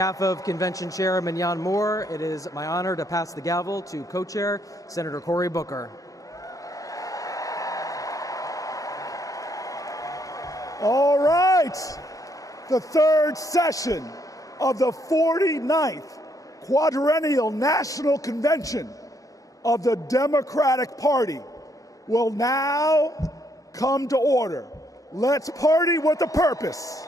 On behalf of Convention Chair Mignon Moore, it is my honor to pass the gavel to co-chair Senator Cory Booker. All right, the third session of the 49th Quadrennial National Convention of the Democratic Party will now come to order. Let's party with a purpose.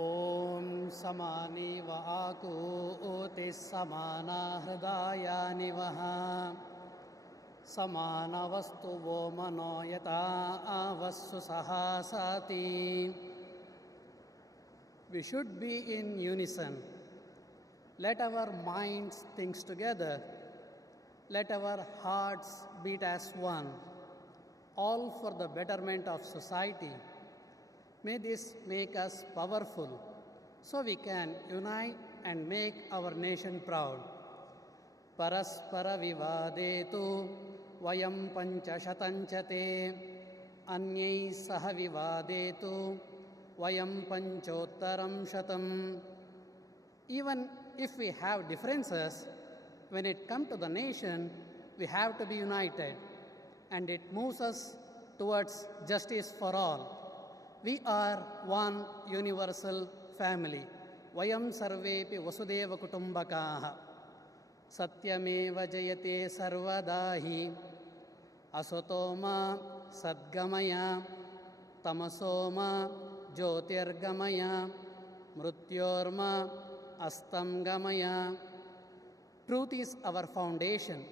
Om samani va aku samana hridayani vaha samana vastu vo mano yata avassu sahasati. We should be in unison. Let our minds think together. Let our hearts beat as one, all for the betterment of society. May this make us powerful so we can unite and make our nation proud. Paraspara vivadetu vayam panchashatanchate anyai saha vivadetu vayam panchottaram shatam. Even if we have differences, when it comes to the nation, we have to be united, and it moves us towards justice for all. We are one universal family. Vayam sarvepi vasudeva kutumbakaha. Satyameva jayate sarvadahi. Asotoma sadgamaya. Tamasoma jyotirgamaya. Mrutyorma astamgamaya. Truth is our foundation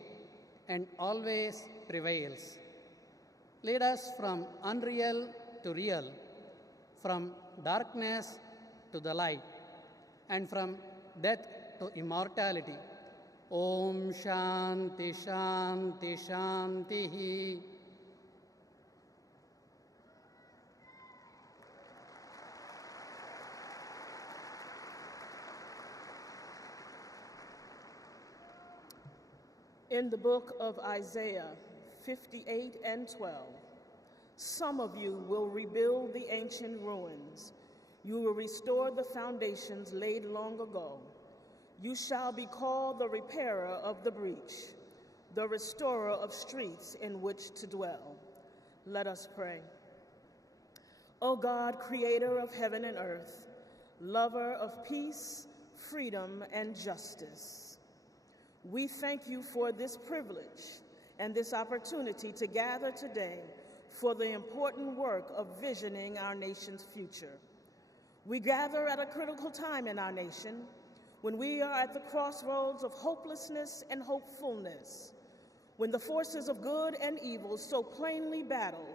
and always prevails. Lead us from unreal to real, from darkness to the light, and from death to immortality. Om Shanti Shanti Shanti. In the book of Isaiah 58 and 12, some of you will rebuild the ancient ruins. You will restore the foundations laid long ago. You shall be called the repairer of the breach, the restorer of streets in which to dwell. Let us pray. O God, creator of heaven and earth, lover of peace, freedom, and justice, we thank you for this privilege and this opportunity to gather today for the important work of visioning our nation's future. We gather at a critical time in our nation when we are at the crossroads of hopelessness and hopefulness, when the forces of good and evil so plainly battle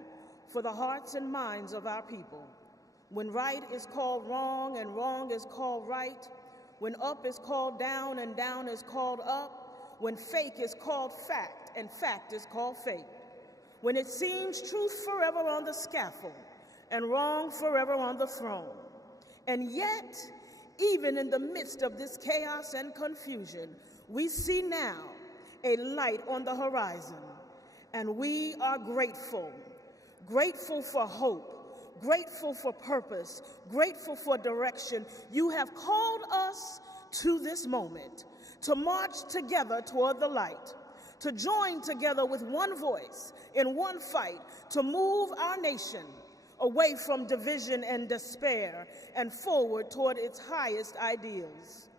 for the hearts and minds of our people, when right is called wrong and wrong is called right, when up is called down and down is called up, when fake is called fact and fact is called fake, when it seems truth forever on the scaffold and wrong forever on the throne. And yet, even in the midst of this chaos and confusion, we see now a light on the horizon, and we are grateful. Grateful for hope, grateful for purpose, grateful for direction. You have called us to this moment, to march together toward the light, to join together with one voice in one fight to move our nation away from division and despair and forward toward its highest ideals.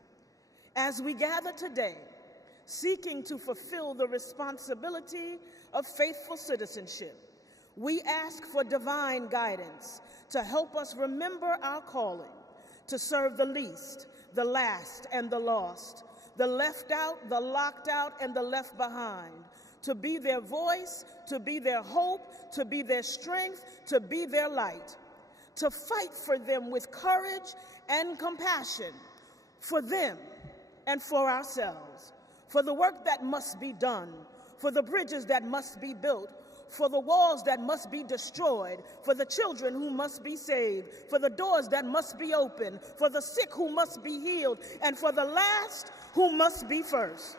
As we gather today, seeking to fulfill the responsibility of faithful citizenship, we ask for divine guidance to help us remember our calling, to serve the least, the last, and the lost, the left out, the locked out, and the left behind, to be their voice, to be their hope, to be their strength, to be their light, to fight for them with courage and compassion, for them and for ourselves, for the work that must be done, for the bridges that must be built, for the walls that must be destroyed, for the children who must be saved, for the doors that must be opened, for the sick who must be healed, and for the last who must be first.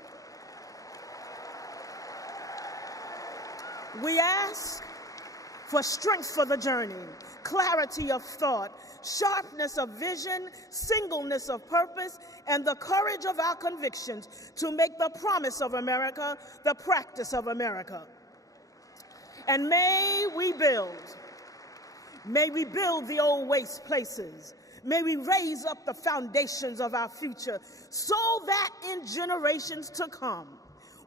We ask for strength for the journey, clarity of thought, sharpness of vision, singleness of purpose, and the courage of our convictions to make the promise of America the practice of America. And may we build the old waste places. May we raise up the foundations of our future so that in generations to come,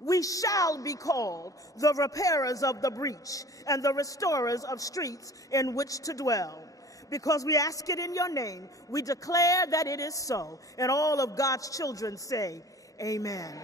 we shall be called the repairers of the breach and the restorers of streets in which to dwell. Because we ask it in your name, we declare that it is so. And all of God's children say, amen.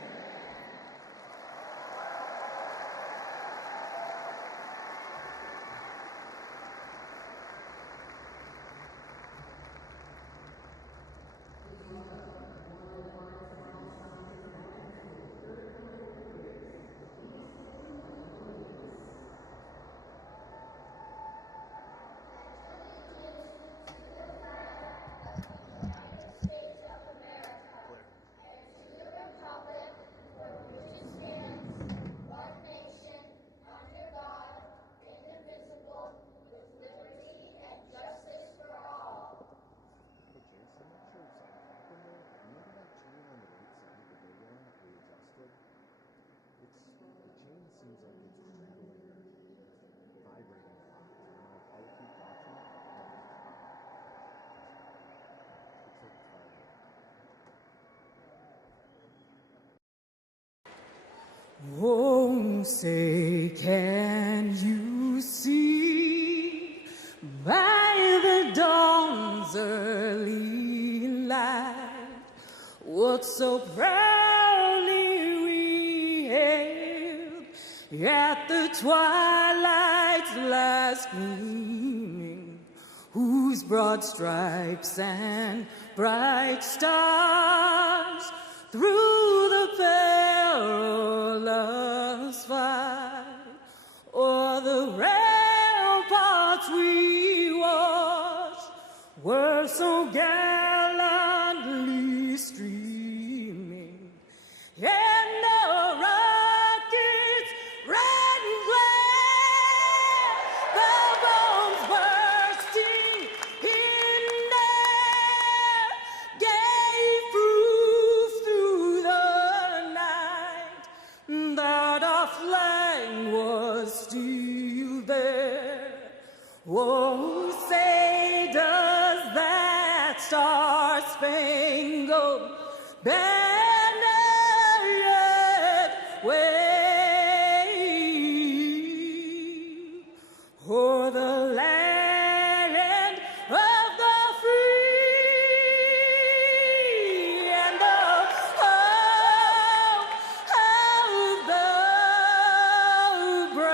Oh, say, can you see by the dawn's early light what so proudly we hailed at the twilight's last gleaming, whose broad stripes and bright stars through the perilous fight o'er the ramparts we watched were so gallantly streaming, and the rockets red and glare, the bombs bursting in air gave proof through the night that our flag was still there. Oh, say does that star-spangled banner yet wave o'er the land of the free and the home of the brave?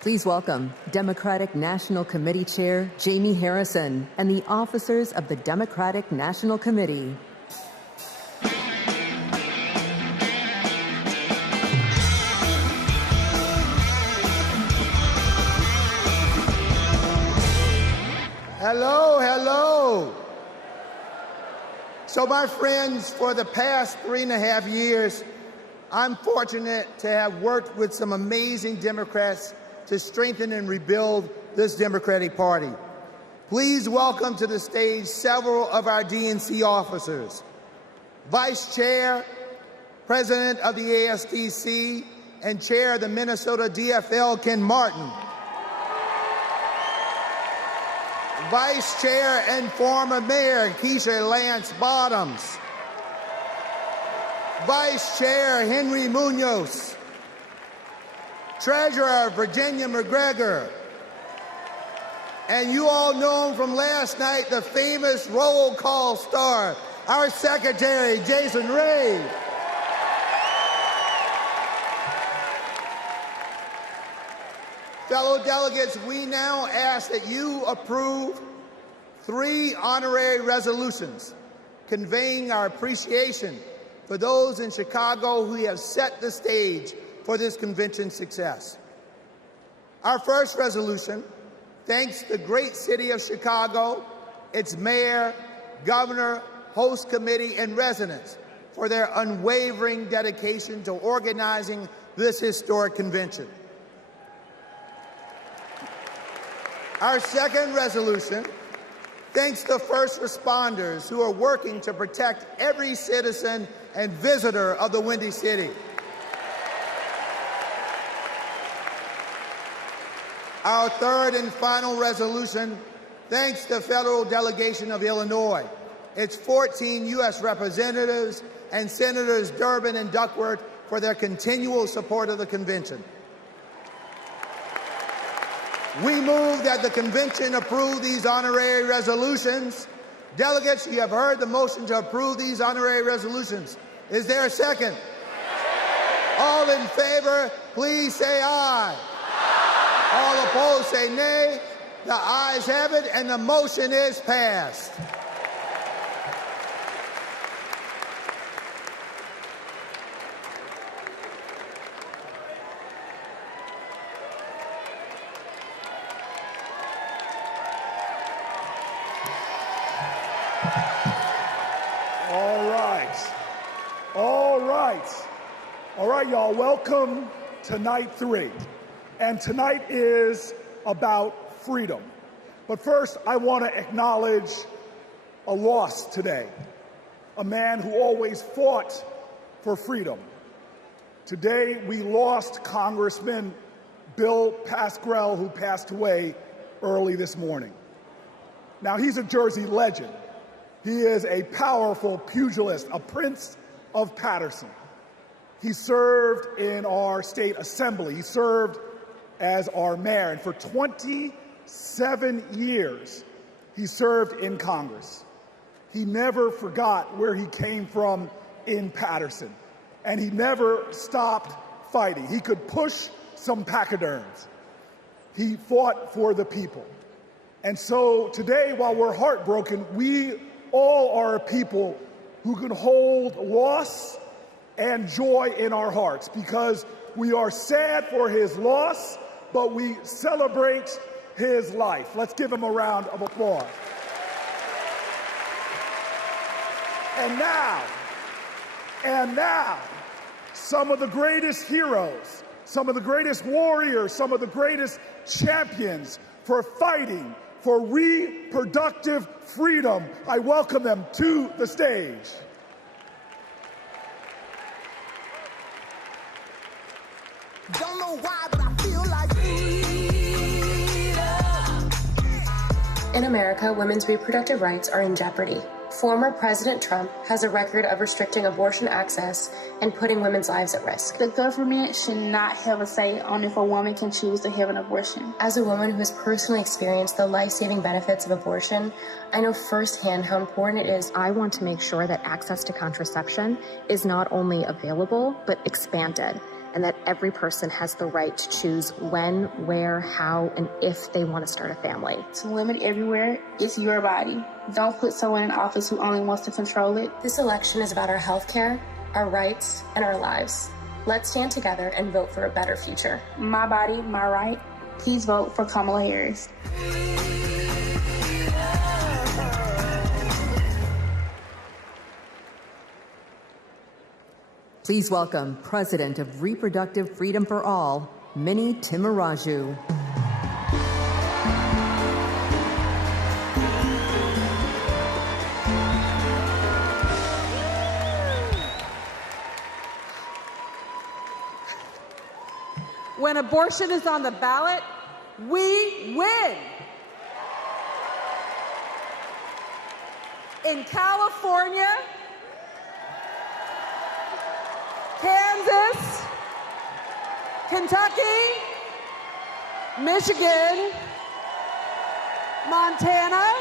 Please welcome Democratic National Committee Chair Jamie Harrison and the officers of the Democratic National Committee. Hello, hello. So my friends, for the past 3.5 years, I'm fortunate to have worked with some amazing Democrats to strengthen and rebuild this Democratic Party. Please welcome to the stage several of our DNC officers. Vice Chair, President of the ASDC, and Chair of the Minnesota DFL, Ken Martin. Vice Chair and former Mayor Keisha Lance Bottoms. Vice Chair Henry Munoz. Treasurer Virginia McGregor. And you all know him from last night, the famous roll call star, our Secretary, Jason Ray. Fellow delegates, we now ask that you approve 3 honorary resolutions conveying our appreciation for those in Chicago who have set the stage for this convention's success. Our first resolution thanks the great city of Chicago, its mayor, governor, host committee, and residents for their unwavering dedication to organizing this historic convention. Our second resolution thanks the first responders who are working to protect every citizen and visitor of the Windy City. Our third and final resolution thanks the federal delegation of Illinois, its 14 U.S. representatives, and Senators Durbin and Duckworth for their continual support of the convention. We move that the convention approve these honorary resolutions. Delegates, you have heard the motion to approve these honorary resolutions. Is there a second? All in favor, please say aye. All opposed, say nay. The ayes have it, and the motion is passed. All right, y'all, welcome to night 3. And tonight is about freedom. But first, I want to acknowledge a loss today. A man who always fought for freedom. Today, we lost Congressman Bill Pascrell, who passed away early this morning. Now, he's a Jersey legend. He is a powerful pugilist, a prince of Paterson. He served in our state assembly. He served as our mayor. And for 27 years, he served in Congress. He never forgot where he came from in Paterson. And he never stopped fighting. He could push some pachyderms. He fought for the people. And so today, while we're heartbroken, we all are a people who can hold loss and joy in our hearts, because we are sad for his loss, but we celebrate his life. Let's give him a round of applause. And now, some of the greatest heroes, some of the greatest warriors, some of the greatest champions for fighting for reproductive freedom. I welcome them to the stage. Don't know why, but I feel like freedom. In America, women's reproductive rights are in jeopardy. Former President Trump has a record of restricting abortion access and putting women's lives at risk. The government should not have a say on if a woman can choose to have an abortion. As a woman who has personally experienced the life-saving benefits of abortion, I know firsthand how important it is. I want to make sure that access to contraception is not only available, but expanded, and that every person has the right to choose when, where, how, and if they want to start a family. To women everywhere, it's your body. Don't put someone in office who only wants to control it. This election is about our health care, our rights, and our lives. Let's stand together and vote for a better future. My body, my right. Please vote for Kamala Harris. Please welcome President of Reproductive Freedom for All, Minnie Timaraju. When abortion is on the ballot, we win. In California, Kansas, Kentucky, Michigan, Montana,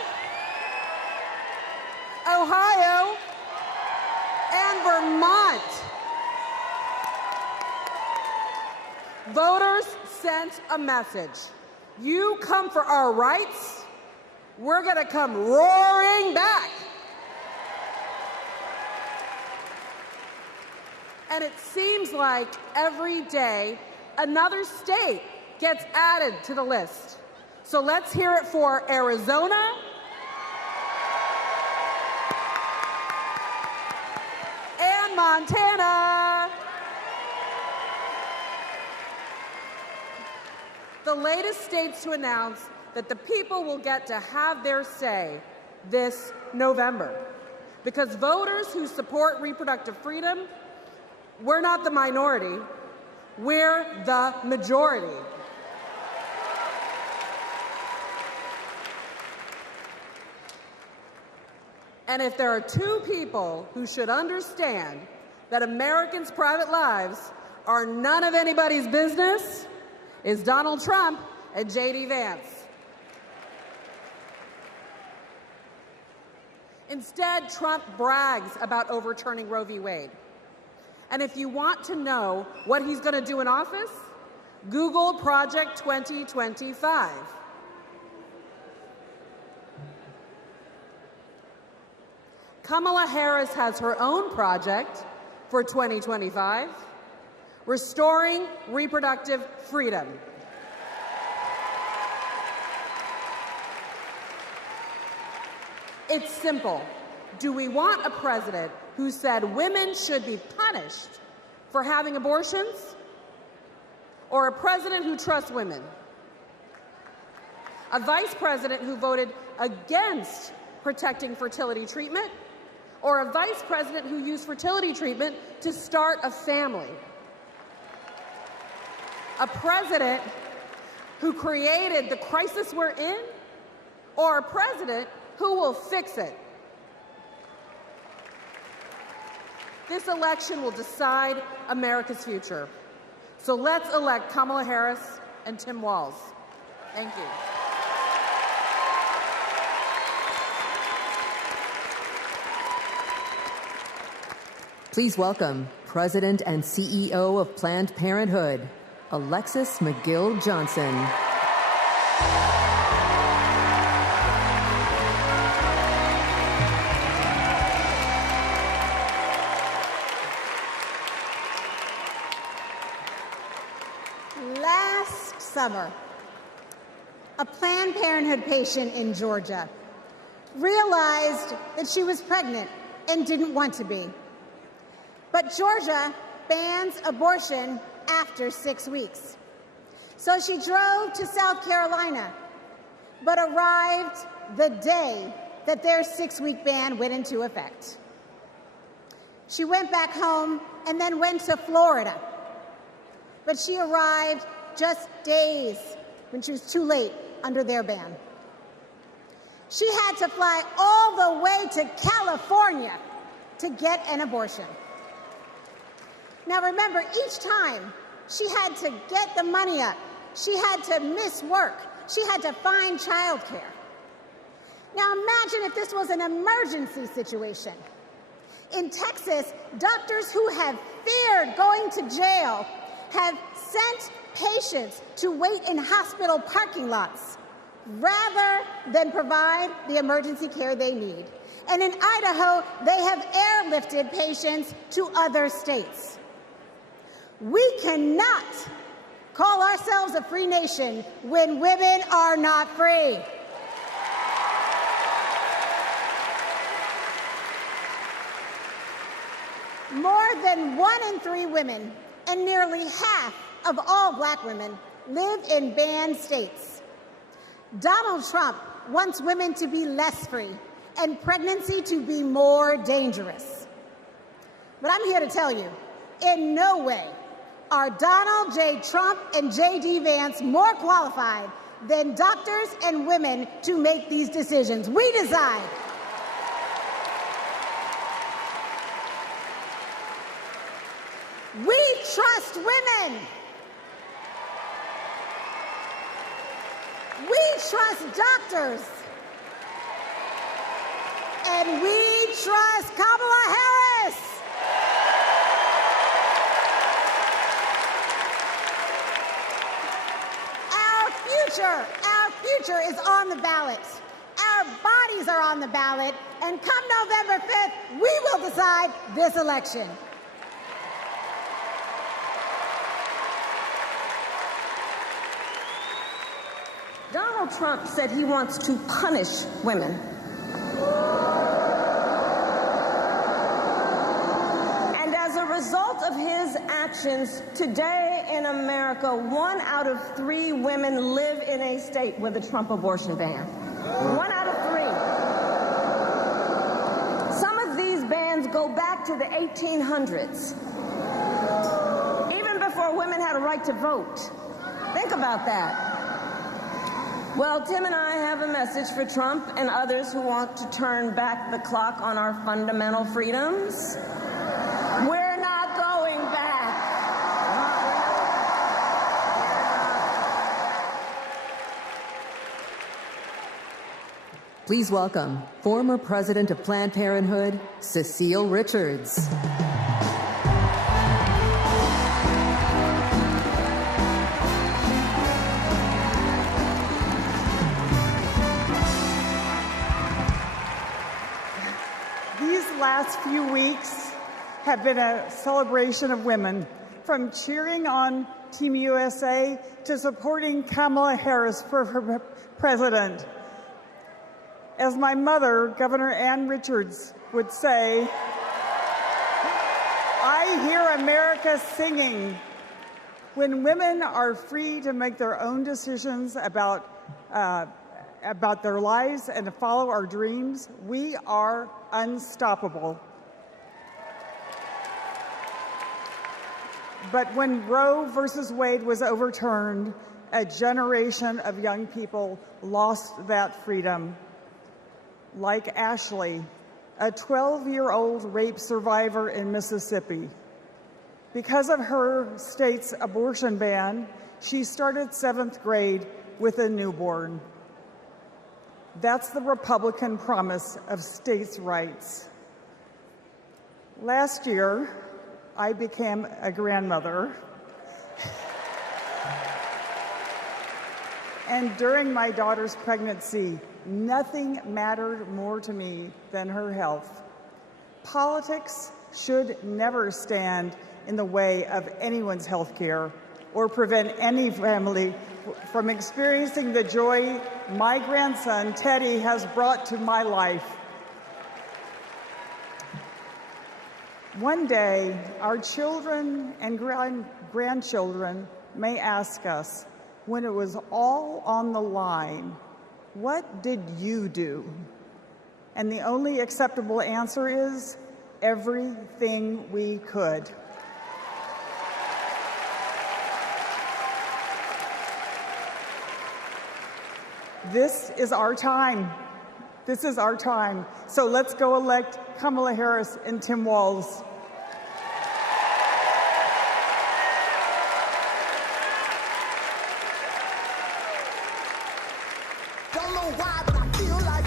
Ohio, and Vermont. Voters sent a message. You come for our rights, we're going to come roaring back. And it seems like every day another state gets added to the list. So let's hear it for Arizona, and Montana. The latest states to announce that the people will get to have their say this November. Because voters who support reproductive freedom, we're not the minority, we're the majority. And if there are two people who should understand that Americans' private lives are none of anybody's business, it's Donald Trump and J.D. Vance. Instead, Trump brags about overturning Roe v. Wade. And if you want to know what he's going to do in office, Google Project 2025. Kamala Harris has her own project for 2025, restoring reproductive freedom. It's simple. Do we want a president who said women should be punished for having abortions, or a president who trusts women? A vice president who voted against protecting fertility treatment, or a vice president who used fertility treatment to start a family? A president who created the crisis we're in, or a president who will fix it? This election will decide America's future. So let's elect Kamala Harris and Tim Walz. Thank you. Please welcome President and CEO of Planned Parenthood, Alexis McGill Johnson. Last summer, a Planned Parenthood patient in Georgia realized that she was pregnant and didn't want to be. But Georgia bans abortion after 6 weeks. So she drove to South Carolina, but arrived the day that their 6-week ban went into effect. She went back home and then went to Florida. But she arrived just days when she was too late under their ban. She had to fly all the way to California to get an abortion. Now remember, each time she had to get the money up, she had to miss work, she had to find childcare. Now imagine if this was an emergency situation. In Texas, doctors who have feared going to jail have sent patients to wait in hospital parking lots rather than provide the emergency care they need. And in Idaho, they have airlifted patients to other states. We cannot call ourselves a free nation when women are not free. More than 1 in 3 women and nearly half of all Black women live in banned states. Donald Trump wants women to be less free and pregnancy to be more dangerous. But I'm here to tell you, in no way are Donald J. Trump and J.D. Vance more qualified than doctors and women to make these decisions. We decide. We trust women. We trust doctors. And we trust Kamala Harris. Our future is on the ballot. Our bodies are on the ballot, and come November 5th, we will decide this election. Donald Trump said he wants to punish women. And as a result of his actions, today in America, 1 out of 3 women live in a state with a Trump abortion ban. 1 out of 3. Some of these bans go back to the 1800s, even before women had a right to vote. Think about that. Well, Tim and I have a message for Trump and others who want to turn back the clock on our fundamental freedoms. We're not going back. Please welcome former president of Planned Parenthood, Cecile Richards. Last few weeks have been a celebration of women, from cheering on Team USA to supporting Kamala Harris for president. As my mother, Governor Ann Richards, would say, I hear America singing. When women are free to make their own decisions about their lives and to follow our dreams, we are unstoppable. But when Roe versus Wade was overturned, a generation of young people lost that freedom. Like Ashley, a 12-year-old rape survivor in Mississippi. Because of her state's abortion ban, she started 7th grade with a newborn. That's the Republican promise of states' rights. Last year, I became a grandmother. And during my daughter's pregnancy, nothing mattered more to me than her health. Politics should never stand in the way of anyone's health care or prevent any family from experiencing the joy my grandson, Teddy, has brought to my life. One day, our children and grandchildren may ask us, when it was all on the line, what did you do? And the only acceptable answer is, everything we could. This is our time. This is our time. So let's go elect Kamala Harris and Tim Walz. Don't know why, but I feel like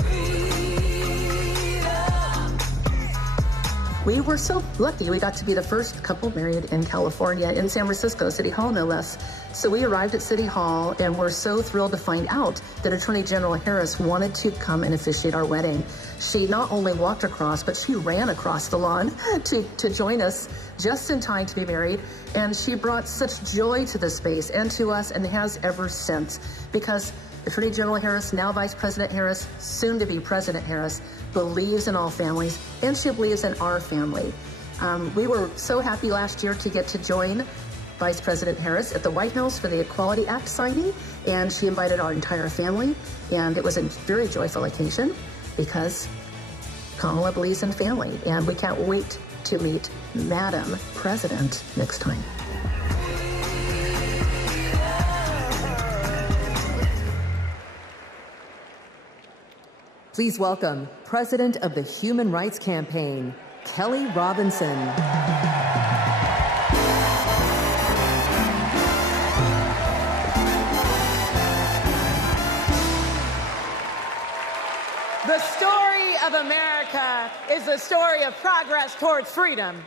We were so lucky. We got to be the first couple married in California, in San Francisco, City Hall, no less. So we arrived at City Hall and were so thrilled to find out that Attorney General Harris wanted to come and officiate our wedding. She not only walked across, but she ran across the lawn to join us just in time to be married. And she brought such joy to the space and to us, and has ever since, because Attorney General Harris, now Vice President Harris, soon to be President Harris, believes in all families, and she believes in our family. We were so happy last year to get to join Vice President Harris at the White House for the Equality Act signing, and she invited our entire family, and it was a very joyful occasion because Kamala believes in family, and we can't wait to meet Madam President next time. Please welcome President of the Human Rights Campaign, Kelly Robinson. The story of America is the story of progress towards freedom.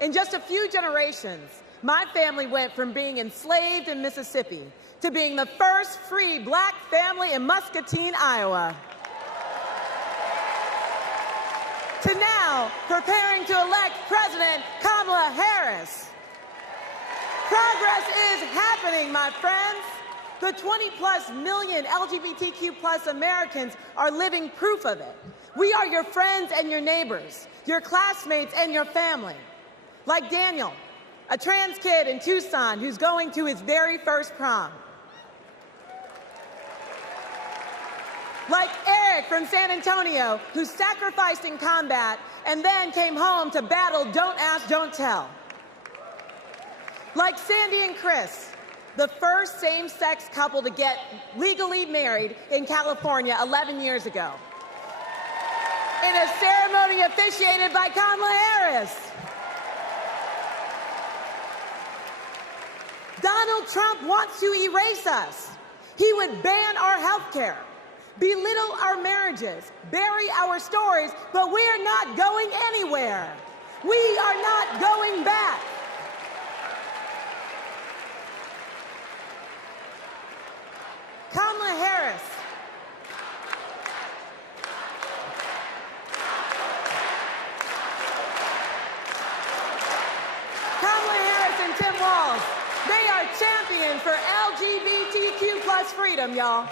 In just a few generations, my family went from being enslaved in Mississippi to being the first free black family in Muscatine, Iowa. To now preparing to elect President Kamala Harris. Progress is happening, my friends. The 20+ million LGBTQ+ Americans are living proof of it. We are your friends and your neighbors, your classmates and your family. Like Daniel, a trans kid in Tucson who's going to his very first prom. Like Eric from San Antonio, who sacrificed in combat and then came home to battle Don't Ask, Don't Tell. Like Sandy and Chris, the first same-sex couple to get legally married in California 11 years ago, in a ceremony officiated by Kamala Harris. Donald Trump wants to erase us. He would ban our health care, belittle our marriages, bury our stories, but we are not going anywhere. We are not going back. Kamala Harris. Kamala Harris and Tim Walz, they are champions for LGBTQ+ freedom, y'all.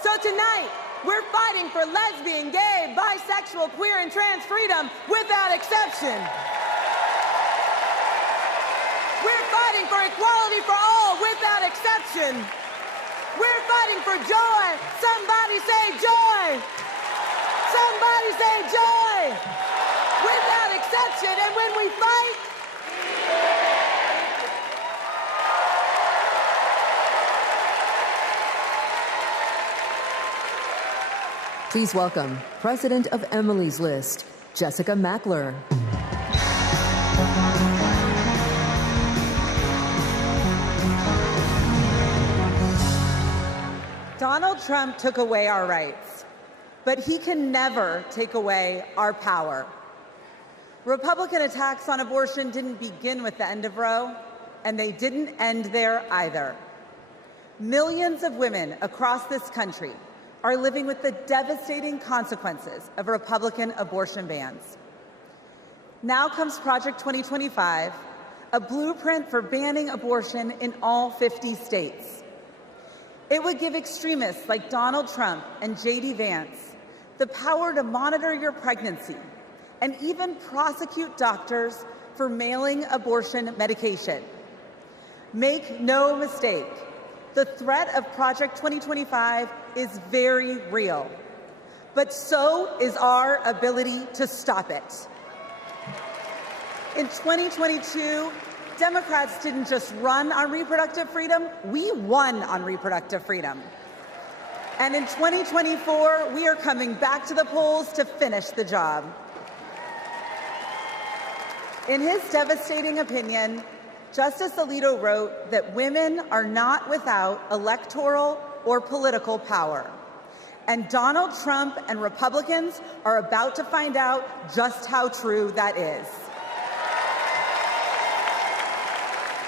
So tonight, we're fighting for lesbian, gay, bisexual, queer, and trans freedom without exception. We're fighting for equality for all without exception. We're fighting for joy. Somebody say joy. Somebody say joy. Without exception. And when we fight, please welcome President of Emily's List, Jessica Mackler. Donald Trump took away our rights, but he can never take away our power. Republican attacks on abortion didn't begin with the end of Roe, and they didn't end there either. Millions of women across this country are living with the devastating consequences of Republican abortion bans. Now comes Project 2025, a blueprint for banning abortion in all 50 states. It would give extremists like Donald Trump and J.D. Vance the power to monitor your pregnancy and even prosecute doctors for mailing abortion medication. Make no mistake, the threat of Project 2025 is very real, but so is our ability to stop it. In 2022, Democrats didn't just run on reproductive freedom, we won on reproductive freedom. And in 2024, we are coming back to the polls to finish the job. In his devastating opinion, Justice Alito wrote that women are not without electoral or political power. And Donald Trump and Republicans are about to find out just how true that is.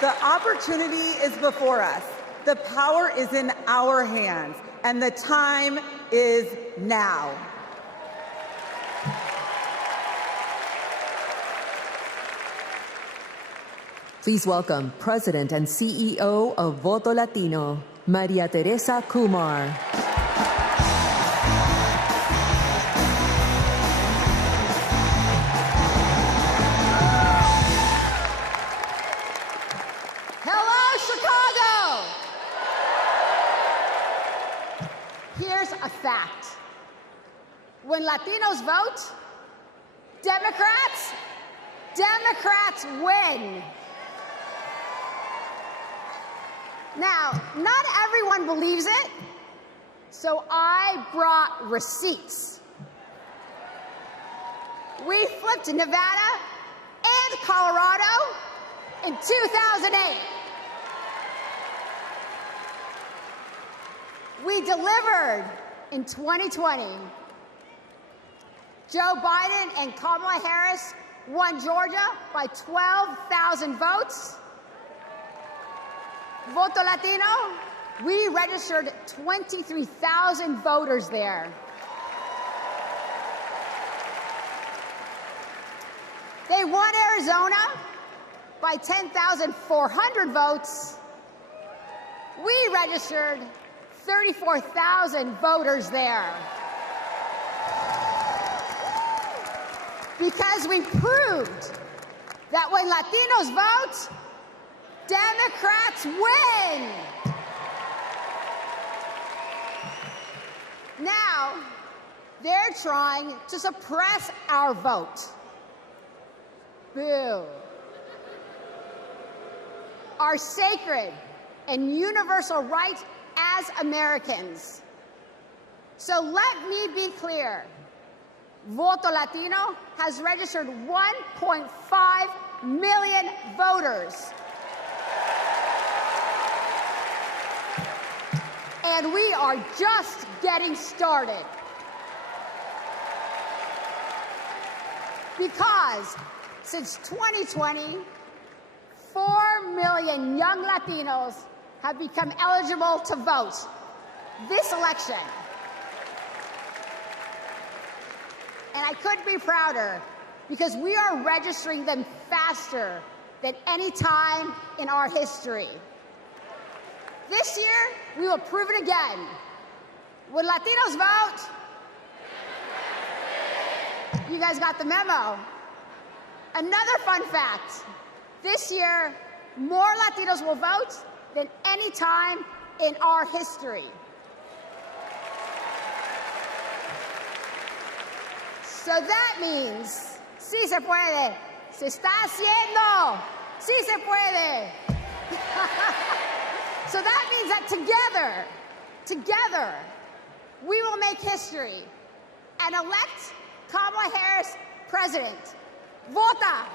The opportunity is before us. The power is in our hands, and the time is now. Please welcome President and CEO of Voto Latino, Maria Teresa Kumar. A fact. When Latinos vote, Democrats win. Now, not everyone believes it, so I brought receipts. We flipped Nevada and Colorado in 2008. We delivered in 2020, Joe Biden and Kamala Harris won Georgia by 12,000 votes. Voto Latino, we registered 23,000 voters there. They won Arizona by 10,400 votes. We registered 34,000 voters there. Because we proved that when Latinos vote, Democrats win. Now, they're trying to suppress our vote. Boo. Our sacred and universal right as Americans. So let me be clear. Voto Latino has registered 1.5 million voters. And we are just getting started. Because since 2020, 4 million young Latinos have become eligible to vote this election. And I couldn't be prouder because we are registering them faster than any time in our history. This year, we will prove it again. When Latinos vote, you guys got the memo. Another fun fact, this year, more Latinos will vote than any time in our history. So that means, sí se puede, se está haciendo, sí se puede. So that means that together, we will make history and elect Kamala Harris president. Vota!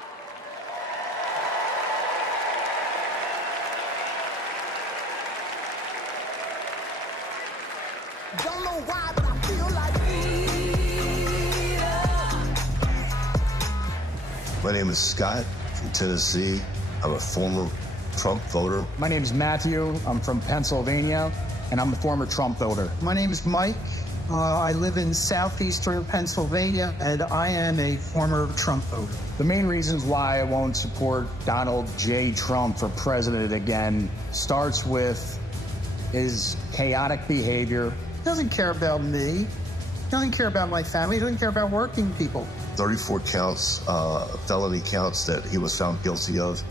Don't know why, but I feel like My name is Scott from Tennessee. I'm a former Trump voter. My name is Matthew. I'm from Pennsylvania, and I'm a former Trump voter. My name is Mike. I live in southeastern Pennsylvania, and I am a former Trump voter. The main reasons why I won't support Donald J. Trump for president again starts with his chaotic behavior. He doesn't care about me. He doesn't care about my family. He doesn't care about working people. 34 counts, felony counts that he was found guilty of.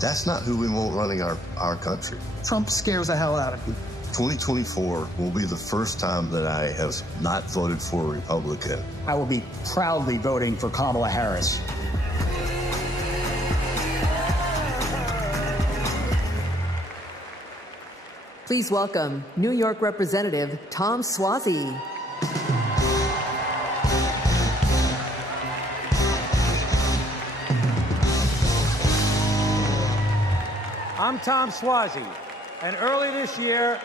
That's not who we want running our country. Trump scares the hell out of people. 2024 will be the first time that I have not voted for a Republican. I will be proudly voting for Kamala Harris. Please welcome New York Representative Tom Suozzi. I'm Tom Suozzi, and early this year,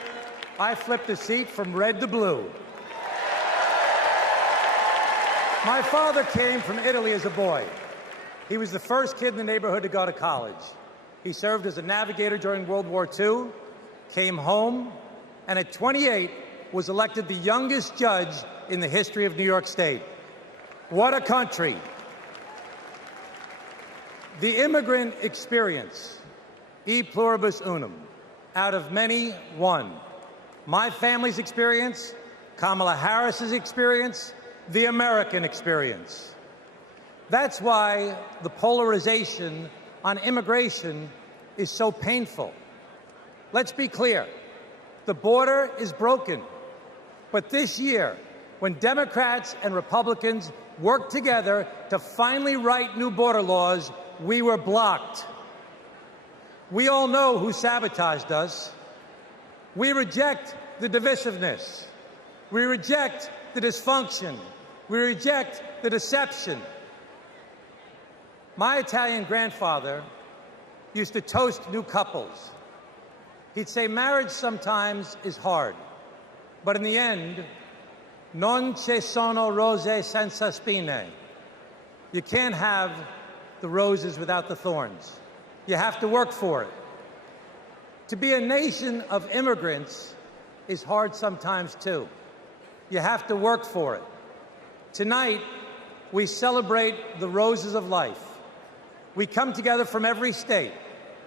I flipped a seat from red to blue. My father came from Italy as a boy. He was the first kid in the neighborhood to go to college. He served as a navigator during World War II, came home, and at 28 was elected the youngest judge in the history of New York State. What a country. The immigrant experience, e pluribus unum, out of many, one. My family's experience, Kamala Harris's experience, the American experience. That's why the polarization on immigration is so painful. Let's be clear, the border is broken. But this year, when Democrats and Republicans worked together to finally write new border laws, we were blocked. We all know who sabotaged us. We reject the divisiveness. We reject the dysfunction. We reject the deception. My Italian grandfather used to toast new couples. He'd say marriage sometimes is hard, but in the end, Non ci sono rose senza spine. You can't have the roses without the thorns. You have to work for it. To be a nation of immigrants is hard sometimes too. You have to work for it. Tonight, we celebrate the roses of life. We come together from every state,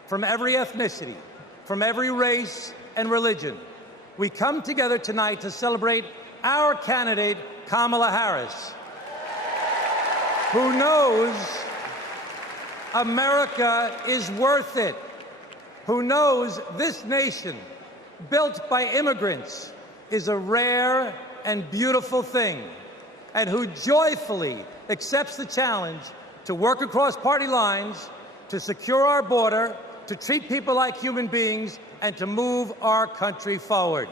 from every ethnicity, from every race and religion. We come together tonight to celebrate our candidate, Kamala Harris, who knows America is worth it, who knows this nation, built by immigrants, is a rare and beautiful thing, and who joyfully accepts the challenge to work across party lines, to secure our border, to treat people like human beings, and to move our country forward.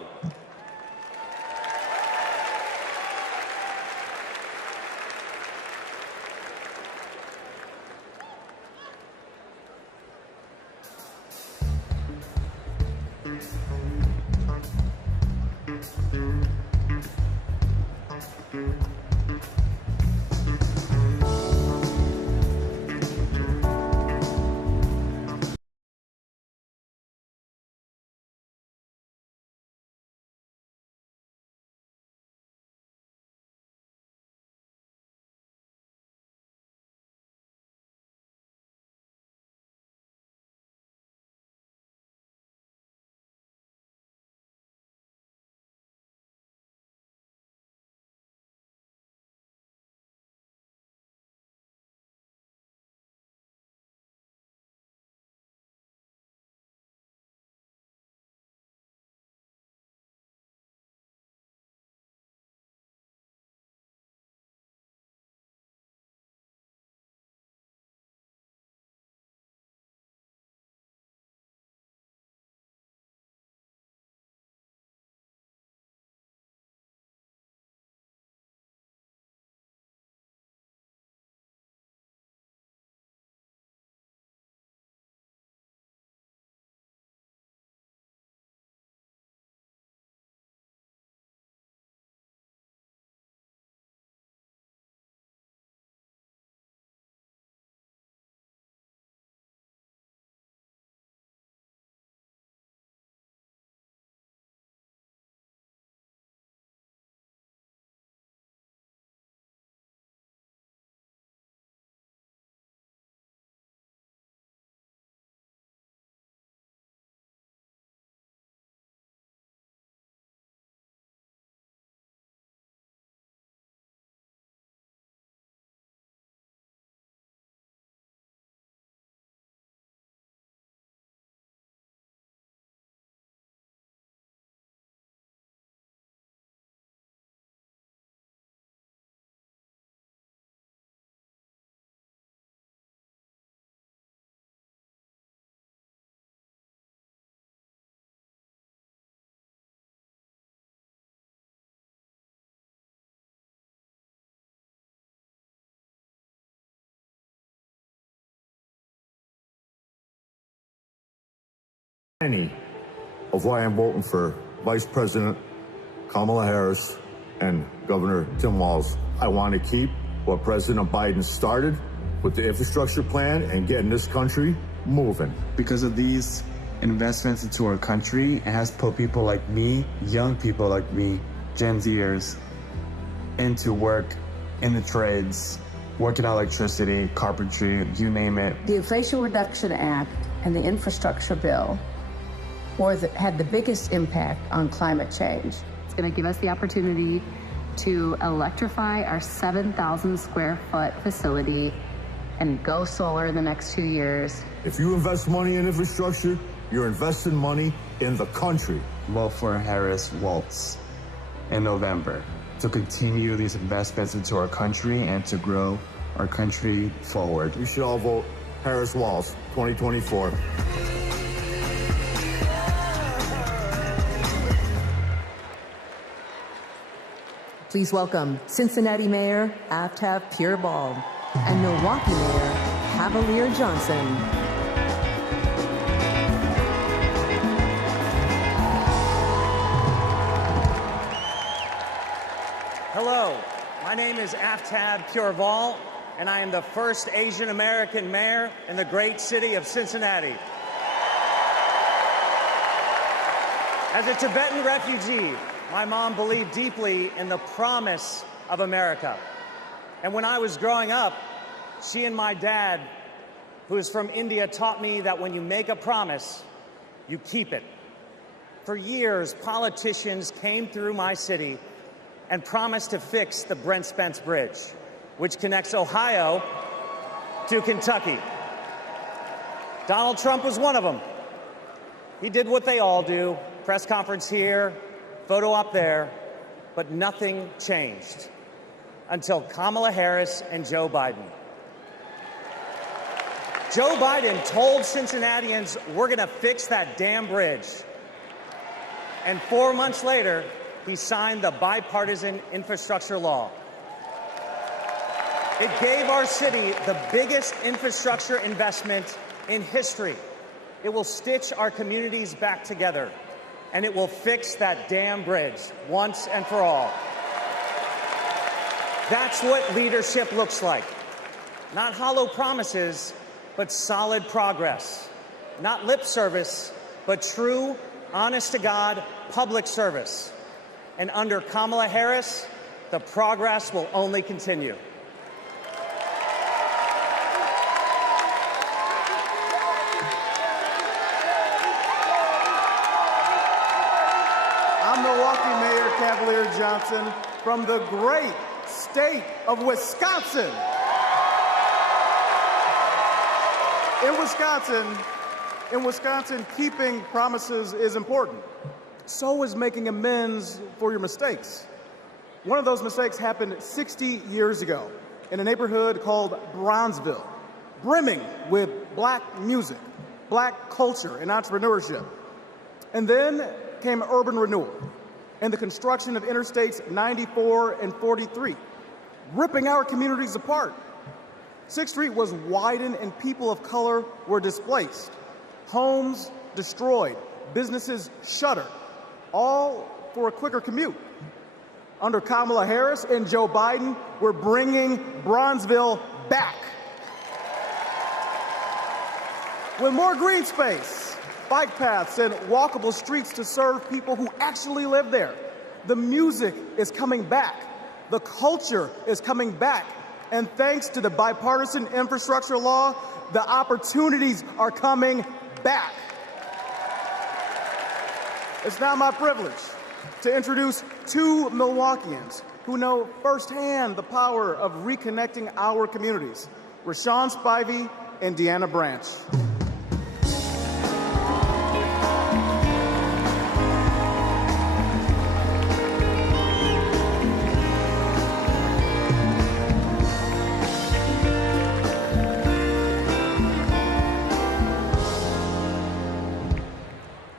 Any of why I'm voting for Vice President Kamala Harris and Governor Tim Walz. I want to keep what President Biden started with the infrastructure plan and getting this country moving. Because of these investments into our country, it has put people like me, young people like me, Gen Zers, into work in the trades, working on electricity, carpentry, you name it. The Inflation Reduction Act and the infrastructure bill had the biggest impact on climate change. It's going to give us the opportunity to electrify our 7,000 square foot facility and go solar in the next 2 years. If you invest money in infrastructure, you're investing money in the country. Vote for Harris Walz in November to continue these investments into our country and to grow our country forward. You should all vote Harris Walz 2024. Please welcome Cincinnati Mayor Aftab Pureball and Milwaukee Mayor Cavalier Johnson. Hello, my name is Aftab Pureval, and I am the first Asian American mayor in the great city of Cincinnati. As a Tibetan refugee, my mom believed deeply in the promise of America. And when I was growing up, she and my dad, who is from India, taught me that when you make a promise, you keep it. For years, politicians came through my city and promised to fix the Brent Spence Bridge, which connects Ohio to Kentucky. Donald Trump was one of them. He did what they all do, press conference here, photo up there, but nothing changed until Kamala Harris and Joe Biden. Joe Biden told Cincinnatians, we're gonna fix that damn bridge. And 4 months later, he signed the bipartisan infrastructure law. It gave our city the biggest infrastructure investment in history. It will stitch our communities back together, and it will fix that damn bridge once and for all. That's what leadership looks like. Not hollow promises, but solid progress. Not lip service, but true, honest-to-God public service. And under Kamala Harris, the progress will only continue. I'm Milwaukee Mayor Cavalier Johnson from the great state of Wisconsin. In Wisconsin, keeping promises is important. So is making amends for your mistakes. One of those mistakes happened 60 years ago in a neighborhood called Bronzeville, brimming with black music, black culture, and entrepreneurship. And then came urban renewal and the construction of Interstates 94 and 43, ripping our communities apart. 6th Street was widened and people of color were displaced. Homes destroyed, businesses shuttered, all for a quicker commute. Under Kamala Harris and Joe Biden, we're bringing Bronzeville back. With more green space, bike paths, and walkable streets to serve people who actually live there. The music is coming back. The culture is coming back. And thanks to the bipartisan infrastructure law, the opportunities are coming back. It's now my privilege to introduce two Milwaukeeans who know firsthand the power of reconnecting our communities, Rashawn Spivey and Deanna Branch.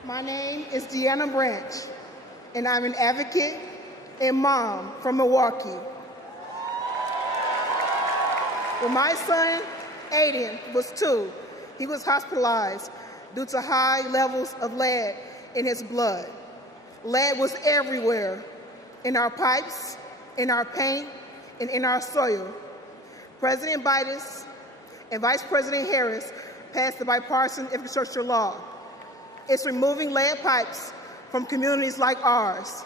My name is Deanna Branch, and I'm an advocate and mom from Milwaukee. When my son, Aiden, was 2, he was hospitalized due to high levels of lead in his blood. Lead was everywhere, in our pipes, in our paint, and in our soil. President Biden and Vice President Harris passed the bipartisan infrastructure law. It's removing lead pipes from communities like ours.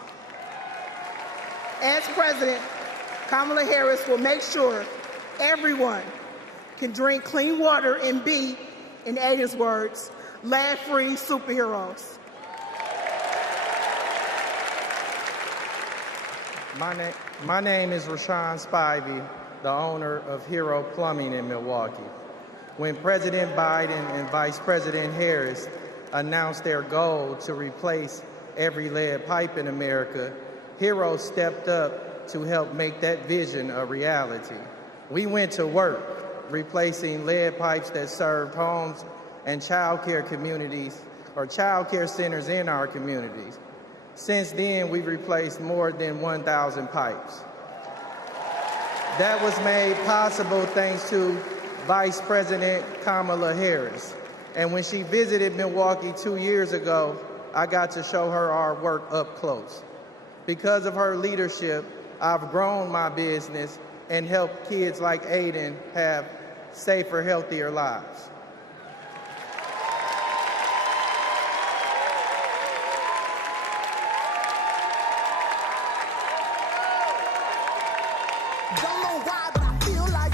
As president, Kamala Harris will make sure everyone can drink clean water and be, in Aiden's words, lead-free superheroes. My name is Rashawn Spivey, the owner of Hero Plumbing in Milwaukee. When President Biden and Vice President Harris announced their goal to replace every lead pipe in America, Hero stepped up to help make that vision a reality. We went to work replacing lead pipes that served homes and child care communities or child care centers in our communities. Since then, we've replaced more than 1,000 pipes. That was made possible thanks to Vice President Kamala Harris. And when she visited Milwaukee 2 years ago, I got to show her our work up close. Because of her leadership, I've grown my business and helped kids like Aiden have safer, healthier lives. Don't know why, but I feel like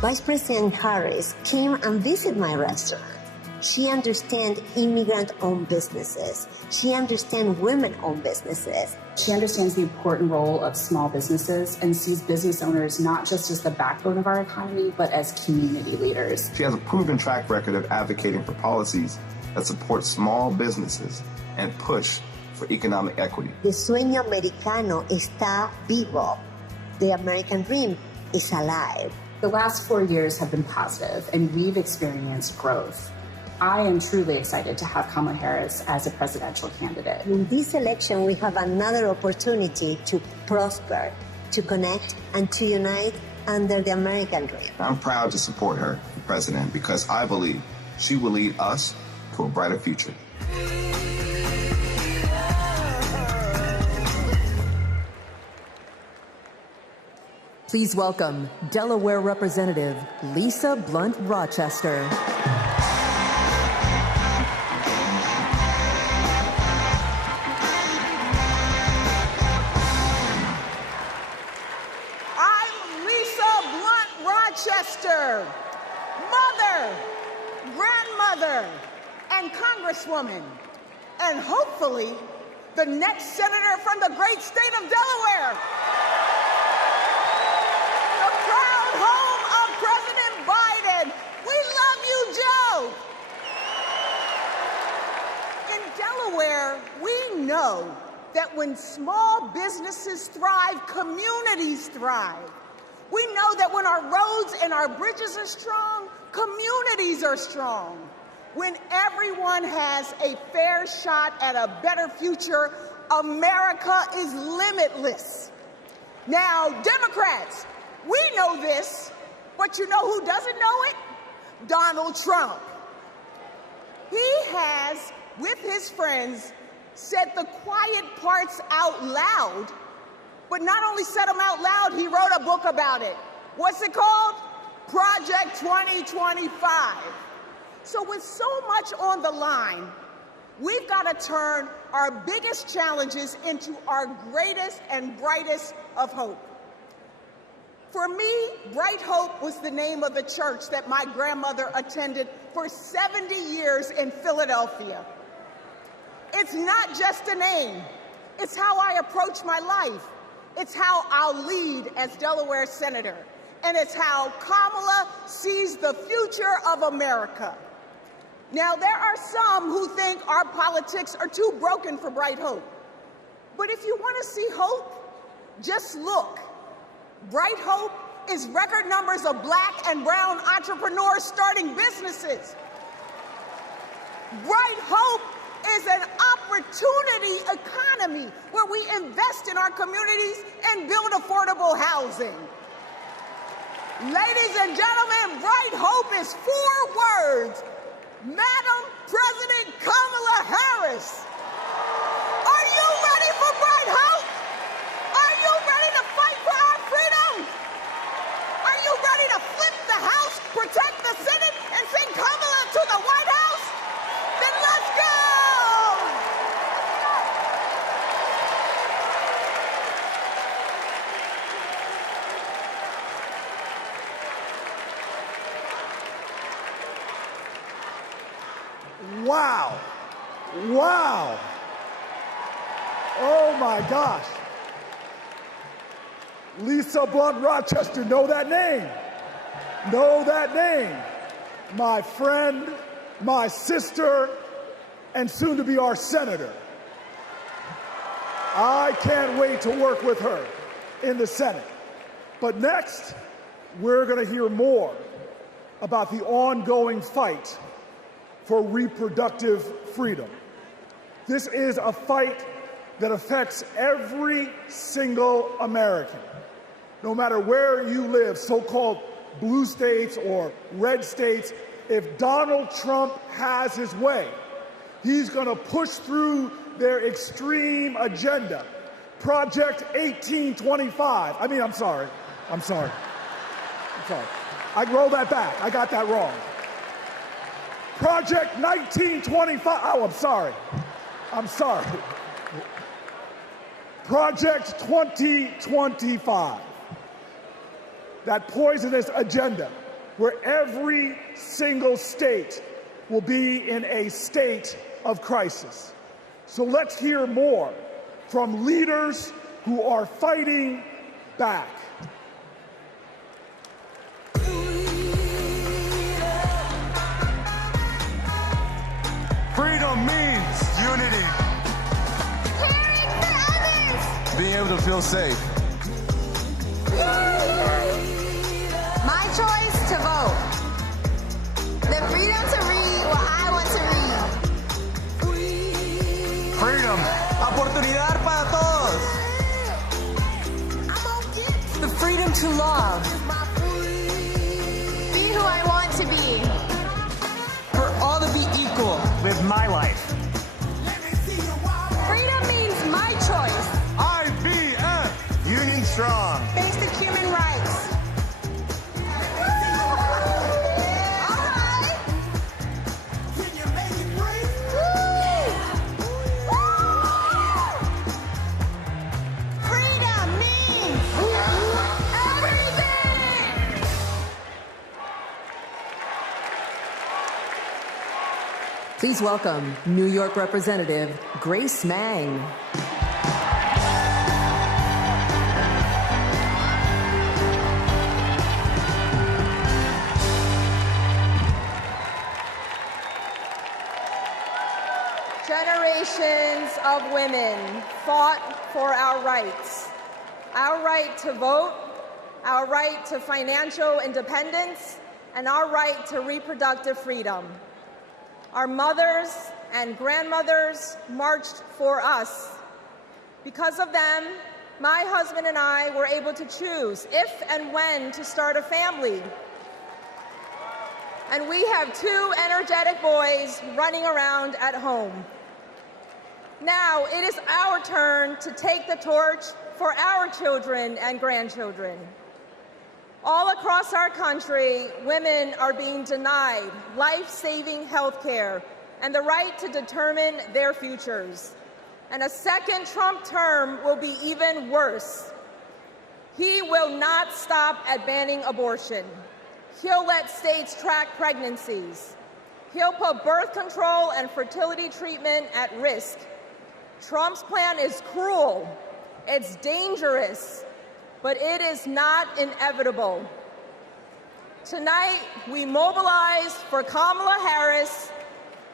Vice President Harris came and visited my restaurant. She understands immigrant-owned businesses. She understands women-owned businesses. She understands the important role of small businesses and sees business owners not just as the backbone of our economy, but as community leaders. She has a proven track record of advocating for policies that support small businesses and push for economic equity. The sueño americano está vivo. The American dream is alive. The last 4 years have been positive, and we've experienced growth. I am truly excited to have Kamala Harris as a presidential candidate. In this election, we have another opportunity to prosper, to connect, and to unite under the American dream. I'm proud to support her for president because I believe she will lead us to a brighter future. Please welcome Delaware Representative Lisa Blunt Rochester. Mother, grandmother, and congresswoman, and hopefully the next senator from the great state of Delaware. The proud home of President Biden. We love you, Joe. In Delaware, we know that when small businesses thrive, communities thrive. We know that when our roads and our bridges are strong, communities are strong. When everyone has a fair shot at a better future, America is limitless. Now, Democrats, we know this, but you know who doesn't know it? Donald Trump. He has, with his friends, said the quiet parts out loud. But not only said them out loud, he wrote a book about it. What's it called? Project 2025. So with so much on the line, we've got to turn our biggest challenges into our greatest and brightest of hope. For me, Bright Hope was the name of the church that my grandmother attended for 70 years in Philadelphia. It's not just a name. It's how I approach my life. It's how I'll lead as Delaware Senator. And it's how Kamala sees the future of America. Now, there are some who think our politics are too broken for Bright Hope. But if you want to see hope, just look. Bright Hope is record numbers of Black and brown entrepreneurs starting businesses. Bright Hope is an opportunity economy where we invest in our communities and build affordable housing. Ladies and gentlemen, Bright Hope is 4 words. Madam President Kamala Harris. Are you ready for Bright Hope? Are you ready to fight for our freedom? Are you ready to flip the House, protect the Senate, and send Kamala to the White House? Then let's go! Wow. Wow. Oh my gosh. Lisa Blunt Rochester, know that name. Know that name. My friend, my sister, and soon to be our senator. I can't wait to work with her in the Senate. But next, we're going to hear more about the ongoing fight for reproductive freedom. This is a fight that affects every single American, no matter where you live, so-called blue states or red states. If Donald Trump has his way, he's going to push through their extreme agenda. Project 1825. I'm sorry. I roll that back. I got that wrong. Project 1925. Oh, I'm sorry. Project 2025. That poisonous agenda where every single state will be in a state of crisis. So let's hear more from leaders who are fighting back. Freedom means unity. Caring for others. Being able to feel safe. My choice to vote. The freedom to read what I want to read. Freedom. Oportunidad para todos. The freedom to love. Be who I want to be. For all to be equal with my life. Freedom means my choice. IVF. Union strong. Basic human rights. Please welcome New York Representative Grace Meng. Generations of women fought for our rights. Our right to vote, our right to financial independence, and our right to reproductive freedom. Our mothers and grandmothers marched for us. Because of them, my husband and I were able to choose if and when to start a family. And we have 2 energetic boys running around at home. Now it is our turn to take the torch for our children and grandchildren. All across our country, women are being denied life-saving health care and the right to determine their futures. And a second Trump term will be even worse. He will not stop at banning abortion. He'll let states track pregnancies. He'll put birth control and fertility treatment at risk. Trump's plan is cruel, it's dangerous, but it is not inevitable. Tonight, we mobilize for Kamala Harris.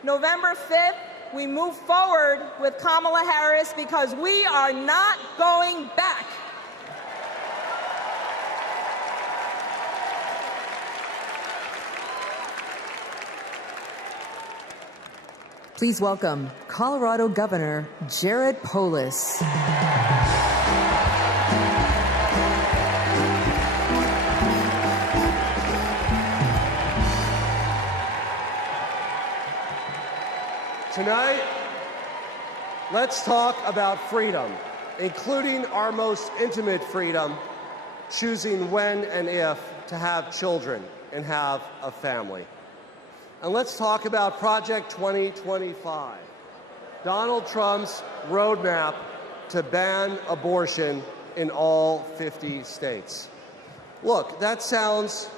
November 5th, we move forward with Kamala Harris because we are not going back. Please welcome Colorado Governor Jared Polis. Tonight, let's talk about freedom, including our most intimate freedom, choosing when and if to have children and have a family. And let's talk about Project 2025, Donald Trump's roadmap to ban abortion in all 50 states. Look, that sounds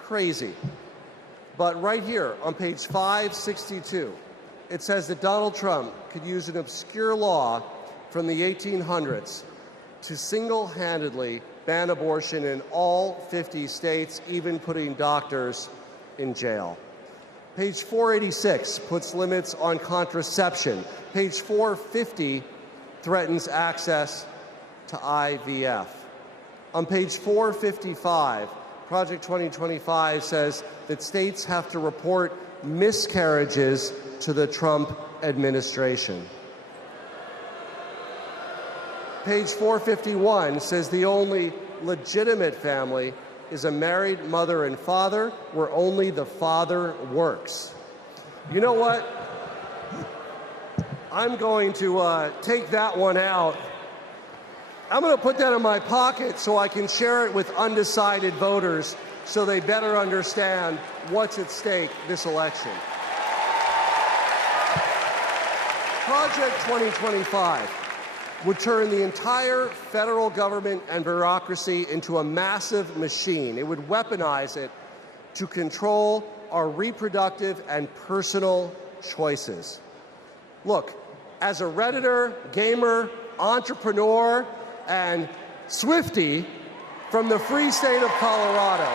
crazy, but right here on page 562, it says that Donald Trump could use an obscure law from the 1800s to single-handedly ban abortion in all 50 states, even putting doctors in jail. Page 486 puts limits on contraception. Page 450 threatens access to IVF. On page 455, Project 2025 says that states have to report miscarriages to the Trump administration. Page 451 says the only legitimate family is a married mother and father where only the father works. You know what? I'm going to take that one out. I'm going to put that in my pocket so I can share it with undecided voters so they better understand what's at stake this election. Project 2025 would turn the entire federal government and bureaucracy into a massive machine. It would weaponize it to control our reproductive and personal choices. Look, as a Redditor, gamer, entrepreneur, and Swiftie from the free state of Colorado,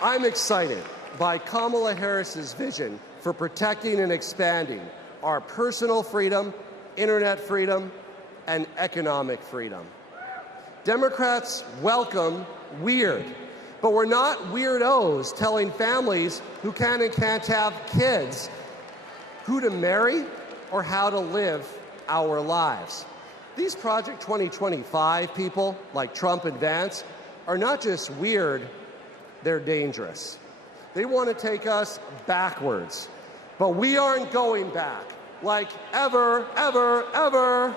I'm excited by Kamala Harris's vision for protecting and expanding our personal freedom, internet freedom, and economic freedom. Democrats welcome weird, but we're not weirdos telling families who can and can't have kids who to marry or how to live our lives. These Project 2025 people, like Trump and Vance, are not just weird, they're dangerous. They want to take us backwards, but we aren't going back, like ever, ever, ever.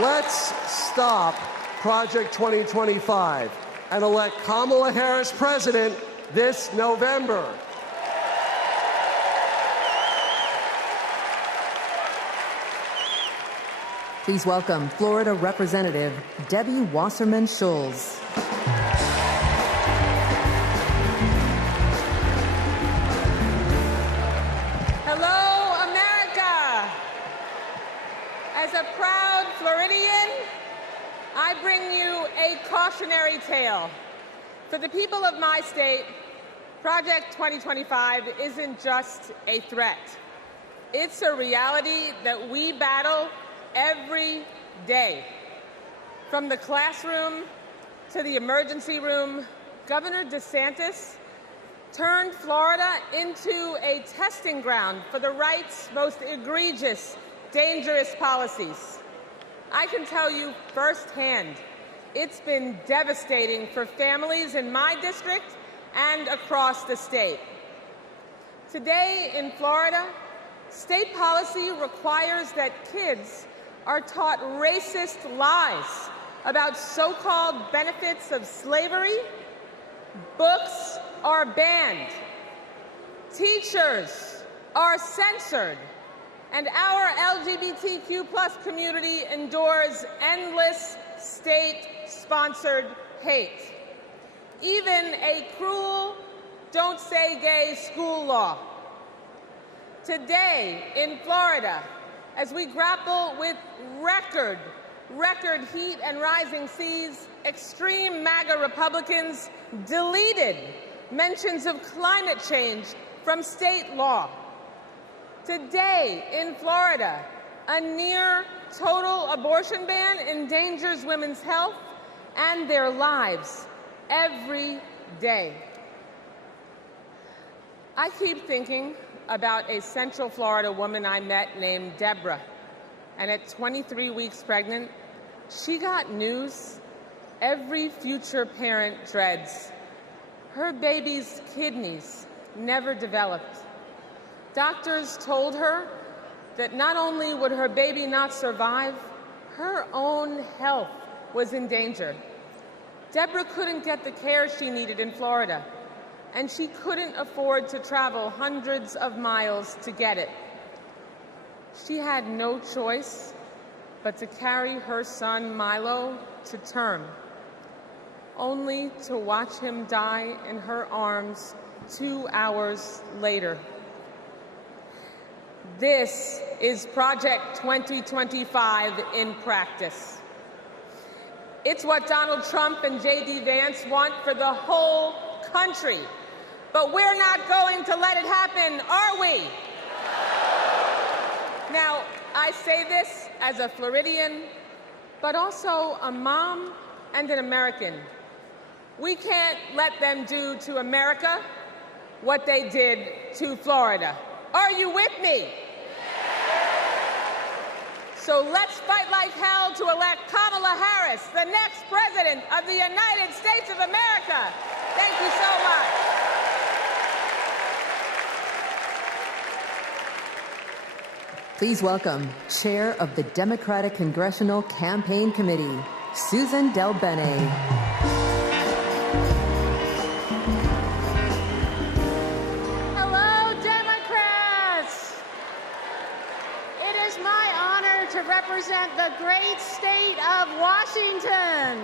Let's stop Project 2025 and elect Kamala Harris president this November. Please welcome Florida Representative Debbie Wasserman Schultz. Hello, America. As a proud Floridian, I bring you a cautionary tale. For the people of my state, Project 2025 isn't just a threat. It's a reality that we battle every day. From the classroom to the emergency room, Governor DeSantis turned Florida into a testing ground for the right's most egregious, dangerous policies. I can tell you firsthand, it's been devastating for families in my district and across the state. Today in Florida, state policy requires that kids are taught racist lies about so-called benefits of slavery. Books are banned. Teachers are censored. And our LGBTQ plus community endures endless state-sponsored hate. Even a cruel "don't say gay" school law. Today in Florida, as we grapple with record heat and rising seas, extreme MAGA Republicans deleted mentions of climate change from state law. Today in Florida, a near total abortion ban endangers women's health and their lives every day. I keep thinking about a Central Florida woman I met named Deborah, and at 23 weeks pregnant, she got news every future parent dreads. Her baby's kidneys never developed. Doctors told her that not only would her baby not survive, her own health was in danger. Deborah couldn't get the care she needed in Florida, and she couldn't afford to travel hundreds of miles to get it. She had no choice but to carry her son Milo to term, only to watch him die in her arms 2 hours later. This is Project 2025 in practice. It's what Donald Trump and J.D. Vance want for the whole country. But we're not going to let it happen, are we? Now, I say this as a Floridian, but also a mom and an American. We can't let them do to America what they did to Florida. Are you with me? So let's fight like hell to elect Kamala Harris, the next president of the United States of America. Thank you so much. Please welcome Chair of the Democratic Congressional Campaign Committee, Susan Del Bene. Hello, Democrats! It is my honor to represent the great state of Washington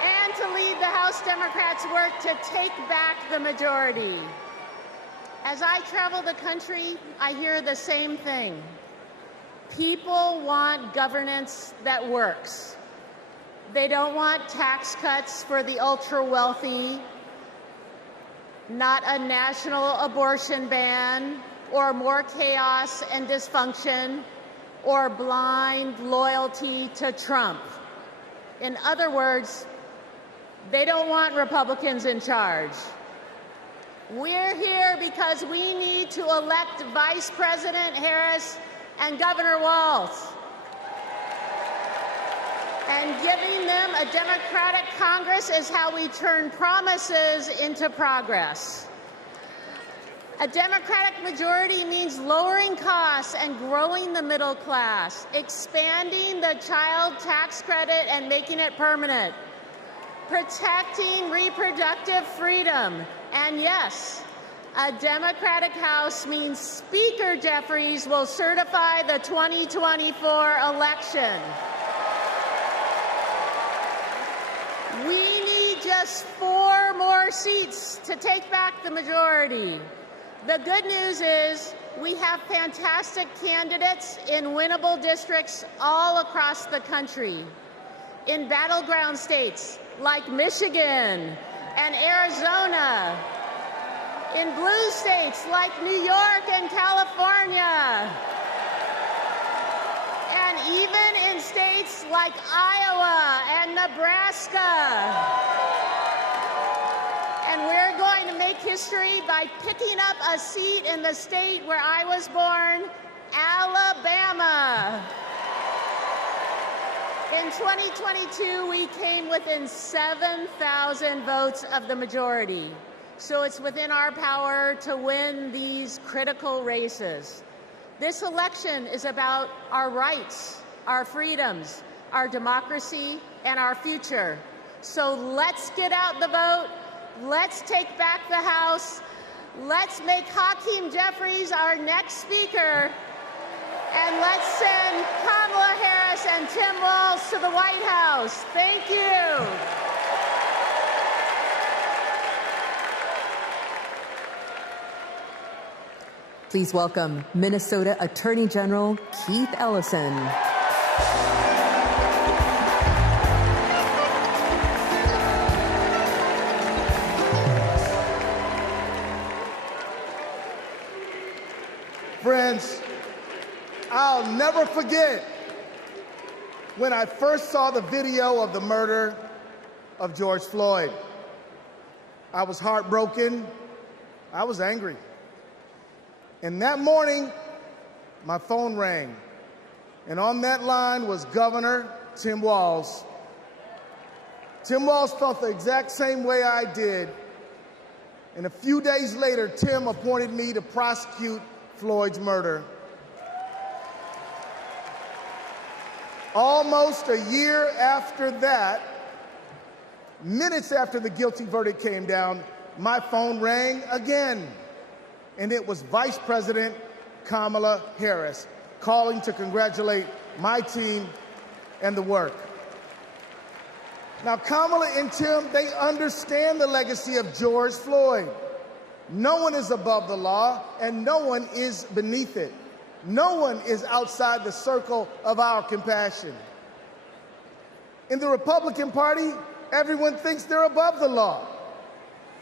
and to lead the House Democrats' work to take back the majority. As I travel the country, I hear the same thing. People want governance that works. They don't want tax cuts for the ultra-wealthy, not a national abortion ban, or more chaos and dysfunction, or blind loyalty to Trump. In other words, they don't want Republicans in charge. We're here because we need to elect Vice President Harris and Governor Walz. And giving them a Democratic Congress is how we turn promises into progress. A Democratic majority means lowering costs and growing the middle class, expanding the child tax credit and making it permanent, protecting reproductive freedom, and yes, a Democratic House means Speaker Jeffries will certify the 2024 election. We need just 4 more seats to take back the majority. The good news is we have fantastic candidates in winnable districts all across the country. In battleground states like Michigan and Arizona, in blue states like New York and California, and even in states like Iowa and Nebraska. And we're going to make history by picking up a seat in the state where I was born, Alabama. In 2022, we came within 7,000 votes of the majority. So it's within our power to win these critical races. This election is about our rights, our freedoms, our democracy, and our future. So let's get out the vote. Let's take back the House. Let's make Hakeem Jeffries our next speaker. And let's send Kamala Harris and Tim Walz to the White House. Thank you. Please welcome Minnesota Attorney General Keith Ellison. Friends, I'll never forget when I first saw the video of the murder of George Floyd. I was heartbroken. I was angry. And that morning, my phone rang. And on that line was Governor Tim Walz. Tim Walz felt the exact same way I did. And a few days later, Tim appointed me to prosecute Floyd's murder. Almost a year after that, minutes after the guilty verdict came down, my phone rang again. And it was Vice President Kamala Harris calling to congratulate my team and the work. Now, Kamala and Tim, they understand the legacy of George Floyd. No one is above the law, and no one is beneath it. No one is outside the circle of our compassion. In the Republican Party, everyone thinks they're above the law.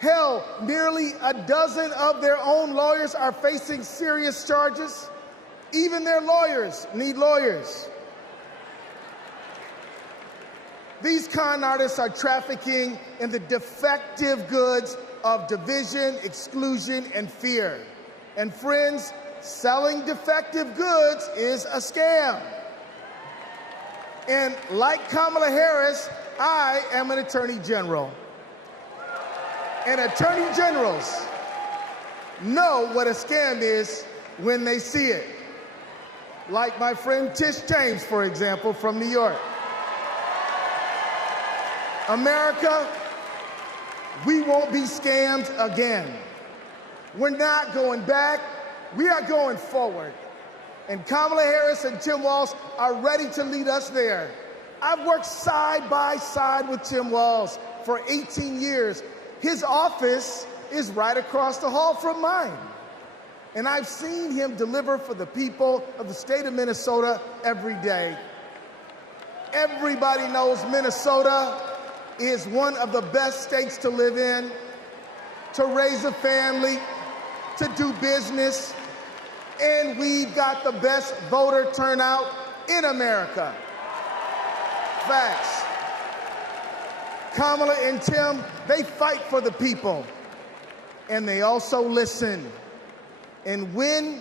Hell, nearly a dozen of their own lawyers are facing serious charges. Even their lawyers need lawyers. These con artists are trafficking in the defective goods of division, exclusion, and fear. And friends, selling defective goods is a scam. And like Kamala Harris, I am an attorney general. And attorney generals know what a scam is when they see it. like my friend Tish James, for example, from New York. America, we won't be scammed again. We're not going back, we are going forward. And Kamala Harris and Tim Walz are ready to lead us there. I've worked side by side with Tim Walz for 18 years. His office is right across the hall from mine. And I've seen him deliver for the people of the state of Minnesota every day. Everybody knows Minnesota is one of the best states to live in, to raise a family, to do business, and we've got the best voter turnout in America. Facts. Kamala and Tim, they fight for the people, and they also listen. And when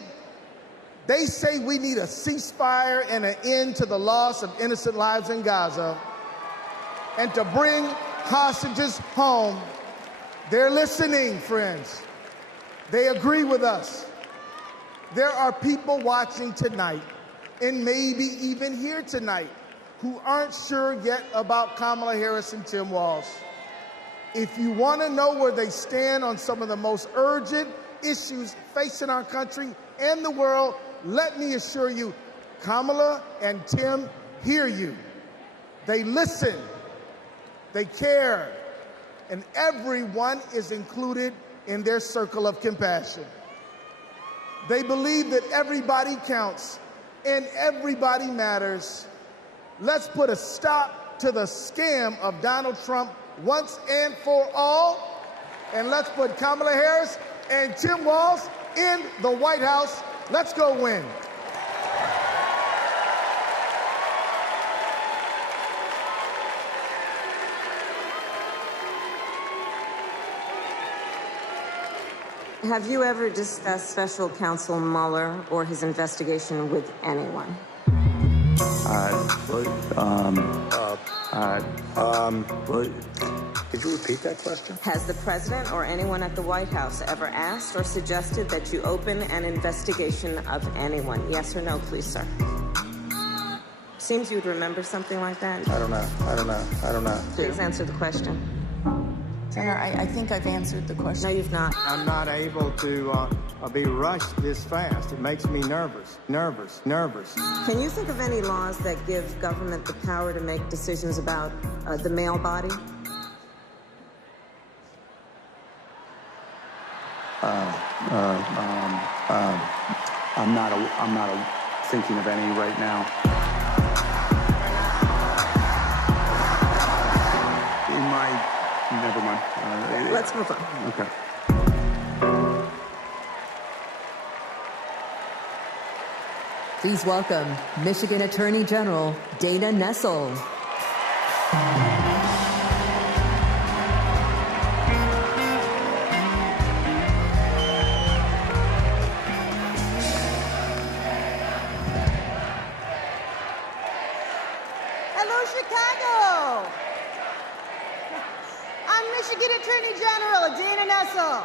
they say we need a ceasefire and an end to the loss of innocent lives in Gaza, and to bring hostages home, they're listening, friends. They agree with us. There are people watching tonight, and maybe even here tonight, who aren't sure yet about Kamala Harris and Tim Walz. If you want to know where they stand on some of the most urgent issues facing our country and the world, let me assure you, Kamala and Tim hear you. They listen, they care, and everyone is included in their circle of compassion. They believe that everybody counts and everybody matters. Let's put a stop to the scam of Donald Trump once and for all, and let's put Kamala Harris and Tim Walz in the White House. Let's go win. Have you ever discussed Special Counsel Mueller or his investigation with anyone? Could you repeat that question? Has the president or anyone at the White House ever asked or suggested that you open an investigation of anyone? Yes or no, please, sir? Seems you'd remember something like that. I don't know. Please answer the question. Senator, I think I've answered the question. No, you've not. I'm not able to be rushed this fast. It makes me nervous. Can you think of any laws that give government the power to make decisions about the male body? I'm not thinking of any right now. Never mind. Let's move on. Okay. Please welcome Michigan Attorney General Dana Nessel. Hello, Chicago. I'm Michigan Attorney General Dana Nessel.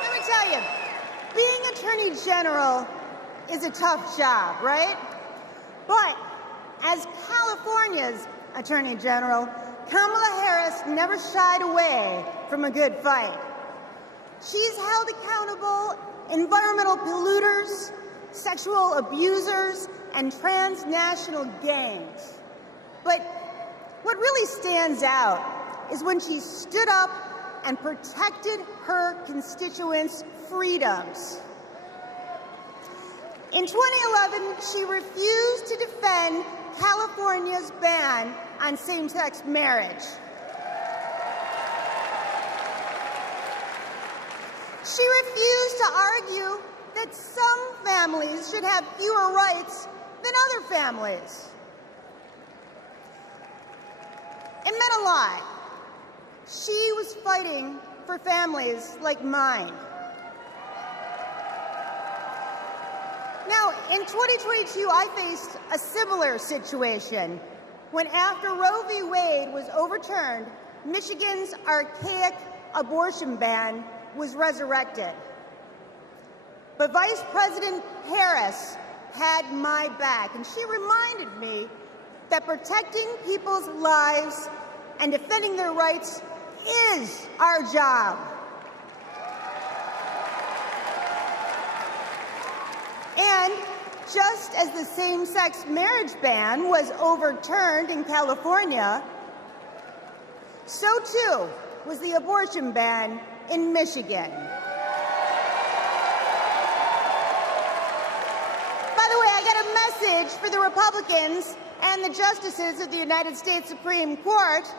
Let me tell you, being Attorney General is a tough job, right? But as California's Attorney General, Kamala Harris never shied away from a good fight. She's held accountable environmental polluters, sexual abusers, and transnational gangs. But what really stands out is when she stood up and protected her constituents' freedoms. In 2011, she refused to defend California's ban on same-sex marriage. She refused to argue that some families should have fewer rights than other families. It meant a lot. She was fighting for families like mine. Now, in 2022, I faced a similar situation when, after Roe v. Wade was overturned, Michigan's archaic abortion ban was resurrected. But Vice President Harris had my back, and she reminded me that protecting people's lives and defending their rights is our job. And just as the same-sex marriage ban was overturned in California, so too was the abortion ban in Michigan. By the way, I got a message for the Republicans and the justices of the United States Supreme Court.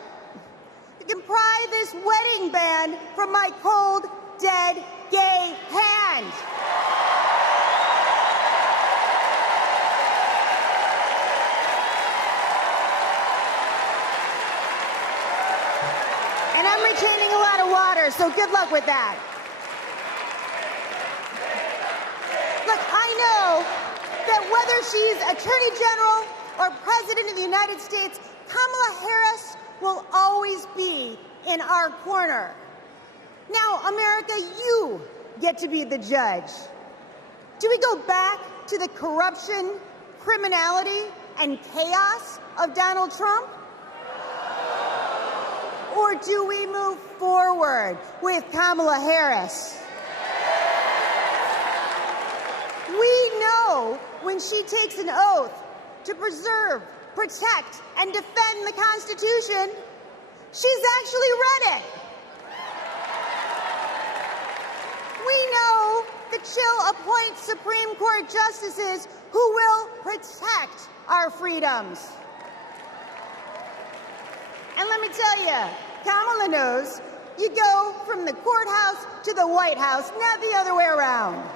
You can pry this wedding band from my cold, dead, gay hand. And I'm retaining a lot of water, so good luck with that. Look, I know that whether she's Attorney General or President of the United States, Kamala Harris will always be in our corner. Now, America, you get to be the judge. Do we go back to the corruption, criminality, and chaos of Donald Trump? Or do we move forward with Kamala Harris? We know when she takes an oath to preserve, protect, and defend the Constitution, she's actually read it. We know that she'll appoint Supreme Court justices who will protect our freedoms. And let me tell you, Kamala knows you go from the courthouse to the White House, not the other way around.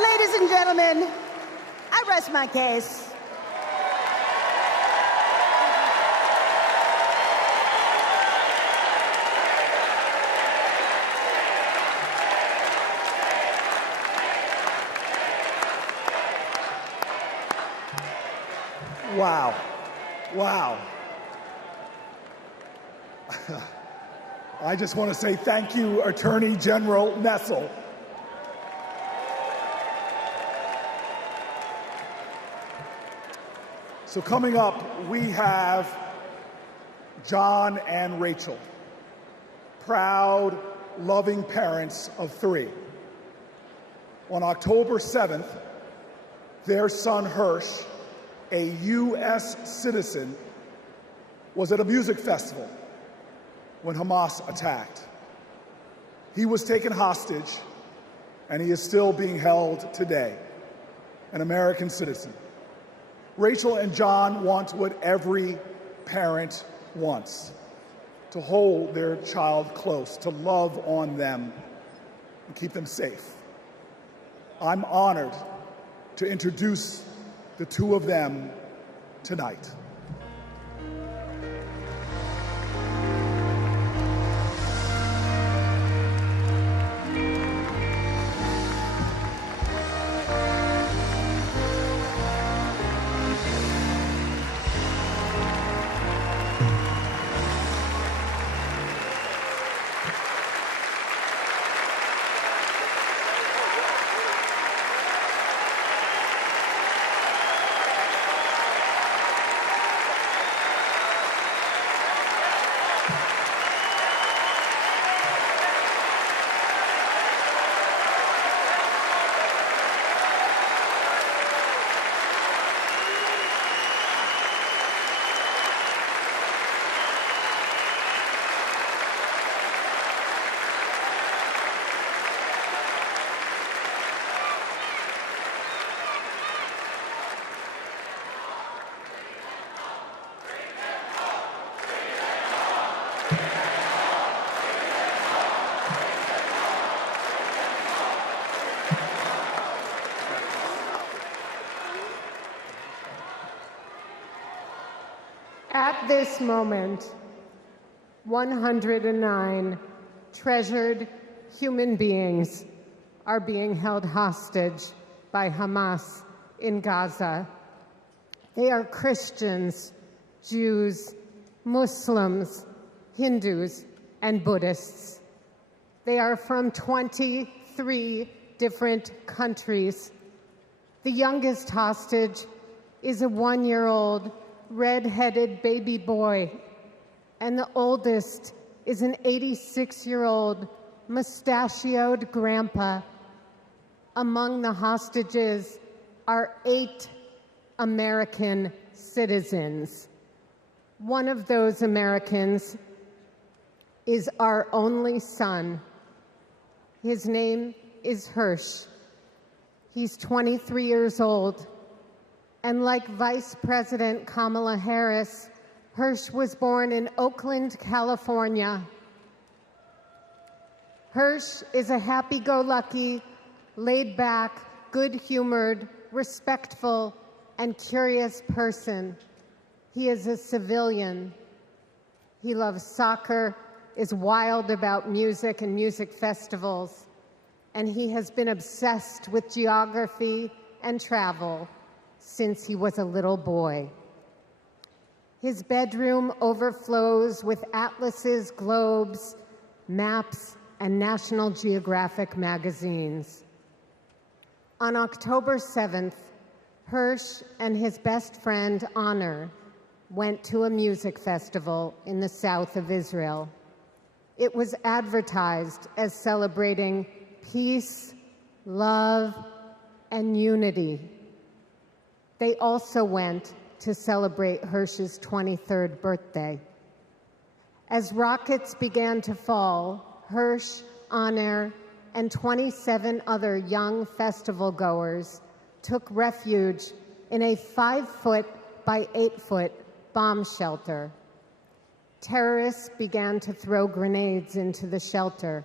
Ladies and gentlemen, I rest my case. Wow. Wow. I just want to say thank you, Attorney General Nessel. So coming up, we have John and Rachel, proud, loving parents of 3. On October 7th, their son Hirsch, a U.S. citizen, was at a music festival when Hamas attacked. He was taken hostage, and he is still being held today, an American citizen. Rachel and John want what every parent wants: to hold their child close, to love on them, and keep them safe. I'm honored to introduce the 2 of them tonight. At this moment, 109 treasured human beings are being held hostage by Hamas in Gaza. They are Christians, Jews, Muslims, Hindus, and Buddhists. They are from 23 different countries. The youngest hostage is a 1-year-old red-headed baby boy, and the oldest is an 86-year-old mustachioed grandpa. Among the hostages are 8 American citizens. One of those Americans is our only son. His name is Hirsch. He's 23 years old, and like Vice President Kamala Harris, Hirsch was born in Oakland, California. Hirsch is a happy-go-lucky, laid-back, good-humored, respectful, and curious person. He is a civilian. He loves soccer, is wild about music and music festivals, and he has been obsessed with geography and travel since he was a little boy. His bedroom overflows with atlases, globes, maps, and National Geographic magazines. On October 7th, Hirsch and his best friend, Honor, went to a music festival in the south of Israel. It was advertised as celebrating peace, love, and unity. They also went to celebrate Hirsch's 23rd birthday. As rockets began to fall, Hirsch, Honor, and 27 other young festival-goers took refuge in a 5-foot by 8-foot bomb shelter. Terrorists began to throw grenades into the shelter.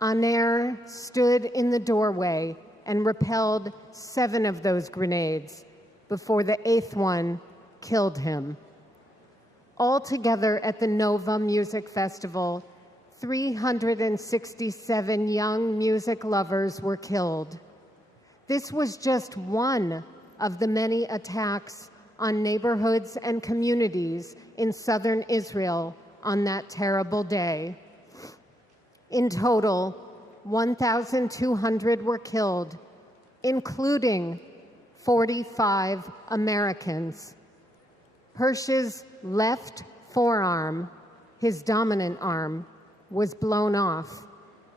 Honor stood in the doorway and repelled 7 of those grenades before the 8th one killed him. Altogether at the Nova Music Festival, 367 young music lovers were killed. This was just one of the many attacks on neighborhoods and communities in southern Israel on that terrible day. In total, 1,200 were killed, including 45 Americans. Hirsch's left forearm, his dominant arm, was blown off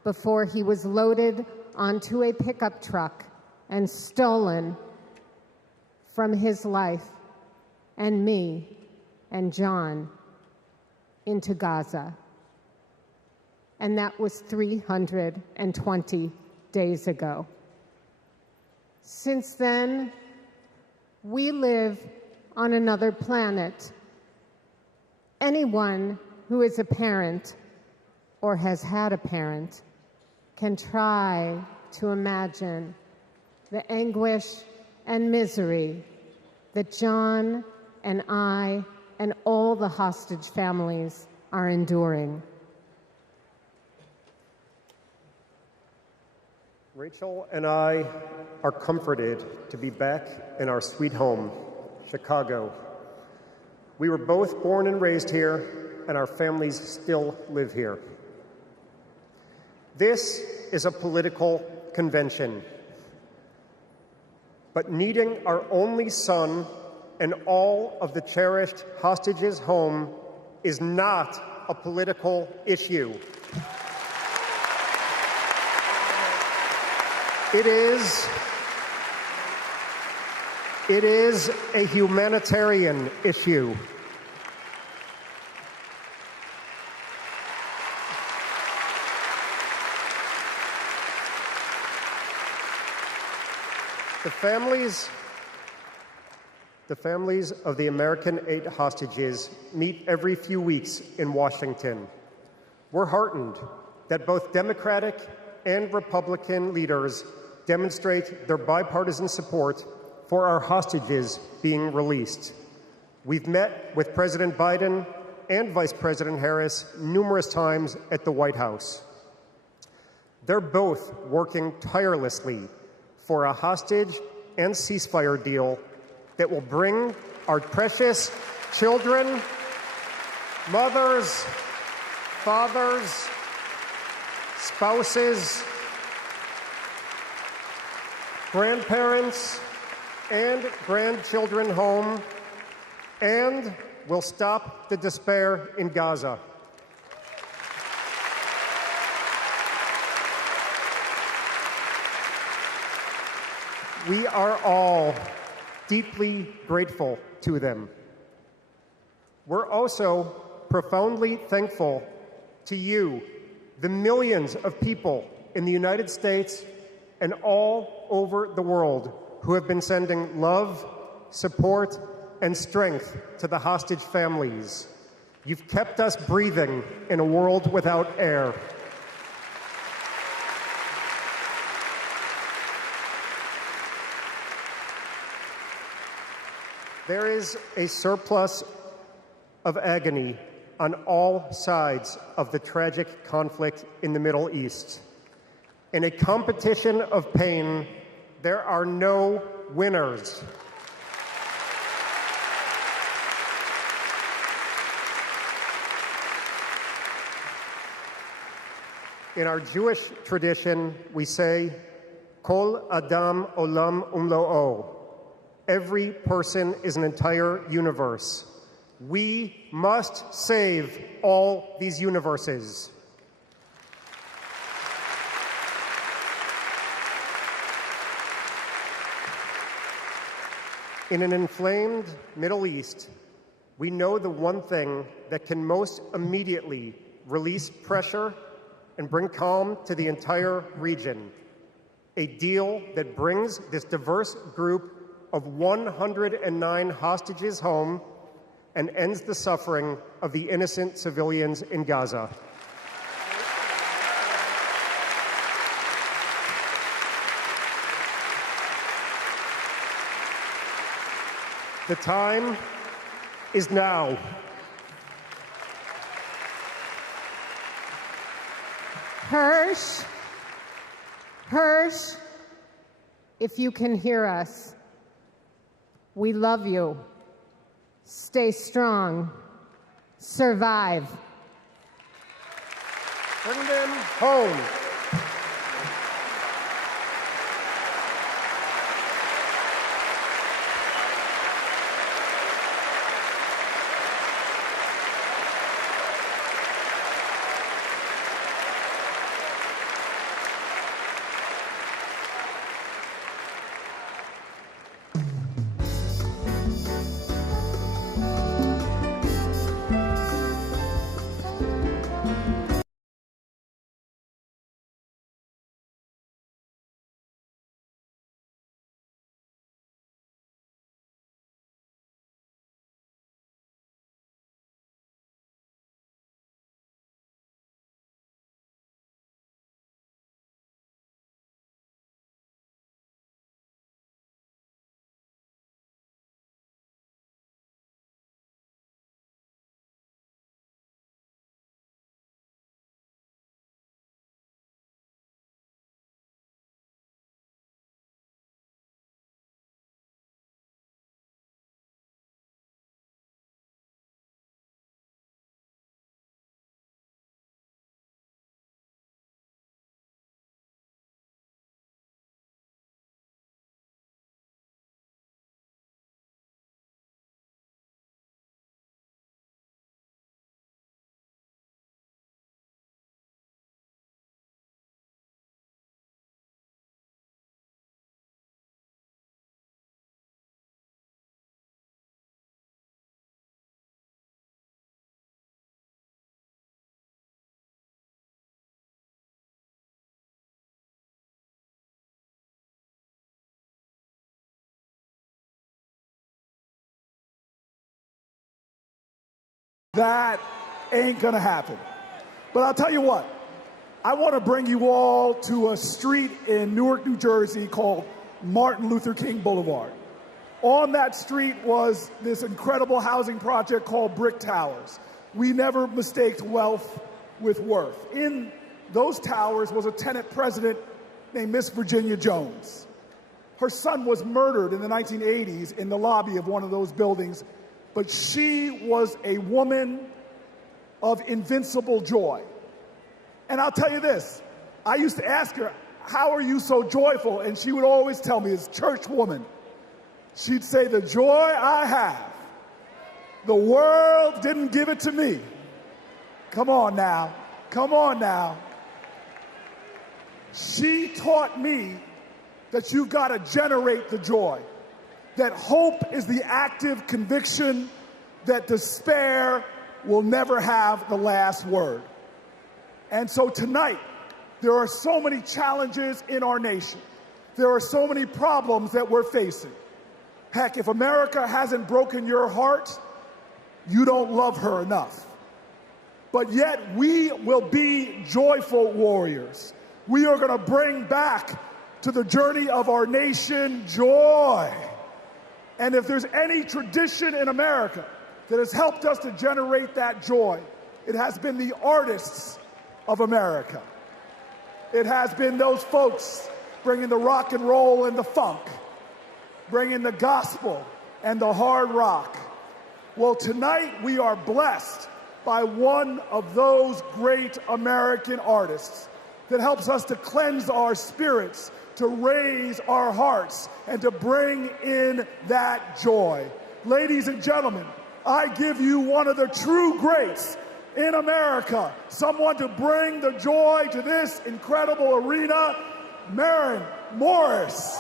before he was loaded onto a pickup truck and stolen from his life and me and John into Gaza. And that was 320 days ago. Since then, we live on another planet. Anyone who is a parent or has had a parent can try to imagine the anguish and misery that John and I and all the hostage families are enduring. Rachel and I are comforted to be back in our sweet home, Chicago. We were both born and raised here, and our families still live here. This is a political convention, but needing our only son and all of the cherished hostages home is not a political issue. It is a humanitarian issue. The families of the American 8 hostages meet every few weeks in Washington. We're heartened that both Democratic and Republican leaders demonstrate their bipartisan support for our hostages being released. We've met with President Biden and Vice President Harris numerous times at the White House. They're both working tirelessly for a hostage and ceasefire deal that will bring our precious children, mothers, fathers, spouses, grandparents, and grandchildren home, and will stop the despair in Gaza. We are all deeply grateful to them. We're also profoundly thankful to you, the millions of people in the United States and all over the world who have been sending love, support, and strength to the hostage families. You've kept us breathing in a world without air. There is a surplus of agony on all sides of the tragic conflict in the Middle East. In a competition of pain, there are no winners. In our Jewish tradition, we say, Kol Adam Olam Umlo'o. Every person is an entire universe. We must save all these universes. In an inflamed Middle East, we know the one thing that can most immediately release pressure and bring calm to the entire region. A deal that brings this diverse group of 109 hostages home and ends the suffering of the innocent civilians in Gaza. The time is now. Hirsch, if you can hear us, we love you. Stay strong. Survive. Bring them home. That ain't gonna happen. But I'll tell you what, I want to bring you all to a street in Newark, New Jersey called Martin Luther King Boulevard. On that street was this incredible housing project called Brick Towers. We never mistaked wealth with worth. In those towers was a tenant president named Miss Virginia Jones. Her son was murdered in the 1980s in the lobby of one of those buildings, but she was a woman of invincible joy. And I'll tell you this, I used to ask her, how are you so joyful? And she would always tell me, as church woman, she'd say, the joy I have, the world didn't give it to me. Come on now, come on now. She taught me that you've got to generate the joy, that hope is the active conviction that despair will never have the last word. And so tonight, there are so many challenges in our nation. There are so many problems that we're facing. Heck, if America hasn't broken your heart, you don't love her enough. But yet we will be joyful warriors. We are going to bring back to the journey of our nation joy. And if there's any tradition in America that has helped us to generate that joy, it has been the artists of America. It has been those folks bringing the rock and roll and the funk, bringing the gospel and the hard rock. Well, tonight we are blessed by one of those great American artists that helps us to cleanse our spirits, to raise our hearts, and to bring in that joy. Ladies and gentlemen, I give you one of the true greats in America, someone to bring the joy to this incredible arena, Maren Morris.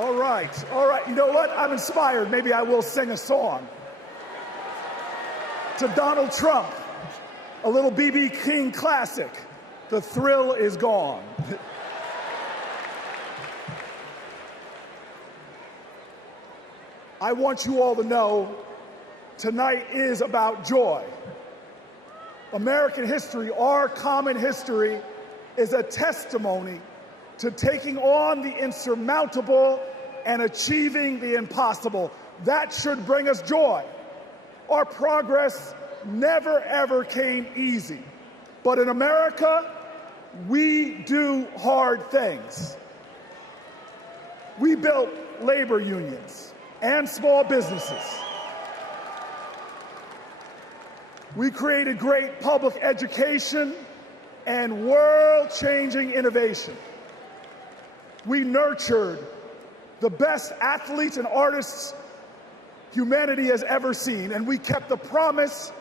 All right. You know what? I'm inspired. Maybe I will sing a song. To Donald Trump, a little B.B. King classic, "The Thrill Is Gone." I want you all to know tonight is about joy. American history, our common history, is a testimony to taking on the insurmountable and achieving the impossible. That should bring us joy. Our progress never, ever came easy. But in America, we do hard things. We built labor unions and small businesses. We created great public education and world-changing innovation. We nurtured the best athletes and artists humanity has ever seen, and we kept the promise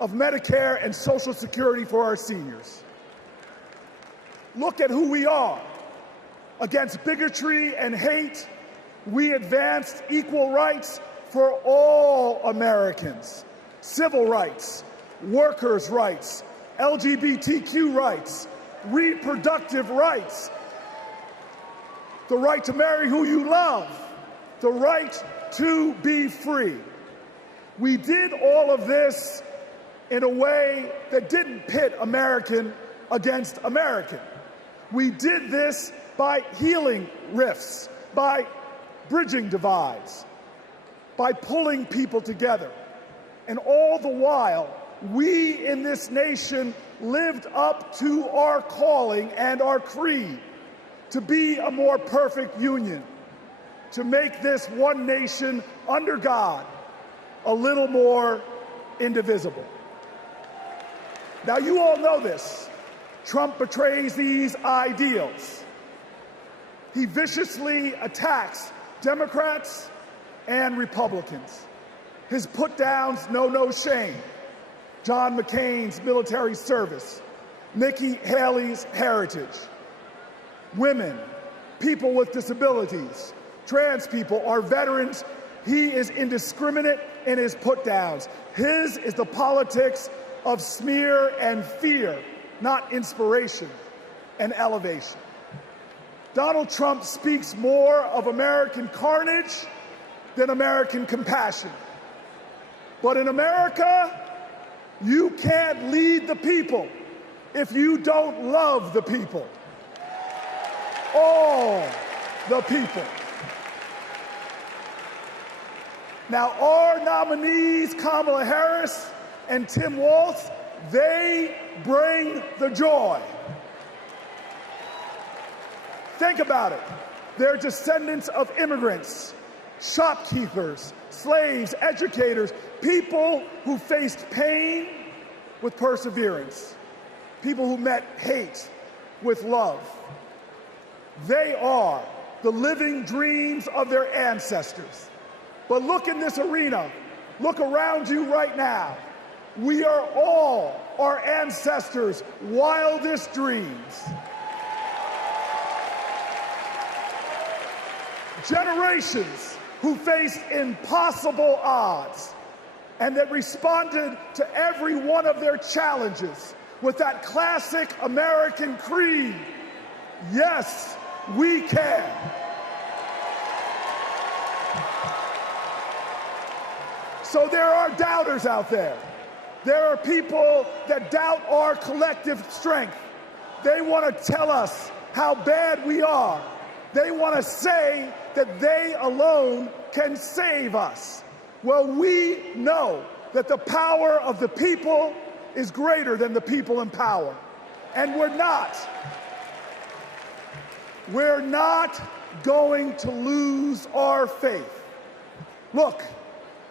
of Medicare and Social Security for our seniors. Look at who we are. Against bigotry and hate, we advanced equal rights for all Americans. Civil rights, workers' rights, LGBTQ rights, reproductive rights, the right to marry who you love, the right to be free. We did all of this in a way that didn't pit American against American. We did this by healing rifts, by bridging divides, by pulling people together. And all the while, we in this nation lived up to our calling and our creed to be a more perfect union, to make this one nation under God a little more indivisible. Now, you all know this. Trump betrays these ideals. He viciously attacks Democrats and Republicans. His put-downs know no shame. John McCain's military service, Nikki Haley's heritage, women, people with disabilities, trans people, our veterans. He is indiscriminate in his put-downs. His is the politics of smear and fear, not inspiration and elevation. Donald Trump speaks more of American carnage than American compassion. But in America, you can't lead the people if you don't love the people. All the people. Now, our nominees, Kamala Harris and Tim Walz, they bring the joy. Think about it. They're descendants of immigrants, shopkeepers, slaves, educators, people who faced pain with perseverance, people who met hate with love. They are the living dreams of their ancestors. But look in this arena. Look around you right now. We are all our ancestors' wildest dreams. Generations who faced impossible odds and that responded to every one of their challenges with that classic American creed, yes, we can. So there are doubters out there. There are people that doubt our collective strength. They want to tell us how bad we are. They want to say that they alone can save us. Well, we know that the power of the people is greater than the people in power. And we're not going to lose our faith. Look,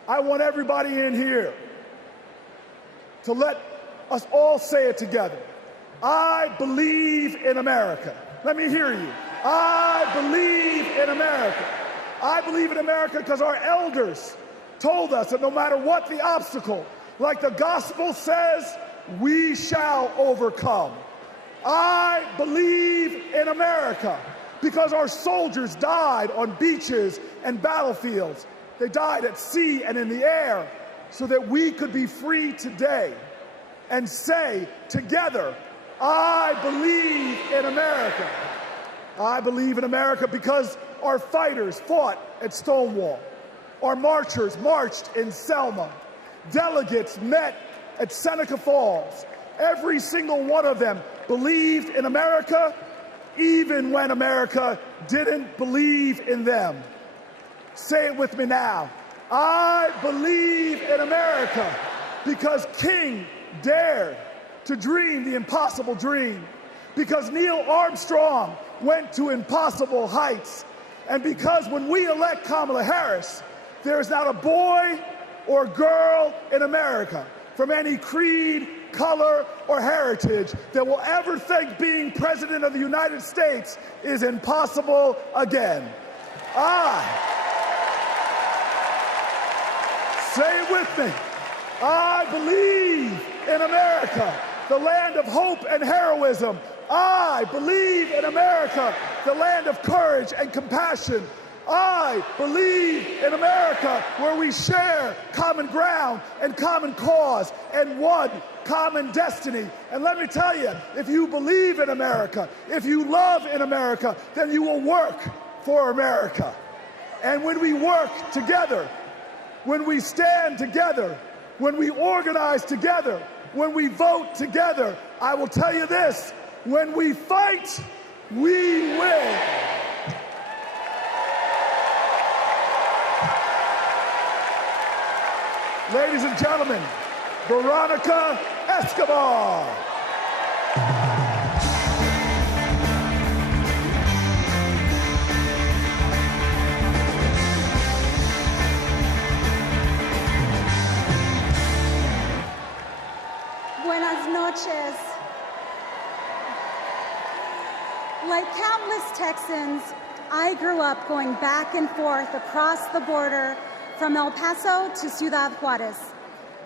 I want everybody in here to let us all say it together. I believe in America. Let me hear you. I believe in America. I believe in America because our elders told us that no matter what the obstacle, like the gospel says, we shall overcome. I believe in America because our soldiers died on beaches and battlefields. They died at sea and in the air so that we could be free today and say together, I believe in America. I believe in America because our fighters fought at Stonewall. Our marchers marched in Selma. Delegates met at Seneca Falls. Every single one of them believed in America, even when America didn't believe in them. Say it with me now. I believe in America because King dared to dream the impossible dream, because Neil Armstrong went to impossible heights, and because when we elect Kamala Harris, there is not a boy or girl in America from any creed, color, or heritage that will ever think being President of the United States is impossible again. Say it with me. I believe in America, the land of hope and heroism. I believe in America, the land of courage and compassion. I believe in America, where we share common ground and common cause and one common destiny. And let me tell you, if you believe in America, if you love in America, then you will work for America. And when we work together, when we stand together, when we organize together, when we vote together, I will tell you this, when we fight, we win. Ladies and gentlemen, Veronica Escobar. Buenas noches. Like countless Texans, I grew up going back and forth across the border from El Paso to Ciudad Juarez.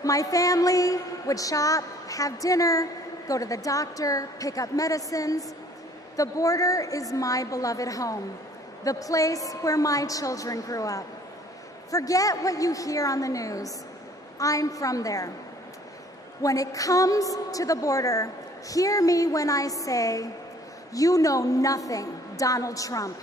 My family would shop, have dinner, go to the doctor, pick up medicines. The border is my beloved home, the place where my children grew up. Forget what you hear on the news. I'm from there. When it comes to the border, hear me when I say, you know nothing, Donald Trump.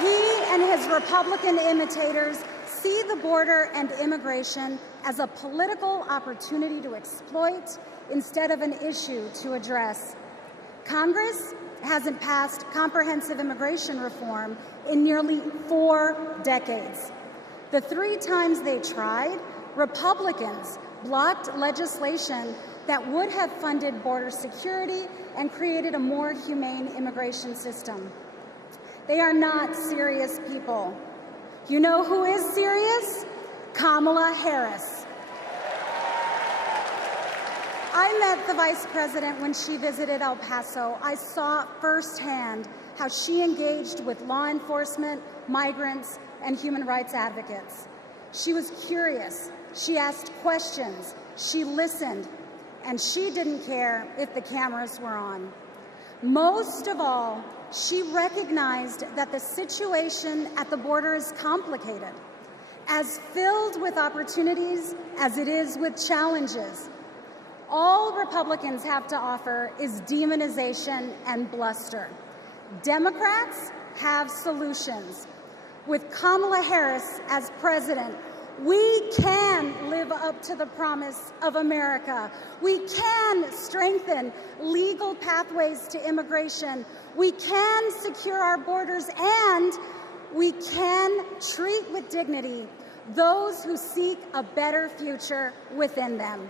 He and his Republican imitators see the border and immigration as a political opportunity to exploit instead of an issue to address. Congress hasn't passed comprehensive immigration reform in nearly 4 decades. The 3 times they tried, Republicans blocked legislation that would have funded border security and created a more humane immigration system. They are not serious people. You know who is serious? Kamala Harris. I met the vice president when she visited El Paso. I saw firsthand how she engaged with law enforcement, migrants, and human rights advocates. She was curious. She asked questions. She listened. And she didn't care if the cameras were on. Most of all, she recognized that the situation at the border is complicated, as filled with opportunities as it is with challenges. All Republicans have to offer is demonization and bluster. Democrats have solutions. With Kamala Harris as president, we can live up to the promise of America. We can strengthen legal pathways to immigration. We can secure our borders, and we can treat with dignity those who seek a better future within them.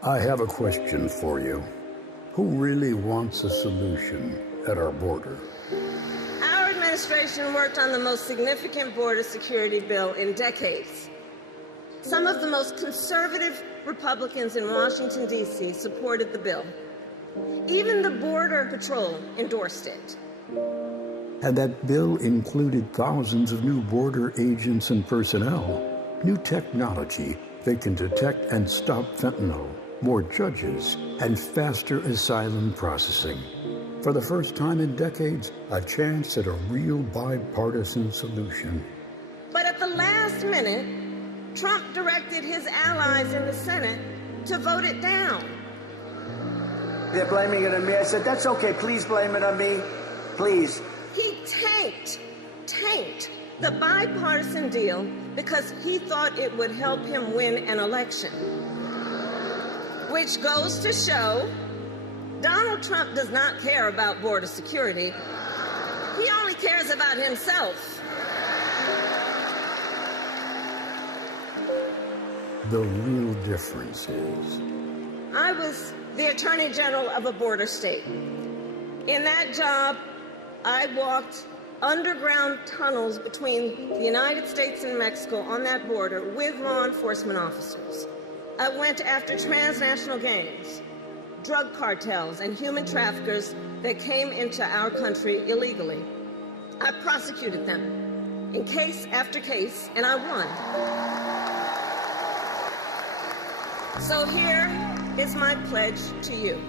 I have a question for you. Who really wants a solution at our border? Our administration worked on the most significant border security bill in decades. Some of the most conservative Republicans in Washington, D.C. supported the bill. Even the Border Patrol endorsed it. And that bill included thousands of new border agents and personnel, new technology that can detect and stop fentanyl, more judges, and faster asylum processing. For the first time in decades, a chance at a real bipartisan solution. But at the last minute, Trump directed his allies in the Senate to vote it down. They're blaming it on me. I said, that's okay. Please blame it on me. Please. He tanked the bipartisan deal because he thought it would help him win an election. Which goes to show Donald Trump does not care about border security. He only cares about himself. The real difference is, I was the Attorney General of a border state. In that job, I walked underground tunnels between the United States and Mexico on that border with law enforcement officers. I went after transnational gangs, drug cartels, and human traffickers that came into our country illegally. I prosecuted them in case after case, and I won. So here is my pledge to you.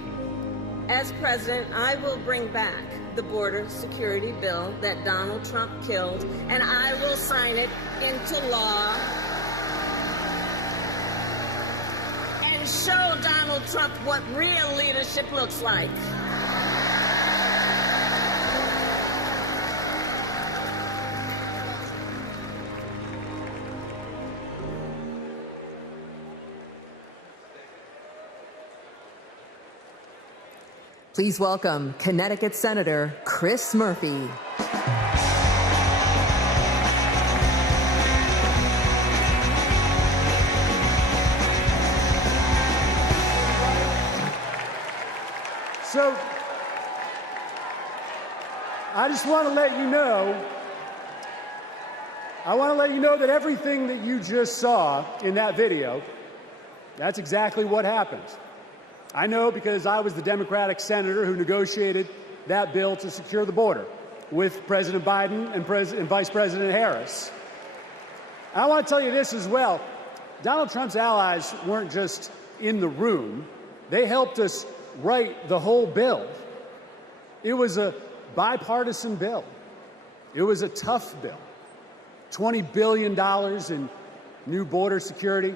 As president, I will bring back the border security bill that Donald Trump killed, and I will sign it into law and show Donald Trump what real leadership looks like. Please welcome Connecticut Senator Chris Murphy. So, I just want to let you know, that everything that you just saw in that video, that's exactly what happened. I know because I was the Democratic senator who negotiated that bill to secure the border with President Biden and Vice President Harris. I want to tell you this as well. Donald Trump's allies weren't just in the room. They helped us write the whole bill. It was a bipartisan bill. It was a tough bill. $20 billion in new border security,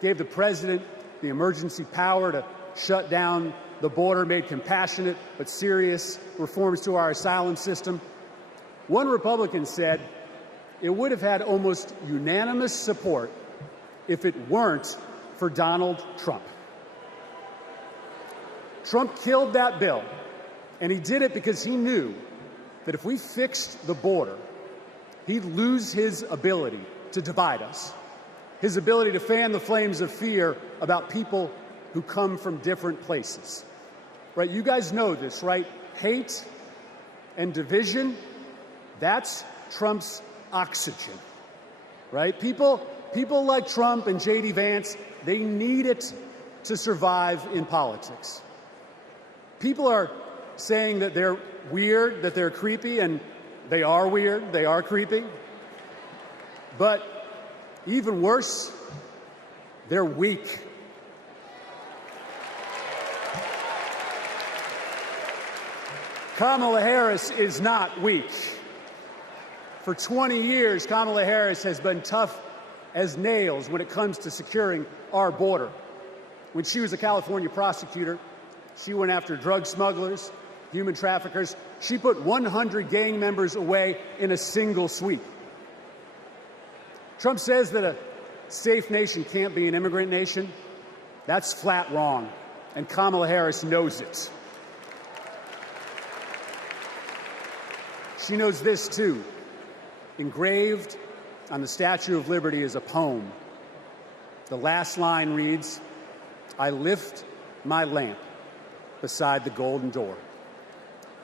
gave the president the emergency power to shut down the border, made compassionate but serious reforms to our asylum system. One Republican said it would have had almost unanimous support if it weren't for Donald Trump. Trump killed that bill, and he did it because he knew that if we fixed the border, he'd lose his ability to divide us, his ability to fan the flames of fear about people who come from different places. Right? You guys know this, right? Hate and division, that's Trump's oxygen. Right? People like Trump and J.D. Vance, they need it to survive in politics. People are saying that they're weird, that they're creepy, and they are weird, they are creepy. But even worse, they're weak. Kamala Harris is not weak. For 20 years, Kamala Harris has been tough as nails when it comes to securing our border. When she was a California prosecutor, she went after drug smugglers, human traffickers. She put 100 gang members away in a single sweep. Trump says that a safe nation can't be an immigrant nation. That's flat wrong, and Kamala Harris knows it. She knows this, too. Engraved on the Statue of Liberty is a poem. The last line reads, "I lift my lamp beside the golden door."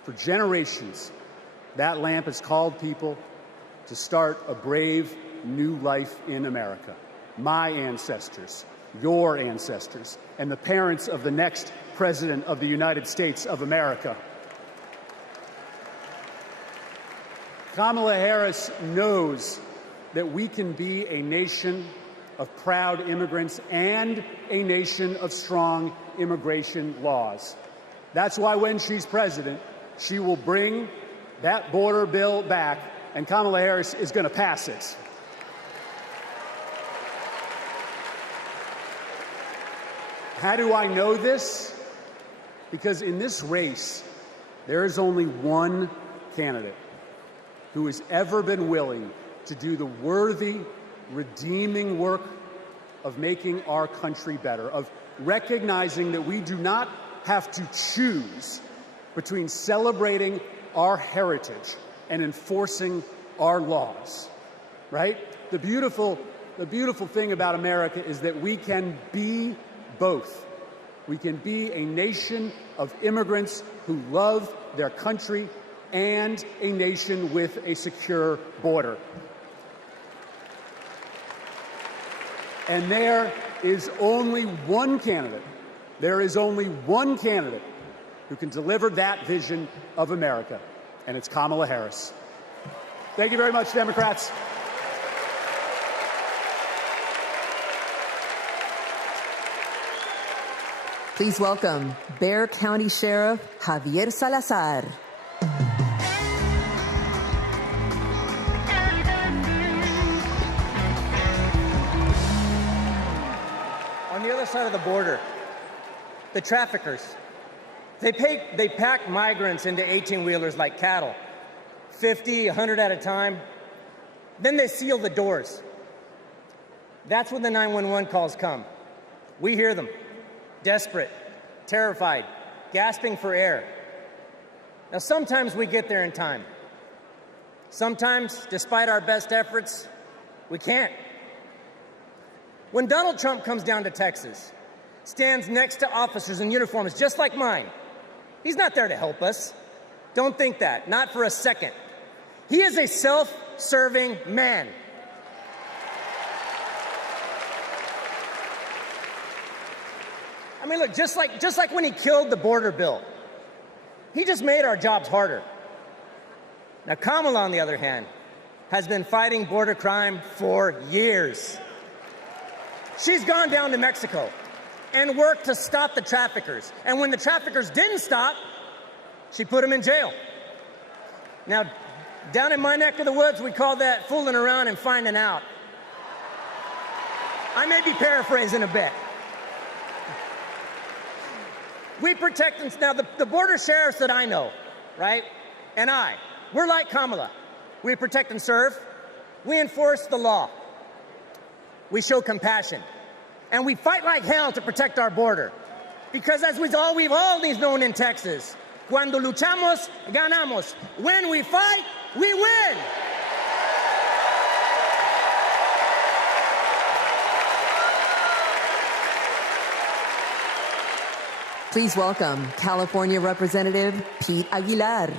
For generations, that lamp has called people to start a brave new life in America. My ancestors, your ancestors, and the parents of the next President of the United States of America. Kamala Harris knows that we can be a nation of proud immigrants and a nation of strong immigration laws. That's why when she's president, she will bring that border bill back, and Kamala Harris is going to pass it. How do I know this? Because in this race, there is only one candidate who has ever been willing to do the worthy, redeeming work of making our country better, of recognizing that we do not have to choose between celebrating our heritage and enforcing our laws, right? The beautiful thing about America is that we can be both. We can be a nation of immigrants who love their country and a nation with a secure border. And there is only one candidate. There is only one candidate who can deliver that vision of America, and it's Kamala Harris. Thank you very much, Democrats. Please welcome Bexar County Sheriff Javier Salazar. On the other side of the border, the traffickers, they pack migrants into 18-wheelers like cattle, 50, 100 at a time. Then they seal the doors. That's when the 911 calls come. We hear them, desperate, terrified, gasping for air. Now, sometimes we get there in time. Sometimes, despite our best efforts, we can't. When Donald Trump comes down to Texas, stands next to officers in uniforms just like mine, he's not there to help us. Don't think that, not for a second. He is a self-serving man. I mean, look, just like when he killed the border bill, he just made our jobs harder. Now, Kamala, on the other hand, has been fighting border crime for years. She's gone down to Mexico and worked to stop the traffickers. And when the traffickers didn't stop, she put them in jail. Now, down in my neck of the woods, we call that fooling around and finding out. I may be paraphrasing a bit. We protect them. Now, the border sheriffs that I know, right, and we're like Kamala. We protect and serve. We enforce the law. We show compassion. And we fight like hell to protect our border. Because as we've always known in Texas, cuando luchamos, ganamos. When we fight, we win. Please welcome California Representative Pete Aguilar.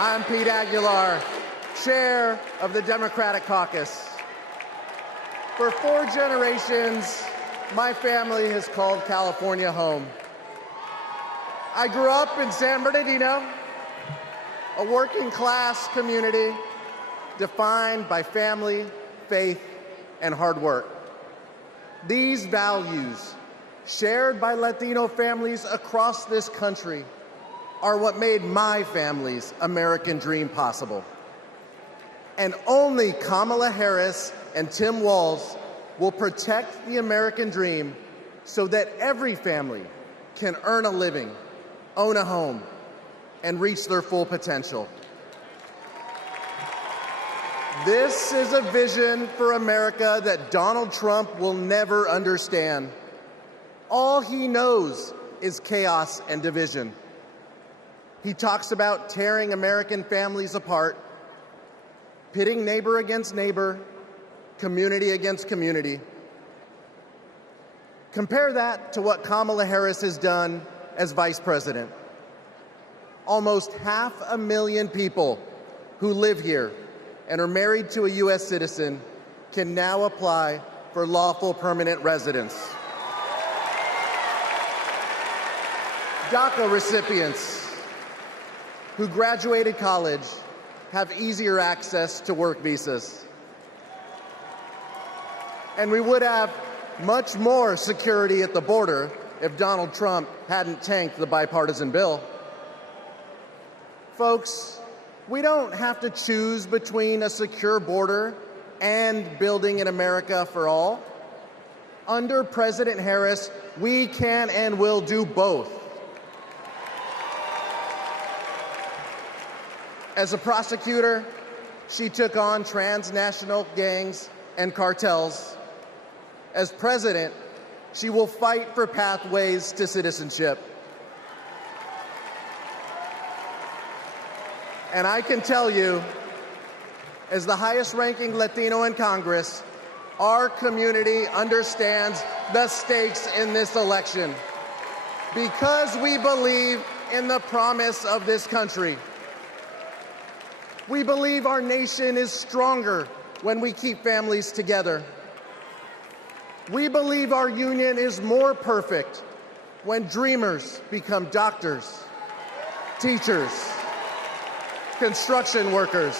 I'm Pete Aguilar, chair of the Democratic Caucus. For 4 generations, my family has called California home. I grew up in San Bernardino, a working-class community defined by family, faith, and hard work. These values, shared by Latino families across this country, are what made my family's American dream possible. And only Kamala Harris and Tim Walz will protect the American dream so that every family can earn a living, own a home, and reach their full potential. This is a vision for America that Donald Trump will never understand. All he knows is chaos and division. He talks about tearing American families apart, pitting neighbor against neighbor, community against community. Compare that to what Kamala Harris has done as vice president. Almost 500,000 people who live here and are married to a U.S. citizen can now apply for lawful permanent residents. DACA recipients who graduated college have easier access to work visas. And we would have much more security at the border if Donald Trump hadn't tanked the bipartisan bill. Folks, we don't have to choose between a secure border and building an America for all. Under President Harris, we can and will do both. As a prosecutor, she took on transnational gangs and cartels. As president, she will fight for pathways to citizenship. And I can tell you, as the highest-ranking Latino in Congress, our community understands the stakes in this election because we believe in the promise of this country. We believe our nation is stronger when we keep families together. We believe our union is more perfect when dreamers become doctors, teachers, construction workers,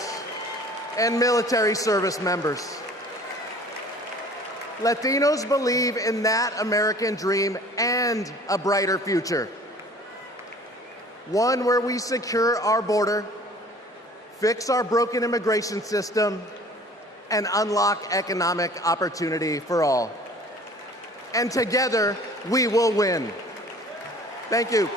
and military service members. Latinos believe in that American dream and a brighter future. One where we secure our border, fix our broken immigration system, and unlock economic opportunity for all. And together, we will win. Thank you.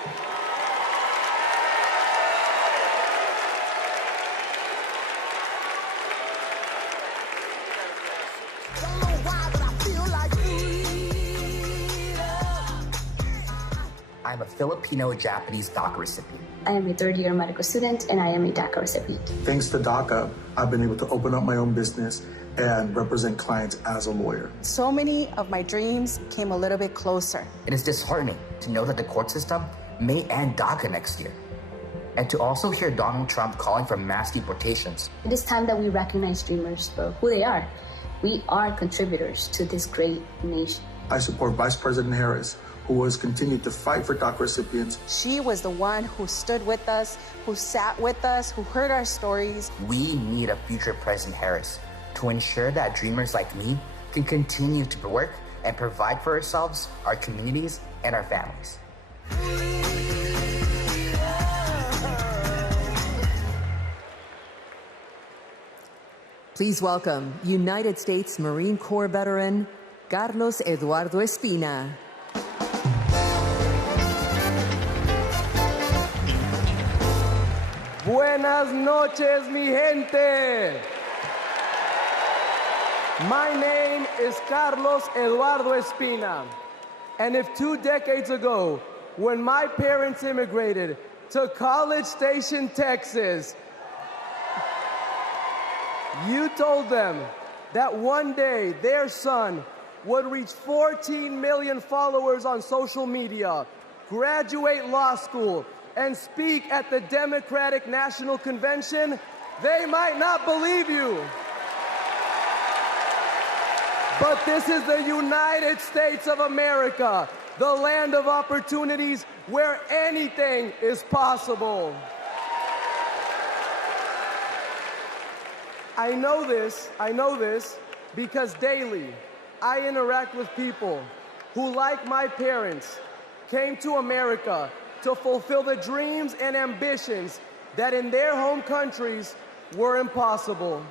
I'm a Filipino-Japanese DACA recipient. I am a third-year medical student, and I am a DACA recipient. Thanks to DACA, I've been able to open up my own business and represent clients as a lawyer. So many of my dreams came a little bit closer. It is disheartening to know that the court system may end DACA next year, and to also hear Donald Trump calling for mass deportations. It is time that we recognize dreamers for who they are. We are contributors to this great nation. I support Vice President Harris, who has continued to fight for DACA recipients. She was the one who stood with us, who sat with us, who heard our stories. We need a future President Harris to ensure that dreamers like me can continue to work and provide for ourselves, our communities, and our families. Please welcome United States Marine Corps veteran Carlos Eduardo Espina. Buenas noches, mi gente. My name is Carlos Eduardo Espina. And if 2 decades ago, when my parents immigrated to College Station, Texas, you told them that one day their son would reach 14 million followers on social media, graduate law school, and speak at the Democratic National Convention, they might not believe you. But this is the United States of America, the land of opportunities where anything is possible. I know this because daily I interact with people who, like my parents, came to America to fulfill the dreams and ambitions that in their home countries were impossible.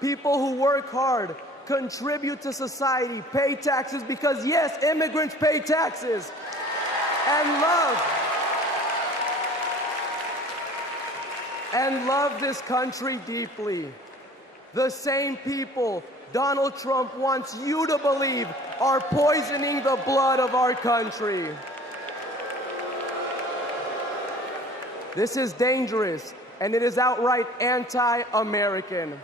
People who work hard, contribute to society, pay taxes because, yes, immigrants pay taxes, and love this country deeply. The same people Donald Trump wants you to believe are poisoning the blood of our country. This is dangerous, and it is outright anti-American.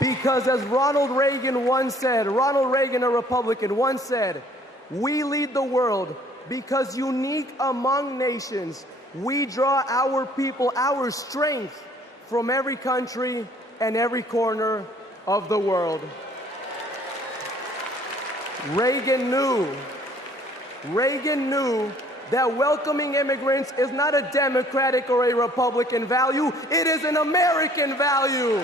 Because as Ronald Reagan, a Republican, once said, we lead the world because unique among nations, we draw our people, our strength from every country and every corner of the world. Reagan knew that welcoming immigrants is not a Democratic or a Republican value, it is an American value.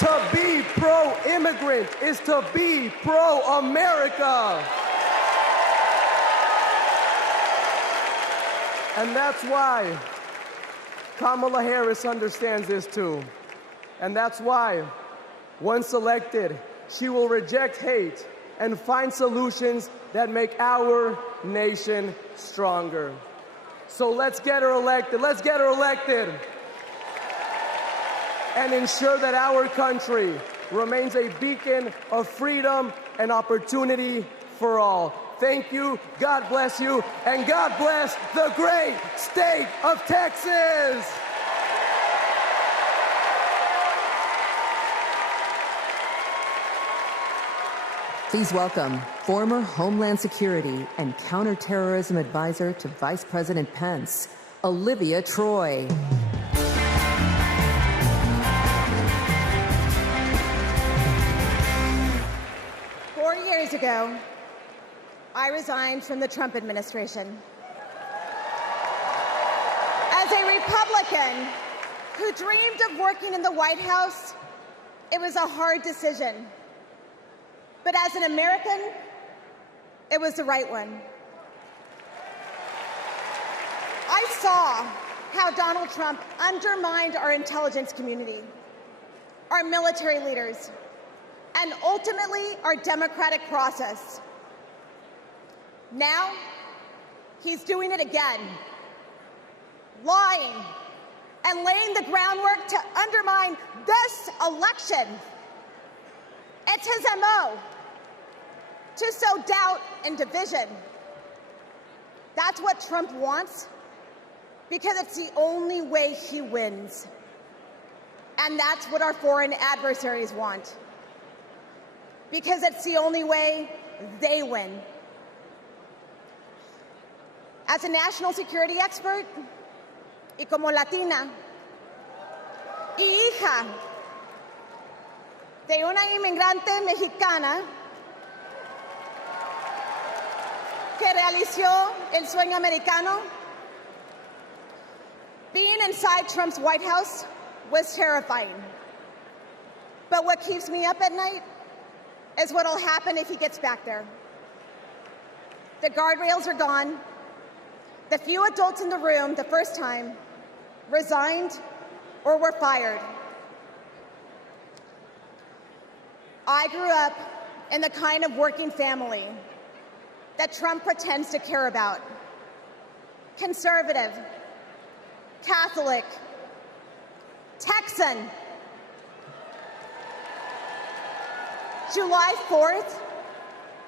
To be pro-immigrant is to be pro-America. And that's why Kamala Harris understands this too. And that's why, once elected, she will reject hate and find solutions that make our nation stronger. So let's get her elected. Let's get her elected. And ensure that our country remains a beacon of freedom and opportunity for all. Thank you, God bless you, and God bless the great state of Texas. Please welcome former Homeland Security and Counterterrorism Advisor to Vice President Pence, Olivia Troy. 4 years ago, I resigned from the Trump administration. As a Republican who dreamed of working in the White House, it was a hard decision. But as an American, it was the right one. I saw how Donald Trump undermined our intelligence community, our military leaders, and ultimately our democratic process. Now, he's doing it again, lying and laying the groundwork to undermine this election. It's his MO. To sow doubt and division. That's what Trump wants, because it's the only way he wins. And that's what our foreign adversaries want, because it's the only way they win. As a national security expert, y como Latina, y hija de una inmigrante mexicana que realizó el sueño americano, being inside Trump's White House was terrifying. But what keeps me up at night is what will happen if he gets back there. The guardrails are gone. The few adults in the room the first time resigned or were fired. I grew up in the kind of working family that Trump pretends to care about. Conservative, Catholic, Texan. July 4th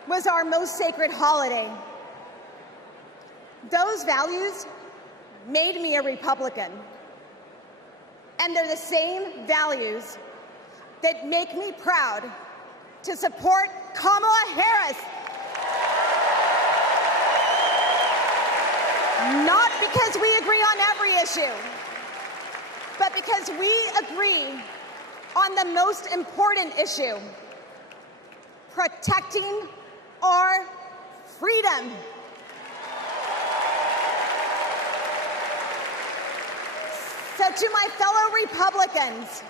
was our most sacred holiday. Those values made me a Republican. And they're the same values that make me proud to support Kamala Harris. Not because we agree on every issue, but because we agree on the most important issue: protecting our freedom. So to my fellow Republicans,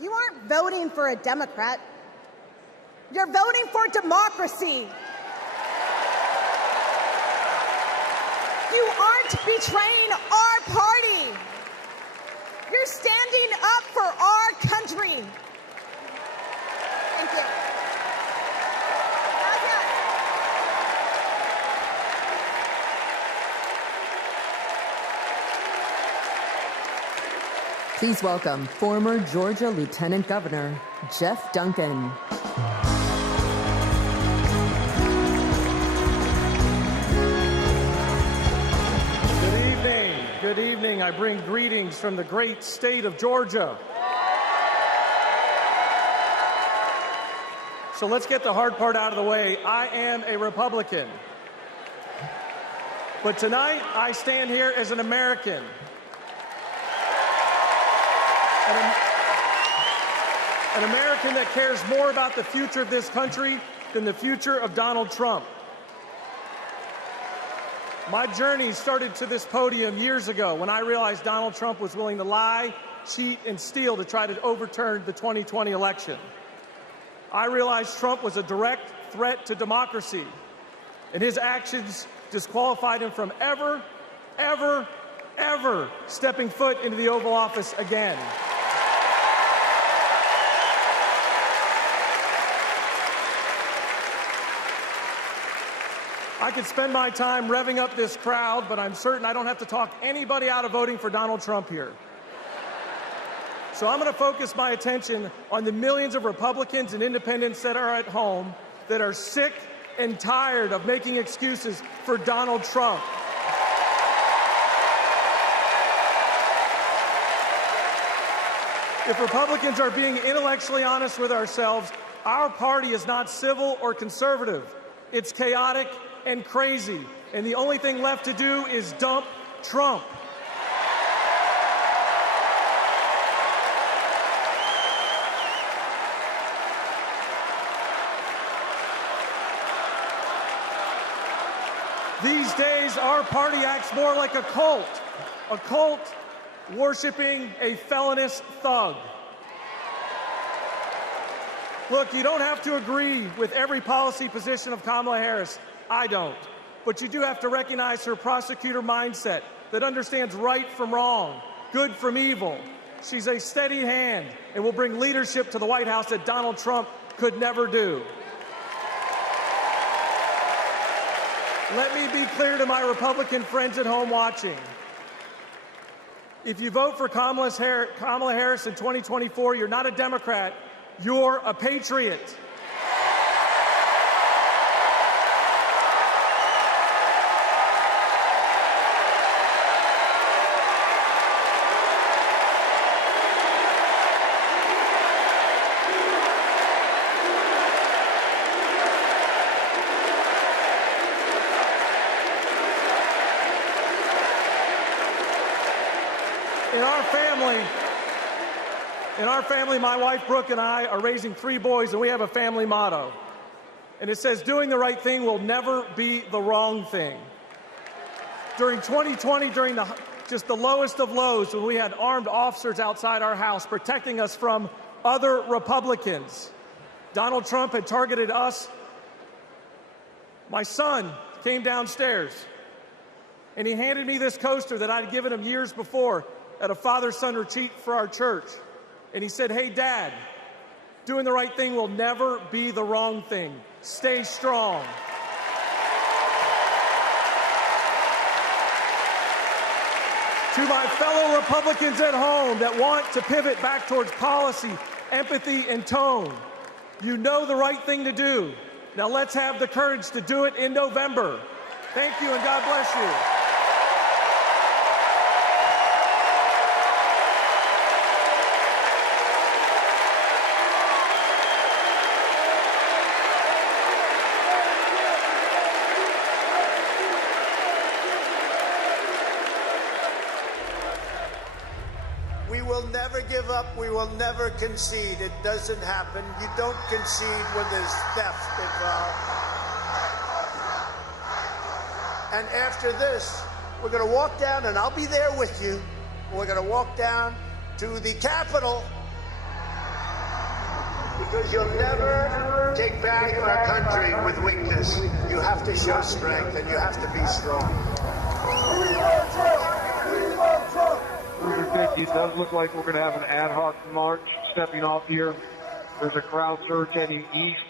you aren't voting for a Democrat. You're voting for democracy. You aren't betraying our party. You're standing up for our country. Thank you. Please welcome former Georgia Lieutenant Governor Jeff Duncan. Good evening. I bring greetings from the great state of Georgia. So let's get the hard part out of the way. I am a Republican. But tonight, I stand here as an American. An American that cares more about the future of this country than the future of Donald Trump. My journey started to this podium years ago when I realized Donald Trump was willing to lie, cheat, and steal to try to overturn the 2020 election. I realized Trump was a direct threat to democracy, and his actions disqualified him from ever stepping foot into the Oval Office again. I could spend my time revving up this crowd, but I'm certain I don't have to talk anybody out of voting for Donald Trump here. So I'm going to focus my attention on the millions of Republicans and independents that are at home that are sick and tired of making excuses for Donald Trump. If Republicans are being intellectually honest with ourselves, our party is not civil or conservative. It's chaotic and crazy, and the only thing left to do is dump Trump. These days, our party acts more like a cult worshiping a felonious thug. Look, you don't have to agree with every policy position of Kamala Harris. I don't. But you do have to recognize her prosecutor mindset that understands right from wrong, good from evil. She's a steady hand and will bring leadership to the White House that Donald Trump could never do. Let me be clear to my Republican friends at home watching. If you vote for Kamala Harris in 2024, you're not a Democrat, you're a patriot. In our family, my wife Brooke and I are raising 3 boys, and we have a family motto. And it says, doing the right thing will never be the wrong thing. During 2020, during just the lowest of lows, when we had armed officers outside our house protecting us from other Republicans, Donald Trump had targeted us. My son came downstairs, and he handed me this coaster that I'd given him years before at a father-son retreat for our church. And he said, hey, Dad, doing the right thing will never be the wrong thing. Stay strong. To my fellow Republicans at home that want to pivot back towards policy, empathy, and tone, you know the right thing to do. Now let's have the courage to do it in November. Thank you, and God bless you. Give up. We will never concede. It doesn't happen. You don't concede when there's theft involved. And after this, we're going to walk down, and I'll be there with you. We're going to walk down to the Capitol, because you'll never take back our country with weakness. You have to show strength, and you have to be strong. It does look like we're going to have an ad hoc march stepping off here. There's a crowd surge heading east.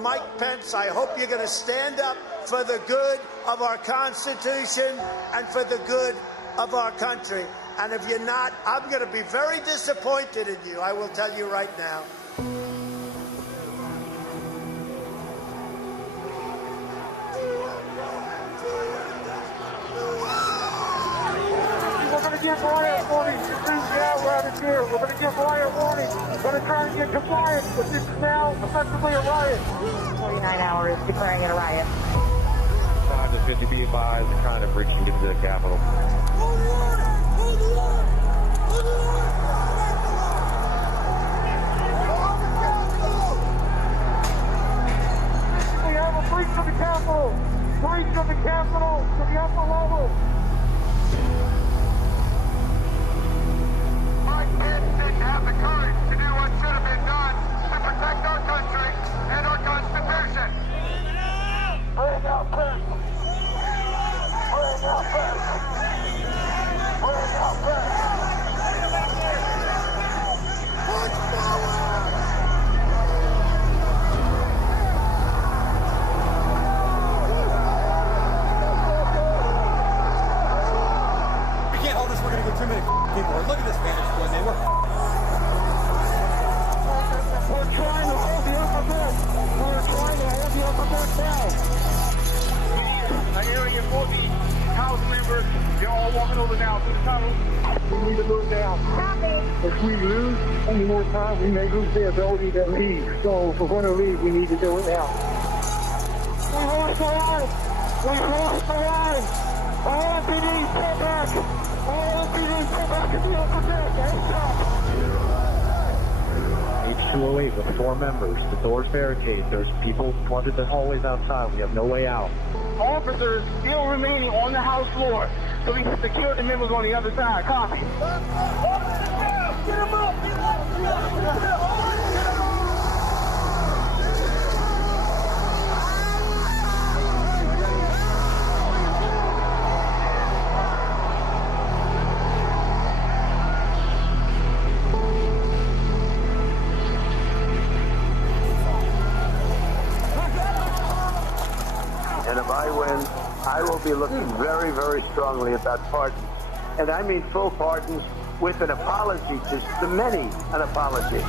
Mike Pence, I hope you're going to stand up for the good of our Constitution and for the good of our country. And if you're not, I'm going to be very disappointed in you. I will tell you right now. Give riot warning. Yeah, we're out of here. We're going to give riot warning. We're going to try and get compliance, but this is now effectively a riot. 49 hours declaring it a riot. 5 to 50 be advised, they're trying to breach into the Capitol. Hold the line! Hold the line! Hold the line! Capitol. Streets of the Capitol to the upper level. My kids didn't have the courage to do what should have been done to protect our country and our Constitution. Bring out peace. Bring out peace. Bring out peace. March forward. We can't hold this. We're going to go too many people. Look at this vantage point, man. We're trying to hold the upper deck. We're trying to hold the upper deck down. An area for the House members. They're all walking over now to the tunnel. We need to move down. If we lose any more time, we may lose the ability to leave. So if we're going to leave, we need to do it now. We lost the line. We lost the line. All MPD, pull back. All MPD, pull back to the upper deck. H208 with 4 members. The door's barricaded. There's people flooded the hallways outside. We have no way out. Officers still remaining on the House floor, so we can secure the members on the other side. Copy. Get them up! And if I win, I will be looking very, very strongly about pardons. And I mean full pardons with an apology to the many, an apology.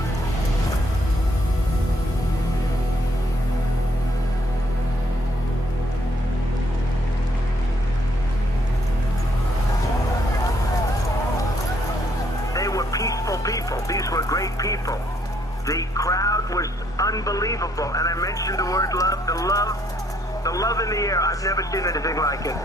They were peaceful people. These were great people. The crowd was unbelievable. And I mentioned the word love, the love in the air. I've never seen anything like it.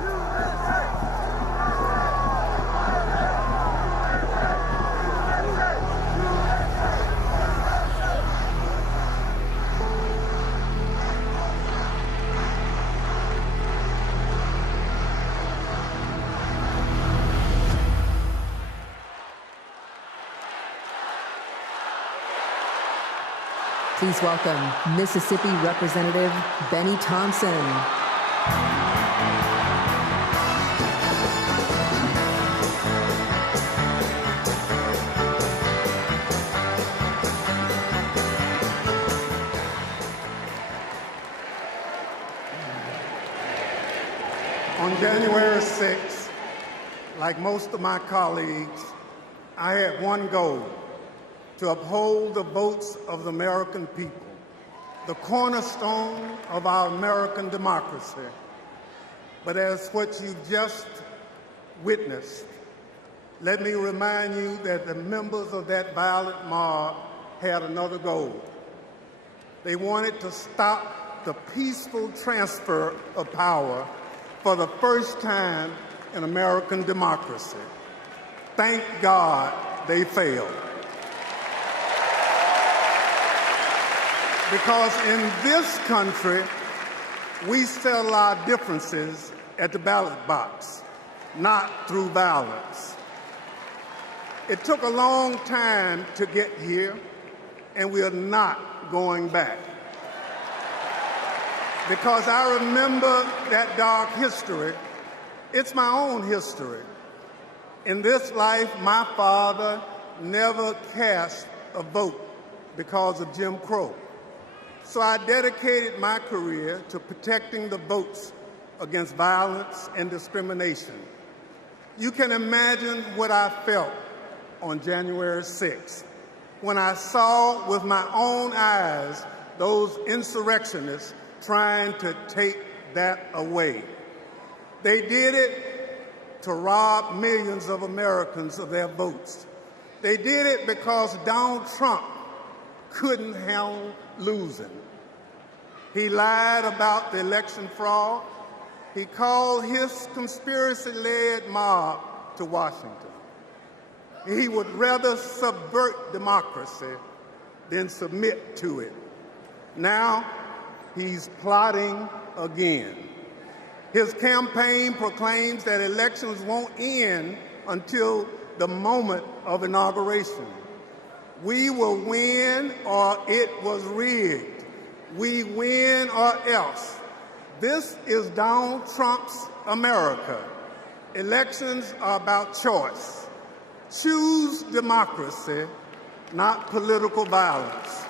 Please welcome Mississippi Representative Benny Thompson. On January 6th, like most of my colleagues, I had one goal: to uphold the votes of the American people, the cornerstone of our American democracy. But as what you've just witnessed, let me remind you that the members of that violent mob had another goal. They wanted to stop the peaceful transfer of power for the first time in American democracy. Thank God they failed. Because in this country, we settle our differences at the ballot box, not through violence. It took a long time to get here, and we are not going back. Because I remember that dark history. It's my own history. In this life, my father never cast a vote because of Jim Crow. So I dedicated my career to protecting the votes against violence and discrimination. You can imagine what I felt on January 6th when I saw with my own eyes those insurrectionists trying to take that away. They did it to rob millions of Americans of their votes. They did it because Donald Trump couldn't handle losing. He lied about the election fraud. He called his conspiracy-led mob to Washington. He would rather subvert democracy than submit to it. Now, he's plotting again. His campaign proclaims that elections won't end until the moment of inauguration. We will win or it was rigged. We win or else. This is Donald Trump's America. Elections are about choice. Choose democracy, not political violence.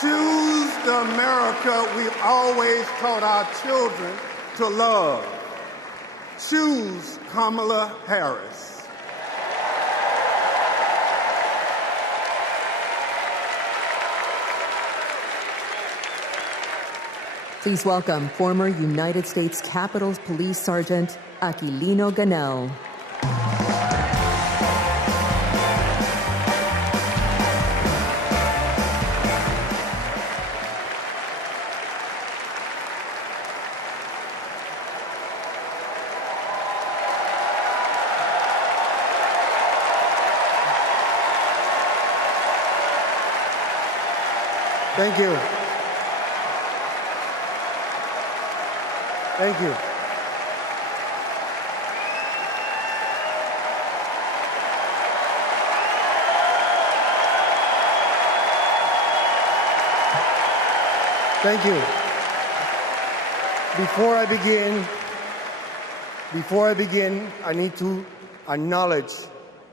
Choose the America we've always taught our children to love. Choose Kamala Harris. Please welcome former United States Capitol Police Sergeant Aquilino Gonell. Thank you. Thank you. Thank you. Before I begin, I need to acknowledge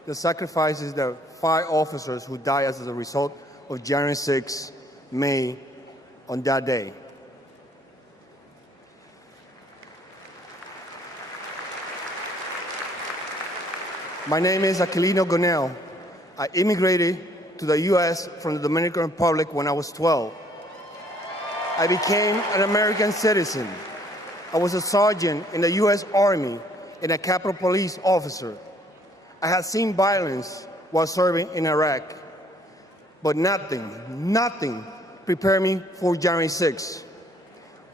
the sacrifices that 5 officers who died as a result of January 6th made on that day. My name is Aquilino Gonell. I immigrated to the U.S. from the Dominican Republic when I was 12. I became an American citizen. I was a sergeant in the U.S. Army and a Capitol Police officer. I had seen violence while serving in Iraq, but nothing prepared me for January 6th.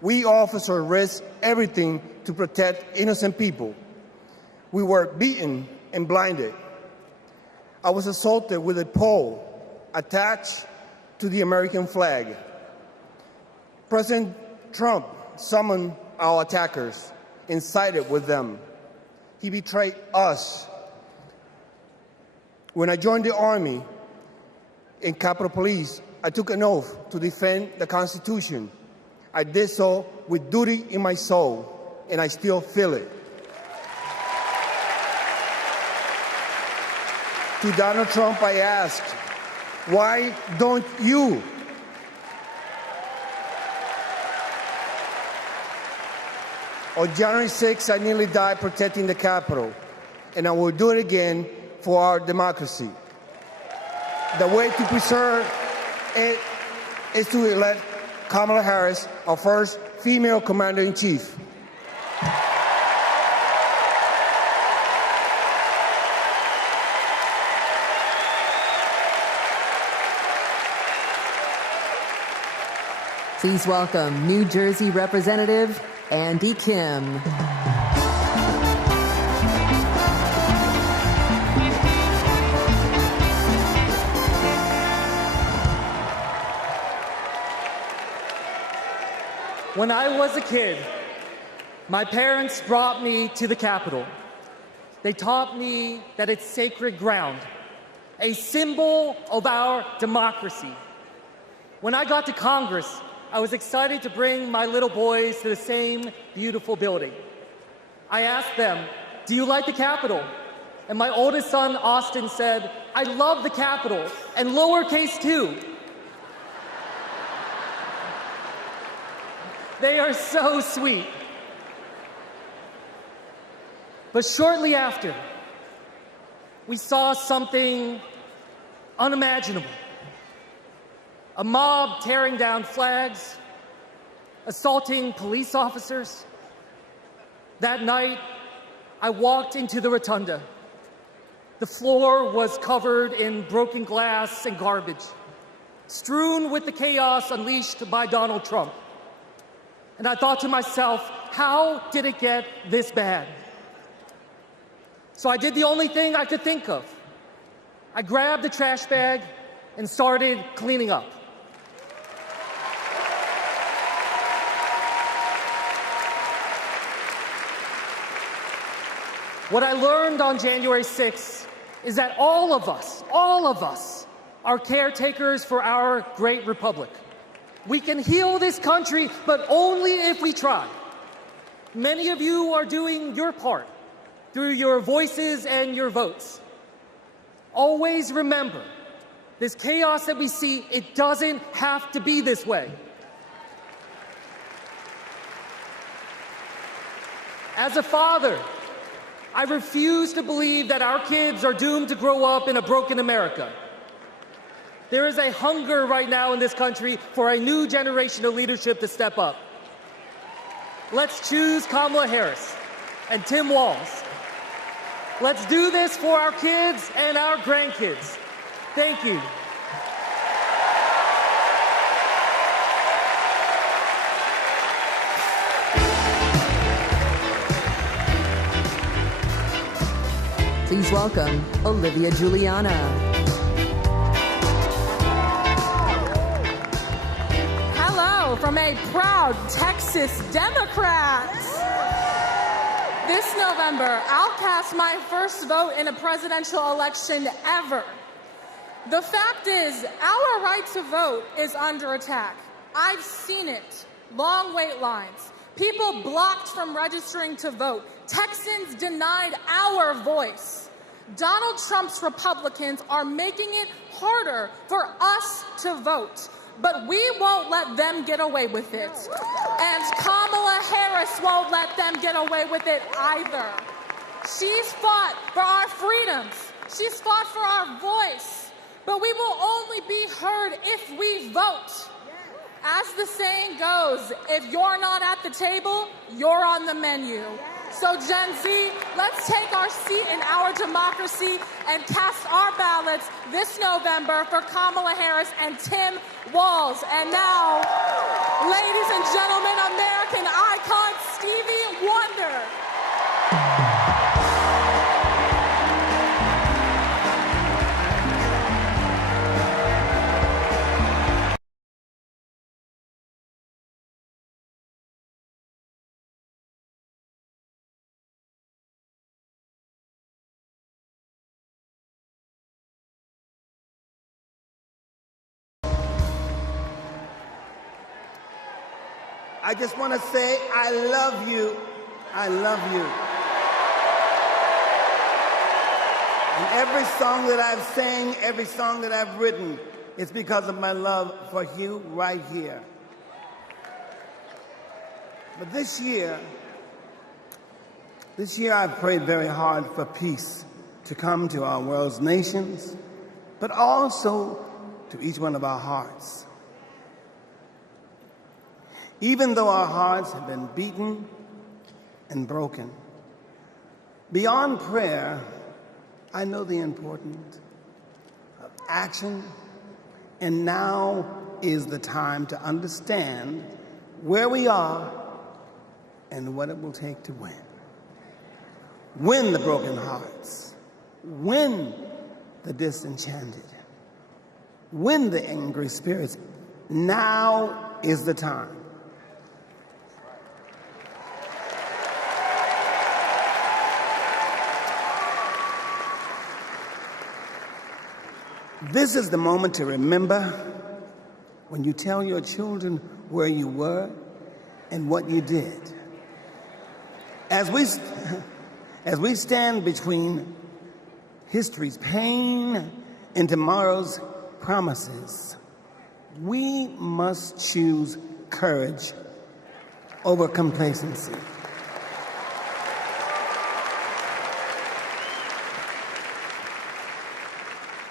We officers risked everything to protect innocent people. We were beaten and blinded. I was assaulted with a pole attached to the American flag. President Trump summoned our attackers and sided with them. He betrayed us. When I joined the Army and Capitol Police, I took an oath to defend the Constitution. I did so with duty in my soul, and I still feel it. To Donald Trump, I asked, why don't you? On January 6th, I nearly died protecting the Capitol, and I will do it again for our democracy. The way to preserve it is to elect Kamala Harris, our first female commander-in-chief. Please welcome New Jersey Representative Andy Kim. When I was a kid, my parents brought me to the Capitol. They taught me that it's sacred ground, a symbol of our democracy. When I got to Congress, I was excited to bring my little boys to the same beautiful building. I asked them, do you like the Capitol? And my oldest son, Austin, said, I love the Capitol, and lowercase too. They are so sweet. But shortly after, we saw something unimaginable. A mob tearing down flags, assaulting police officers. That night, I walked into the rotunda. The floor was covered in broken glass and garbage, strewn with the chaos unleashed by Donald Trump. And I thought to myself, how did it get this bad? So I did the only thing I could think of. I grabbed the trash bag and started cleaning up. What I learned on January 6th is that all of us are caretakers for our great republic. We can heal this country, but only if we try. Many of you are doing your part through your voices and your votes. Always remember, this chaos that we see, it doesn't have to be this way. As a father, I refuse to believe that our kids are doomed to grow up in a broken America. There is a hunger right now in this country for a new generation of leadership to step up. Let's choose Kamala Harris and Tim Walz. Let's do this for our kids and our grandkids. Thank you. Please welcome Olivia Juliana. Hello from a proud Texas Democrat. This November, I'll cast my first vote in a presidential election ever. The fact is, our right to vote is under attack. I've seen it. Long wait lines. People blocked from registering to vote. Texans denied our voice. Donald Trump's Republicans are making it harder for us to vote. But we won't let them get away with it. And Kamala Harris won't let them get away with it either. She's fought for our freedoms. She's fought for our voice. But we will only be heard if we vote. As the saying goes, if you're not at the table, you're on the menu. So Gen Z, let's take our seat in our democracy and cast our ballots this November for Kamala Harris and Tim Walz. And now, ladies and gentlemen, American icon Stevie Wonder. I just want to say I love you. I love you. And every song that I've sang, every song that I've written, it's because of my love for you right here. But this year I've prayed very hard for peace to come to our world's nations, but also to each one of our hearts. Even though our hearts have been beaten and broken, beyond prayer, I know the importance of action, and now is the time to understand where we are and what it will take to win. Win the broken hearts, win the disenchanted, win the angry spirits. Now is the time. This is the moment to remember when you tell your children where you were and what you did. As we stand between history's pain and tomorrow's promises, we must choose courage over complacency.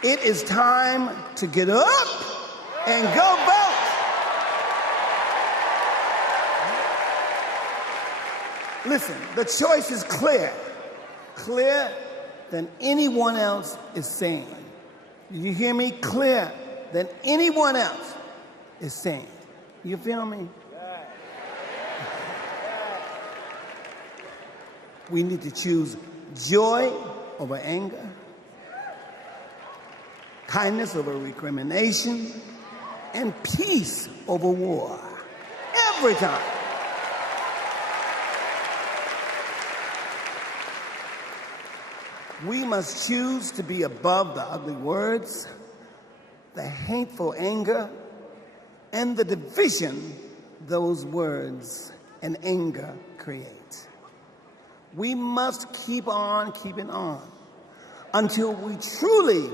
It is time to get up and go vote. Listen, the choice is clear, clearer than anyone else is saying. You hear me? Clearer than anyone else is saying. You feel me? We need to choose joy over anger, kindness over recrimination, and peace over war. Every time. We must choose to be above the ugly words, the hateful anger, and the division those words and anger create. We must keep on keeping on until we truly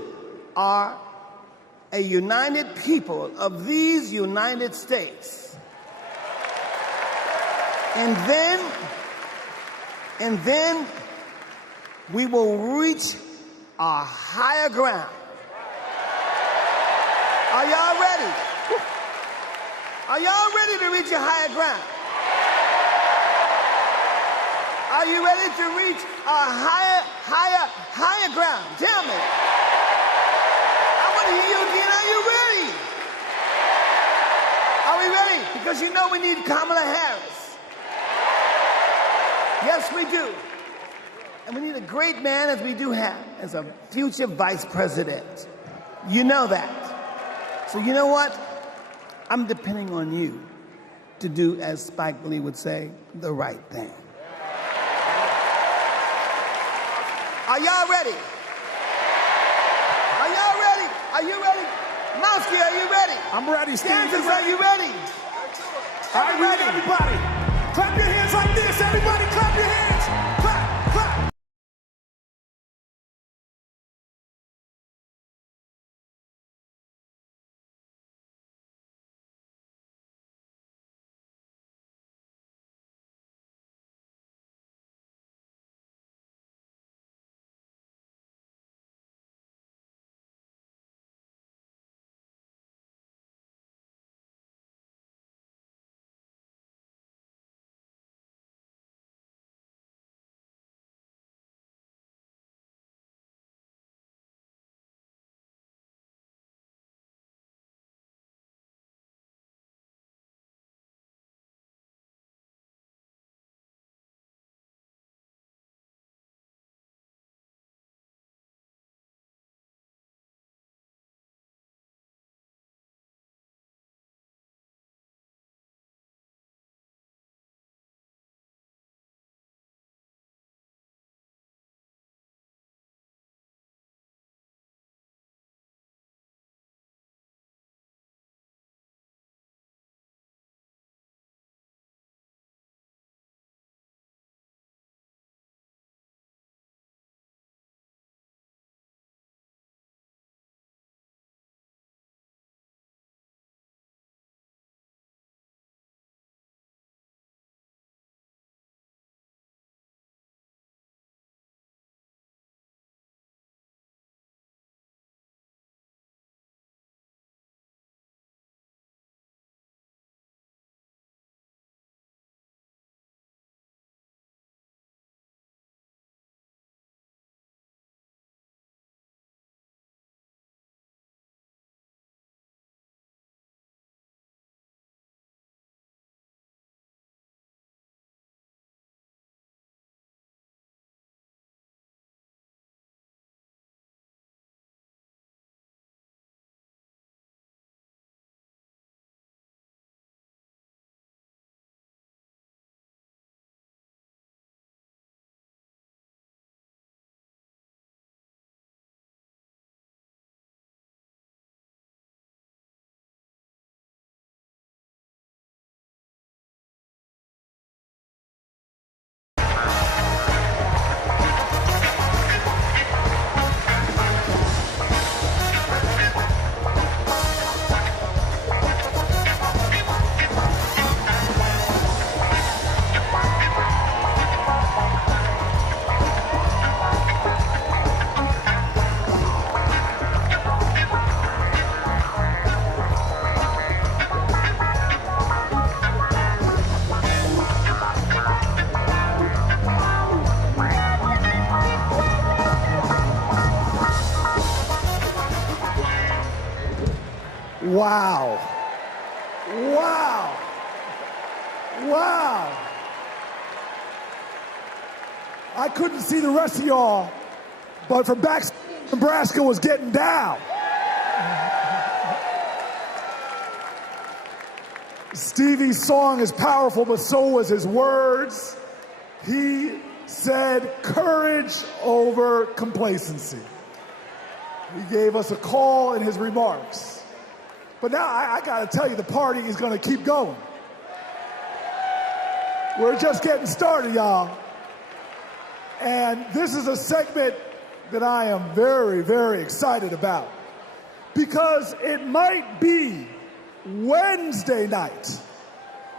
are a united people of these United States. And then we will reach our higher ground. Are y'all ready? Are y'all ready to reach a higher ground? Are you ready to reach a higher ground? Tell me. I want to hear you again. Are you ready? Are we ready? Because you know we need Kamala Harris. Yes, we do. And we need a great man, as we do have, as a future vice president. You know that. So you know what? I'm depending on you to do, as Spike Lee would say, the right thing. Are y'all ready? Are y'all ready? Are you ready? Mowski, are you ready? I'm ready, Steve. Kansas, are you ready? All right, we need everybody. Clap your hands like this. Everybody clap your hands. Clap, clap. Wow. Wow. Wow. I couldn't see the rest of y'all, but from back, Nebraska was getting down. Stevie's song is powerful, but so was his words. He said courage over complacency. He gave us a call in his remarks. But now I got to tell you, the party is going to keep going. We're just getting started, y'all. And this is a segment that I am very, very excited about, because it might be Wednesday night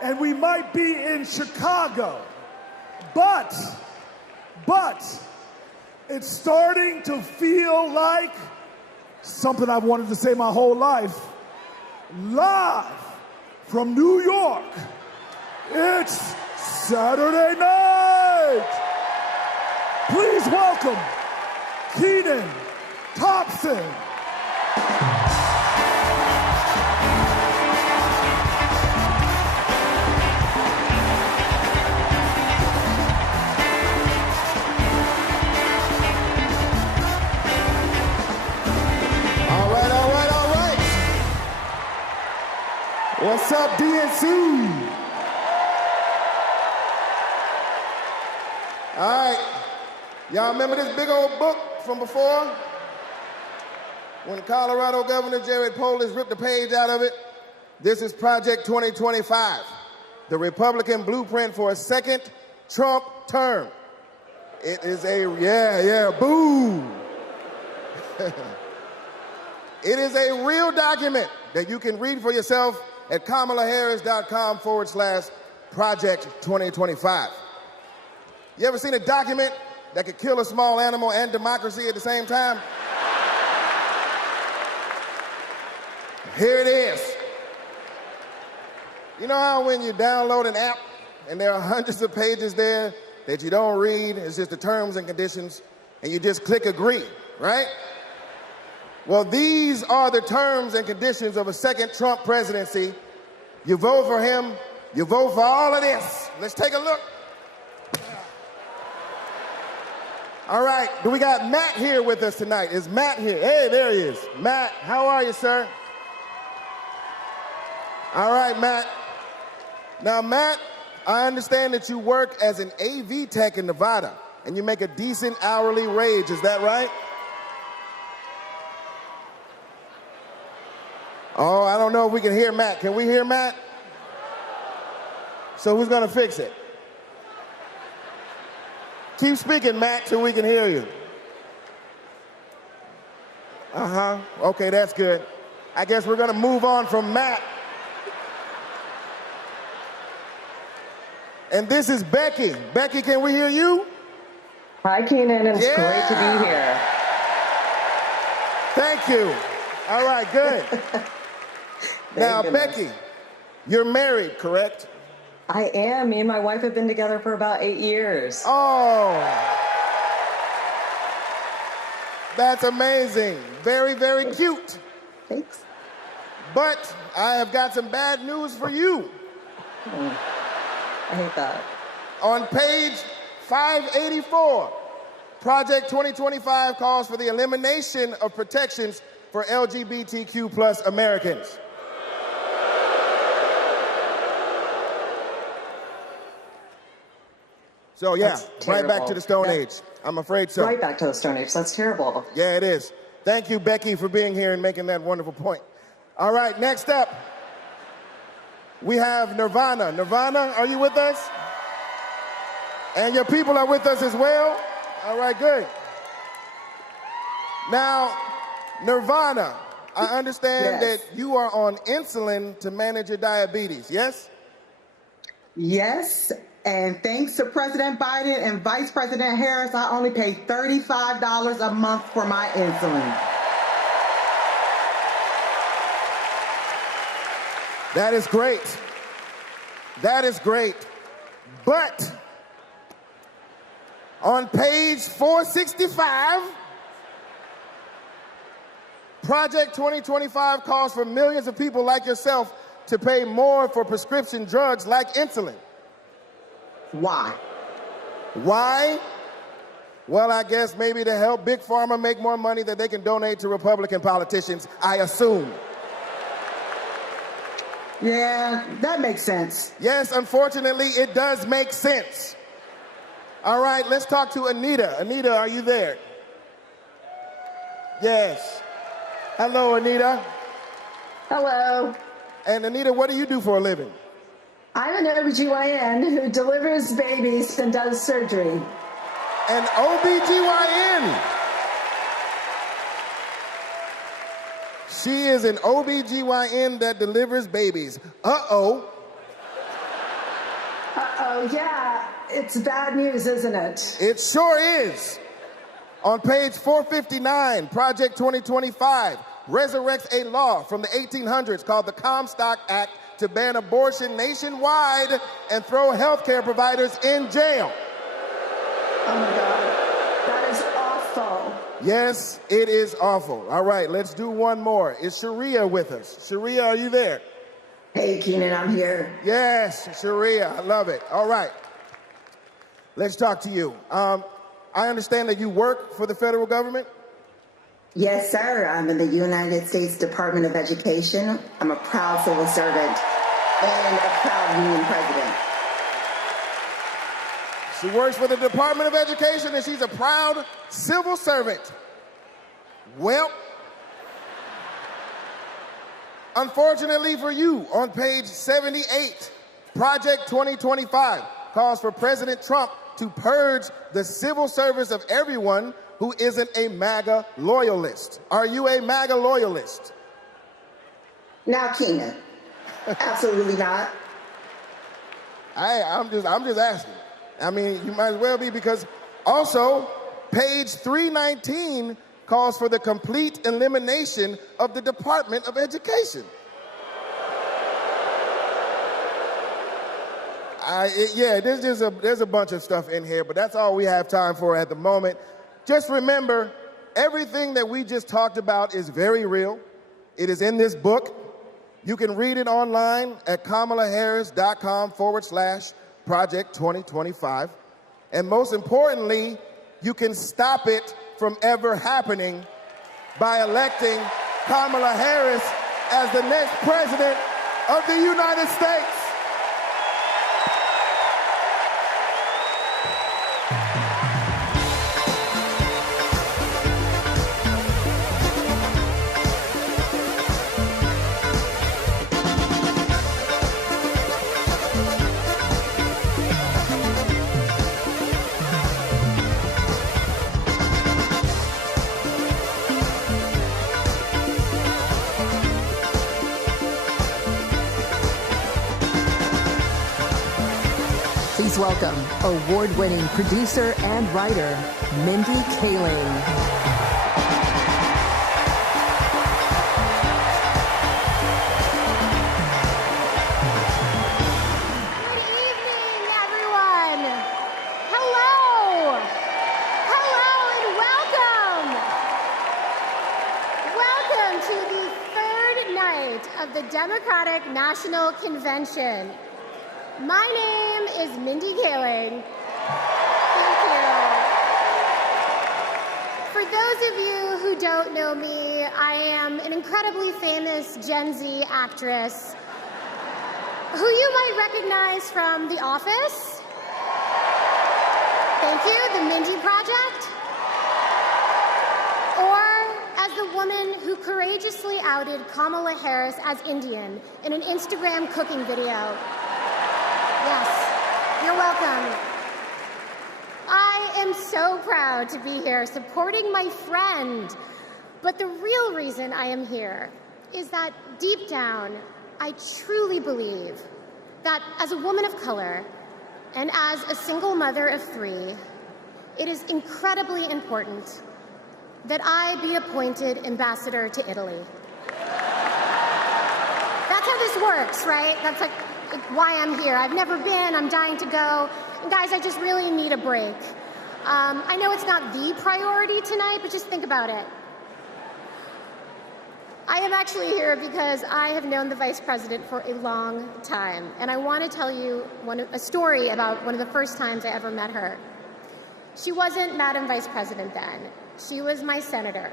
and we might be in Chicago, but it's starting to feel like something I've wanted to say my whole life. Live from New York, it's Saturday night. Please welcome Kenan Thompson. What's up, DNC? All right. Y'all remember this big old book from before? When Colorado Governor Jared Polis ripped a page out of it? This is Project 2025, the Republican blueprint for a second Trump term. It is boo. It is a real document that you can read for yourself at kamalaharris.com/Project 2025. You ever seen a document that could kill a small animal and democracy at the same time? Here it is. You know how when you download an app and there are hundreds of pages there that you don't read, it's just the terms and conditions, and you just click agree, right? Well, these are the terms and conditions of a second Trump presidency. You vote for him, you vote for all of this. Let's take a look. All right, do we got Matt here with us tonight? Is Matt here? Hey, there he is. Matt, how are you, sir? All right, Matt. Now, Matt, I understand that you work as an AV tech in Nevada, and you make a decent hourly wage, is that right? Oh, I don't know if we can hear Matt. Can we hear Matt? So who's gonna fix it? Keep speaking, Matt, till we can hear you. Okay, that's good. I guess we're gonna move on from Matt. And this is Becky. Becky, can we hear you? Hi, Kenan. It's great to be here. Thank you. All right, good. Now, Becky, you're married, correct? I am. Me and my wife have been together for about 8 years. Oh, that's amazing. Very, very cute. Thanks. But I have got some bad news for you. I hate that. On page 584, Project 2025 calls for the elimination of protections for LGBTQ plus Americans. So yeah, right back to the Stone Age. I'm afraid so. Right back to the Stone Age. That's terrible. Yeah, it is. Thank you, Becky, for being here and making that wonderful point. All right, next up, we have Nirvana. Nirvana, are you with us? And your people are with us as well? All right, good. Now, Nirvana, I understand that you are on insulin to manage your diabetes, yes? Yes, and thanks to President Biden and Vice President Harris, I only pay $35 a month for my insulin. That is great. That is great. But on page 465, Project 2025 calls for millions of people like yourself to pay more for prescription drugs like insulin. Why? Why? Well, I guess maybe to help Big Pharma make more money that they can donate to Republican politicians, I assume. Yeah, that makes sense. Yes, unfortunately, it does make sense. All right, let's talk to Anita. Anita, are you there? Yes. Hello, Anita. Hello. And Anita, what do you do for a living? I'm an OBGYN who delivers babies and does surgery. An OBGYN. She is an OBGYN that delivers babies. Uh-oh. Uh-oh, yeah. It's bad news, isn't it? It sure is. On page 459, Project 2025 resurrects a law from the 1800s called the Comstock Act to ban abortion nationwide and throw healthcare providers in jail. Oh my God, that is awful. Yes, it is awful. All right, let's do one more. Is Sharia with us? Sharia, are you there? Hey, Keenan, I'm here. Yes, Sharia, I love it. All right, let's talk to you. I understand that you work for the federal government? Yes, sir. I'm in the United States Department of Education. I'm a proud civil servant and a proud union president. She works for the Department of Education and she's a proud civil servant. Well, unfortunately for you, on page 78, Project 2025 calls for President Trump to purge the civil service of everyone who isn't a MAGA loyalist. Are you a MAGA loyalist? Now, Keenan, absolutely not. I'm just asking. I mean, you might as well be, because also page 319 calls for the complete elimination of the Department of Education. There's a bunch of stuff in here, but that's all we have time for at the moment. Just remember, everything that we just talked about is very real. It is in this book. You can read it online at kamalaharris.com/Project 2025. And most importantly, you can stop it from ever happening by electing Kamala Harris as the next president of the United States. Please welcome award-winning producer and writer, Mindy Kaling. Of the Democratic National Convention. My name is Mindy Kaling. Thank you. For those of you who don't know me, I am an incredibly famous Gen Z actress who you might recognize from The Office. Thank you, The Mindy Project. Or as the woman who courageously outed Kamala Harris as Indian in an Instagram cooking video. Yes, you're welcome. I am so proud to be here supporting my friend. But the real reason I am here is that deep down, I truly believe that as a woman of color and as a single mother of 3, it is incredibly important that I be appointed ambassador to Italy. That's how this works, right? That's like why I'm here. I've never been, I'm dying to go. And guys, I just really need a break. I know it's not the priority tonight, but just think about it. I am actually here because I have known the Vice President for a long time, and I want to tell you a story about one of the first times I ever met her. She wasn't Madam Vice President then. She was my senator,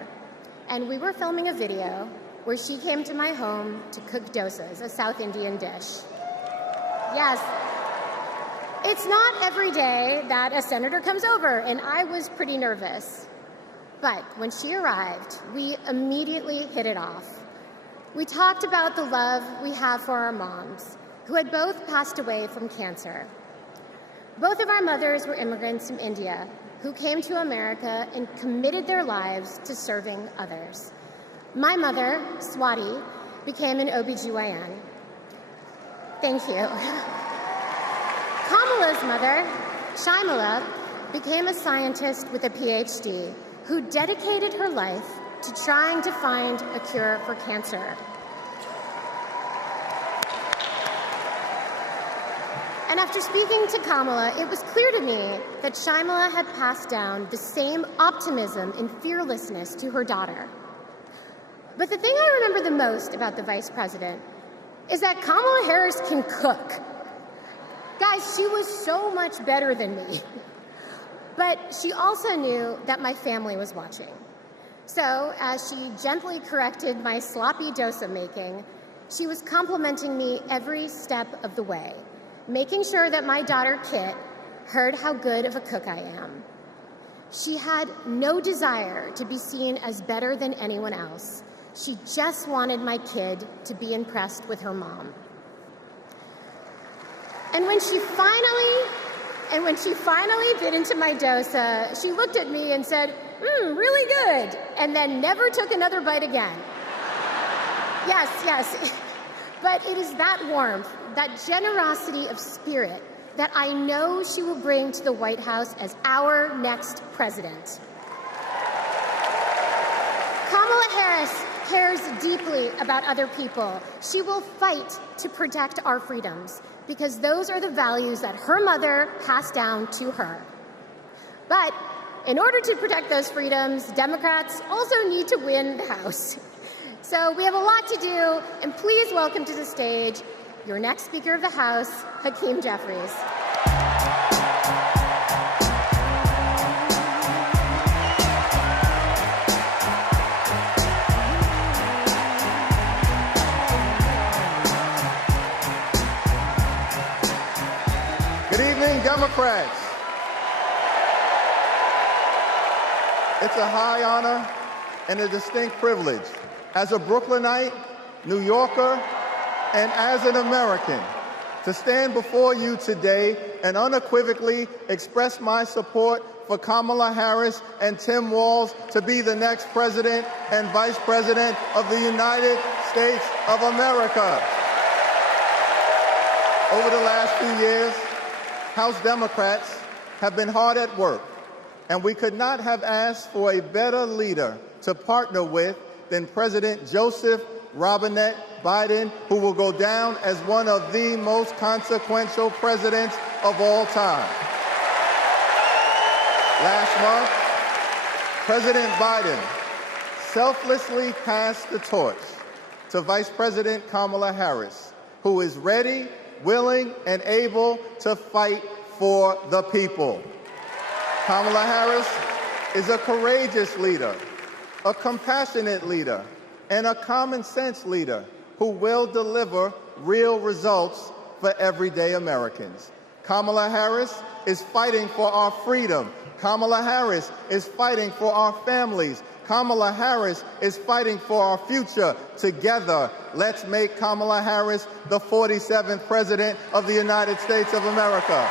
and we were filming a video where she came to my home to cook dosas, a South Indian dish. Yes. It's not every day that a senator comes over, and I was pretty nervous. But when she arrived, we immediately hit it off. We talked about the love we have for our moms, who had both passed away from cancer. Both of our mothers were immigrants from India who came to America and committed their lives to serving others. My mother, Swati, became an OBGYN. Thank you. Kamala's mother, Shyamala, became a scientist with a PhD who dedicated her life to trying to find a cure for cancer. And after speaking to Kamala, it was clear to me that Shyamala had passed down the same optimism and fearlessness to her daughter. But the thing I remember the most about the vice president is that Kamala Harris can cook. Guys, she was so much better than me. But she also knew that my family was watching. So, as she gently corrected my sloppy dosa making, she was complimenting me every step of the way, making sure that my daughter Kit heard how good of a cook I am. She had no desire to be seen as better than anyone else. She just wanted my kid to be impressed with her mom. And when she finally bit into my dosa, she looked at me and said, really good, and then never took another bite again. Yes. But it is that warmth, that generosity of spirit that I know she will bring to the White House as our next president. Kamala Harris cares deeply about other people. She will fight to protect our freedoms because those are the values that her mother passed down to her. But in order to protect those freedoms, Democrats also need to win the House. So we have a lot to do, and please welcome to the stage your next Speaker of the House, Hakeem Jeffries. Good evening, Democrats. It's a high honor and a distinct privilege as a Brooklynite, New Yorker, and as an American to stand before you today and unequivocally express my support for Kamala Harris and Tim Walz to be the next president and vice president of the United States of America. Over the last few years, House Democrats have been hard at work, and we could not have asked for a better leader to partner with than President Joseph Robinette Biden, who will go down as one of the most consequential presidents of all time. Last month, President Biden selflessly passed the torch to Vice President Kamala Harris, who is ready, willing, and able to fight for the people. Kamala Harris is a courageous leader, a compassionate leader, and a common sense leader who will deliver real results for everyday Americans. Kamala Harris is fighting for our freedom. Kamala Harris is fighting for our families. Kamala Harris is fighting for our future. Together, let's make Kamala Harris the 47th President of the United States of America.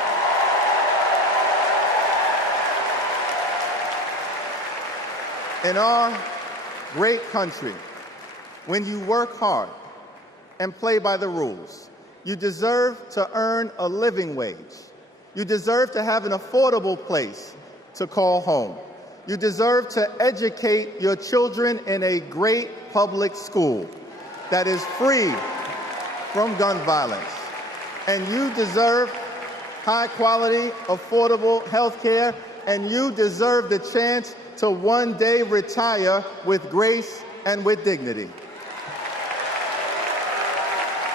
In our great country, when you work hard and play by the rules, you deserve to earn a living wage. You deserve to have an affordable place to call home. You deserve to educate your children in a great public school that is free from gun violence. And you deserve high-quality, affordable health care, and you deserve the chance to one day retire with grace and with dignity.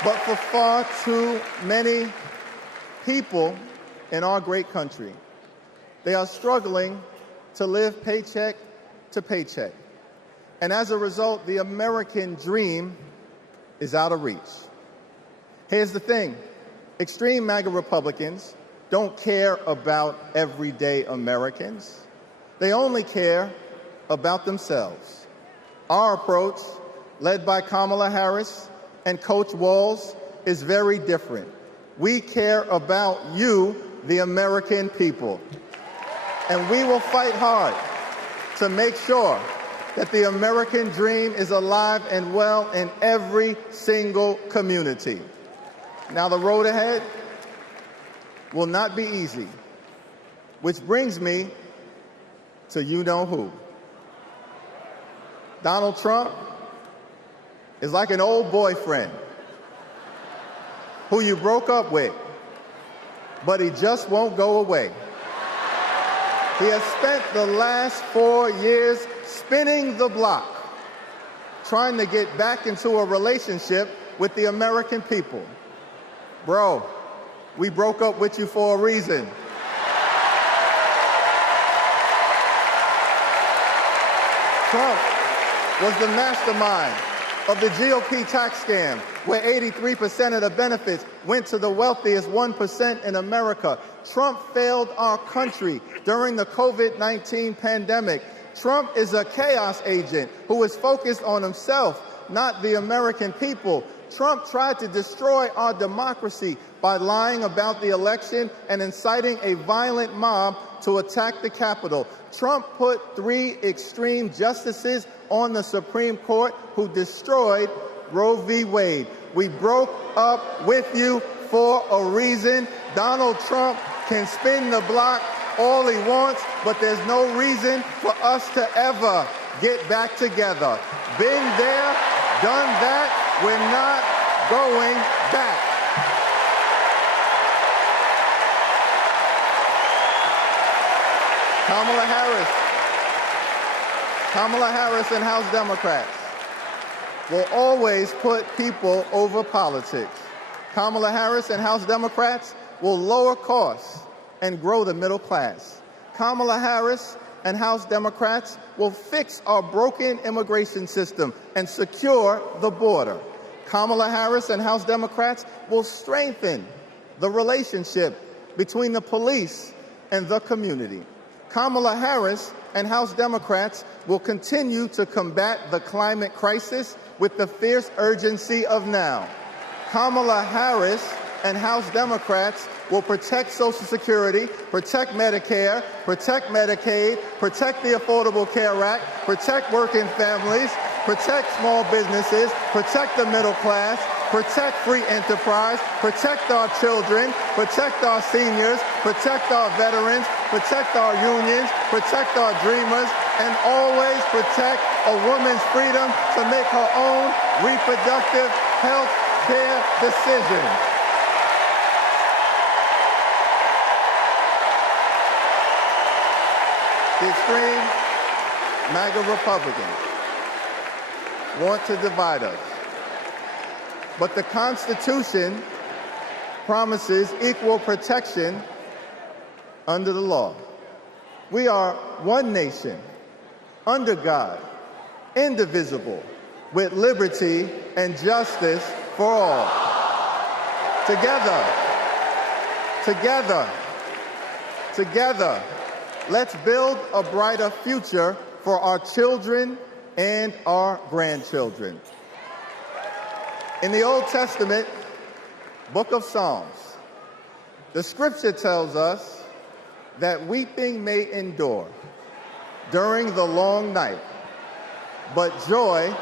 But for far too many people in our great country, they are struggling to live paycheck to paycheck. And as a result, the American dream is out of reach. Here's the thing. Extreme MAGA Republicans don't care about everyday Americans. They only care about themselves. Our approach, led by Kamala Harris and Coach Walz, is very different. We care about you, the American people. And we will fight hard to make sure that the American dream is alive and well in every single community. Now, the road ahead will not be easy, which brings me to you-know-who. Donald Trump is like an old boyfriend who you broke up with, but he just won't go away. He has spent the last 4 years spinning the block, trying to get back into a relationship with the American people. Bro, we broke up with you for a reason. Trump was the mastermind of the GOP tax scam, where 83% of the benefits went to the wealthiest 1% in America. Trump failed our country during the COVID-19 pandemic. Trump is a chaos agent who is focused on himself, not the American people. Trump tried to destroy our democracy by lying about the election and inciting a violent mob to attack the Capitol. Trump put 3 extreme justices on the Supreme Court who destroyed Roe v. Wade. We broke up with you for a reason. Donald Trump can spin the block all he wants, but there's no reason for us to ever get back together. Been there, done that, we're not going back. Kamala Harris and House Democrats will always put people over politics. Kamala Harris and House Democrats will lower costs and grow the middle class. Kamala Harris and House Democrats will fix our broken immigration system and secure the border. Kamala Harris and House Democrats will strengthen the relationship between the police and the community. Kamala Harris and House Democrats will continue to combat the climate crisis with the fierce urgency of now. Kamala Harris and House Democrats will protect Social Security, protect Medicare, protect Medicaid, protect the Affordable Care Act, protect working families, protect small businesses, protect the middle class, protect free enterprise, protect our children, protect our seniors, protect our veterans, protect our unions, protect our dreamers, and always protect a woman's freedom to make her own reproductive health care decisions. The extreme MAGA Republicans want to divide us. But the Constitution promises equal protection under the law. We are one nation, under God, indivisible, with liberty and justice for all. Together, let's build a brighter future for our children and our grandchildren. In the Old Testament, book of Psalms, the scripture tells us that weeping may endure during the long night, but joy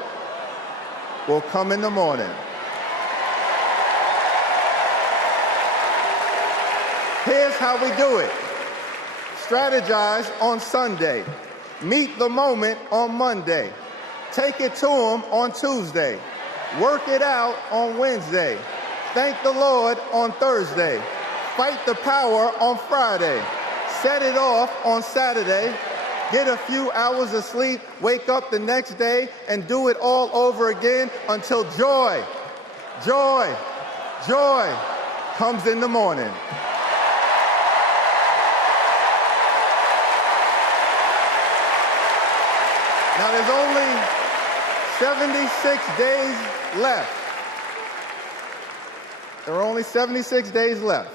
will come in the morning. Here's how we do it. Strategize on Sunday. Meet the moment on Monday. Take it to them on Tuesday. Work it out on Wednesday. Thank the Lord on Thursday. Fight the power on Friday. Set it off on Saturday. Get a few hours of sleep, wake up the next day, and do it all over again until joy comes in the morning. Now there's only 76 days left. There are only 76 days left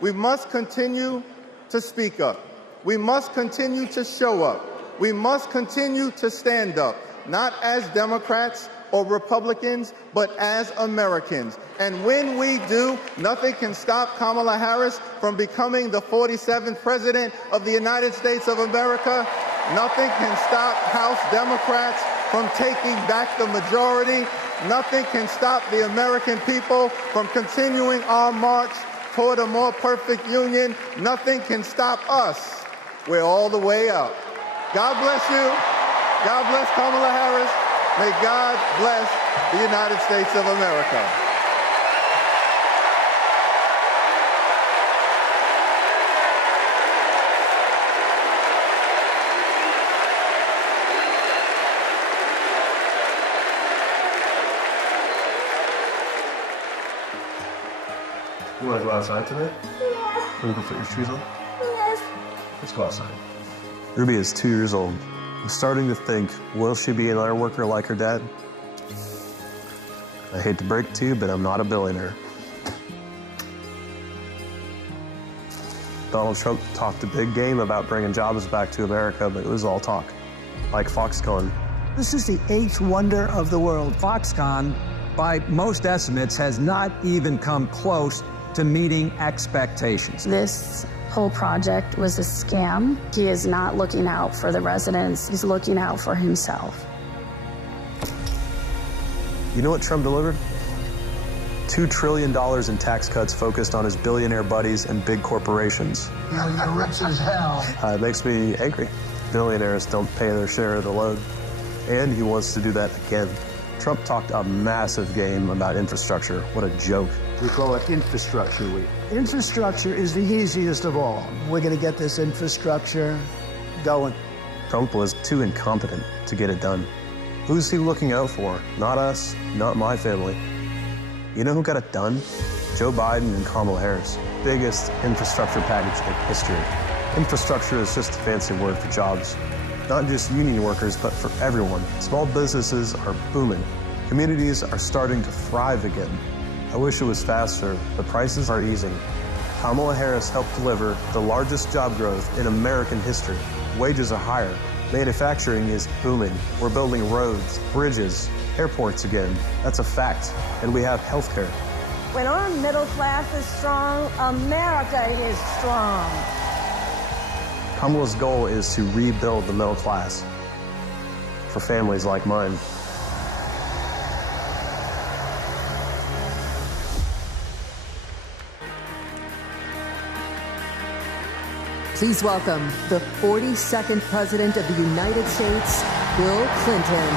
We must continue to speak up. We must continue to show up. We must continue to stand up, not as Democrats or Republicans, but as Americans. And when we do, nothing can stop Kamala Harris from becoming the 47th President of the United States of America. Nothing can stop House Democrats from taking back the majority. Nothing can stop the American people from continuing our march toward a more perfect union. Nothing can stop us. We're all the way up. God bless you. God bless Kamala Harris. May God bless the United States of America. You want to go outside tonight? Yeah. Want to go put your shoes on? Yes. Let's go outside. Ruby is 2 years old. I'm starting to think, will she be another worker like her dad? I hate to break it to you, but I'm not a billionaire. Donald Trump talked a big game about bringing jobs back to America, but it was all talk. Like Foxconn. This is the eighth wonder of the world. Foxconn, by most estimates, has not even come close to meeting expectations. This whole project was a scam. He is not looking out for the residents. He's looking out for himself. You know what Trump delivered? $2 trillion in tax cuts focused on his billionaire buddies and big corporations. You know, you're rich as hell. It makes me angry. Billionaires don't pay their share of the load. And he wants to do that again. Trump talked a massive game about infrastructure. What a joke. We call it Infrastructure Week. Infrastructure is the easiest of all. We're going to get this infrastructure going. Trump was too incompetent to get it done. Who's he looking out for? Not us, not my family. You know who got it done? Joe Biden and Kamala Harris. Biggest infrastructure package in history. Infrastructure is just a fancy word for jobs. Not just union workers, but for everyone. Small businesses are booming. Communities are starting to thrive again. I wish it was faster, but prices are easing. Kamala Harris helped deliver the largest job growth in American history. Wages are higher. Manufacturing is booming. We're building roads, bridges, airports again. That's a fact. And we have healthcare. When our middle class is strong, America is strong. Kamala's goal is to rebuild the middle class for families like mine. Please welcome the 42nd President of the United States, Bill Clinton.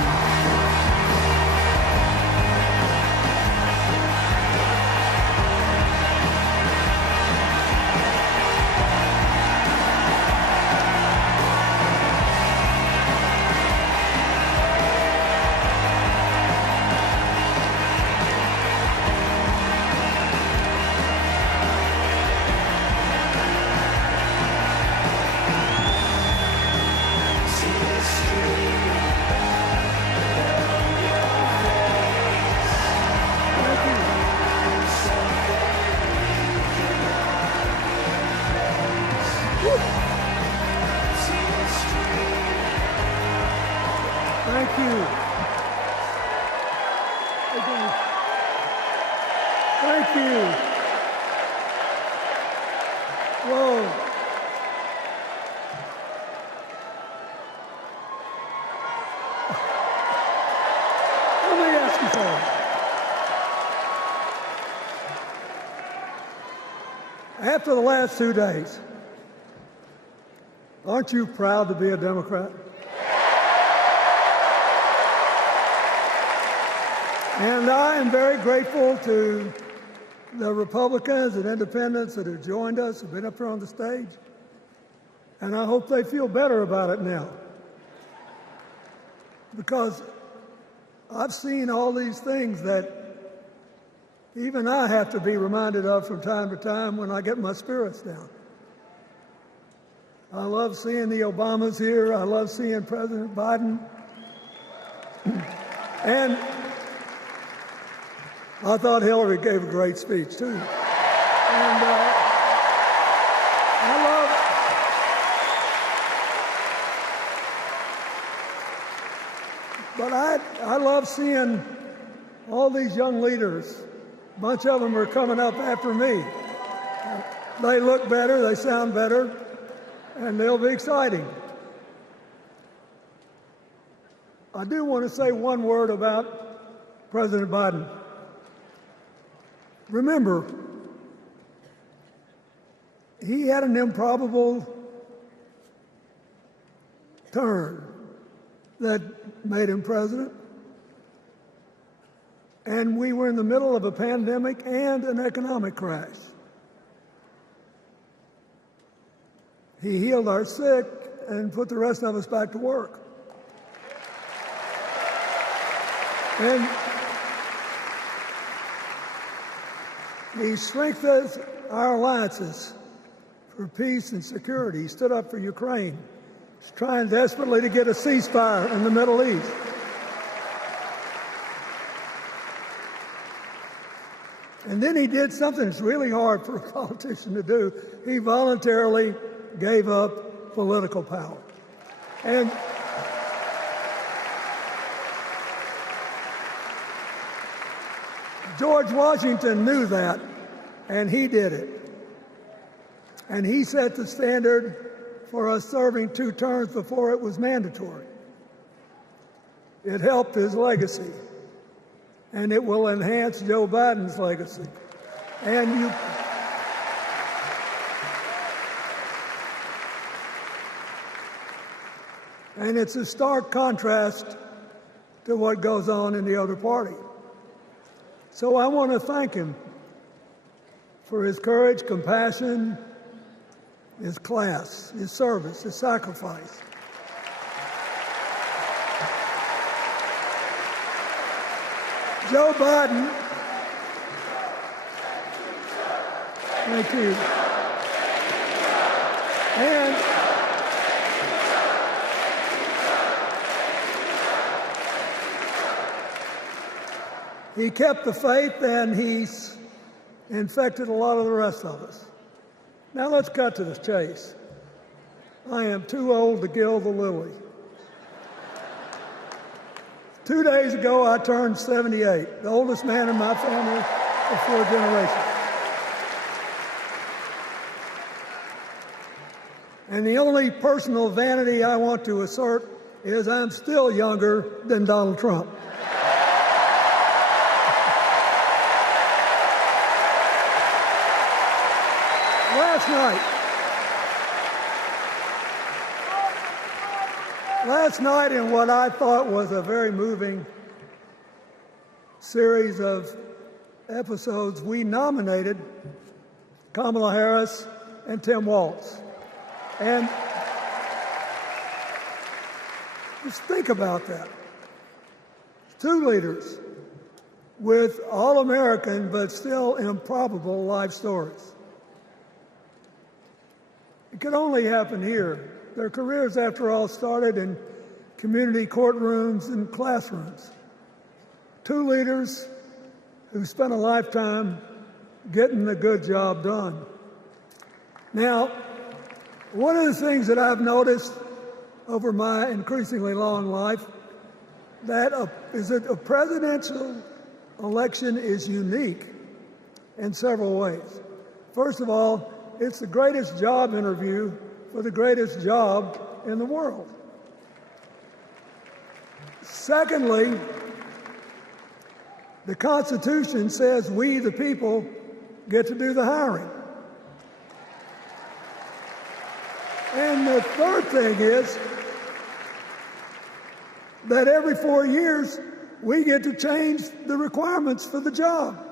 Thank you. Thank you. Whoa. Let me ask you something. After the last 2 days, aren't you proud to be a Democrat? And I am very grateful to the Republicans and independents that have joined us, have been up here on the stage. And I hope they feel better about it now. Because I've seen all these things that even I have to be reminded of from time to time when I get my spirits down. I love seeing the Obamas here. I love seeing President Biden. And I thought Hillary gave a great speech, too. And But I love seeing all these young leaders. A bunch of them are coming up after me. They look better, they sound better, and they'll be exciting. I do want to say one word about President Biden. Remember, he had an improbable turn that made him president. And we were in the middle of a pandemic and an economic crash. He healed our sick and put the rest of us back to work. And he strengthened our alliances for peace and security. He stood up for Ukraine. He's trying desperately to get a ceasefire in the Middle East. And then he did something that's really hard for a politician to do. He voluntarily gave up political power. And George Washington knew that, and he did it. And he set the standard for us serving 2 terms before it was mandatory. It helped his legacy, and it will enhance Joe Biden's legacy. And it's a stark contrast to what goes on in the other party. So I want to thank him for his courage, compassion, his class, his service, his sacrifice. Joe Biden, thank you. And he kept the faith, and he's infected a lot of the rest of us. Now let's cut to the chase. I am too old to gild the lily. 2 days ago, I turned 78, the oldest man in my family of 4 generations. And the only personal vanity I want to assert is I'm still younger than Donald Trump. Last night, in what I thought was a very moving series of episodes, we nominated Kamala Harris and Tim Walz. And just think about that. 2 leaders with all-American but still improbable life stories. It could only happen here. Their careers, after all, started in community courtrooms and classrooms. 2 leaders who spent a lifetime getting the good job done. Now, one of the things that I've noticed over my increasingly long life is that a presidential election is unique in several ways. First of all, it's the greatest job interview for the greatest job in the world. Secondly, the Constitution says we, the people, get to do the hiring. And the third thing is that every 4 years, we get to change the requirements for the job.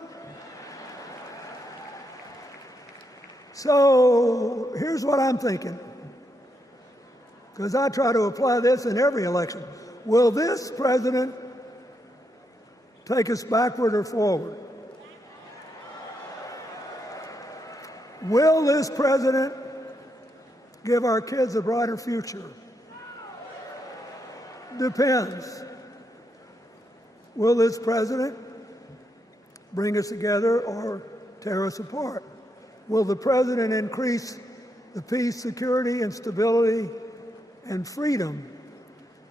So here's what I'm thinking, because I try to apply this in every election. Will this president take us backward or forward? Will this president give our kids a brighter future? Depends. Will this president bring us together or tear us apart? Will the president increase the peace, security, and stability and freedom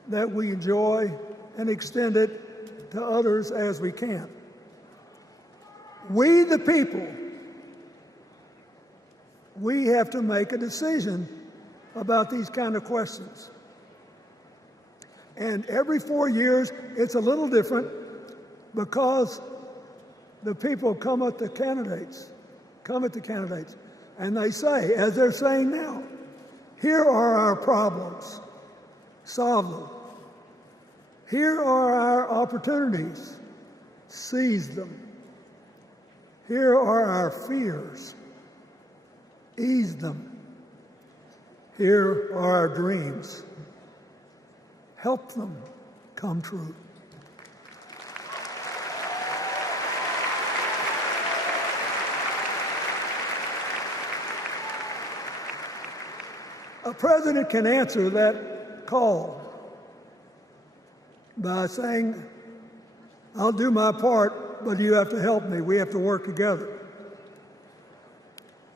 that we enjoy and extend it to others as we can. We, the people, we have to make a decision about these kind of questions. And every 4 years, it's a little different because the people come at the candidates, and they say, as they're saying now, here are our problems, solve them. Here are our opportunities, seize them. Here are our fears, ease them. Here are our dreams, help them come true. A president can answer that call by saying, I'll do my part, but you have to help me. We have to work together.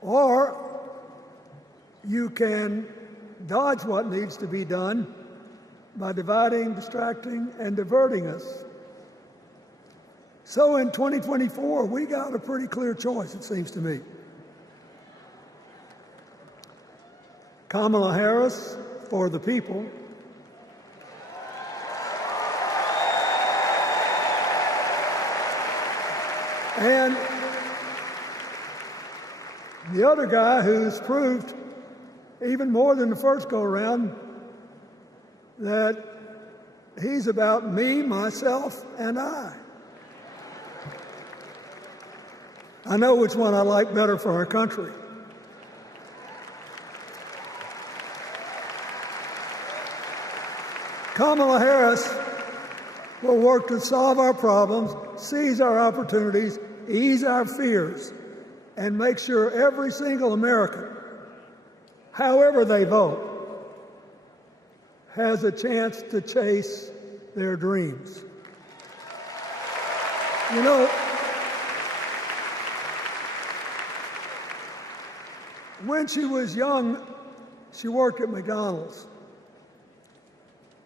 Or you can dodge what needs to be done by dividing, distracting, and diverting us. So in 2024, we got a pretty clear choice, it seems to me. Kamala Harris for the people, and the other guy who's proved even more than the first go-around that he's about me, myself, and I. I know which one I like better for our country. Kamala Harris will work to solve our problems, seize our opportunities, ease our fears, and make sure every single American, however they vote, has a chance to chase their dreams. You know, when she was young, she worked at McDonald's.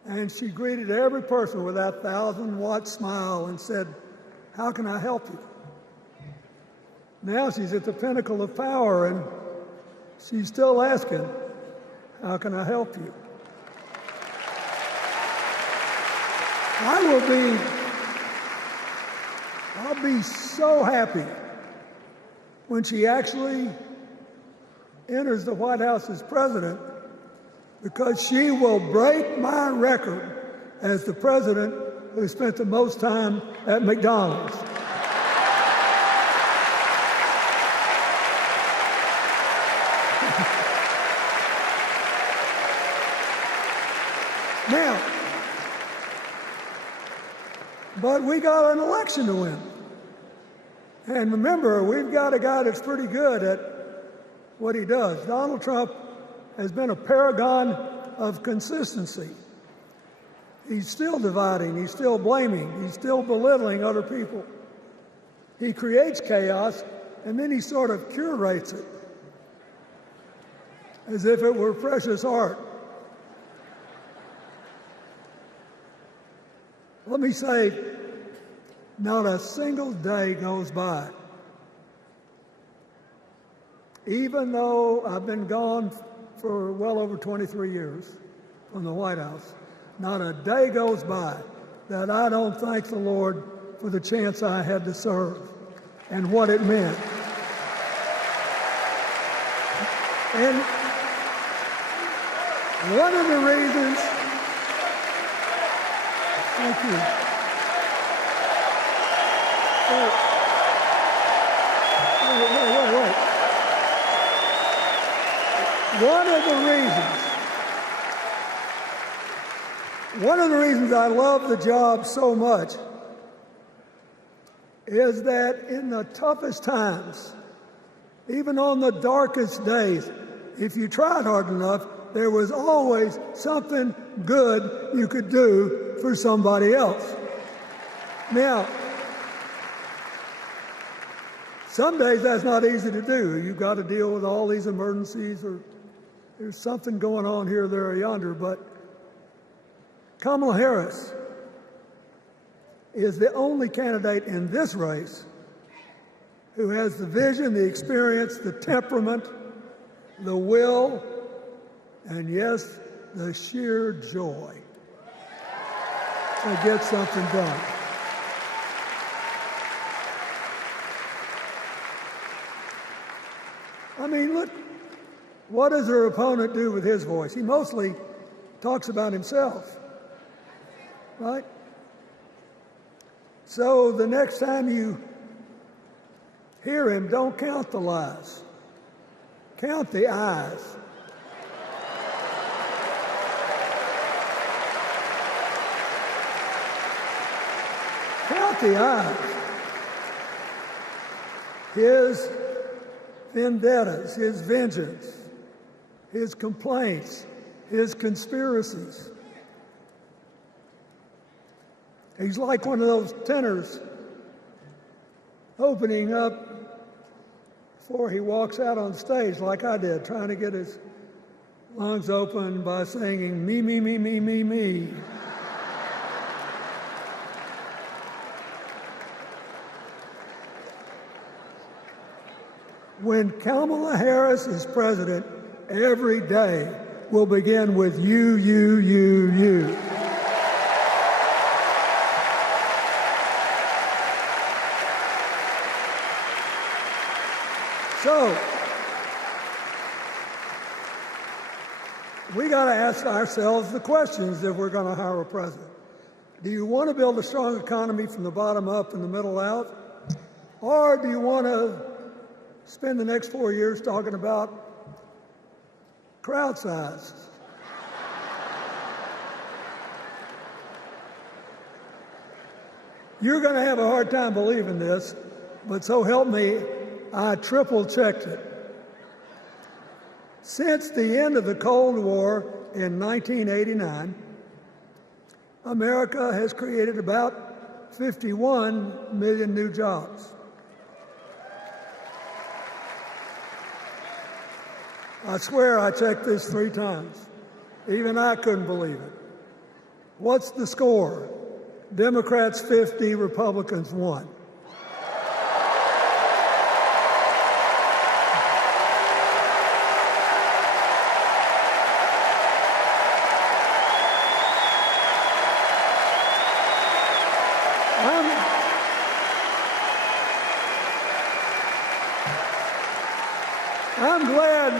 And she greeted every person with that 1,000-watt smile and said, "How can I help you?" Now she's at the pinnacle of power and she's still asking, "How can I help you?" I'll be so happy when she actually enters the White House as president, because she will break my record as the president who spent the most time at McDonald's. Now, but we got an election to win. And remember, we've got a guy that's pretty good at what he does. Donald Trump has been a paragon of consistency. He's still dividing, he's still blaming, he's still belittling other people. He creates chaos, and then he sort of curates it as if it were precious art. Let me say, not a single day goes by, even though I've been gone for well over 23 years from the White House, not a day goes by that I don't thank the Lord for the chance I had to serve and what it meant. And one of the reasons, thank you. Wait. One of the reasons I love the job so much is that in the toughest times, even on the darkest days, if you tried hard enough, there was always something good you could do for somebody else. Now, some days that's not easy to do. You've got to deal with all these emergencies, or there's something going on here, there, or yonder. But Kamala Harris is the only candidate in this race who has the vision, the experience, the temperament, the will, and yes, the sheer joy to get something done. I mean, look, what does her opponent do with his voice? He mostly talks about himself, right? So the next time you hear him, don't count the lies. Count the eyes. Count the eyes. His vendettas, his vengeance, his complaints, his conspiracies. He's like one of those tenors opening up before he walks out on stage, like I did, trying to get his lungs open by singing, me, me, me, me, me, me. When Kamala Harris is president, every day will begin with you, you, you, you. So, we got to ask ourselves the questions if we're going to hire a president. Do you want to build a strong economy from the bottom up and the middle out? Or do you want to spend the next 4 years talking about crowd size? You're going to have a hard time believing this, but so help me, I triple-checked it. Since the end of the Cold War in 1989, America has created about 51 million new jobs. I swear I checked this 3 times. Even I couldn't believe it. What's the score? Democrats 50, Republicans 1. I'm glad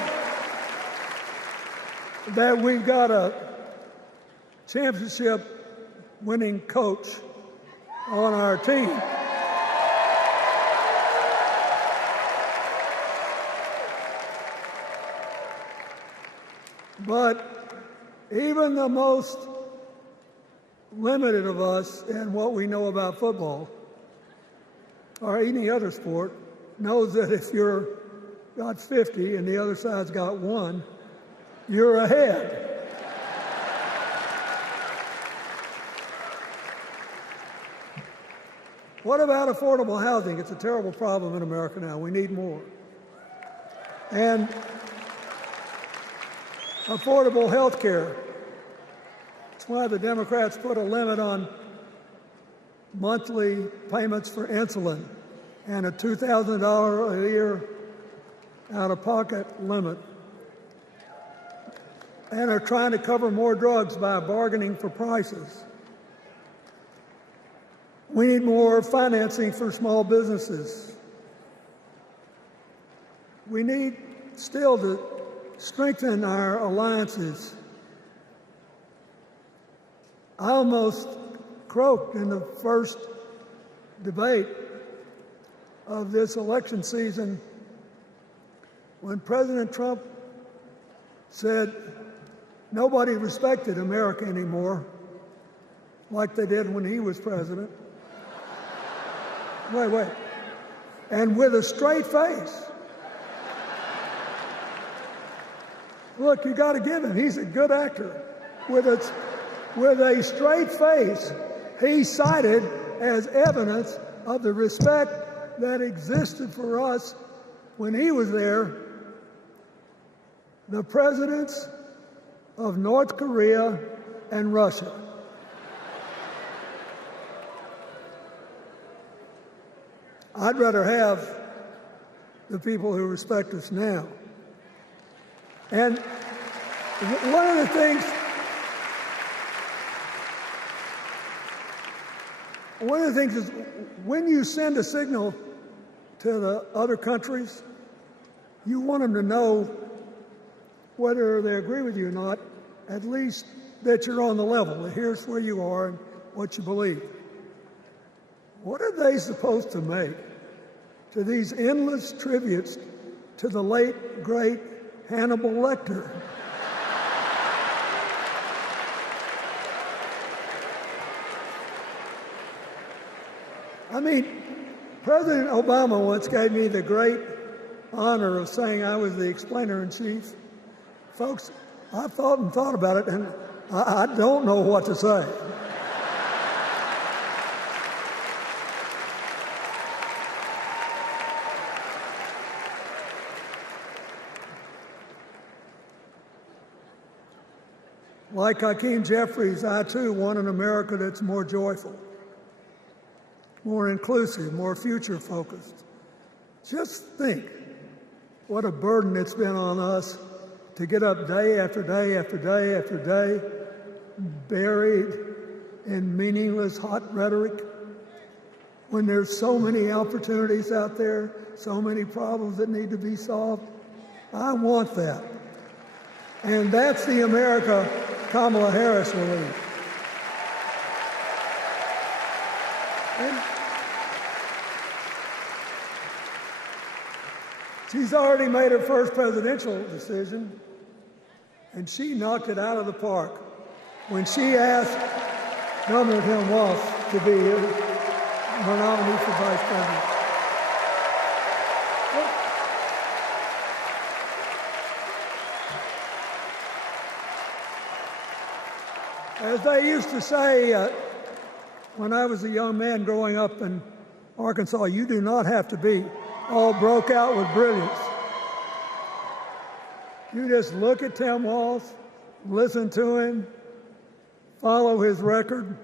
that we've got a championship-winning coach on our team. But even the most limited of us in what we know about football or any other sport knows that if you're got 50 and the other side's got 1, you're ahead. What about affordable housing? It's a terrible problem in America now. We need more. And affordable health care. That's why the Democrats put a limit on monthly payments for insulin and a $2,000 a year out-of-pocket limit, and are trying to cover more drugs by bargaining for prices. We need more financing for small businesses. We need still to strengthen our alliances. I almost croaked in the first debate of this election season when President Trump said nobody respected America anymore like they did when he was president. Wait. And with a straight face. Look, you got to give him. He's a good actor. With a straight face, he cited as evidence of the respect that existed for us when he was there the presidents of North Korea and Russia. I'd rather have the people who respect us now. And one of the things is when you send a signal to the other countries, you want them to know, whether they agree with you or not, at least that you're on the level, that here's where you are and what you believe. What are they supposed to make to these endless tributes to the late, great Hannibal Lecter? I mean, President Obama once gave me the great honor of saying I was the explainer-in-chief. Folks, I thought and thought about it, and I don't know what to say. Like Hakeem Jeffries, I too want an America that's more joyful, more inclusive, more future-focused. Just think what a burden it's been on us to get up day after day after day after day, buried in meaningless hot rhetoric, when there's so many opportunities out there, so many problems that need to be solved. I want that. And that's the America Kamala Harris will lead. And she's already made her first presidential decision, and she knocked it out of the park when she asked Governor Tim Walz to be her nominee for vice president. As they used to say when I was a young man growing up in Arkansas, you do not have to be all broke out with brilliance. You just look at Tim Walz, listen to him, follow his record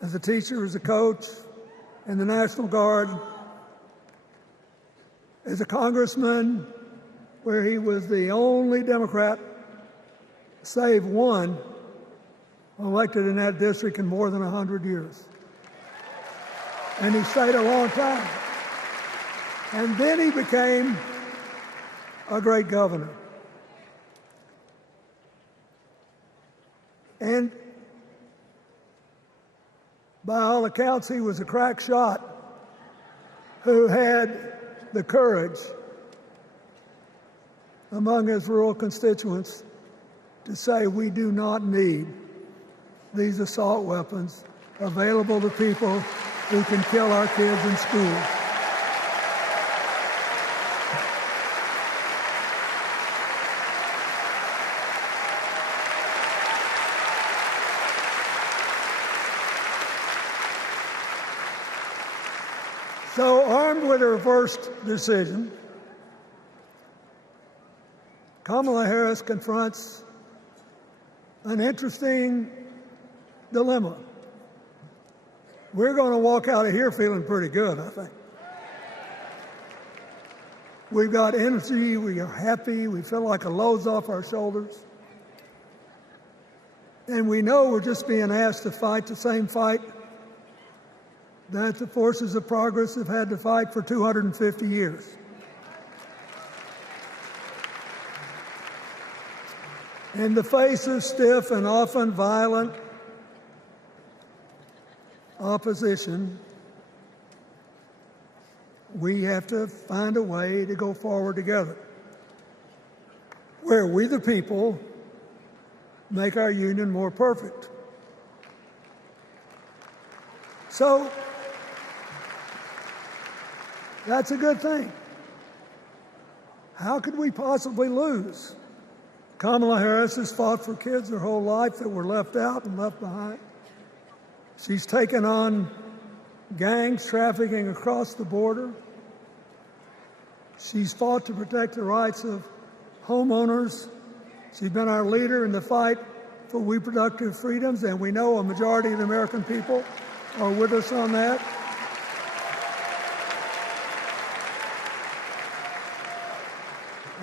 as a teacher, as a coach, in the National Guard, as a congressman, where he was the only Democrat, save one, elected in that district in more than 100 years. And he stayed a long time. And then he became a great governor. And by all accounts, he was a crack shot who had the courage among his rural constituents to say, we do not need these assault weapons available to people who can kill our kids in school. So, armed with her first decision, Kamala Harris confronts an interesting dilemma. We're going to walk out of here feeling pretty good, I think. We've got energy, we are happy, we feel like a load's off our shoulders. And we know we're just being asked to fight the same fight that the forces of progress have had to fight for 250 years. In the face of stiff and often violent opposition, we have to find a way to go forward together, where we the people make our union more perfect. So, that's a good thing. How could we possibly lose? Kamala Harris has fought for kids her whole life that were left out and left behind. She's taken on gangs trafficking across the border. She's fought to protect the rights of homeowners. She's been our leader in the fight for reproductive freedoms, and we know a majority of the American people are with us on that.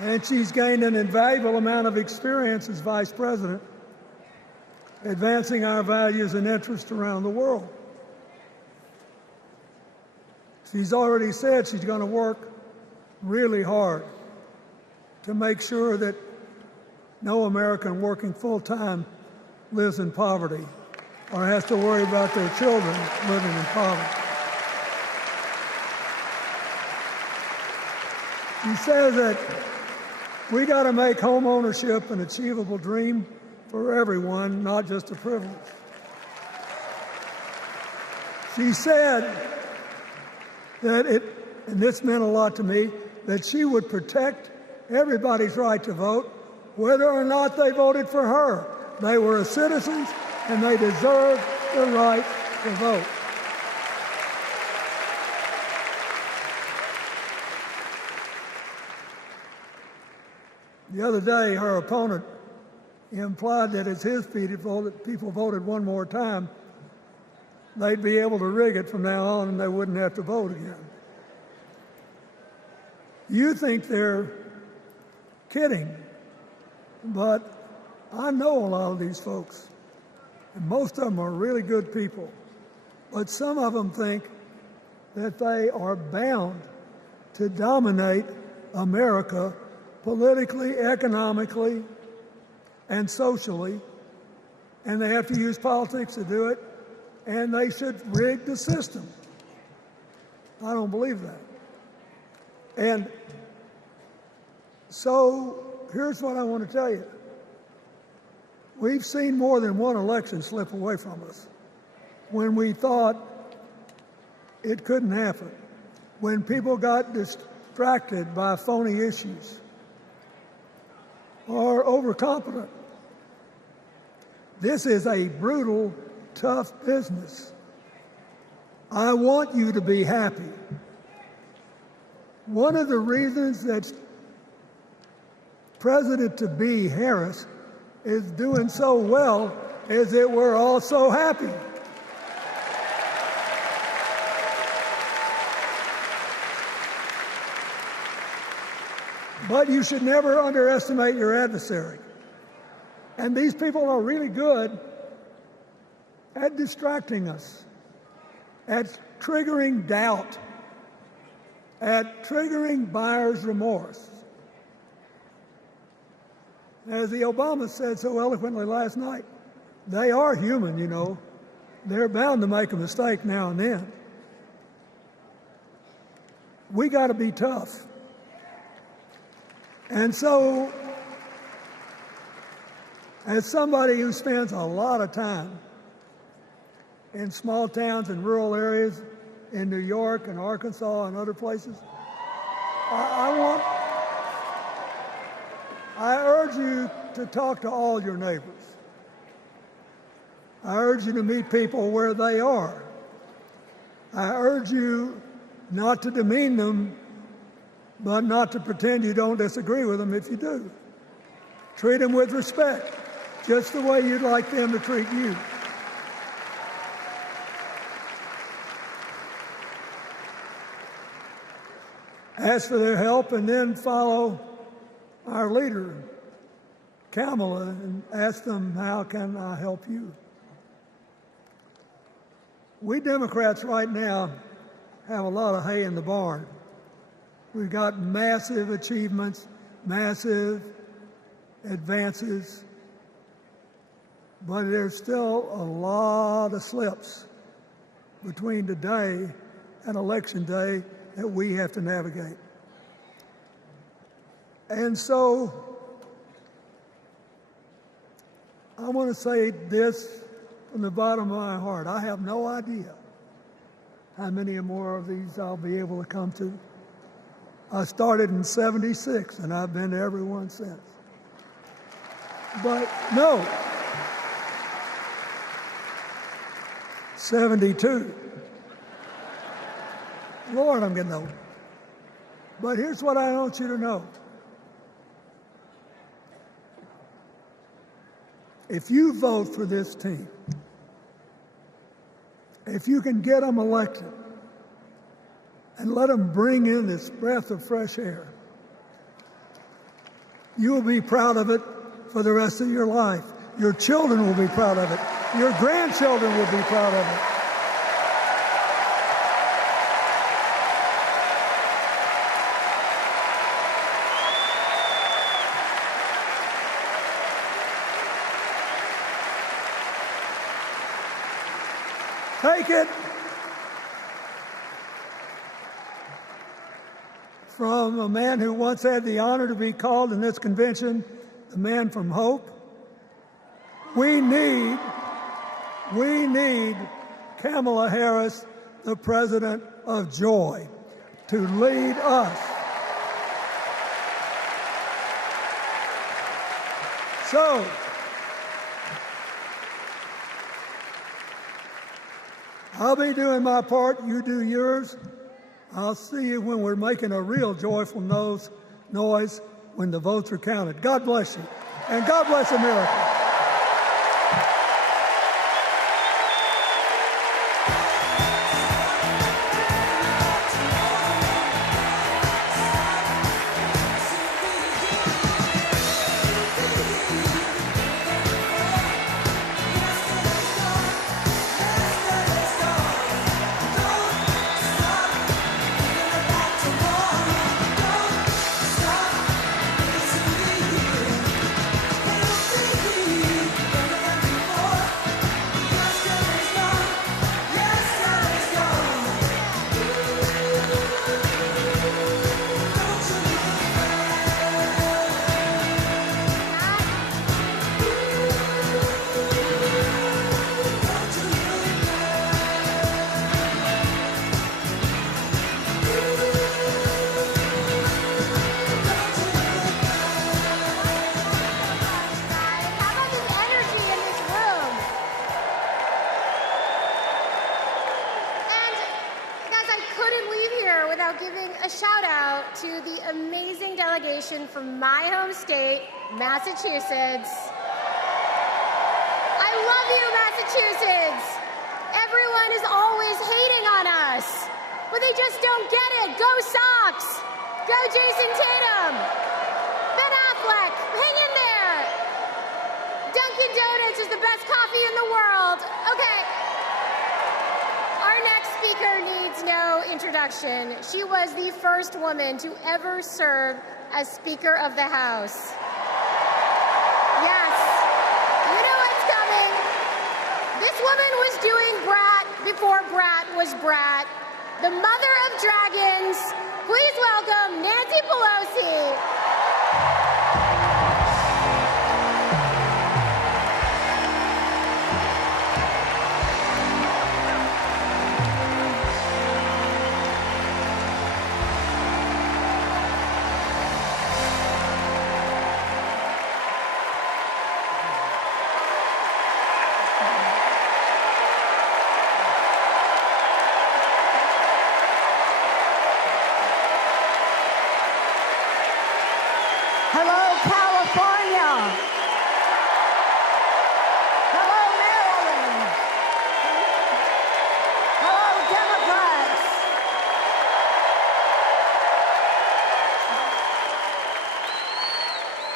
And she's gained an invaluable amount of experience as vice president, advancing our values and interests around the world. She's already said she's going to work really hard to make sure that no American working full-time lives in poverty or has to worry about their children living in poverty. She says that we got to make home ownership an achievable dream for everyone, not just a privilege. She said that and this meant a lot to me, that she would protect everybody's right to vote, whether or not they voted for her. They were citizens and they deserved the right to vote. The other day, her opponent implied that as his people voted one more time, they'd be able to rig it from now on and they wouldn't have to vote again. You think they're kidding, but I know a lot of these folks, and most of them are really good people, but some of them think that they are bound to dominate America politically, economically, and socially, and they have to use politics to do it, and they should rig the system. I don't believe that. And so here's what I want to tell you. We've seen more than one election slip away from us when we thought it couldn't happen, when people got distracted by phony issues or overconfident. This is a brutal, tough business. I want you to be happy. One of the reasons that President-to-be Harris is doing so well is that we're all so happy. But you should never underestimate your adversary. And these people are really good at distracting us, at triggering doubt, at triggering buyer's remorse. As the Obama said so eloquently last night, they are human, you know. They're bound to make a mistake now and then. We got to be tough. And so, as somebody who spends a lot of time in small towns and rural areas in New York and Arkansas and other places, I urge you to talk to all your neighbors. I urge you to meet people where they are. I urge you not to demean them, but not to pretend you don't disagree with them if you do. Treat them with respect, just the way you'd like them to treat you. Ask for their help and then follow our leader, Kamala, and ask them, how can I help you? We Democrats right now have a lot of hay in the barn. We've got massive achievements, massive advances, but there's still a lot of slips between today and Election Day that we have to navigate. And so I want to say this from the bottom of my heart. I have no idea how many more of these I'll be able to come to. I started in '76, and I've been to every one since. But no, 72. Lord, I'm getting old. But here's what I want you to know. If you vote for this team, if you can get them elected and let them bring in this breath of fresh air, You will be proud of it for the rest of your life. Your children will be proud of it. Your grandchildren will be proud of it. Take it from a man who once had the honor to be called in this convention the man from hope. We need Kamala Harris, the president of joy, to lead us. So, I'll be doing my part, you do yours. I'll see you when we're making a real joyful noise when the votes are counted. God bless you, and God bless America. From my home state, Massachusetts. I love you, Massachusetts. Everyone is always hating on us, but they just don't get it. Go Sox. Go Jason Tatum. Ben Affleck, hang in there. Dunkin' Donuts is the best coffee in the world. Okay. Our next speaker needs no introduction. She was the first woman to ever serve as Speaker of the House. Yes, you know what's coming. This woman was doing Brat before Brat was Brat. The mother of dragons. Please welcome Nancy Pelosi.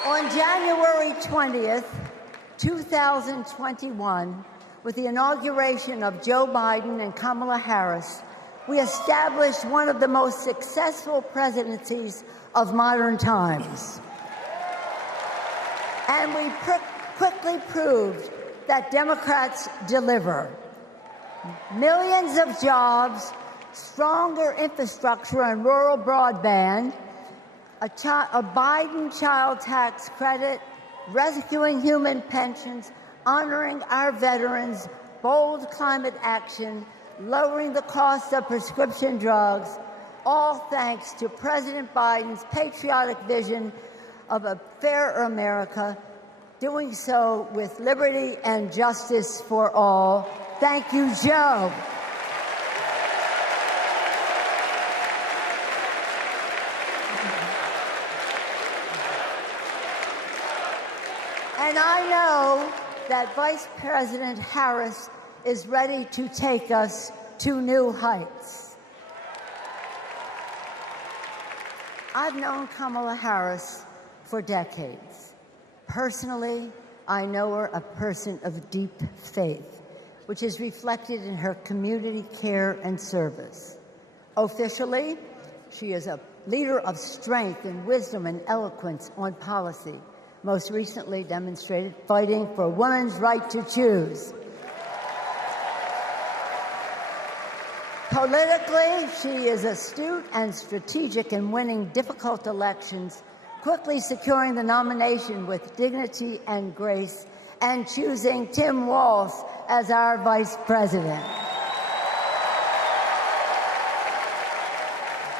On January 20th, 2021, with the inauguration of Joe Biden and Kamala Harris, we established one of the most successful presidencies of modern times. And we quickly proved that Democrats deliver. Millions of jobs, stronger infrastructure and rural broadband, a Biden child tax credit, rescuing human pensions, honoring our veterans, bold climate action, lowering the cost of prescription drugs, all thanks to President Biden's patriotic vision of a fairer America, doing so with liberty and justice for all. Thank you, Joe. And I know that Vice President Harris is ready to take us to new heights. I've known Kamala Harris for decades. Personally, I know her a person of deep faith, which is reflected in her community care and service. Officially, she is a leader of strength and wisdom and eloquence on policy, most recently demonstrated fighting for women's right to choose. Politically, she is astute and strategic in winning difficult elections, quickly securing the nomination with dignity and grace, and choosing Tim Walz as our vice president.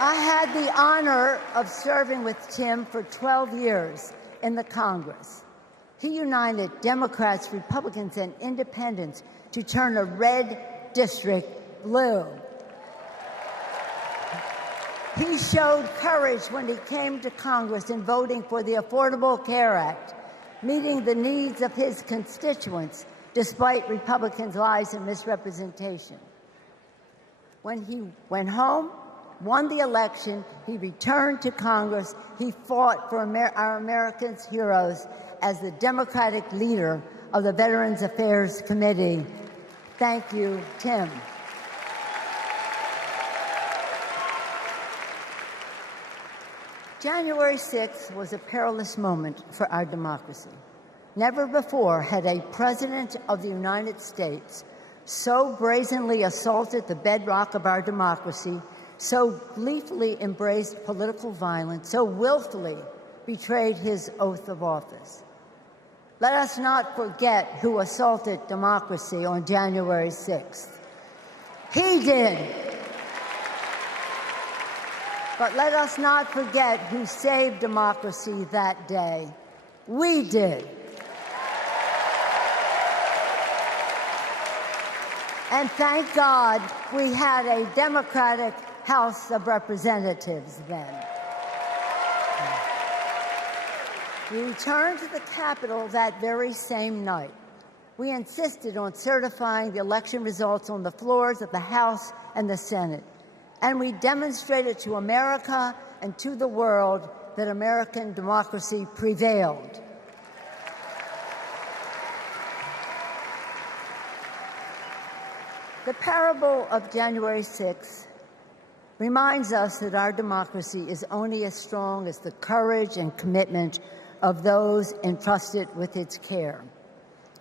I had the honor of serving with Tim for 12 years in the Congress. He united Democrats, Republicans, and independents to turn a red district blue. He showed courage when he came to Congress in voting for the Affordable Care Act, meeting the needs of his constituents despite Republicans' lies and misrepresentation. When he went home, won the election, he returned to Congress. He fought for our Americans' heroes as the Democratic leader of the Veterans Affairs Committee. Thank you, Tim. January 6th was a perilous moment for our democracy. Never before had a president of the United States so brazenly assaulted the bedrock of our democracy, so gleefully embraced political violence, so willfully betrayed his oath of office. Let us not forget who assaulted democracy on January 6th. He did. But let us not forget who saved democracy that day. We did. And thank God we had a Democratic House of Representatives then. We returned to the Capitol that very same night. We insisted on certifying the election results on the floors of the House and the Senate. And we demonstrated to America and to the world that American democracy prevailed. The parable of January 6th reminds us that our democracy is only as strong as the courage and commitment of those entrusted with its care.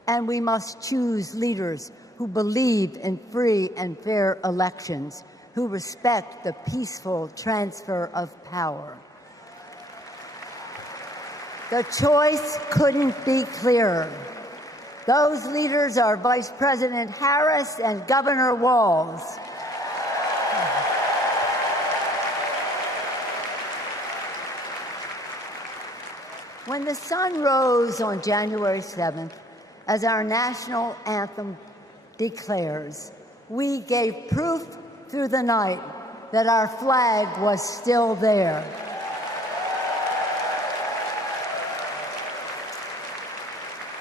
And we must choose leaders who believe in free and fair elections, who respect the peaceful transfer of power. The choice couldn't be clearer. Those leaders are Vice President Harris and Governor Walz. When the sun rose on January 7th, as our national anthem declares, we gave proof through the night that our flag was still there.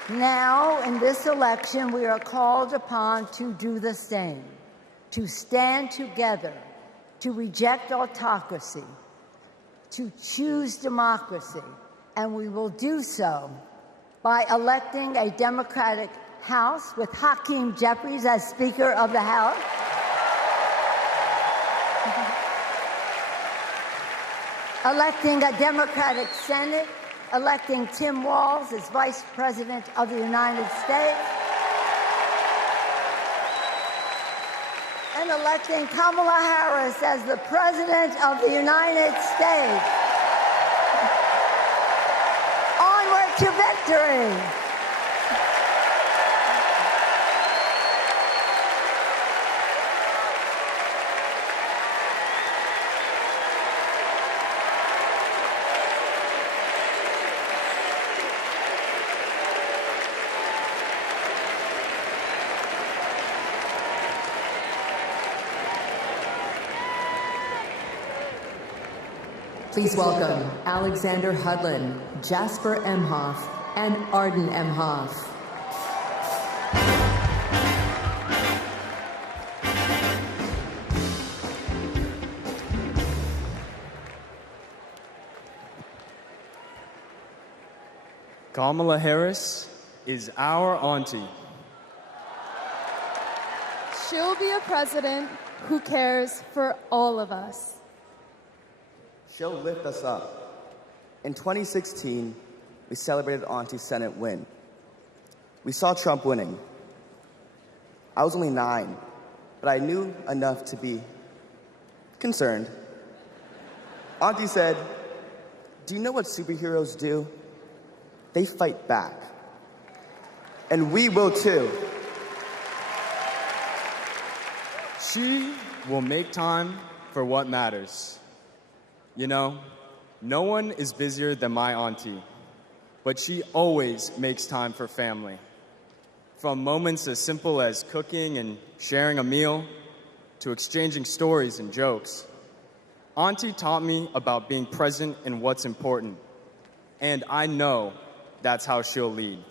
Now, in this election, we are called upon to do the same, to stand together, to reject autocracy, to choose democracy, and we will do so by electing a Democratic House with Hakeem Jeffries as Speaker of the House, electing a Democratic Senate, electing Tim Walz as Vice President of the United States, and electing Kamala Harris as the President of the United States. Onward to victory! Please welcome Alexander Hudlin, Jasper Emhoff, and Arden Emhoff. Kamala Harris is our auntie. She'll be a president who cares for all of us. She'll lift us up. In 2016, we celebrated Auntie's Senate win. We saw Trump winning. I was only 9, but I knew enough to be concerned. Auntie said, "Do you know what superheroes do? They fight back. And we will too." She will make time for what matters. You know, no one is busier than my auntie, but she always makes time for family. From moments as simple as cooking and sharing a meal to exchanging stories and jokes. Auntie taught me about being present in what's important, and I know that's how she'll lead.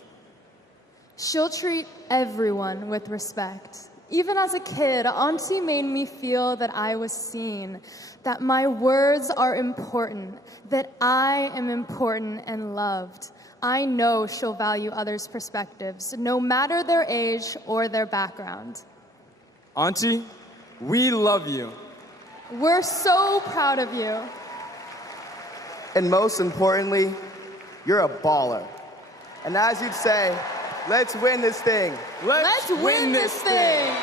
She'll treat everyone with respect. Even as a kid, Auntie made me feel that I was seen, that my words are important, that I am important and loved. I know she'll value others' perspectives, no matter their age or their background. Auntie, we love you. We're so proud of you. And most importantly, you're a baller. And as you'd say, let's win this thing. Let's win this thing.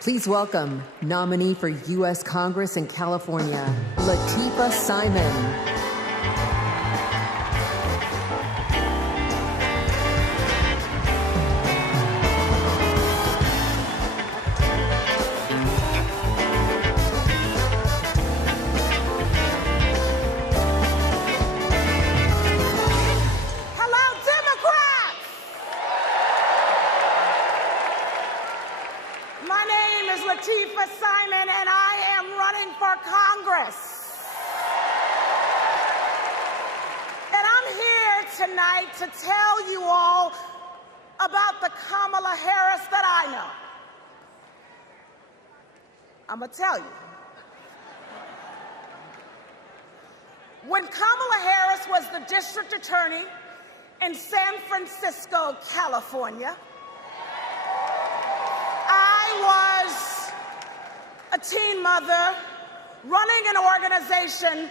Please welcome nominee for U.S. Congress in California, Latifah Simon. Latifah Simon, and I am running for Congress. And I'm here tonight to tell you all about the Kamala Harris that I know. I'm gonna tell you. When Kamala Harris was the district attorney in San Francisco, California, I was a teen mother running an organization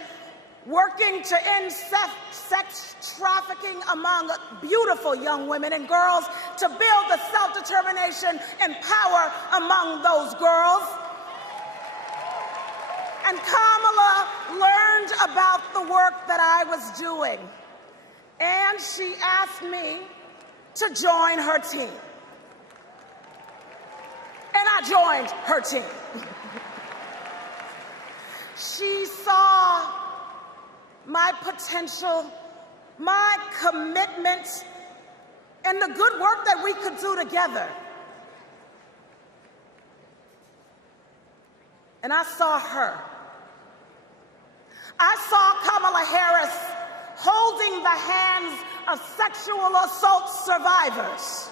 working to end sex trafficking among beautiful young women and girls, to build the self-determination and power among those girls. And Kamala learned about the work that I was doing, and she asked me to join her team. And I joined her team. She saw my potential, my commitment, and the good work that we could do together. And I saw her. I saw Kamala Harris holding the hands of sexual assault survivors.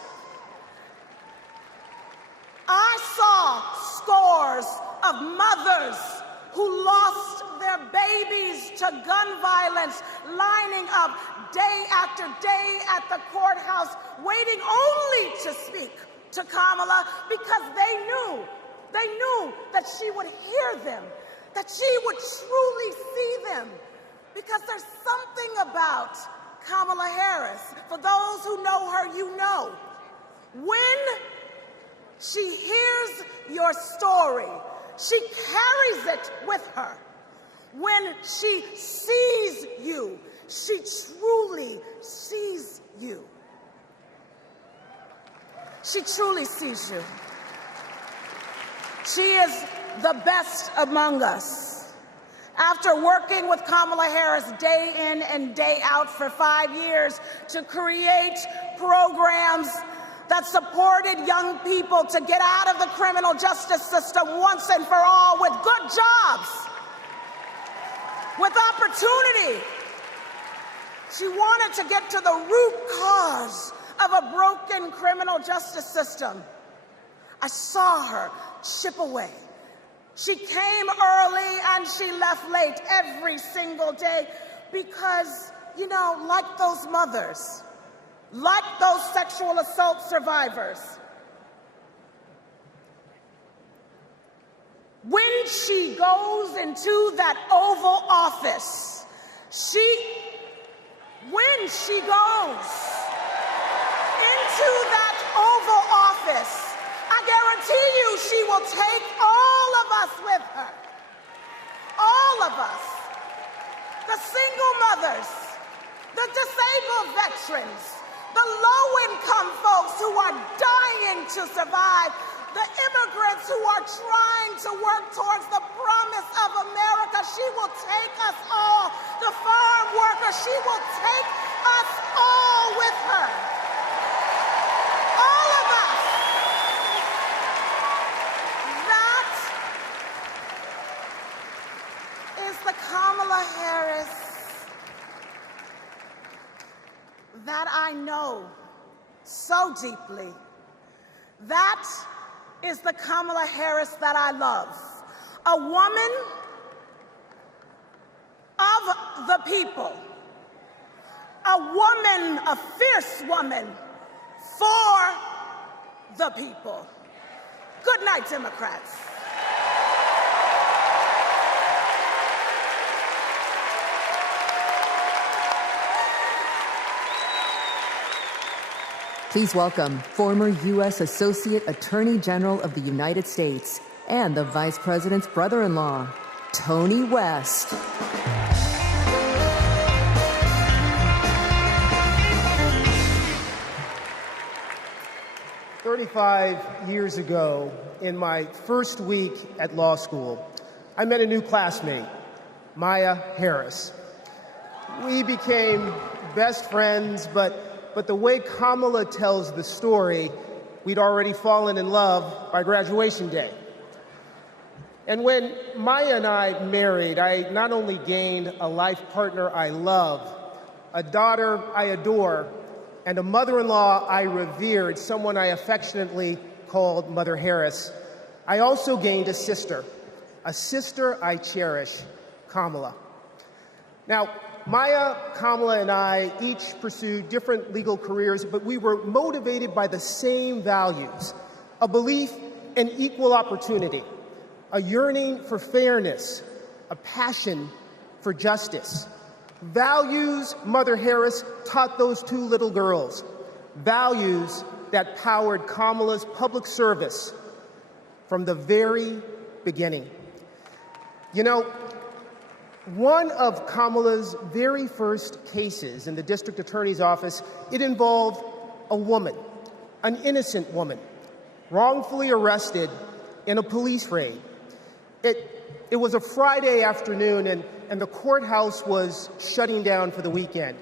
I saw scores of mothers who lost their babies to gun violence, lining up day after day at the courthouse, waiting only to speak to Kamala because they knew that she would hear them, that she would truly see them, because there's something about Kamala Harris. For those who know her, you know. When she hears your story, she carries it with her. When she sees you, she truly sees you. She truly sees you. She is the best among us. After working with Kamala Harris day in and day out for 5 years to create programs that supported young people to get out of the criminal justice system once and for all, with good jobs, with opportunity. She wanted to get to the root cause of a broken criminal justice system. I saw her chip away. She came early and she left late every single day because, you know, like those mothers, like those sexual assault survivors, when she goes into that Oval Office, when she goes into that Oval Office, I guarantee you she will take all of us with her. All of us. The single mothers, the disabled veterans, the low-income folks who are dying to survive, the immigrants who are trying to work towards the promise of America. She will take us all. The farm workers, she will take us all with her. All of us. That is the Kamala Harris that I know so deeply. That is the Kamala Harris that I love. A woman of the people. A woman, a fierce woman for the people. Good night, Democrats. Please welcome former U.S. Associate Attorney General of the United States and the Vice President's brother-in-law, Tony West. 35 years ago, in my first week at law school, I met a new classmate, Maya Harris. We became best friends, but the way Kamala tells the story, we'd already fallen in love by graduation day. And when Maya and I married, I not only gained a life partner I love, a daughter I adore, and a mother-in-law I revered, someone I affectionately called Mother Harris, I also gained a sister I cherish, Kamala. Now, Maya, Kamala, and I each pursued different legal careers, but we were motivated by the same values: a belief in equal opportunity, a yearning for fairness, a passion for justice. Values Mother Harris taught those two little girls, values that powered Kamala's public service from the very beginning. You know, one of Kamala's very first cases in the district attorney's office, it involved a woman, an innocent woman, wrongfully arrested in a police raid. It was a Friday afternoon, and the courthouse was shutting down for the weekend.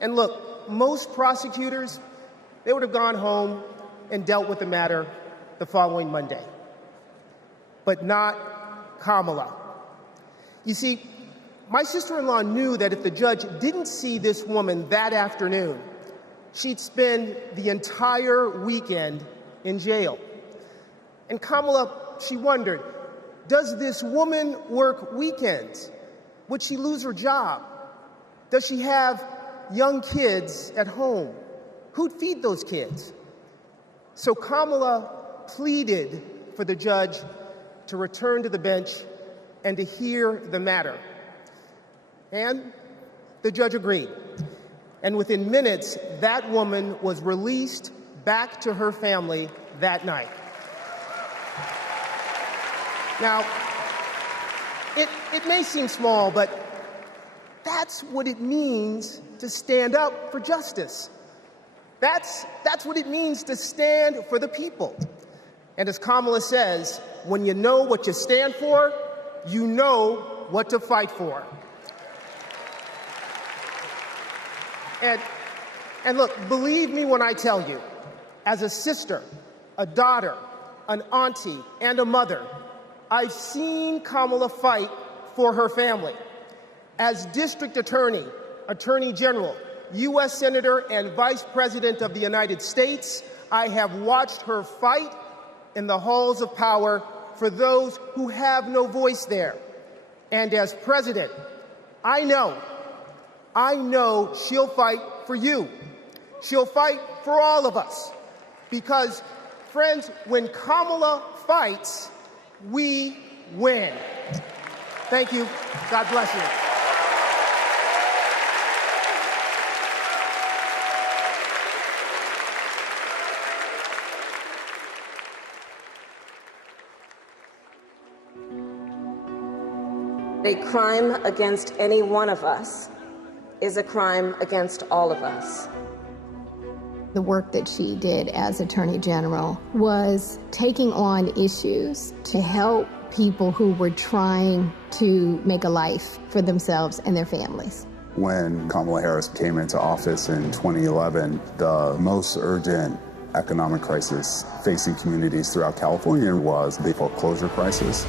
And look, most prosecutors, they would have gone home and dealt with the matter the following Monday. But not Kamala. You see, my sister-in-law knew that if the judge didn't see this woman that afternoon, she'd spend the entire weekend in jail. And Kamala, she wondered, does this woman work weekends? Would she lose her job? Does she have young kids at home? Who'd feed those kids? So Kamala pleaded for the judge to return to the bench and to hear the matter. And the judge agreed. And within minutes, that woman was released back to her family that night. Now, it may seem small, but that's what it means to stand up for justice. That's what it means to stand for the people. And as Kamala says, when you know what you stand for, you know what to fight for. And look, believe me when I tell you, as a sister, a daughter, an auntie, and a mother, I've seen Kamala fight for her family. As district attorney, attorney general, U.S. Senator and Vice President of the United States, I have watched her fight in the halls of power for those who have no voice there. And as president, I know she'll fight for you. She'll fight for all of us. Because, friends, when Kamala fights, we win. Thank you. God bless you. A crime against any one of us is a crime against all of us. The work that she did as Attorney General was taking on issues to help people who were trying to make a life for themselves and their families. When Kamala Harris came into office in 2011, the most urgent economic crisis facing communities throughout California was the foreclosure crisis.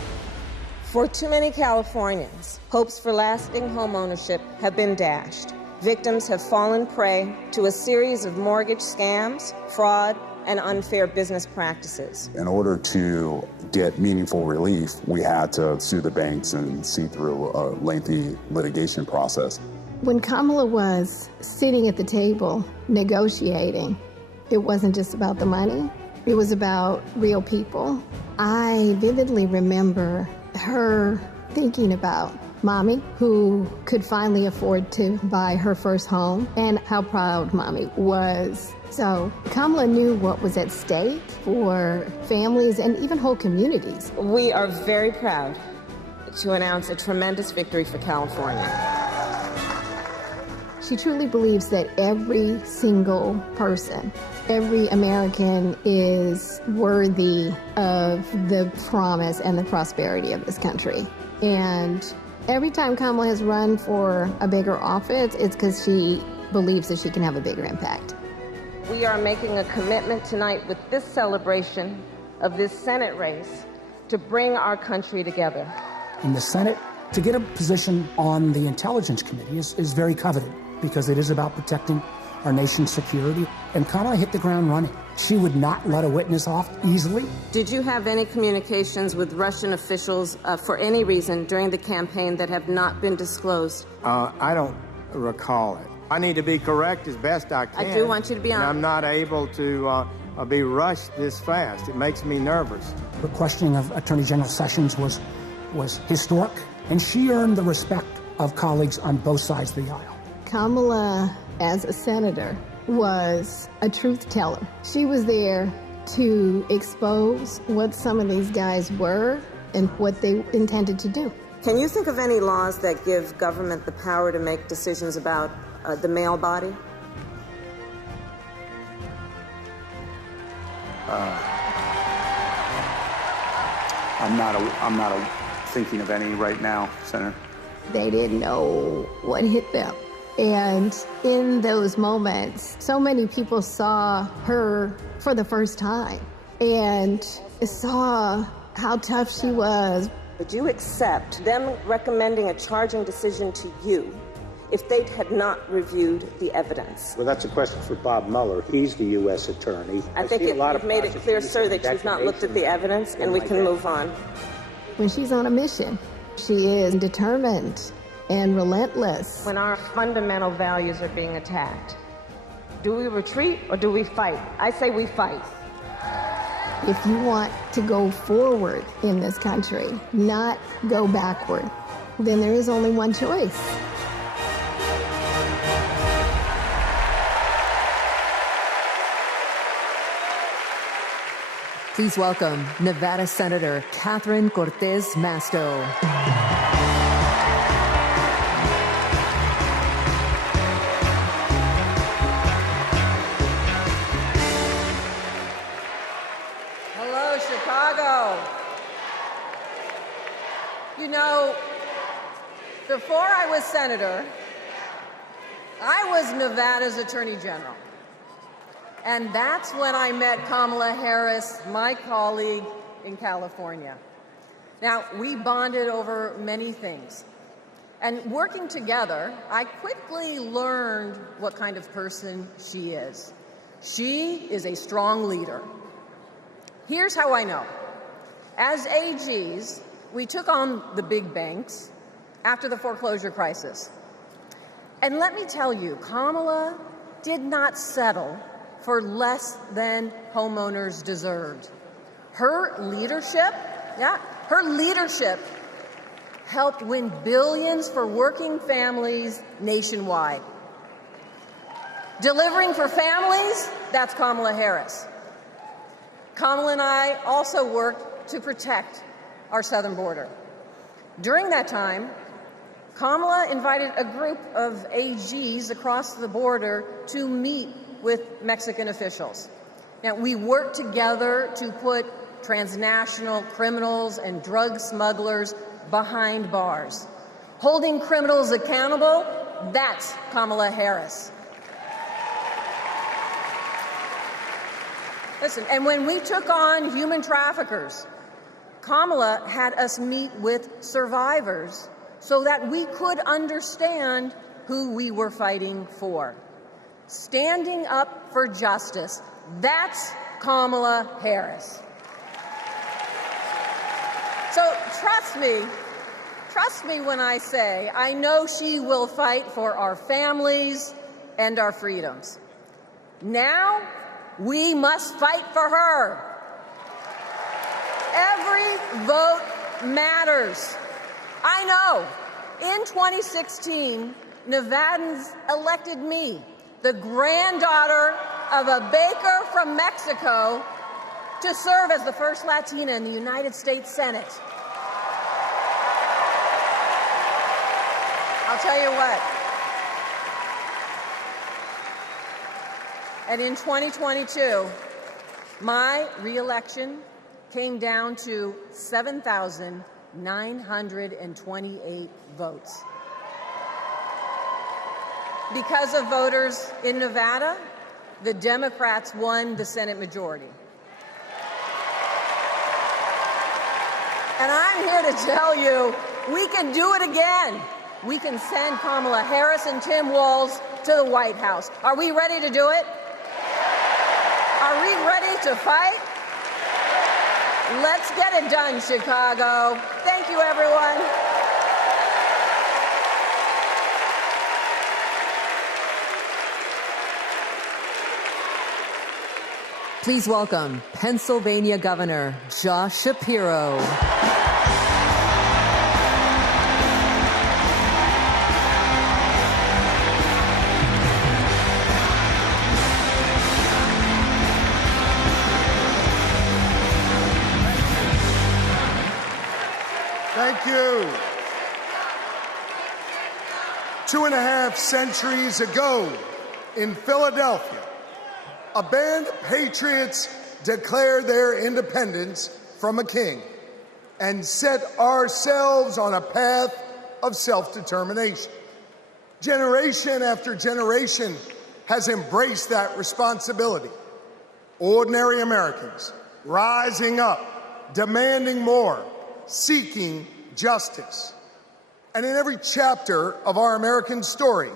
For too many Californians, hopes for lasting home ownership have been dashed. Victims have fallen prey to a series of mortgage scams, fraud, and unfair business practices. In order to get meaningful relief, we had to sue the banks and see through a lengthy litigation process. When Kamala was sitting at the table negotiating, it wasn't just about the money, it was about real people. I vividly remember her thinking about Mommy, who could finally afford to buy her first home, and how proud Mommy was. So Kamala knew what was at stake for families and even whole communities. We are very proud to announce a tremendous victory for California. She truly believes that every single person, every American is worthy of the promise and the prosperity of this country. And every time Kamala has run for a bigger office, it's because she believes that she can have a bigger impact. We are making a commitment tonight with this celebration of this Senate race to bring our country together. In the Senate, to get a position on the Intelligence Committee is very coveted because it is about protecting our nation's security. And Kamala hit the ground running. She would not let a witness off easily. Did you have any communications with Russian officials for any reason during the campaign that have not been disclosed? I don't recall it. I need to be correct as best I can. I do want you to be honest. I'm not able to be rushed this fast. It makes me nervous. The questioning of Attorney General Sessions was historic, and she earned the respect of colleagues on both sides of the aisle. Kamala, as a senator, was a truth teller. She was there to expose what some of these guys were and what they intended to do. Can you think of any laws that give government the power to make decisions about the male body? I'm not thinking of any right now, Senator. They didn't know what hit them. And in those moments, so many people saw her for the first time and saw how tough she was. Would you accept them recommending a charging decision to you if they had not reviewed the evidence? Well, that's a question for Bob Mueller. He's the U.S. attorney. I think you've made it clear, sir, that you've not looked at the evidence, and we can move on. When she's on a mission, she is determined and relentless. When our fundamental values are being attacked, do we retreat or do we fight? I say we fight. If you want to go forward in this country, not go backward, then there is only one choice. Please welcome Nevada Senator Catherine Cortez Masto. Hello, Chicago. You know, before I was senator, I was Nevada's Attorney General. And that's when I met Kamala Harris, my colleague in California. Now, we bonded over many things. And working together, I quickly learned what kind of person she is. She is a strong leader. Here's how I know. As AGs, we took on the big banks after the foreclosure crisis. And let me tell you, Kamala did not settle for less than homeowners deserved. Her leadership helped win billions for working families nationwide. Delivering for families, that's Kamala Harris. Kamala and I also worked to protect our southern border. During that time, Kamala invited a group of AGs across the border to meet with Mexican officials. Now, we worked together to put transnational criminals and drug smugglers behind bars. Holding criminals accountable, that's Kamala Harris. Listen, and when we took on human traffickers, Kamala had us meet with survivors so that we could understand who we were fighting for. Standing up for justice, that's Kamala Harris. So trust me when I say I know she will fight for our families and our freedoms. Now, we must fight for her. Every vote matters. I know. In 2016, Nevadans elected me, the granddaughter of a baker from Mexico, to serve as the first Latina in the United States Senate. I'll tell you what. And in 2022, my reelection came down to 7,928 votes. Because of voters in Nevada, the Democrats won the Senate majority. And I'm here to tell you, we can do it again. We can send Kamala Harris and Tim Walz to the White House. Are we ready to do it? Are we ready to fight? Let's get it done, Chicago. Thank you, everyone. Please welcome Pennsylvania Governor Josh Shapiro. Thank you. 2.5 centuries ago in Philadelphia, a band of patriots declared their independence from a king and set ourselves on a path of self-determination. Generation after generation has embraced that responsibility. Ordinary Americans rising up, demanding more, seeking justice. And in every chapter of our American story,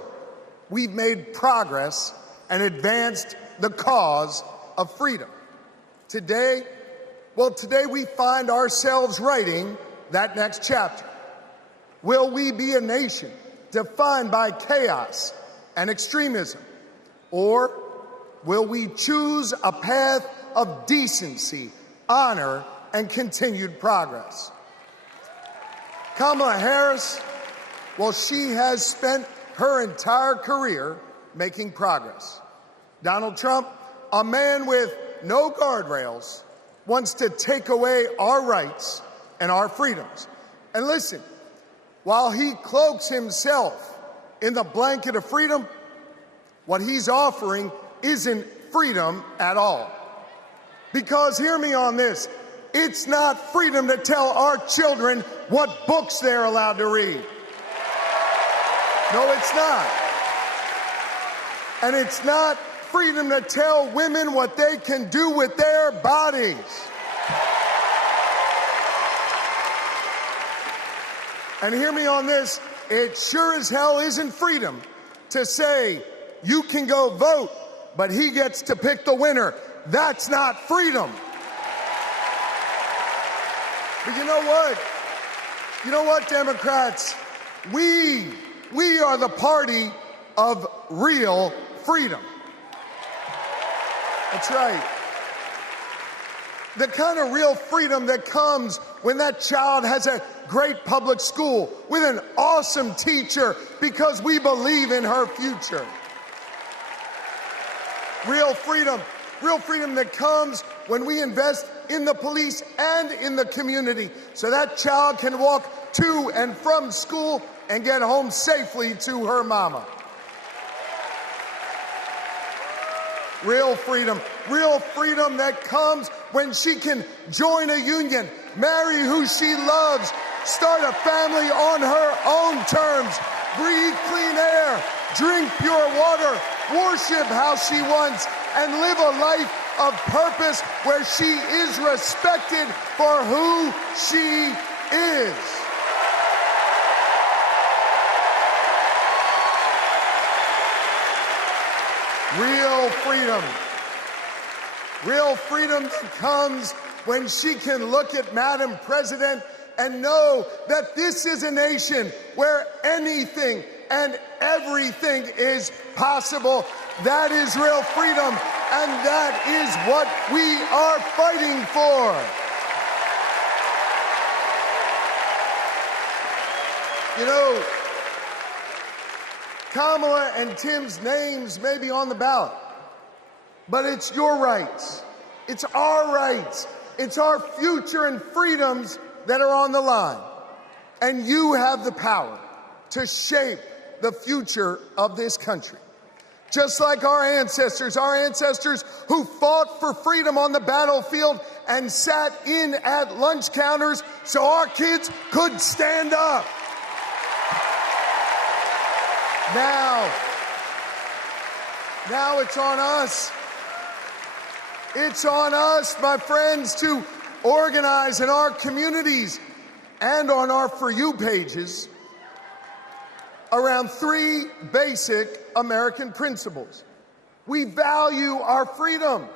we've made progress and advanced the cause of freedom. Today we find ourselves writing that next chapter. Will we be a nation defined by chaos and extremism? Or will we choose a path of decency, honor, and continued progress? Kamala Harris, well, she has spent her entire career making progress. Donald Trump, a man with no guardrails, wants to take away our rights and our freedoms. And listen, while he cloaks himself in the blanket of freedom, what he's offering isn't freedom at all. Because hear me on this, it's not freedom to tell our children what books they're allowed to read. No, it's not. And it's not freedom to tell women what they can do with their bodies. And hear me on this, it sure as hell isn't freedom to say you can go vote, but he gets to pick the winner. That's not freedom. But you know what? You know what, Democrats? We are the party of real freedom. That's right. The kind of real freedom that comes when that child has a great public school with an awesome teacher because we believe in her future. Real freedom that comes when we invest in the police and in the community so that child can walk to and from school and get home safely to her mama. Real freedom that comes when she can join a union, marry who she loves, start a family on her own terms, breathe clean air, drink pure water, worship how she wants, and live a life of purpose where she is respected for who she is. Real freedom that comes when she can look at Madam President and know that this is a nation where anything and everything is possible. That is real freedom, and that is what we are fighting for. You know, Kamala and Tim's names may be on the ballot, but it's your rights. It's our rights. It's our future and freedoms that are on the line. And you have the power to shape the future of this country. Just like our ancestors who fought for freedom on the battlefield and sat in at lunch counters so our kids could stand up. Now it's on us. It's on us, my friends, to organize in our communities and on our For You pages around three basic American principles. We value our freedom,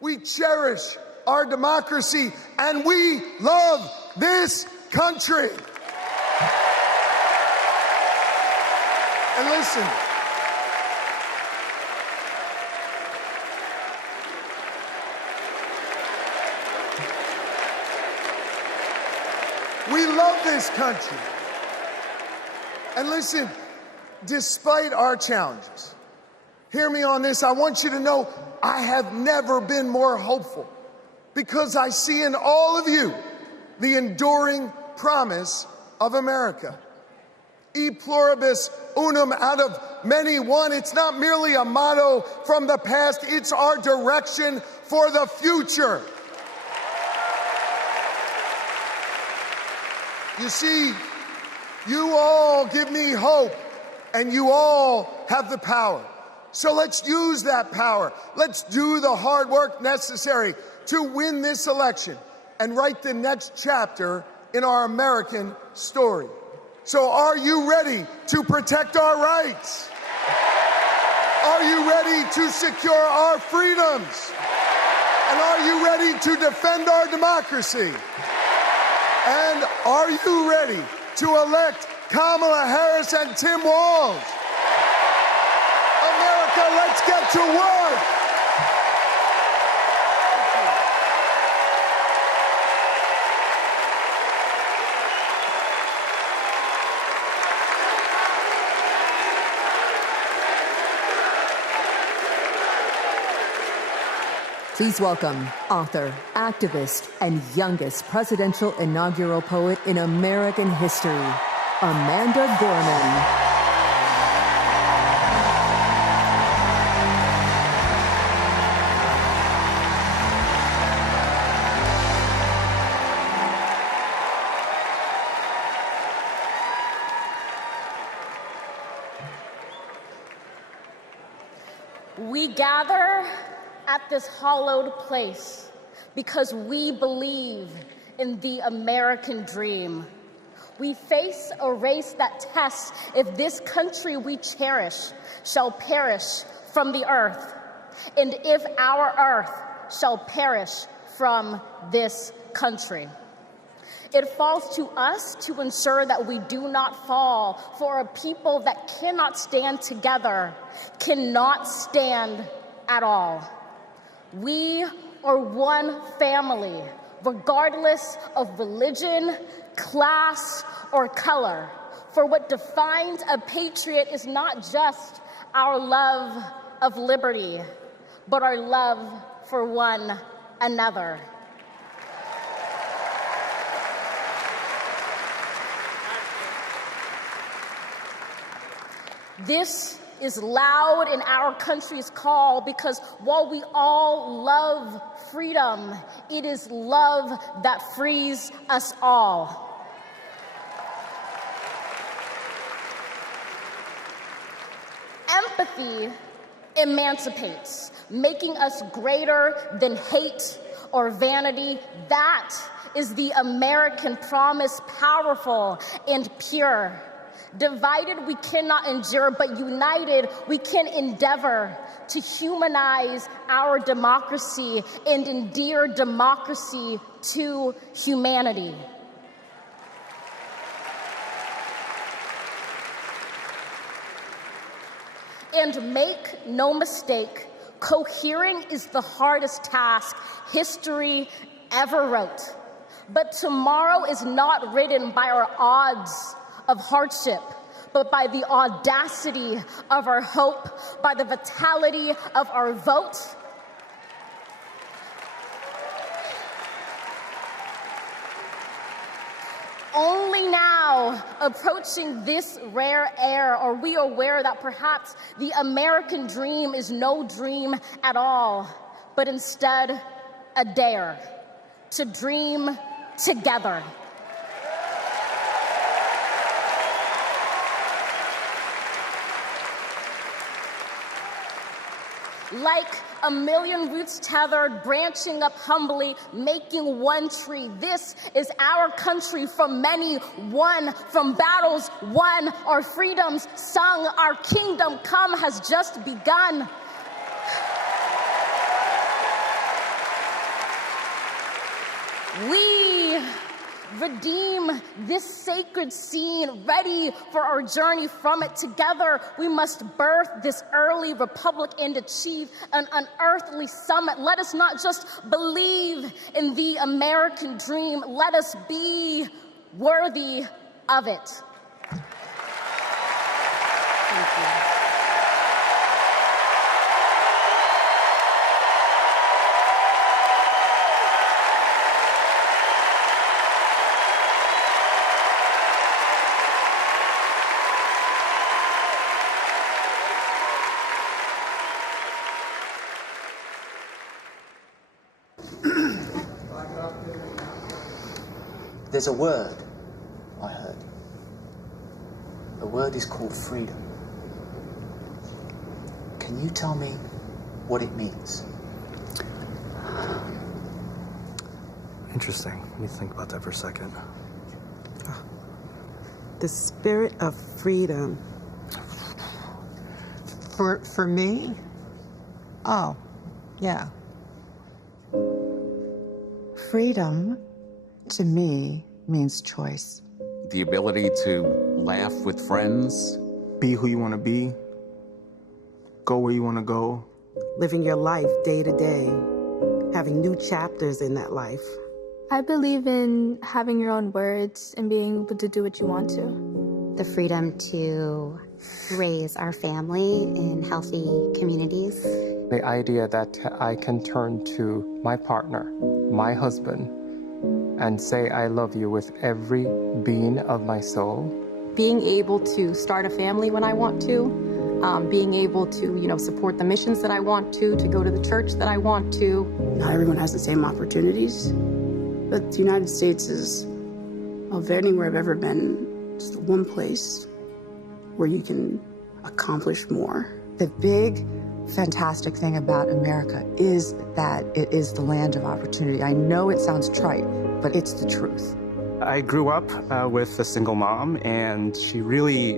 we cherish our democracy, and we love this country. And listen, we love this country. And listen, despite our challenges, hear me on this, I want you to know I have never been more hopeful because I see in all of you the enduring promise of America. E pluribus unum, out of many one. It's not merely a motto from the past, it's our direction for the future. You see, you all give me hope, and you all have the power. So let's use that power. Let's do the hard work necessary to win this election and write the next chapter in our American story. So are you ready to protect our rights? Are you ready to secure our freedoms? And are you ready to defend our democracy? And are you ready to elect Kamala Harris and Tim Walz? America, let's get to work. Please welcome author, activist, and youngest presidential inaugural poet in American history, Amanda Gorman. We gather at this hallowed place because we believe in the American dream. We face a race that tests if this country we cherish shall perish from the earth, and if our earth shall perish from this country. It falls to us to ensure that we do not fall, for a people that cannot stand together cannot stand at all. We are one family, regardless of religion, class, or color. For what defines a patriot is not just our love of liberty, but our love for one another. This is loud in our country's call because while we all love freedom, it is love that frees us all. Empathy emancipates, making us greater than hate or vanity. That is the American promise, powerful and pure. Divided we cannot endure, but united we can endeavor to humanize our democracy and endear democracy to humanity. And make no mistake, cohering is the hardest task history ever wrote. But tomorrow is not written by our odds of hardship, but by the audacity of our hope, by the vitality of our vote. Only now, approaching this rare air, are we aware that perhaps the American dream is no dream at all, but instead a dare to dream together. Like a million roots tethered, branching up humbly, making one tree. This is our country, from many won, from battles won, our freedoms sung, our kingdom come has just begun. We redeem this sacred scene, ready for our journey from it. Together, we must birth this early republic and achieve an unearthly summit. Let us not just believe in the American dream, let us be worthy of it. Thank you. There's a word I heard. The word is called freedom. Can you tell me what it means? Interesting. Let me think about that for a second. The spirit of freedom. For me? Oh, yeah. Freedom, to me, means choice. The ability to laugh with friends. Be who you want to be. Go where you want to go. Living your life day to day. Having new chapters in that life. I believe in having your own words and being able to do what you want to. The freedom to raise our family in healthy communities. The idea that I can turn to my partner, my husband, and say I love you with every being of my soul. Being able to start a family when I want to, being able to, support the missions that I want to go to the church that I want to. Not everyone has the same opportunities, but the United States is, of anywhere I've ever been, just one place where you can accomplish more. The big, fantastic thing about America is that it is the land of opportunity. I know it sounds trite, but it's the truth. I grew up with a single mom, and she really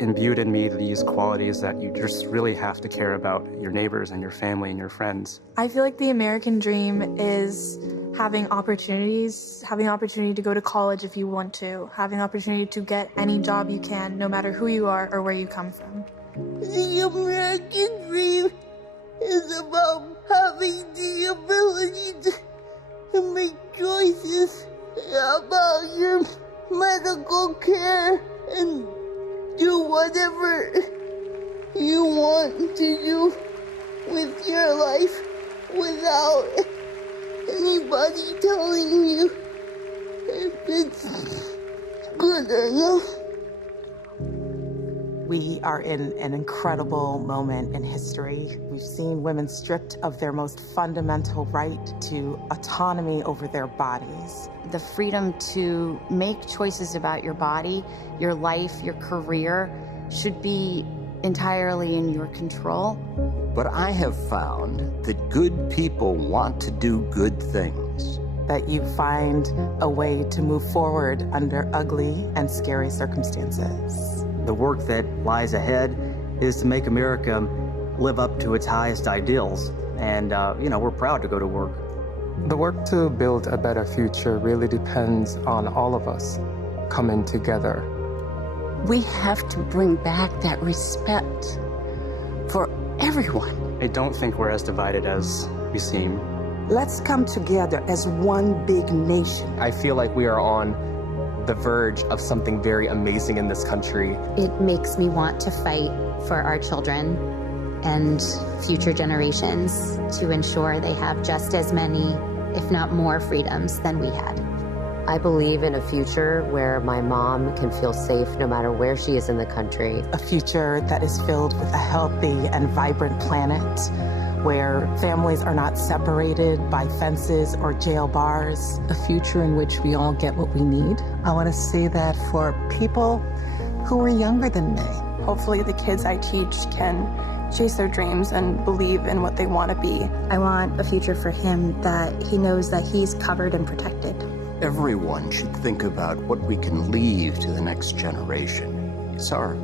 imbued in me these qualities that you just really have to care about your neighbors and your family and your friends. I feel like the American dream is having opportunities, having the opportunity to go to college if you want to, having the opportunity to get any job you can, no matter who you are or where you come from. The American dream is about having the ability to make choices about your medical care and do whatever you want to do with your life without anybody telling you if it's good or not. We are in an incredible moment in history. We've seen women stripped of their most fundamental right to autonomy over their bodies. The freedom to make choices about your body, your life, your career should be entirely in your control. But I have found that good people want to do good things. That you find a way to move forward under ugly and scary circumstances. The work that lies ahead is to make America live up to its highest ideals. And, we're proud to go to work. The work to build a better future really depends on all of us coming together. We have to bring back that respect for everyone. I don't think we're as divided as we seem. Let's come together as one big nation. I feel like we are on the verge of something very amazing in this country. It makes me want to fight for our children and future generations to ensure they have just as many, if not more, freedoms than we had. I believe in a future where my mom can feel safe no matter where she is in the country. A future that is filled with a healthy and vibrant planet, where families are not separated by fences or jail bars. A future in which we all get what we need. I want to see that for people who are younger than me. Hopefully the kids I teach can chase their dreams and believe in what they want to be. I want a future for him that he knows that he's covered and protected. Everyone should think about what we can leave to the next generation. It's our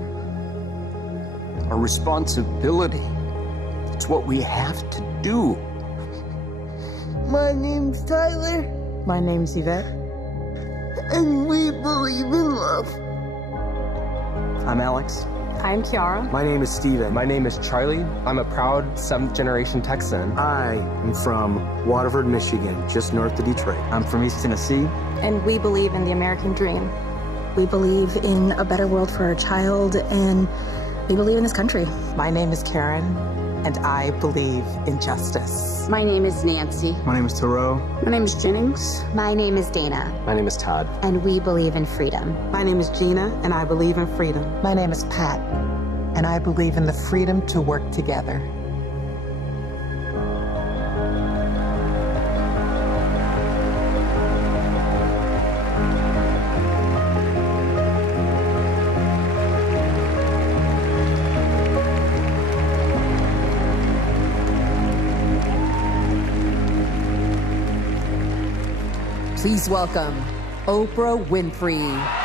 responsibility. It's what we have to do. My name's Tyler. My name's Yvette. And we believe in love. I'm Alex. I'm Kiara. My name is Steven. My name is Charlie. I'm a proud 7th generation Texan. I am from Waterford, Michigan, just north of Detroit. I'm from East Tennessee. And we believe in the American dream. We believe in a better world for our child, and we believe in this country. My name is Karen, and I believe in justice. My name is Nancy. My name is Thoreau. My name is Jennings. My name is Dana. My name is Todd. And we believe in freedom. My name is Gina, and I believe in freedom. My name is Pat, and I believe in the freedom to work together. Please welcome Oprah Winfrey.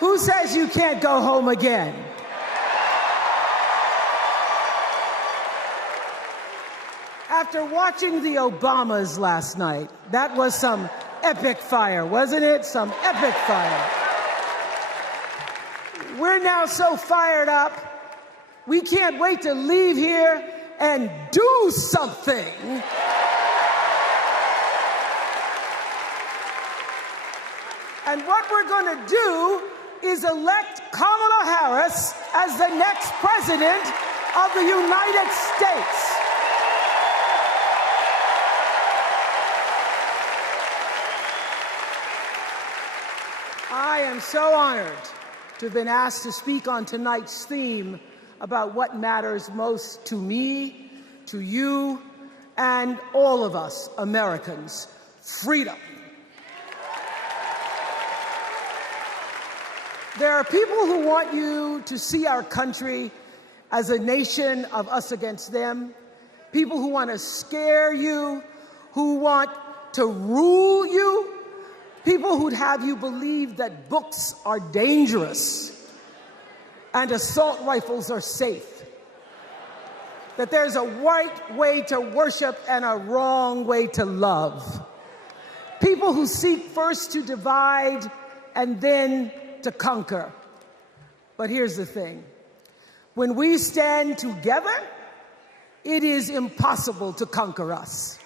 Who says you can't go home again? After watching the Obamas last night, that was some epic fire, wasn't it? Some epic fire. We're now so fired up, we can't wait to leave here and do something. And what we're going to do is elect Kamala Harris as the next president of the United States. I am so honored to have been asked to speak on tonight's theme about what matters most to me, to you, and all of us Americans: freedom. There are people who want you to see our country as a nation of us against them, people who want to scare you, who want to rule you, people who'd have you believe that books are dangerous and assault rifles are safe, that there's a right way to worship and a wrong way to love, people who seek first to divide and then to conquer. But here's the thing. When we stand together, it is impossible to conquer us.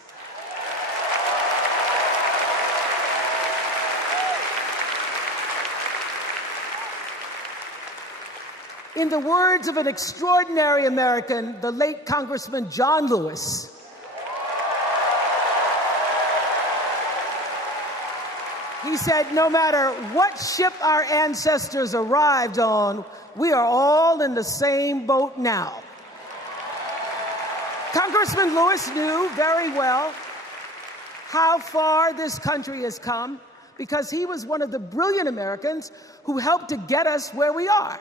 In the words of an extraordinary American, the late Congressman John Lewis, he said, no matter what ship our ancestors arrived on, we are all in the same boat now. Congressman Lewis knew very well how far this country has come because he was one of the brilliant Americans who helped to get us where we are.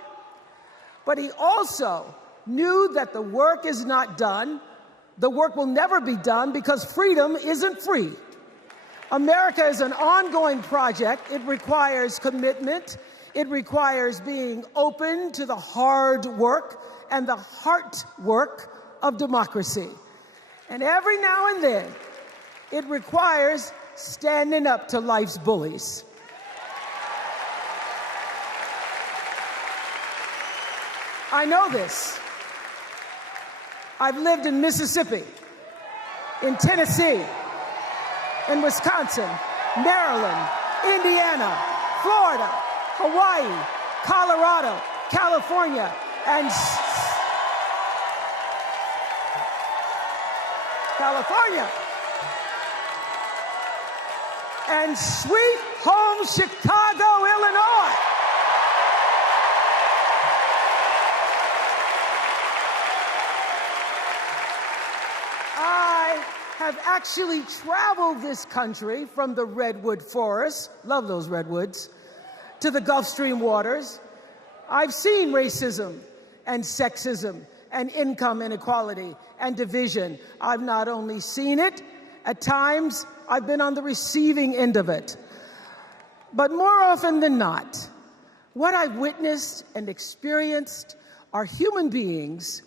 But he also knew that the work is not done. The work will never be done because freedom isn't free. America is an ongoing project. It requires commitment. It requires being open to the hard work and the heart work of democracy. And every now and then, it requires standing up to life's bullies. I know this. I've lived in Mississippi, in Tennessee, in Wisconsin, Maryland, Indiana, Florida, Hawaii, Colorado, California, and sweet home Chicago, Illinois. I have actually traveled this country from the redwood forests, love those redwoods, to the Gulf Stream waters. I've seen racism and sexism and income inequality and division. I've not only seen it, at times I've been on the receiving end of it. But more often than not, what I've witnessed and experienced are human beings,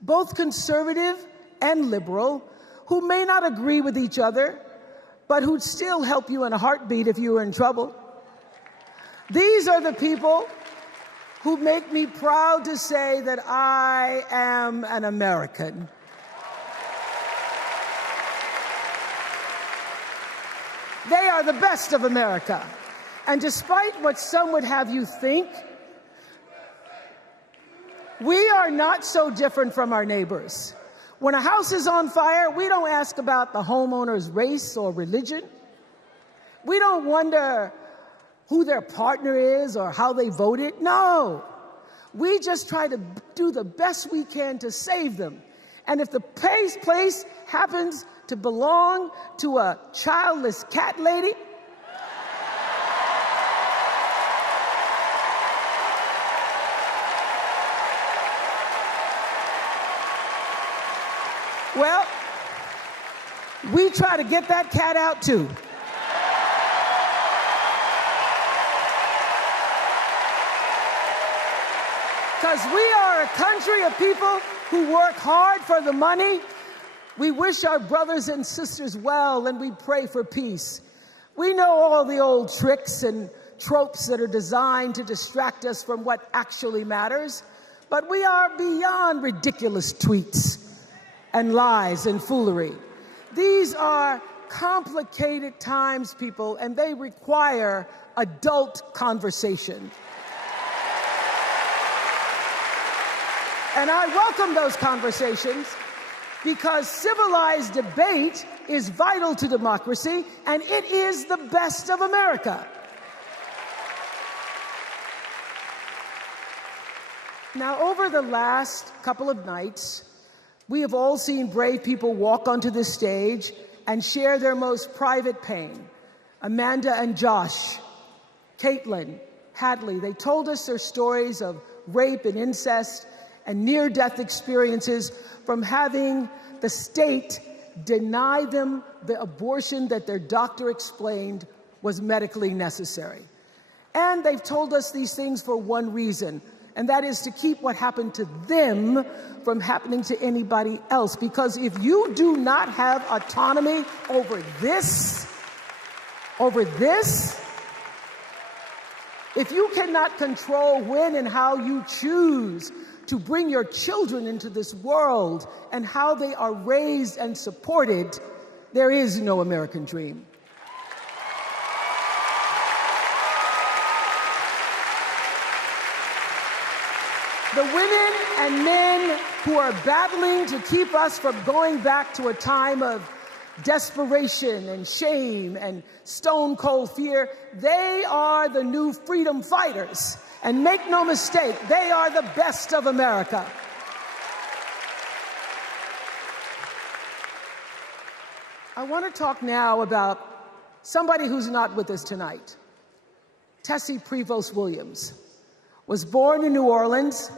both conservative and liberal, who may not agree with each other, but who'd still help you in a heartbeat if you were in trouble. These are the people who make me proud to say that I am an American. They are the best of America. And despite what some would have you think, we are not so different from our neighbors. When a house is on fire, we don't ask about the homeowner's race or religion. We don't wonder who their partner is or how they voted. No, we just try to do the best we can to save them. And if the place happens to belong to a childless cat lady, well, we try to get that cat out too. Because we are a country of people who work hard for the money. We wish our brothers and sisters well, and we pray for peace. We know all the old tricks and tropes that are designed to distract us from what actually matters, but we are beyond ridiculous tweets and lies and foolery. These are complicated times, people, and they require adult conversation. And I welcome those conversations because civilized debate is vital to democracy, and it is the best of America. Now, over the last couple of nights, we have all seen brave people walk onto the stage and share their most private pain. Amanda and Josh, Caitlin, Hadley, they told us their stories of rape and incest and near-death experiences from having the state deny them the abortion that their doctor explained was medically necessary. And they've told us these things for one reason, and that is to keep what happened to them from happening to anybody else. Because if you do not have autonomy over this, if you cannot control when and how you choose to bring your children into this world and how they are raised and supported, there is no American dream. The women and men who are battling to keep us from going back to a time of desperation and shame and stone cold fear, they are the new freedom fighters. And make no mistake, they are the best of America. I want to talk now about somebody who's not with us tonight. Tessie Prevost Williams was born in New Orleans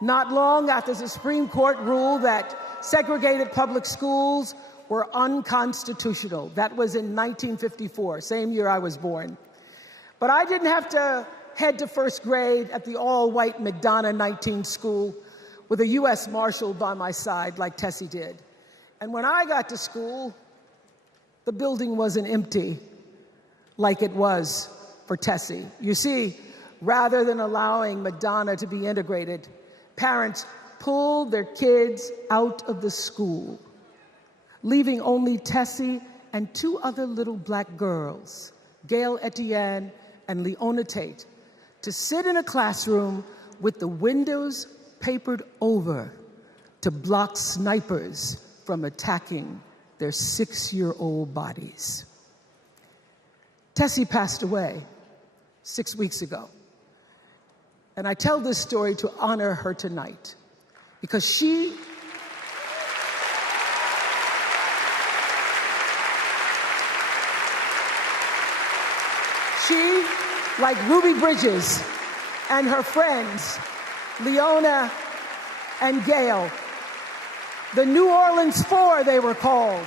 not long after the Supreme Court ruled that segregated public schools were unconstitutional. That was in 1954, same year I was born. But I didn't have to head to first grade at the all-white McDonough 19 school with a U.S. Marshal by my side like Tessie did. And when I got to school, the building wasn't empty like it was for Tessie. You see, rather than allowing McDonough to be integrated, parents pulled their kids out of the school, leaving only Tessie and two other little black girls, Gail Etienne and Leona Tate, to sit in a classroom with the windows papered over to block snipers from attacking their 6-year-old bodies. Tessie passed away 6 weeks ago. And I tell this story to honor her tonight because she like Ruby Bridges and her friends, Leona and Gail, the New Orleans Four they were called.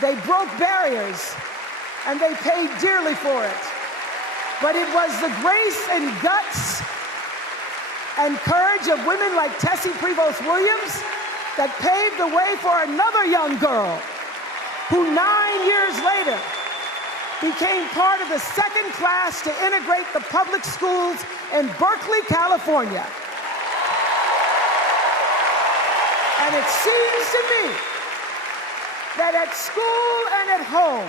They broke barriers and they paid dearly for it. But it was the grace and guts and courage of women like Tessie Prevost Williams that paved the way for another young girl who 9 years later became part of the second class to integrate the public schools in Berkeley, California. And it seems to me that at school and at home,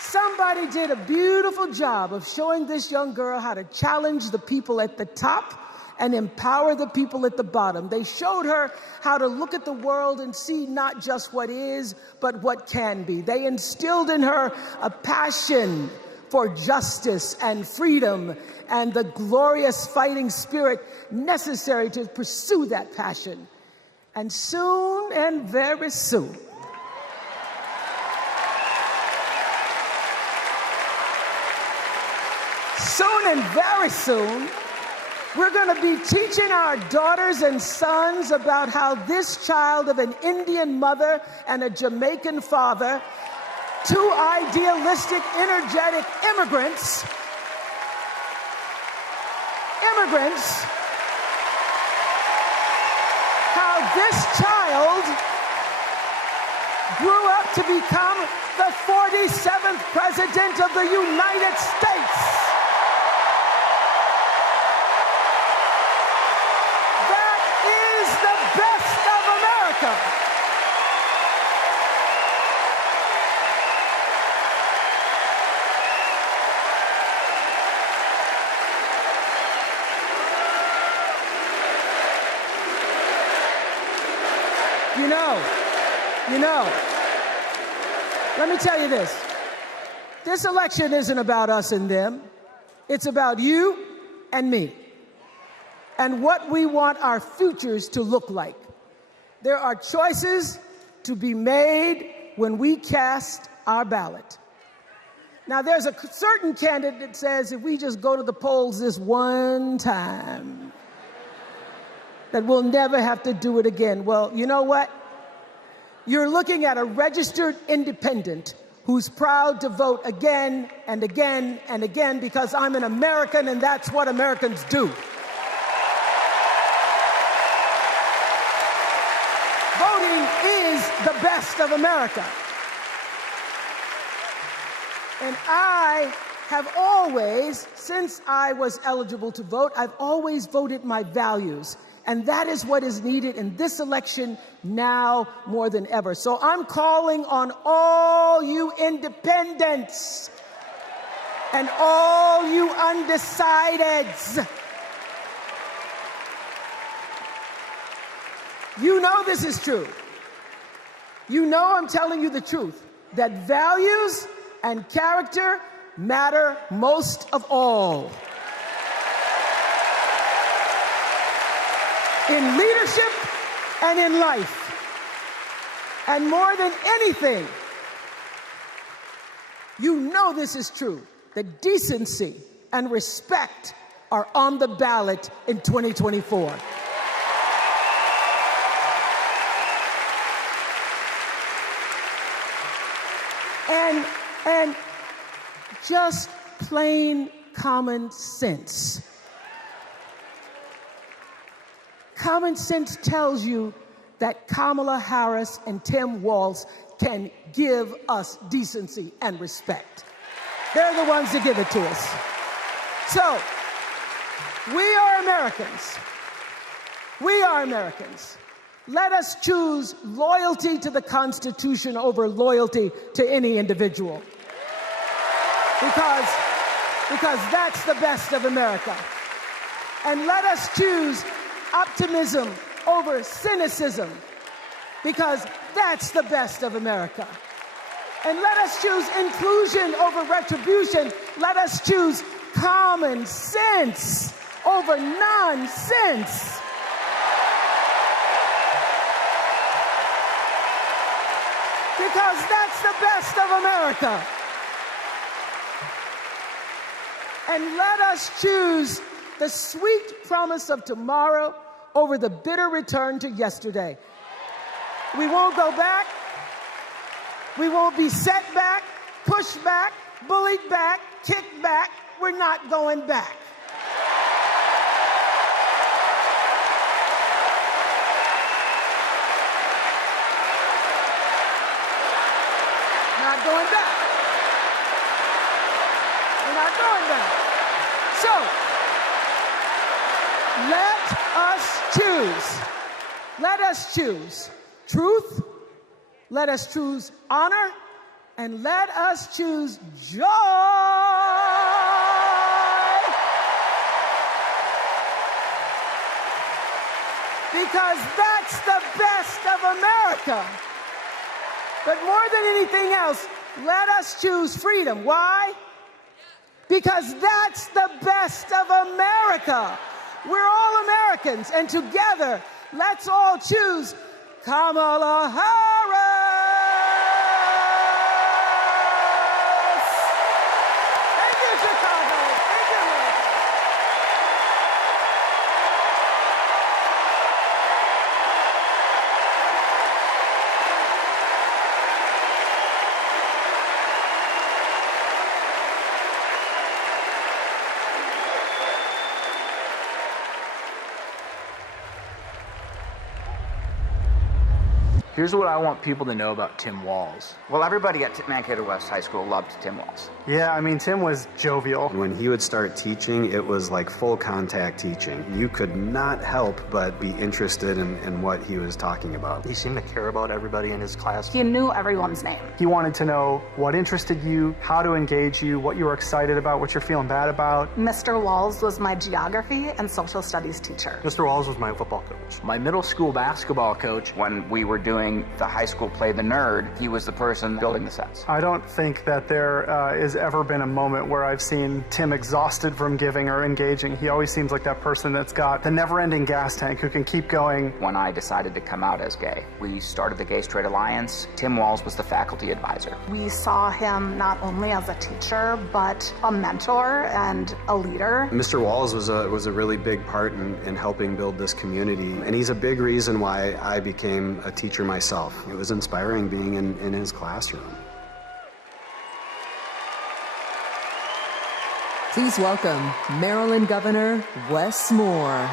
somebody did a beautiful job of showing this young girl how to challenge the people at the top and empower the people at the bottom. They showed her how to look at the world and see not just what is, but what can be. They instilled in her a passion for justice and freedom and the glorious fighting spirit necessary to pursue that passion. And soon, and very soon, and very soon, we're going to be teaching our daughters and sons about how this child of an Indian mother and a Jamaican father, two idealistic, energetic immigrants, how this child grew up to become the 47th president of the United States. You know, let me tell you this. This election isn't about us and them. It's about you and me. and what we want our futures to look like. There are choices to be made when we cast our ballot. Now, there's a certain candidate that says if we just go to the polls this one time, that we'll never have to do it again. Well, you know what? You're looking at a registered independent who's proud to vote again and again and again because I'm an American and that's what Americans do. Voting is the best of America. And I have always, since I was eligible to vote, I've always voted my values. And that is what is needed in this election now more than ever. So I'm calling on all you independents and all you undecideds. You know this is true. You know I'm telling you the truth, that values and character matter most of all. In leadership and in life. And more than anything, you know this is true, that decency and respect are on the ballot in 2024. And just plain common sense. Common sense tells you that Kamala Harris and Tim Walz can give us decency and respect. They're the ones that give it to us. So, we are Americans. We are Americans. Let us choose loyalty to the Constitution over loyalty to any individual. Because that's the best of America. And let us choose optimism over cynicism, because that's the best of America. And let us choose inclusion over retribution. Let us choose common sense over nonsense. Because that's the best of America. And let us choose the sweet promise of tomorrow over the bitter return to yesterday. We won't go back. We won't be set back, pushed back, bullied back, kicked back. We're not going back. Not going back. We're not going back. So, let us choose. Let us choose truth. Let us choose honor. And let us choose joy. Because that's the best of America. But more than anything else, let us choose freedom. Why? Because that's the best of America. We're all Americans, and together, let's all choose Kamala Harris. Thank you, Chicago. Thank you, America. Here's what I want people to know about Tim Walz. Well, everybody at Mankato West High School loved Tim Walz. Yeah, I mean, Tim was jovial. When he would start teaching, it was like full contact teaching. You could not help but be interested in what he was talking about. He seemed to care about everybody in his class. He knew everyone's name. He wanted to know what interested you, how to engage you, what you were excited about, what you're feeling bad about. Mr. Walz was my geography and social studies teacher. Mr. Walz was my football coach. My middle school basketball coach, when we were doing doing the high school play The Nerd, he was the person building the sets. I don't think that there has ever been a moment where I've seen Tim exhausted from giving or engaging. He always seems like that person that's got the never-ending gas tank who can keep going. When I decided to come out as gay, we started the Gay Straight Alliance. Tim Walz was the faculty advisor. We saw him not only as a teacher, but a mentor and a leader. Mr. Walz was a really big part in helping build this community, and he's a big reason why I became a teacher myself. It was inspiring being in his classroom. Please welcome Maryland Governor Wes Moore.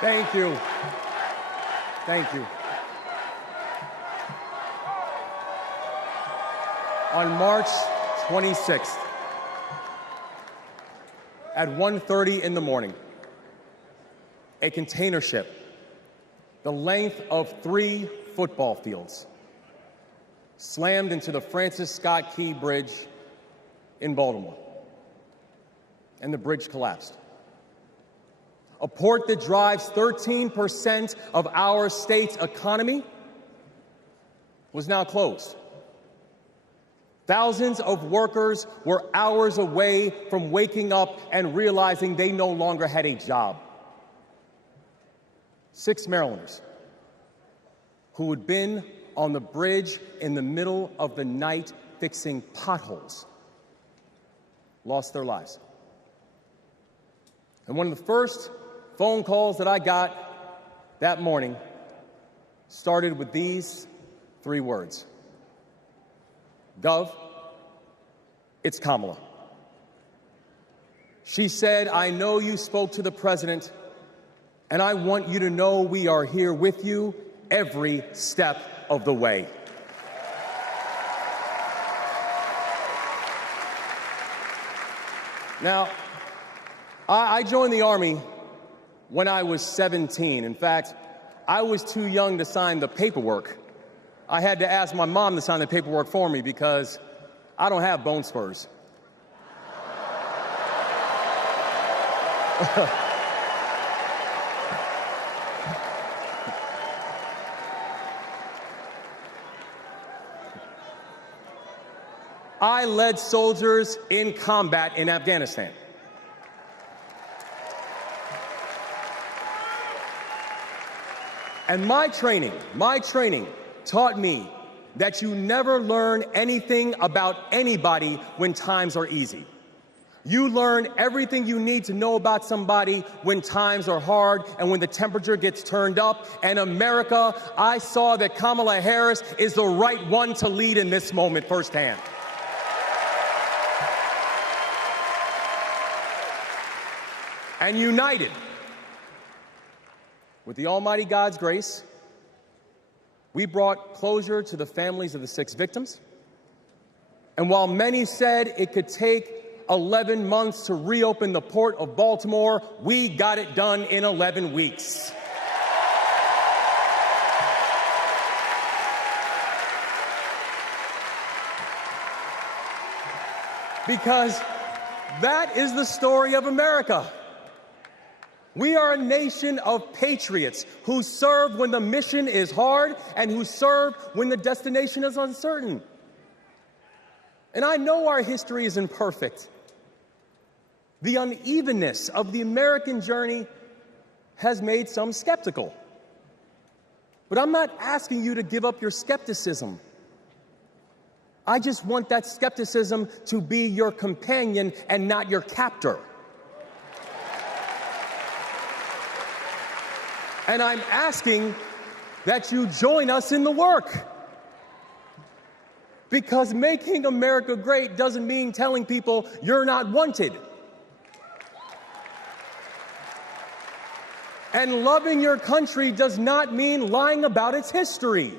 Thank you. Thank you. On March 26th, at 1:30 in the morning, a container ship, the length of 3 football fields, slammed into the Francis Scott Key Bridge in Baltimore, and the bridge collapsed. A port that drives 13% of our state's economy was now closed. Thousands of workers were hours away from waking up and realizing they no longer had a job. 6 Marylanders who had been on the bridge in the middle of the night fixing potholes lost their lives. And one of the first phone calls that I got that morning started with these 3 words. Gov, it's Kamala. She said, I know you spoke to the president, and I want you to know we are here with you every step of the way. Now, I joined the Army when I was 17. In fact, I was too young to sign the paperwork. I had to ask my mom to sign the paperwork for me because I don't have bone spurs. I led soldiers in combat in Afghanistan. And my training taught me that you never learn anything about anybody when times are easy. You learn everything you need to know about somebody when times are hard and when the temperature gets turned up. And America, I saw that Kamala Harris is the right one to lead in this moment firsthand. And united with the Almighty God's grace, we brought closure to the families of the 6 victims. And while many said it could take 11 months to reopen the port of Baltimore, we got it done in 11 weeks. Because that is the story of America. We are a nation of patriots who serve when the mission is hard and who serve when the destination is uncertain. And I know our history isn't perfect. The unevenness of the American journey has made some skeptical. But I'm not asking you to give up your skepticism. I just want that skepticism to be your companion and not your captor. And I'm asking that you join us in the work. Because making America great doesn't mean telling people you're not wanted. And loving your country does not mean lying about its history.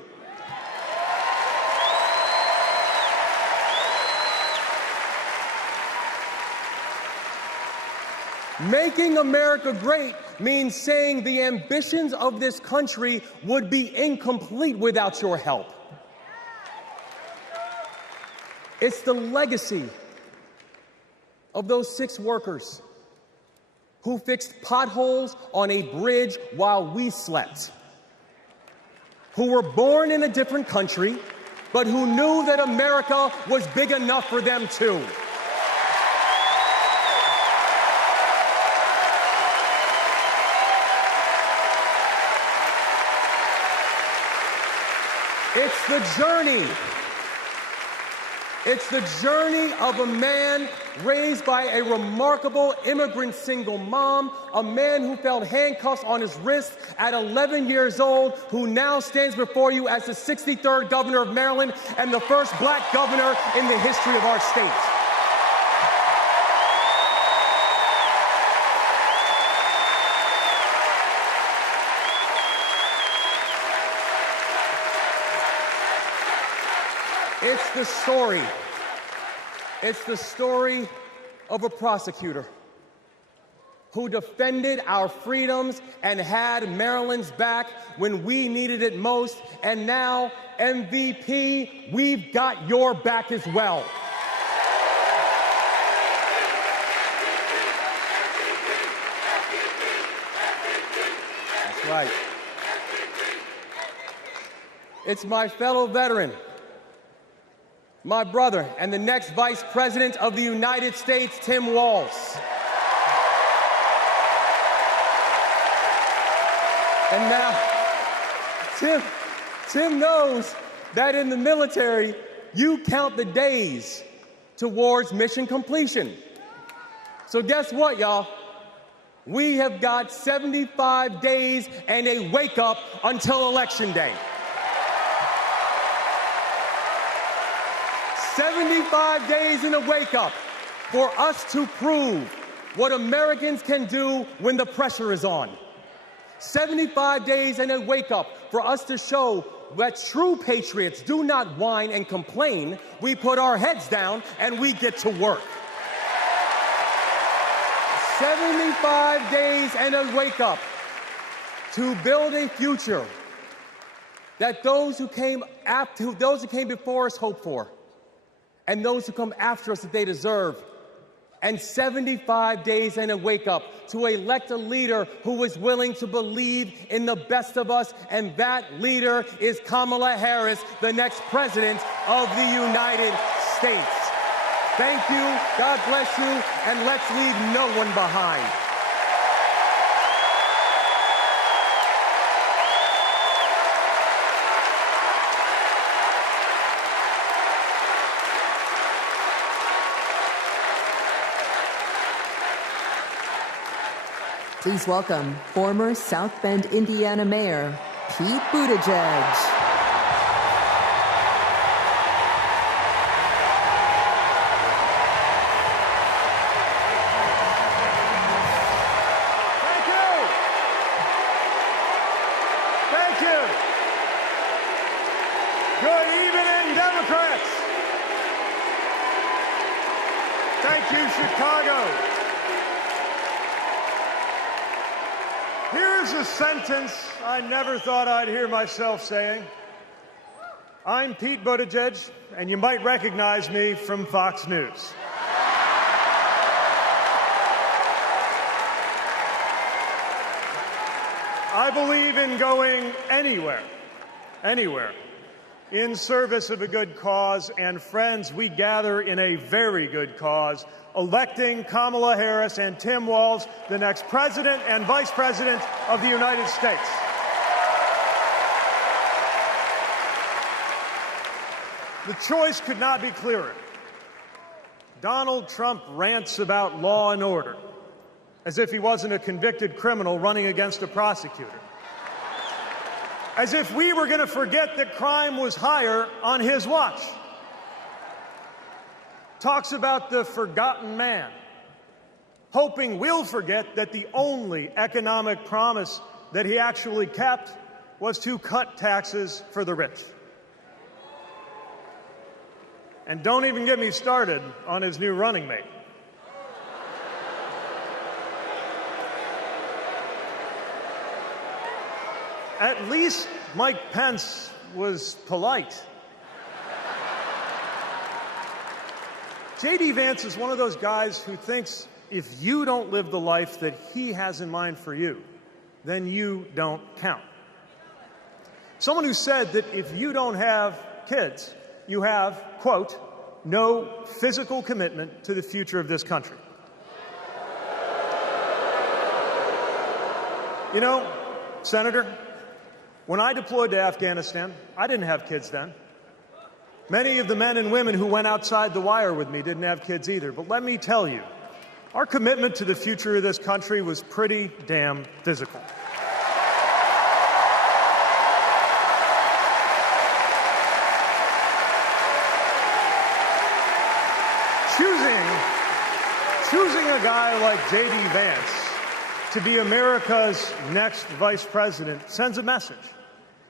Making America great means saying the ambitions of this country would be incomplete without your help. It's the legacy of those 6 workers who fixed potholes on a bridge while we slept, who were born in a different country, but who knew that America was big enough for them too. It's the journey. It's the journey of a man raised by a remarkable immigrant single mom, a man who felt handcuffs on his wrists at 11 years old, who now stands before you as the 63rd governor of Maryland and the first black governor in the history of our state. It's the story of a prosecutor who defended our freedoms and had Maryland's back when we needed it most. And now, MVP, we've got your back as well. That's right. It's my fellow veteran, my brother, and the next Vice President of the United States, Tim Walz. And now, Tim knows that in the military, you count the days towards mission completion. So guess what, y'all? We have got 75 days and a wake-up until Election Day. 75 days in a wake-up for us to prove what Americans can do when the pressure is on. 75 days and a wake-up for us to show that true patriots do not whine and complain. We put our heads down and we get to work. 75 days and a wake-up to build a future that those who came before us hoped for, and those who come after us that they deserve. And 75 days and a wake-up to elect a leader who is willing to believe in the best of us, and that leader is Kamala Harris, the next president of the United States. Thank you, God bless you, and let's leave no one behind. Please welcome former South Bend, Indiana Mayor Pete Buttigieg. Thank you. Good evening, Democrats. Thank you, Chicago. Here's a sentence I never thought I'd hear myself saying. I'm Pete Buttigieg, and you might recognize me from Fox News. I believe in going anywhere, in service of a good cause, and friends, we gather in a very good cause, electing Kamala Harris and Tim Walz, the next President and Vice President of the United States. The choice could not be clearer. Donald Trump rants about law and order, as if he wasn't a convicted criminal running against a prosecutor. As if we were going to forget that crime was higher on his watch. Talks about the forgotten man, hoping we'll forget that the only economic promise that he actually kept was to cut taxes for the rich. And don't even get me started on his new running mate. At least Mike Pence was polite. J.D. Vance is one of those guys who thinks if you don't live the life that he has in mind for you, then you don't count. Someone who said that if you don't have kids, you have, quote, no physical commitment to the future of this country. You know, Senator, when I deployed to Afghanistan, I didn't have kids then. Many of the men and women who went outside the wire with me didn't have kids either. But let me tell you, our commitment to the future of this country was pretty damn physical. Choosing a guy like J.D. Vance to be America's next vice president sends a message.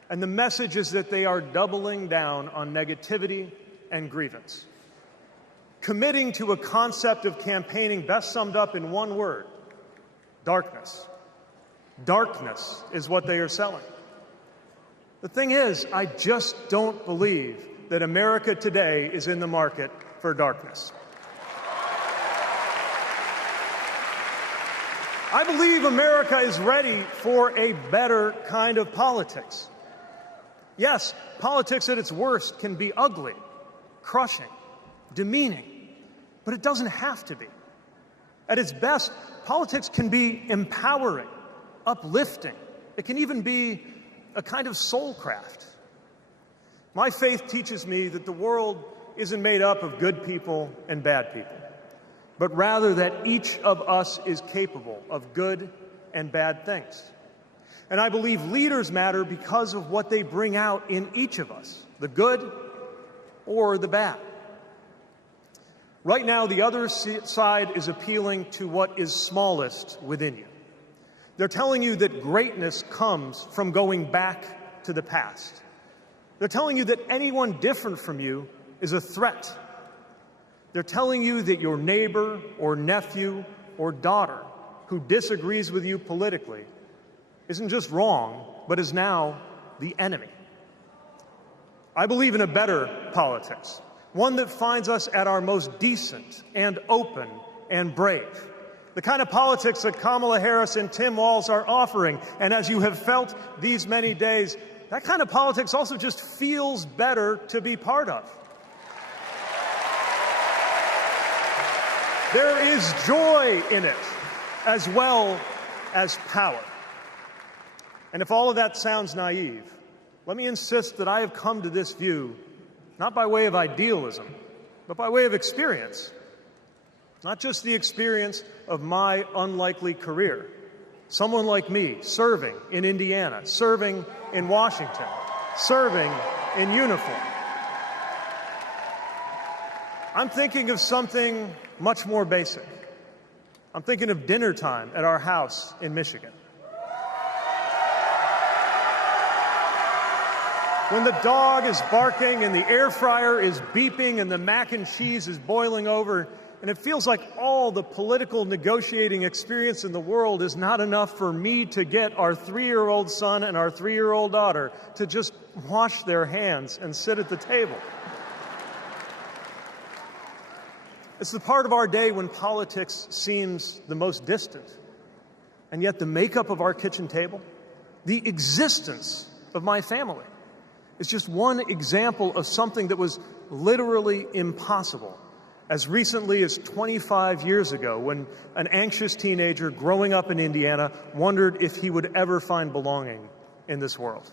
And the message is that they are doubling down on negativity and grievance. Committing to a concept of campaigning best summed up in one word: darkness. Darkness is what they are selling. The thing is, I just don't believe that America today is in the market for darkness. I believe America is ready for a better kind of politics. Yes, politics at its worst can be ugly, crushing, demeaning, but it doesn't have to be. At its best, politics can be empowering, uplifting. It can even be a kind of soulcraft. My faith teaches me that the world isn't made up of good people and bad people, but rather that each of us is capable of good and bad things. And I believe leaders matter because of what they bring out in each of us, the good or the bad. Right now, the other side is appealing to what is smallest within you. They're telling you that greatness comes from going back to the past. They're telling you that anyone different from you is a threat. They're telling you that your neighbor or nephew or daughter who disagrees with you politically isn't just wrong, but is now the enemy. I believe in a better politics, one that finds us at our most decent and open and brave. The kind of politics that Kamala Harris and Tim Walz are offering. And as you have felt these many days, that kind of politics also just feels better to be part of. There is joy in it, as well as power. And if all of that sounds naive, let me insist that I have come to this view not by way of idealism, but by way of experience. Not just the experience of my unlikely career. Someone like me serving in Indiana, serving in Washington, serving in uniform. I'm thinking of something much more basic. I'm thinking of dinner time at our house in Michigan. When the dog is barking and the air fryer is beeping and the mac and cheese is boiling over, and it feels like all the political negotiating experience in the world is not enough for me to get our 3-year-old son and our 3-year-old daughter to just wash their hands and sit at the table. It's the part of our day when politics seems the most distant. And yet the makeup of our kitchen table, the existence of my family, is just one example of something that was literally impossible as recently as 25 years ago, when an anxious teenager growing up in Indiana wondered if he would ever find belonging in this world.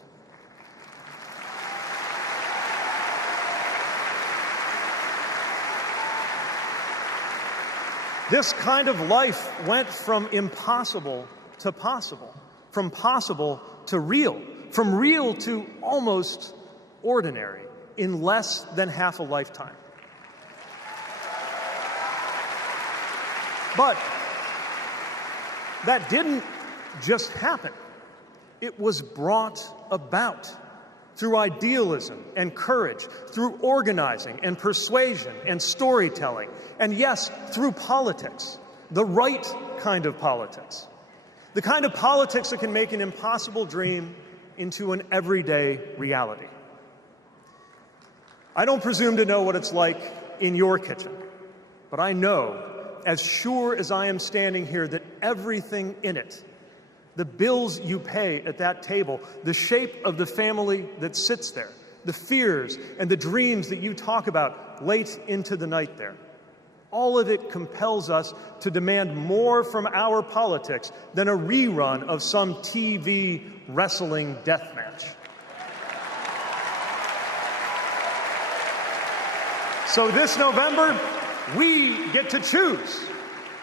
This kind of life went from impossible to possible, from possible to real, from real to almost ordinary in less than half a lifetime. But that didn't just happen. It was brought about through idealism and courage, through organizing and persuasion and storytelling, and yes, through politics, the right kind of politics. The kind of politics that can make an impossible dream into an everyday reality. I don't presume to know what it's like in your kitchen, but I know, as sure as I am standing here, that everything in it, the bills you pay at that table, the shape of the family that sits there, the fears and the dreams that you talk about late into the night there, all of it compels us to demand more from our politics than a rerun of some TV wrestling death match. So this November, we get to choose.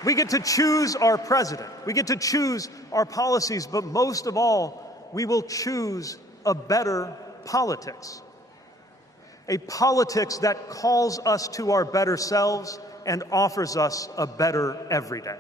We get to choose our president. We get to choose our policies, but most of all, we will choose a better politics. A politics that calls us to our better selves and offers us a better everyday.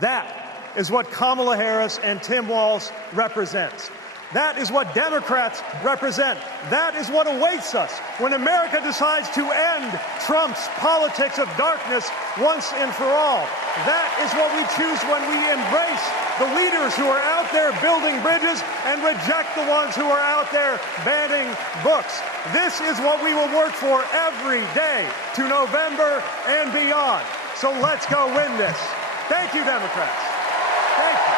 That is what Kamala Harris and Tim Walz represents. That is what Democrats represent. That is what awaits us when America decides to end Trump's politics of darkness once and for all. That is what we choose when we embrace the leaders who are out there building bridges and reject the ones who are out there banning books. This is what we will work for every day to November and beyond. So let's go win this. Thank you, Democrats. Thank you.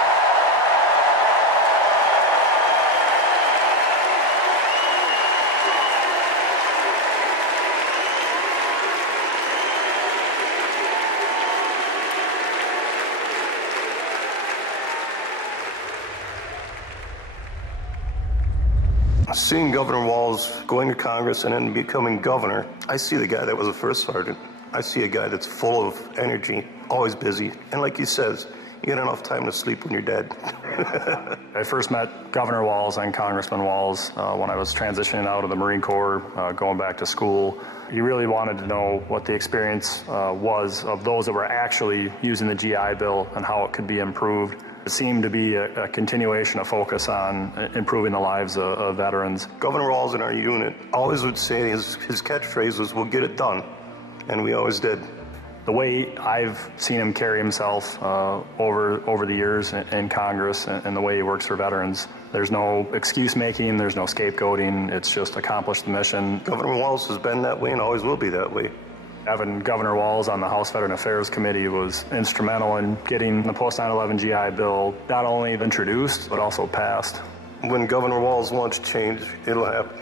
Seeing Governor Walz going to Congress and then becoming governor, I see the guy that was a first sergeant. I see a guy that's full of energy, always busy. And like he says, you get enough time to sleep when you're dead. I first met Governor Walz and Congressman Walz when I was transitioning out of the Marine Corps, going back to school. He really wanted to know what the experience was of those that were actually using the GI Bill and how it could be improved. It seemed to be a continuation of focus on improving the lives of veterans. Governor Walz in our unit always would say his catchphrase was, "We'll get it done." And we always did. The way I've seen him carry himself over the years in Congress and the way he works for veterans, there's no excuse making, there's no scapegoating, it's just accomplish the mission. Governor Walz has been that way and always will be that way. Having Governor Walz on the House Veteran Affairs Committee was instrumental in getting the post-9/11 GI Bill not only introduced, but also passed. When Governor Walz wants change, it'll happen.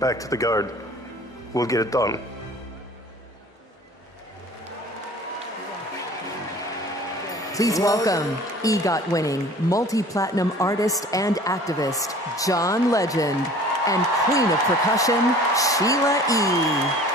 Back to the Guard. We'll get it done. Please welcome EGOT-winning, multi-platinum artist and activist, John Legend, and Queen of Percussion, Sheila E.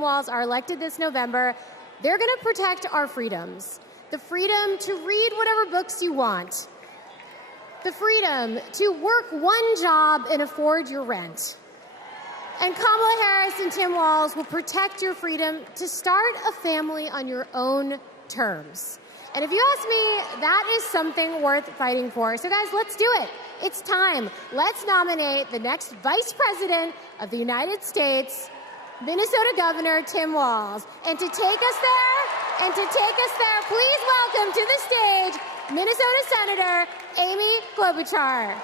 Walz are elected this November, they're going to protect our freedoms. The freedom to read whatever books you want. The freedom to work one job and afford your rent. And Kamala Harris and Tim Walz will protect your freedom to start a family on your own terms. And if you ask me, that is something worth fighting for. So guys, let's do it. It's time. Let's nominate the next Vice President of the United States, Minnesota Governor Tim Walz. And to take us there, please welcome to the stage Minnesota Senator Amy Klobuchar.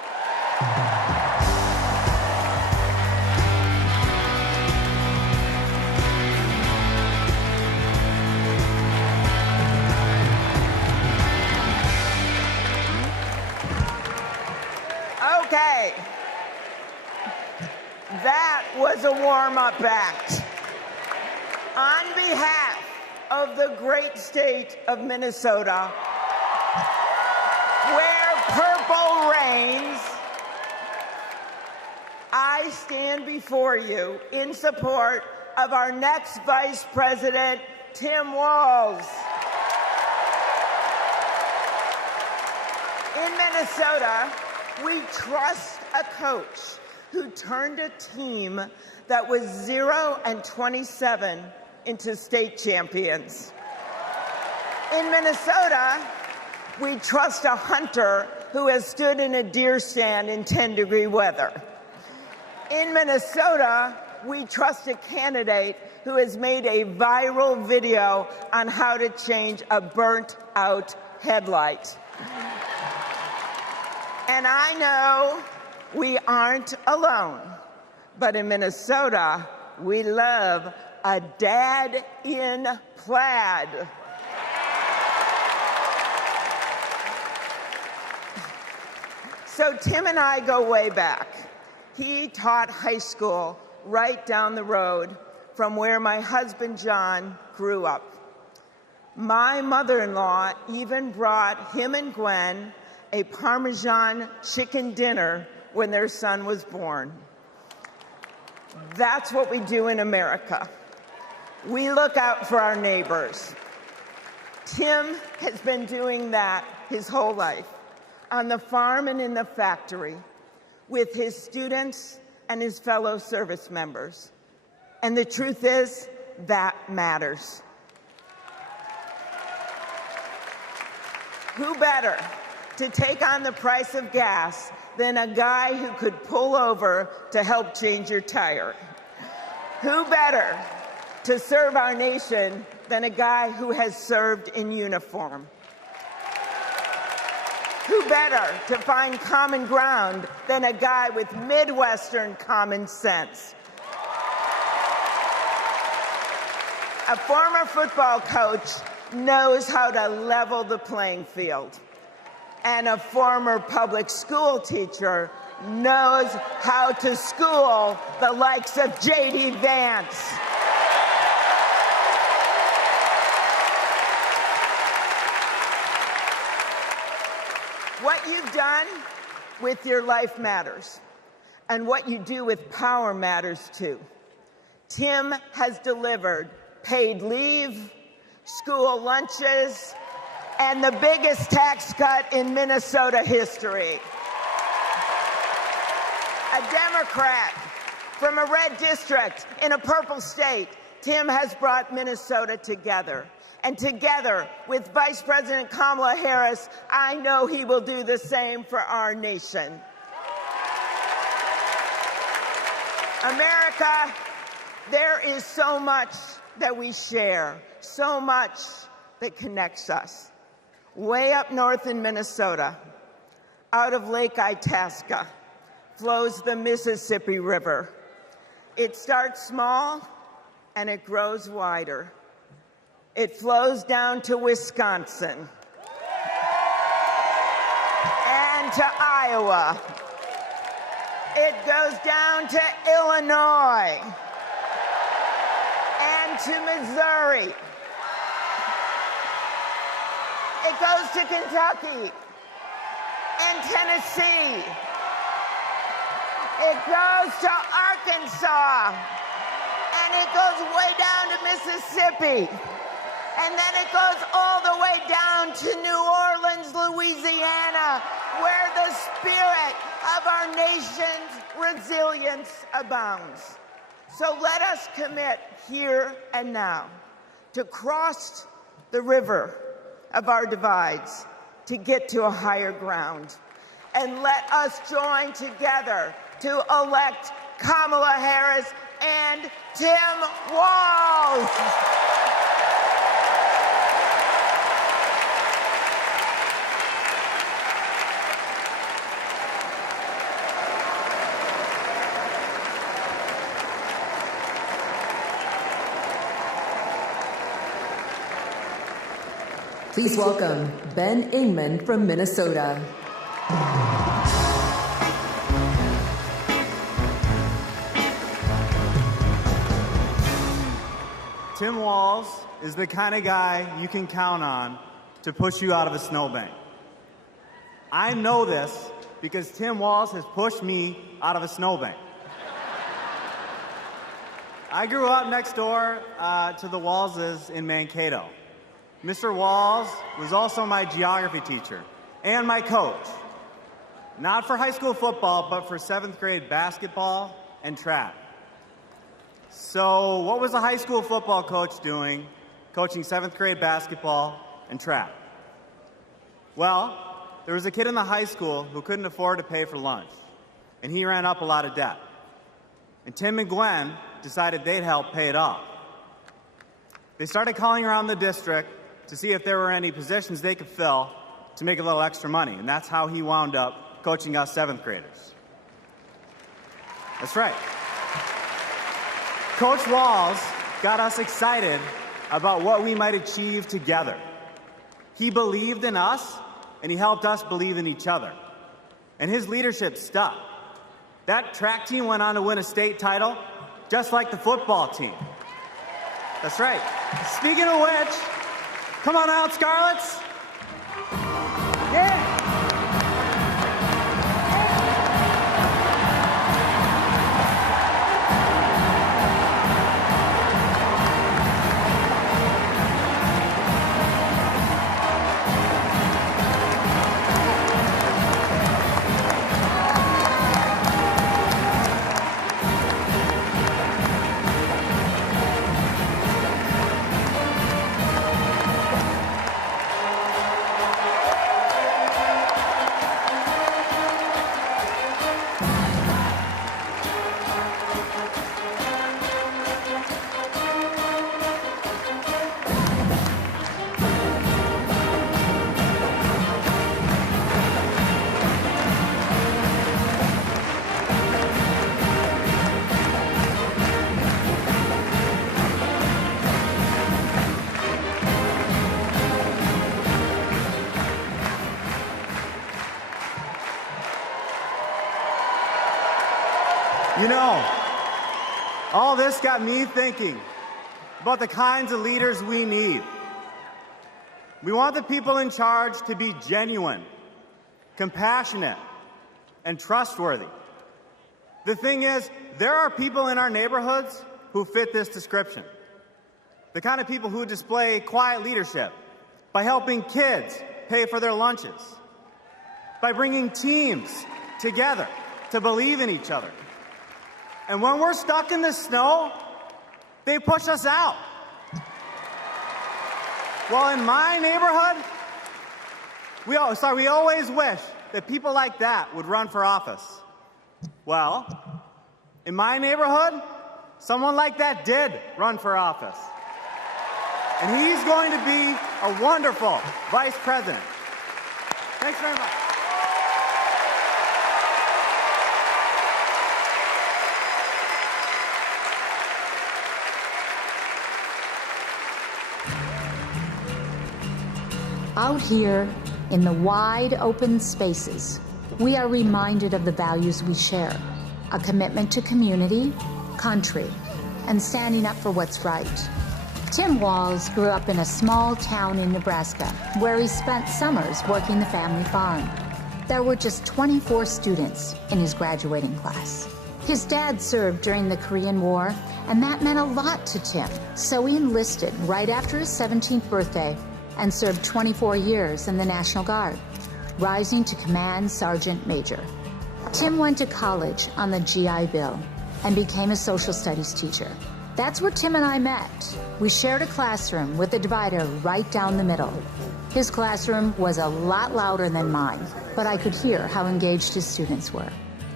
Okay, that was a warm-up act. On behalf of the great state of Minnesota, where purple reigns, I stand before you in support of our next Vice President, Tim Walz. In Minnesota, we trust a coach who turned a team that was 0-27 into state champions. In Minnesota, we trust a hunter who has stood in a deer stand in 10-degree weather. In Minnesota, we trust a candidate who has made a viral video on how to change a burnt-out headlight. And I know we aren't alone, but in Minnesota, we love a dad in plaid. So Tim and I go way back. He taught high school right down the road from where my husband John grew up. My mother-in-law even brought him and Gwen a Parmesan chicken dinner when their son was born. That's what we do in America. We look out for our neighbors. Tim has been doing that his whole life, on the farm and in the factory, with his students and his fellow service members. And the truth is, that matters. Who better to take on the price of gas than a guy who could pull over to help change your tire? Who better to serve our nation than a guy who has served in uniform? Who better to find common ground than a guy with Midwestern common sense? A former football coach knows how to level the playing field. And a former public school teacher knows how to school the likes of J.D. Vance. What you've done with your life matters, and what you do with power matters too. Tim has delivered paid leave, school lunches, and the biggest tax cut in Minnesota history. A Democrat from a red district in a purple state, Tim has brought Minnesota together. And together with Vice President Kamala Harris, I know he will do the same for our nation. America, there is so much that we share, so much that connects us. Way up north in Minnesota, out of Lake Itasca, flows the Mississippi River. It starts small and it grows wider. It flows down to Wisconsin and to Iowa. It goes down to Illinois and to Missouri. It goes to Kentucky and Tennessee. It goes to Arkansas then it goes way down to Mississippi. And then it goes all the way down to New Orleans, Louisiana, where the spirit of our nation's resilience abounds. So let us commit here and now to cross the river of our divides to get to a higher ground. And let us join together to elect Kamala Harris and Tim Walz. Please welcome Ben Ingman from Minnesota. Tim Walz is the kind of guy you can count on to push you out of a snowbank. I know this because Tim Walz has pushed me out of a snowbank. I grew up next door to the Walzes in Mankato. Mr. Walz was also my geography teacher and my coach. Not for high school football, but for 7th grade basketball and track. So what was a high school football coach doing, coaching 7th grade basketball and track? Well, there was a kid in the high school who couldn't afford to pay for lunch, and he ran up a lot of debt. And Tim and Gwen decided they'd help pay it off. They started calling around the district to see if there were any positions they could fill to make a little extra money, and that's how he wound up coaching us 7th graders. That's right. Coach Walz got us excited about what we might achieve together. He believed in us, and he helped us believe in each other. And his leadership stuck. That track team went on to win a state title, just like the football team. That's right. Speaking of which, come on out, Scarlets. Yeah. You know, all this got me thinking about the kinds of leaders we need. We want the people in charge to be genuine, compassionate, and trustworthy. The thing is, there are people in our neighborhoods who fit this description. The kind of people who display quiet leadership by helping kids pay for their lunches, by bringing teams together to believe in each other. And when we're stuck in the snow, they push us out. Well, in my neighborhood, we always wish that people like that would run for office. Well, in my neighborhood, someone like that did run for office. And he's going to be a wonderful vice president. Thanks very much. Out here in the wide open spaces, we are reminded of the values we share, a commitment to community, country, and standing up for what's right. Tim Walz grew up in a small town in Nebraska where he spent summers working the family farm. There were just 24 students in his graduating class. His dad served during the Korean War, and that meant a lot to Tim. So he enlisted right after his 17th birthday and served 24 years in the National Guard, rising to Command Sergeant Major. Tim went to college on the GI Bill and became a social studies teacher. That's where Tim and I met. We shared a classroom with a divider right down the middle. His classroom was a lot louder than mine, but I could hear how engaged his students were.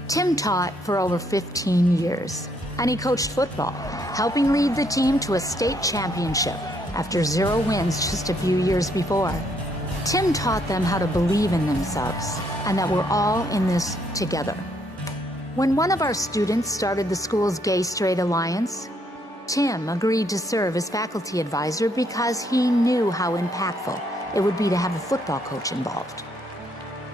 Tim taught for over 15 years, and he coached football, helping lead the team to a state championship after 0 wins just a few years before. Tim taught them how to believe in themselves and that we're all in this together. When one of our students started the school's Gay-Straight Alliance, Tim agreed to serve as faculty advisor because he knew how impactful it would be to have a football coach involved.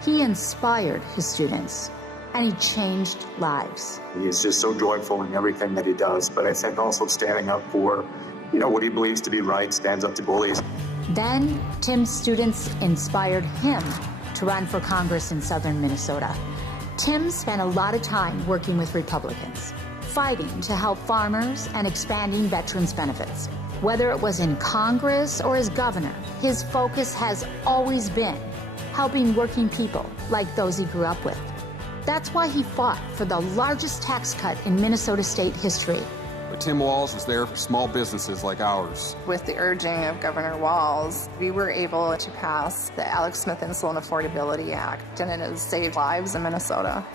He inspired his students, and he changed lives. He is just so joyful in everything that he does, but I think also standing up for, what he believes to be right, stands up to bullies. Then, Tim's students inspired him to run for Congress in southern Minnesota. Tim spent a lot of time working with Republicans, fighting to help farmers and expanding veterans' benefits. Whether it was in Congress or as governor, his focus has always been helping working people like those he grew up with. That's why he fought for the largest tax cut in Minnesota state history. But Tim Walz was there for small businesses like ours. With the urging of Governor Walz, we were able to pass the Alex Smith Insulin Affordability Act, and it has saved lives in Minnesota.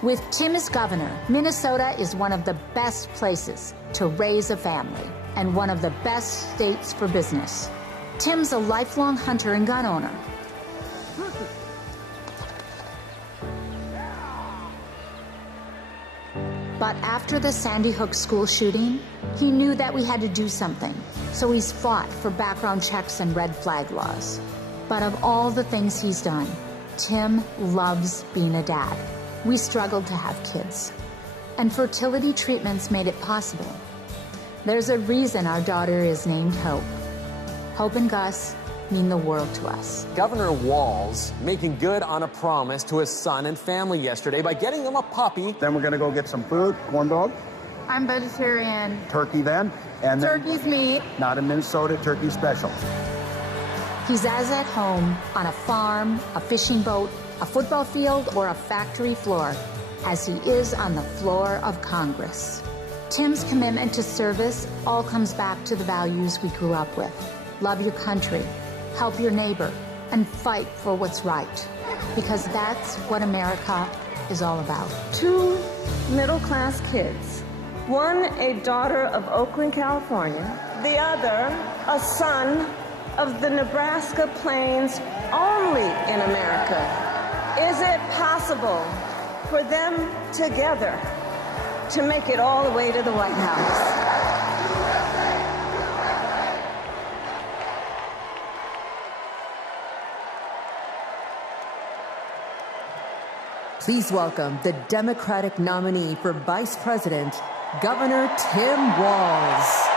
With Tim as governor, Minnesota is one of the best places to raise a family and one of the best states for business. Tim's a lifelong hunter and gun owner. But after the Sandy Hook school shooting, he knew that we had to do something. So he's fought for background checks and red flag laws. But of all the things he's done, Tim loves being a dad. We struggled to have kids, and fertility treatments made it possible. There's a reason our daughter is named Hope. Hope and Gus mean the world to us. Governor Walz making good on a promise to his son and family yesterday by getting them a puppy. Then we're going to go get some food, corn dog. I'm vegetarian. Turkey then. And Turkey's meat. Not in Minnesota, turkey special. He's as at home on a farm, a fishing boat, a football field, or a factory floor as he is on the floor of Congress. Tim's commitment to service all comes back to the values we grew up with. Love your country, help your neighbor, and fight for what's right. Because that's what America is all about. 2 middle-class kids. One, a daughter of Oakland, California. The other, a son of the Nebraska Plains, only in America. Is it possible for them together to make it all the way to the White House? Please welcome the Democratic nominee for Vice President, Governor Tim Walz.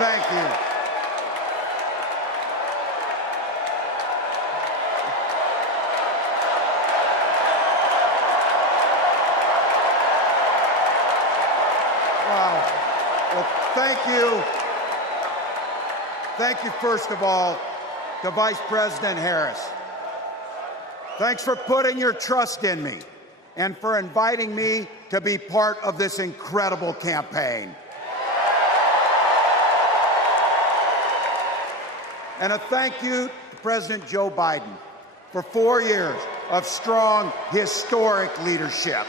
Thank you. Wow. Well, thank you. Thank you, first of all, to Vice President Harris. Thanks for putting your trust in me and for inviting me to be part of this incredible campaign. And a thank you to President Joe Biden for 4 years of strong, historic leadership.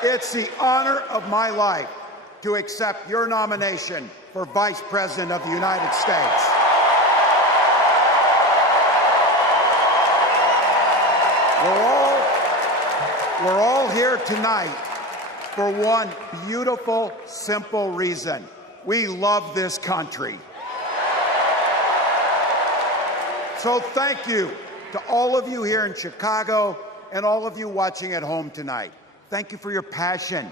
It's the honor of my life to accept your nomination for Vice President of the United States. We're all here tonight for one beautiful, simple reason. We love this country. So thank you to all of you here in Chicago and all of you watching at home tonight. Thank you for your passion.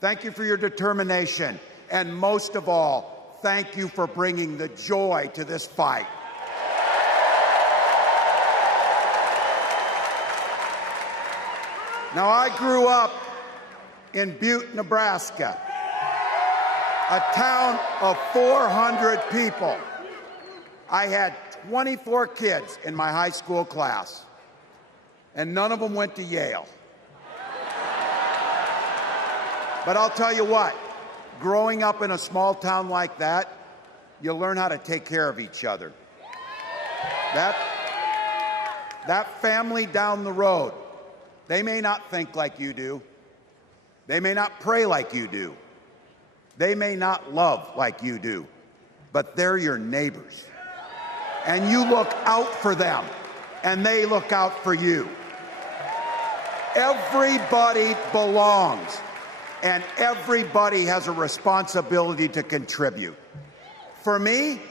Thank you for your determination. And most of all, thank you for bringing the joy to this fight. Now, I grew up in Butte, Nebraska, a town of 400 people. I had 24 kids in my high school class, and none of them went to Yale. But I'll tell you what, growing up in a small town like that, you learn how to take care of each other. That family down the road, they may not think like you do. They may not pray like you do. They may not love like you do, but they're your neighbors. And you look out for them, and they look out for you. Everybody belongs, and everybody has a responsibility to contribute. For me,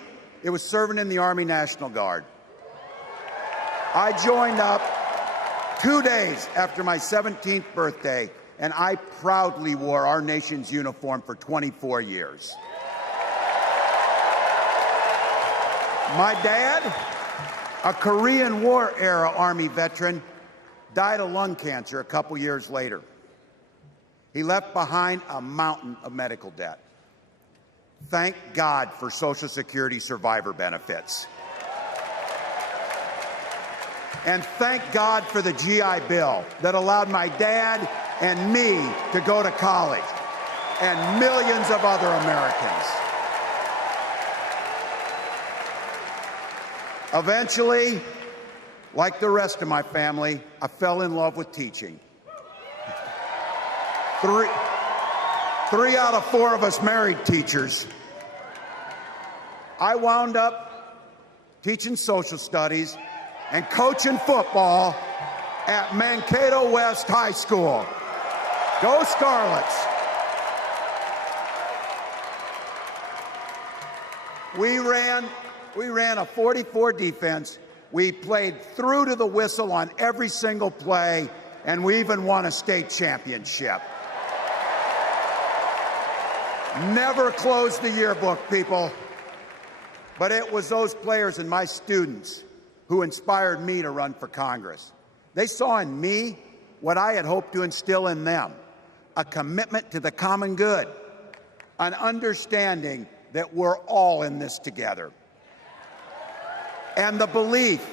it was serving in the Army National Guard. I joined up 2 days after my 17th birthday, and I proudly wore our nation's uniform for 24 years. My dad, a Korean War era Army veteran, died of lung cancer a couple years later. He left behind a mountain of medical debt. Thank God for Social Security survivor benefits. And thank God for the GI Bill that allowed my dad and me to go to college, and millions of other Americans. Eventually, like the rest of my family, I fell in love with teaching. Three out of 4 of us married teachers. I wound up teaching social studies and coaching football at Mankato West High School. Go Scarlets! We ran a 44 defense. We played through to the whistle on every single play, and we even won a state championship. Never closed the yearbook, people. But it was those players and my students who inspired me to run for Congress. They saw in me what I had hoped to instill in them, a commitment to the common good, an understanding that we're all in this together, and the belief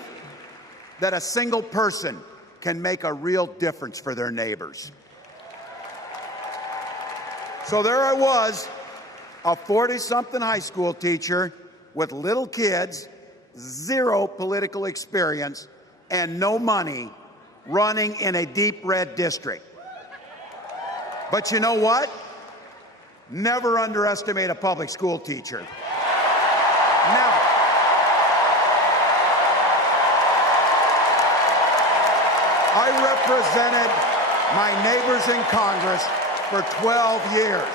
that a single person can make a real difference for their neighbors. So there I was, a 40-something high school teacher with little kids, 0 political experience, and no money, running in a deep red district. But you know what? Never underestimate a public school teacher. Never. I represented my neighbors in Congress for 12 years,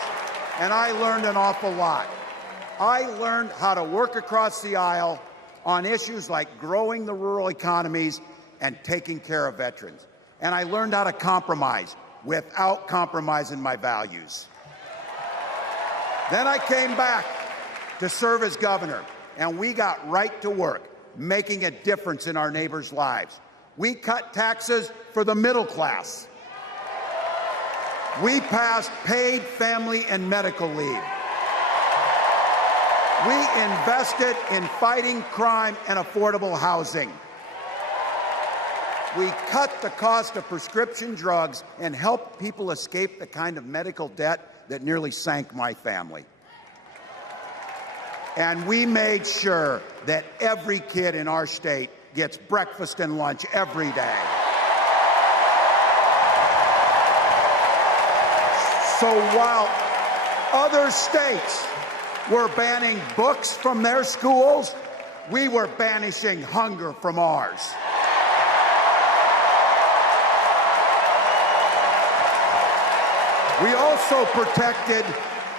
and I learned an awful lot. I learned how to work across the aisle on issues like growing the rural economies and taking care of veterans. And I learned how to compromise without compromising my values. Then I came back to serve as governor, and we got right to work, making a difference in our neighbors' lives. We cut taxes for the middle class. We passed paid family and medical leave. We invested in fighting crime and affordable housing. We cut the cost of prescription drugs and helped people escape the kind of medical debt that nearly sank my family. And we made sure that every kid in our state gets breakfast and lunch every day. So while other states were banning books from their schools, we were banishing hunger from ours. We also protected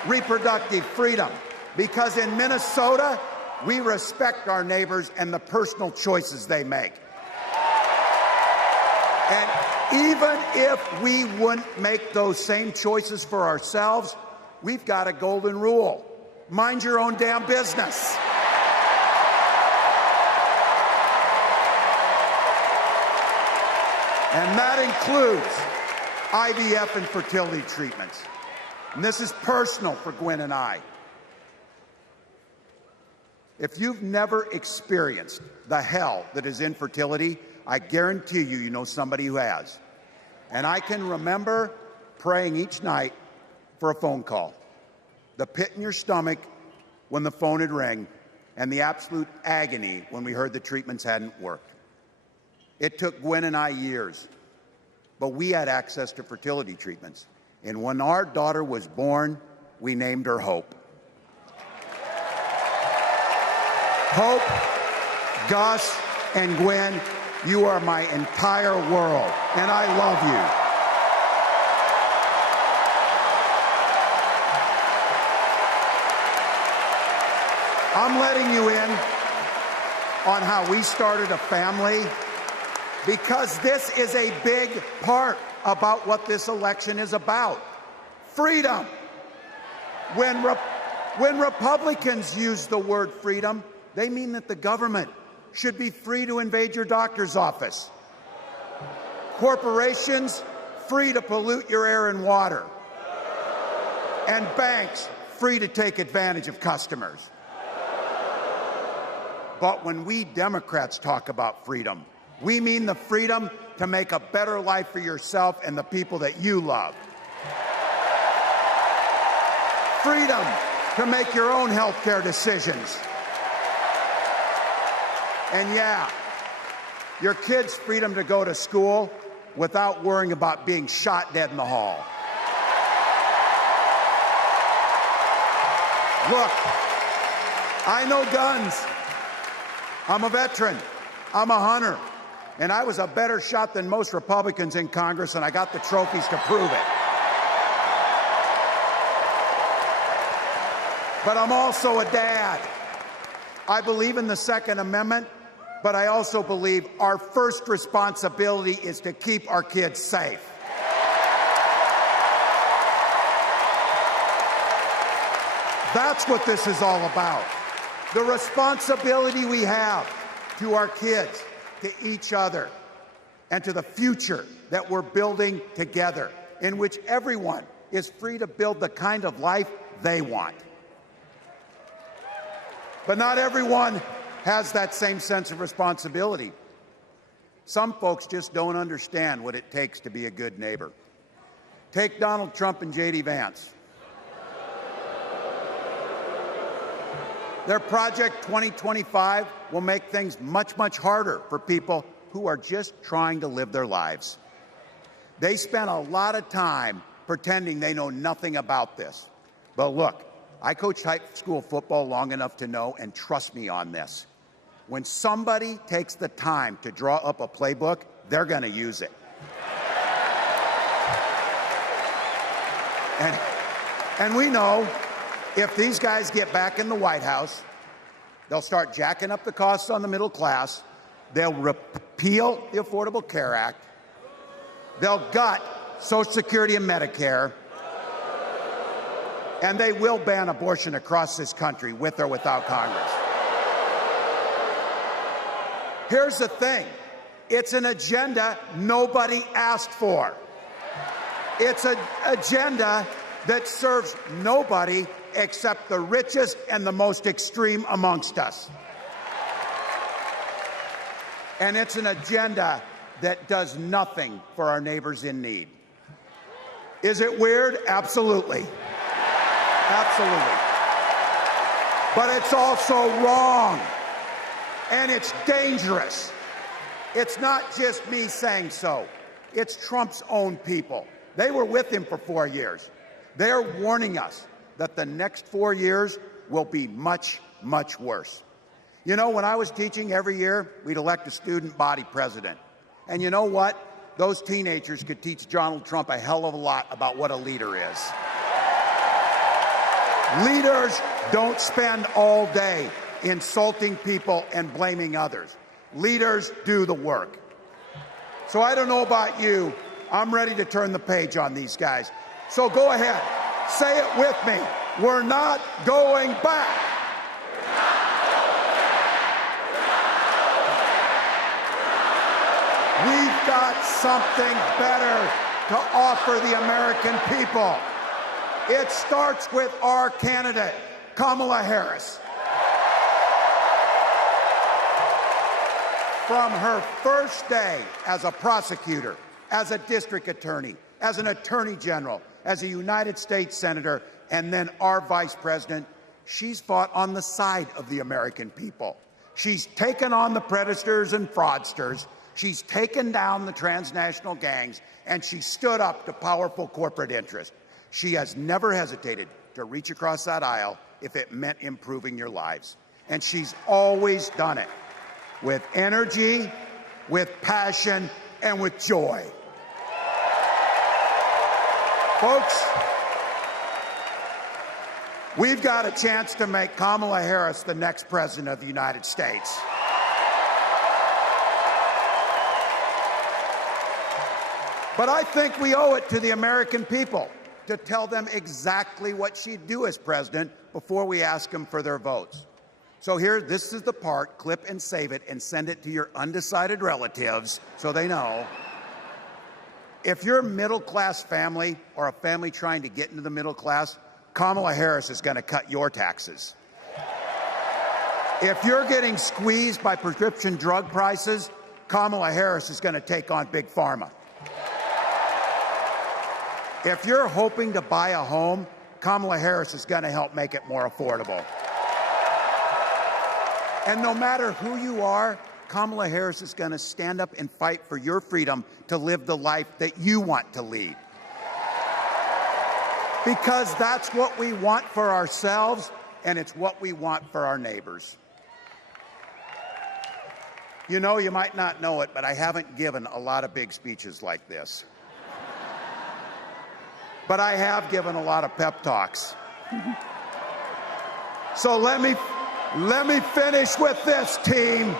reproductive freedom because in Minnesota, we respect our neighbors and the personal choices they make. And even if we wouldn't make those same choices for ourselves, we've got a golden rule. Mind your own damn business. And that includes IVF and fertility treatments. And this is personal for Gwen and I. If you've never experienced the hell that is infertility, I guarantee you, you know somebody who has. And I can remember praying each night for a phone call. The pit in your stomach when the phone had rang, and the absolute agony when we heard the treatments hadn't worked. It took Gwen and I years, but we had access to fertility treatments. And when our daughter was born, we named her Hope. Hope, Gus, and Gwen, you are my entire world, and I love you. I'm letting you in on how we started a family because this is a big part about what this election is about. Freedom. When Republicans use the word freedom, they mean that the government should be free to invade your doctor's office. Corporations free to pollute your air and water. And banks free to take advantage of customers. But when we Democrats talk about freedom, we mean the freedom to make a better life for yourself and the people that you love. Freedom to make your own health care decisions. And yeah, your kids' freedom to go to school without worrying about being shot dead in the hall. Look, I know guns. I'm a veteran. I'm a hunter. And I was a better shot than most Republicans in Congress, and I got the trophies to prove it. But I'm also a dad. I believe in the Second Amendment, but I also believe our first responsibility is to keep our kids safe. That's what this is all about. The responsibility we have to our kids, to each other, and to the future that we're building together, in which everyone is free to build the kind of life they want. But not everyone has that same sense of responsibility. Some folks just don't understand what it takes to be a good neighbor. Take Donald Trump and J.D. Vance. Their Project 2025 will make things much, much harder for people who are just trying to live their lives. They spent a lot of time pretending they know nothing about this. But look, I coached high school football long enough to know, and trust me on this, when somebody takes the time to draw up a playbook, they're going to use it. And we know if these guys get back in the White House, they'll start jacking up the costs on the middle class, they'll repeal the Affordable Care Act, they'll gut Social Security and Medicare, and they will ban abortion across this country with or without Congress. Here's the thing. It's an agenda nobody asked for. It's an agenda that serves nobody except the richest and the most extreme amongst us. And it's an agenda that does nothing for our neighbors in need. Is it weird? Absolutely. Absolutely. But it's also wrong. And it's dangerous. It's not just me saying so. It's Trump's own people. They were with him for 4 years. They're warning us that the next 4 years will be much, much worse. You know, when I was teaching every year, we'd elect a student body president. And you know what? Those teenagers could teach Donald Trump a hell of a lot about what a leader is. Leaders don't spend all day insulting people and blaming others. Leaders do the work. So I don't know about you, I'm ready to turn the page on these guys. So go ahead, say it with me. We're not going back. We've got something better to offer the American people. It starts with our candidate, Kamala Harris. From her first day as a prosecutor, as a district attorney, as an attorney general, as a United States senator, and then our vice president, she's fought on the side of the American people. She's taken on the predators and fraudsters. She's taken down the transnational gangs, and she stood up to powerful corporate interests. She has never hesitated to reach across that aisle if it meant improving your lives. And she's always done it with energy, with passion, and with joy. Folks, we've got a chance to make Kamala Harris the next president of the United States. But I think we owe it to the American people to tell them exactly what she'd do as president before we ask them for their votes. So here, this is the part, clip and save it and send it to your undecided relatives so they know. If you're a middle-class family or a family trying to get into the middle class, Kamala Harris is going to cut your taxes. If you're getting squeezed by prescription drug prices, Kamala Harris is going to take on Big Pharma. If you're hoping to buy a home, Kamala Harris is going to help make it more affordable. And no matter who you are, Kamala Harris is going to stand up and fight for your freedom to live the life that you want to lead. Because that's what we want for ourselves, and it's what we want for our neighbors. You know, you might not know it, but I haven't given a lot of big speeches like this. But I have given a lot of pep talks. So let me finish with this, team.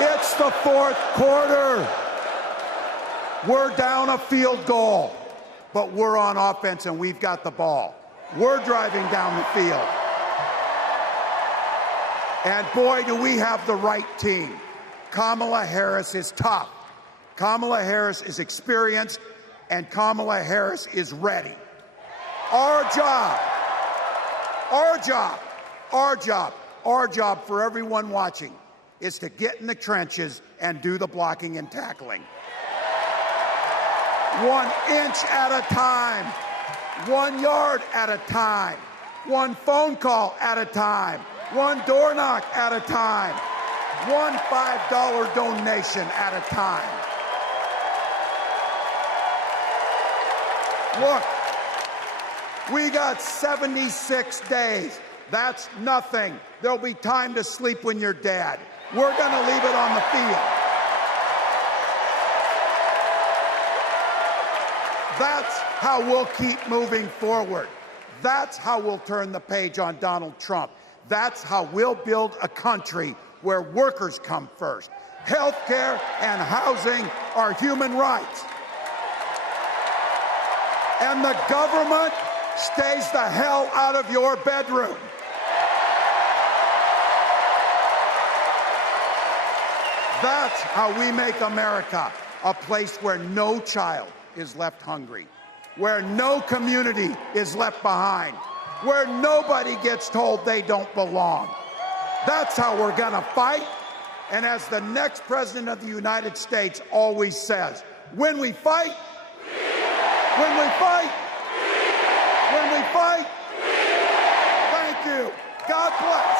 It's the fourth quarter. We're down a field goal, but we're on offense and we've got the ball. We're driving down the field. And boy, do we have the right team. Kamala Harris is tough. Kamala Harris is experienced, and Kamala Harris is ready. Our job for everyone watching is to get in the trenches and do the blocking and tackling. 1 inch at a time, 1 yard at a time, 1 phone call at a time, 1 door knock at a time, 1 $5 donation at a time. Look, we got 76 days. That's nothing. There'll be time to sleep when you're dead. We're going to leave it on the field. That's how we'll keep moving forward. That's how we'll turn the page on Donald Trump. That's how we'll build a country where workers come first. Healthcare and housing are human rights. And the government stays the hell out of your bedroom. That's how we make America a place where no child is left hungry, where no community is left behind, where nobody gets told they don't belong. That's how we're going to fight. And as the next president of the United States always says, when we fight, when we fight, when we fight, thank you. God bless.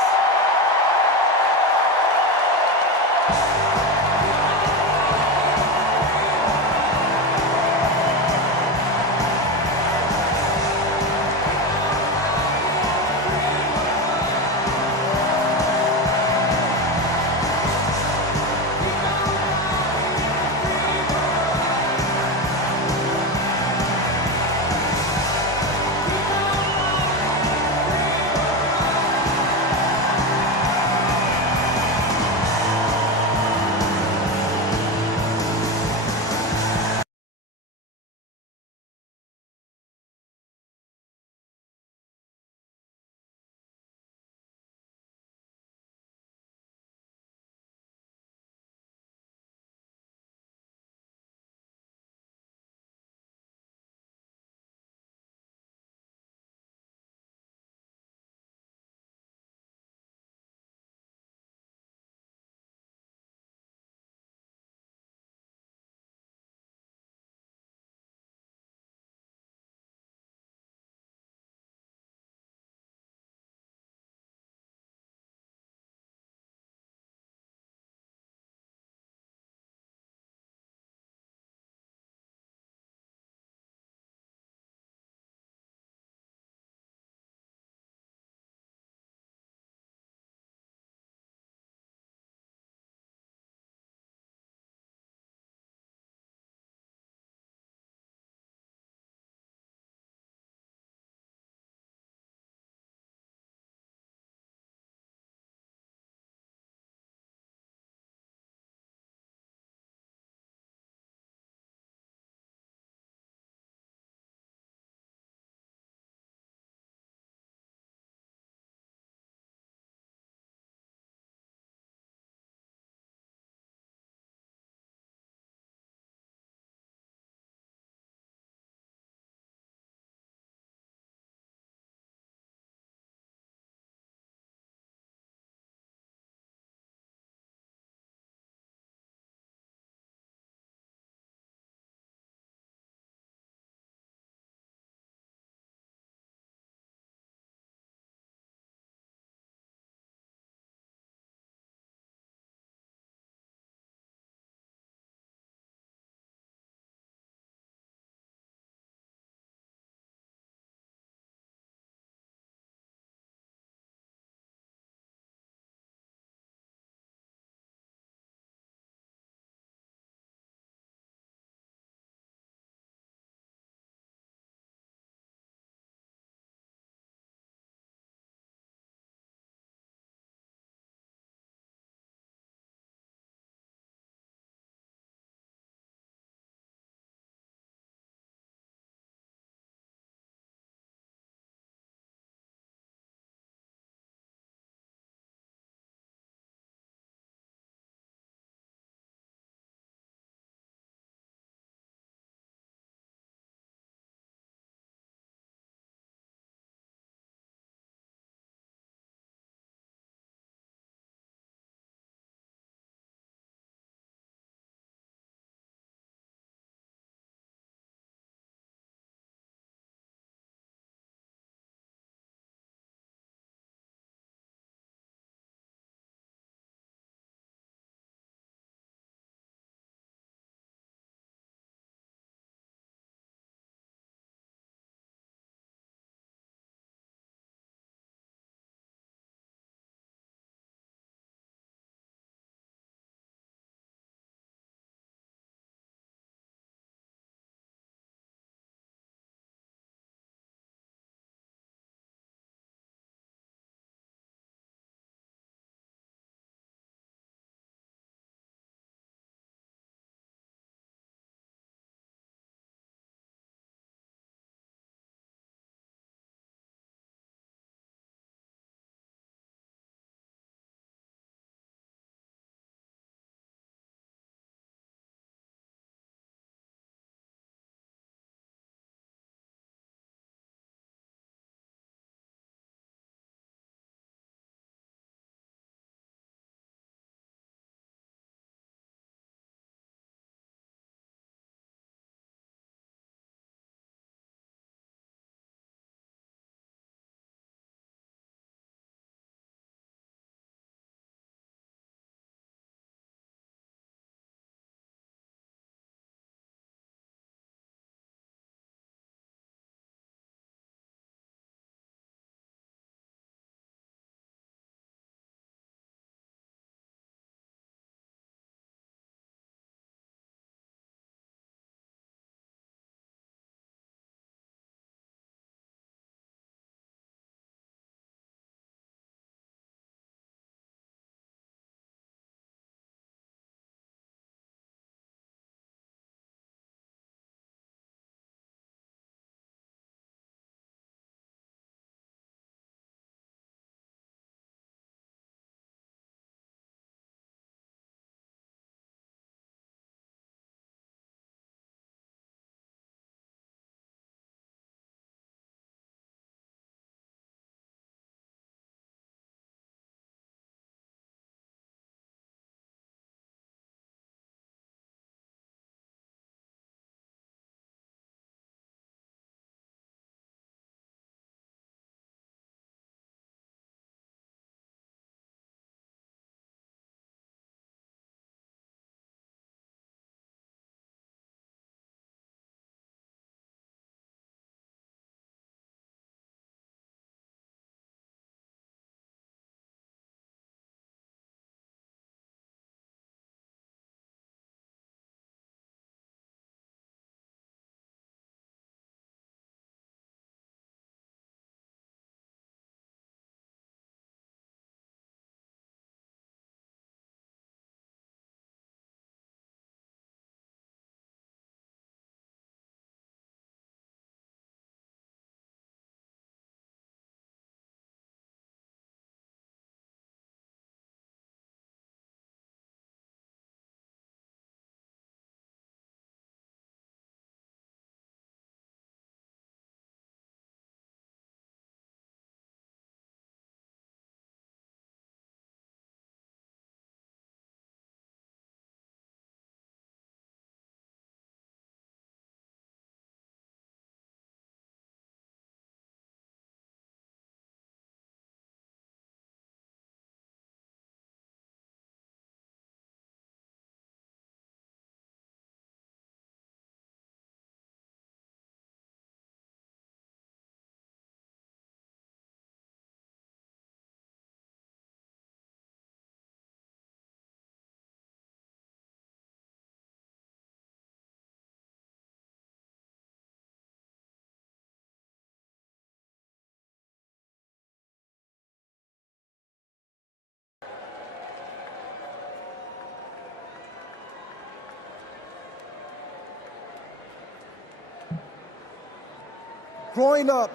Growing up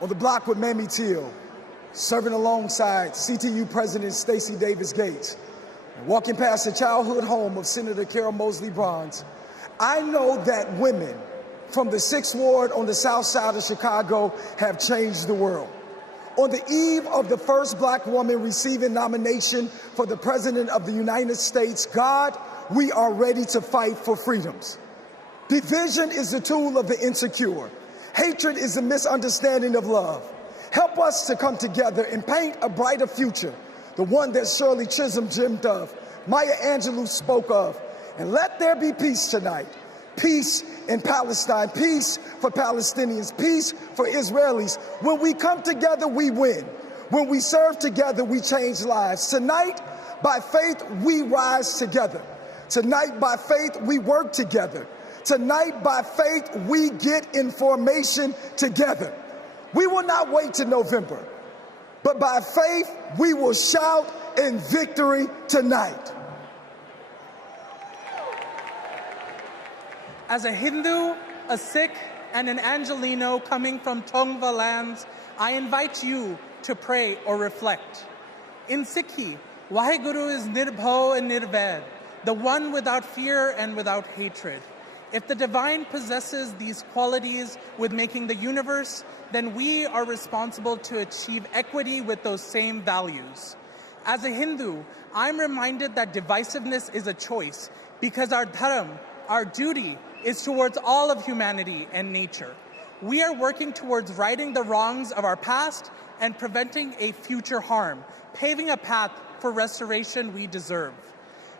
on the block with Mamie Till, serving alongside CTU President Stacey Davis Gates, and walking past the childhood home of Senator Carol Moseley Bronze, I know that women from the 6th Ward on the south side of Chicago have changed the world. On the eve of the first black woman receiving nomination for the President of the United States, God, we are ready to fight for freedoms. Division is the tool of the insecure. Hatred is the misunderstanding of love. Help us to come together and paint a brighter future, the one that Shirley Chisholm dreamed of, Maya Angelou spoke of. And let there be peace tonight. Peace in Palestine, peace for Palestinians, peace for Israelis. When we come together, we win. When we serve together, we change lives. Tonight, by faith, we rise together. Tonight, by faith, we work together. Tonight, by faith, we get information together. We will not wait till November, but by faith, we will shout in victory tonight. As a Hindu, a Sikh, and an Angelino coming from Tongva lands, I invite you to pray or reflect. In Sikhi, Vaheguru is Nirbhau and Nirvaid, the one without fear and without hatred. If the divine possesses these qualities with making the universe, then we are responsible to achieve equity with those same values. As a Hindu, I'm reminded that divisiveness is a choice because our dharam, our duty, is towards all of humanity and nature. We are working towards righting the wrongs of our past and preventing a future harm, paving a path for restoration we deserve.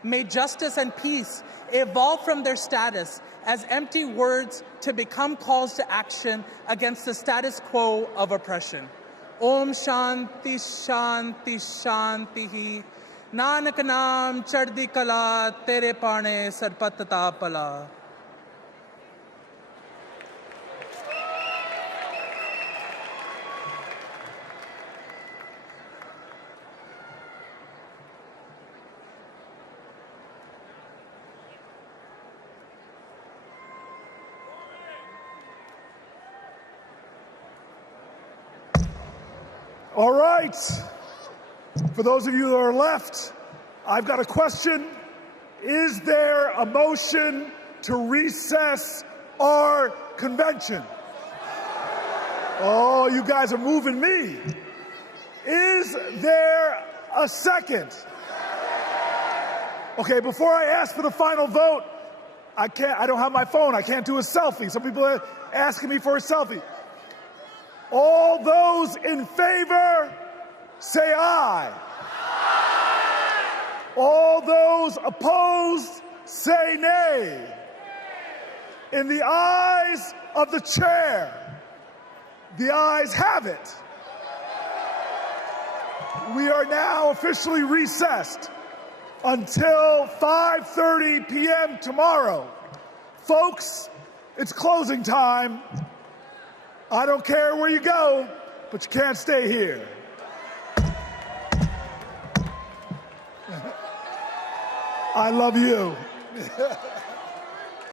May justice and peace evolve from their status as empty words to become calls to action against the status quo of oppression. Om Shanti Shanti Shanti Nanak Naam Chardi Kala Tere Pane Sarpatata Pala. All right, for those of you that are left, I've got a question. Is there a motion to recess our convention? Oh, you guys are moving me. Is there a second? Okay, before I ask for the final vote, I don't have my phone. I can't do a selfie. Some people are asking me for a selfie. All those in favor, say aye. All those opposed, say nay. In the eyes of the chair, the ayes have it. We are now officially recessed until 5:30 p.m. tomorrow. Folks, it's closing time. I don't care where you go, but you can't stay here. I love you.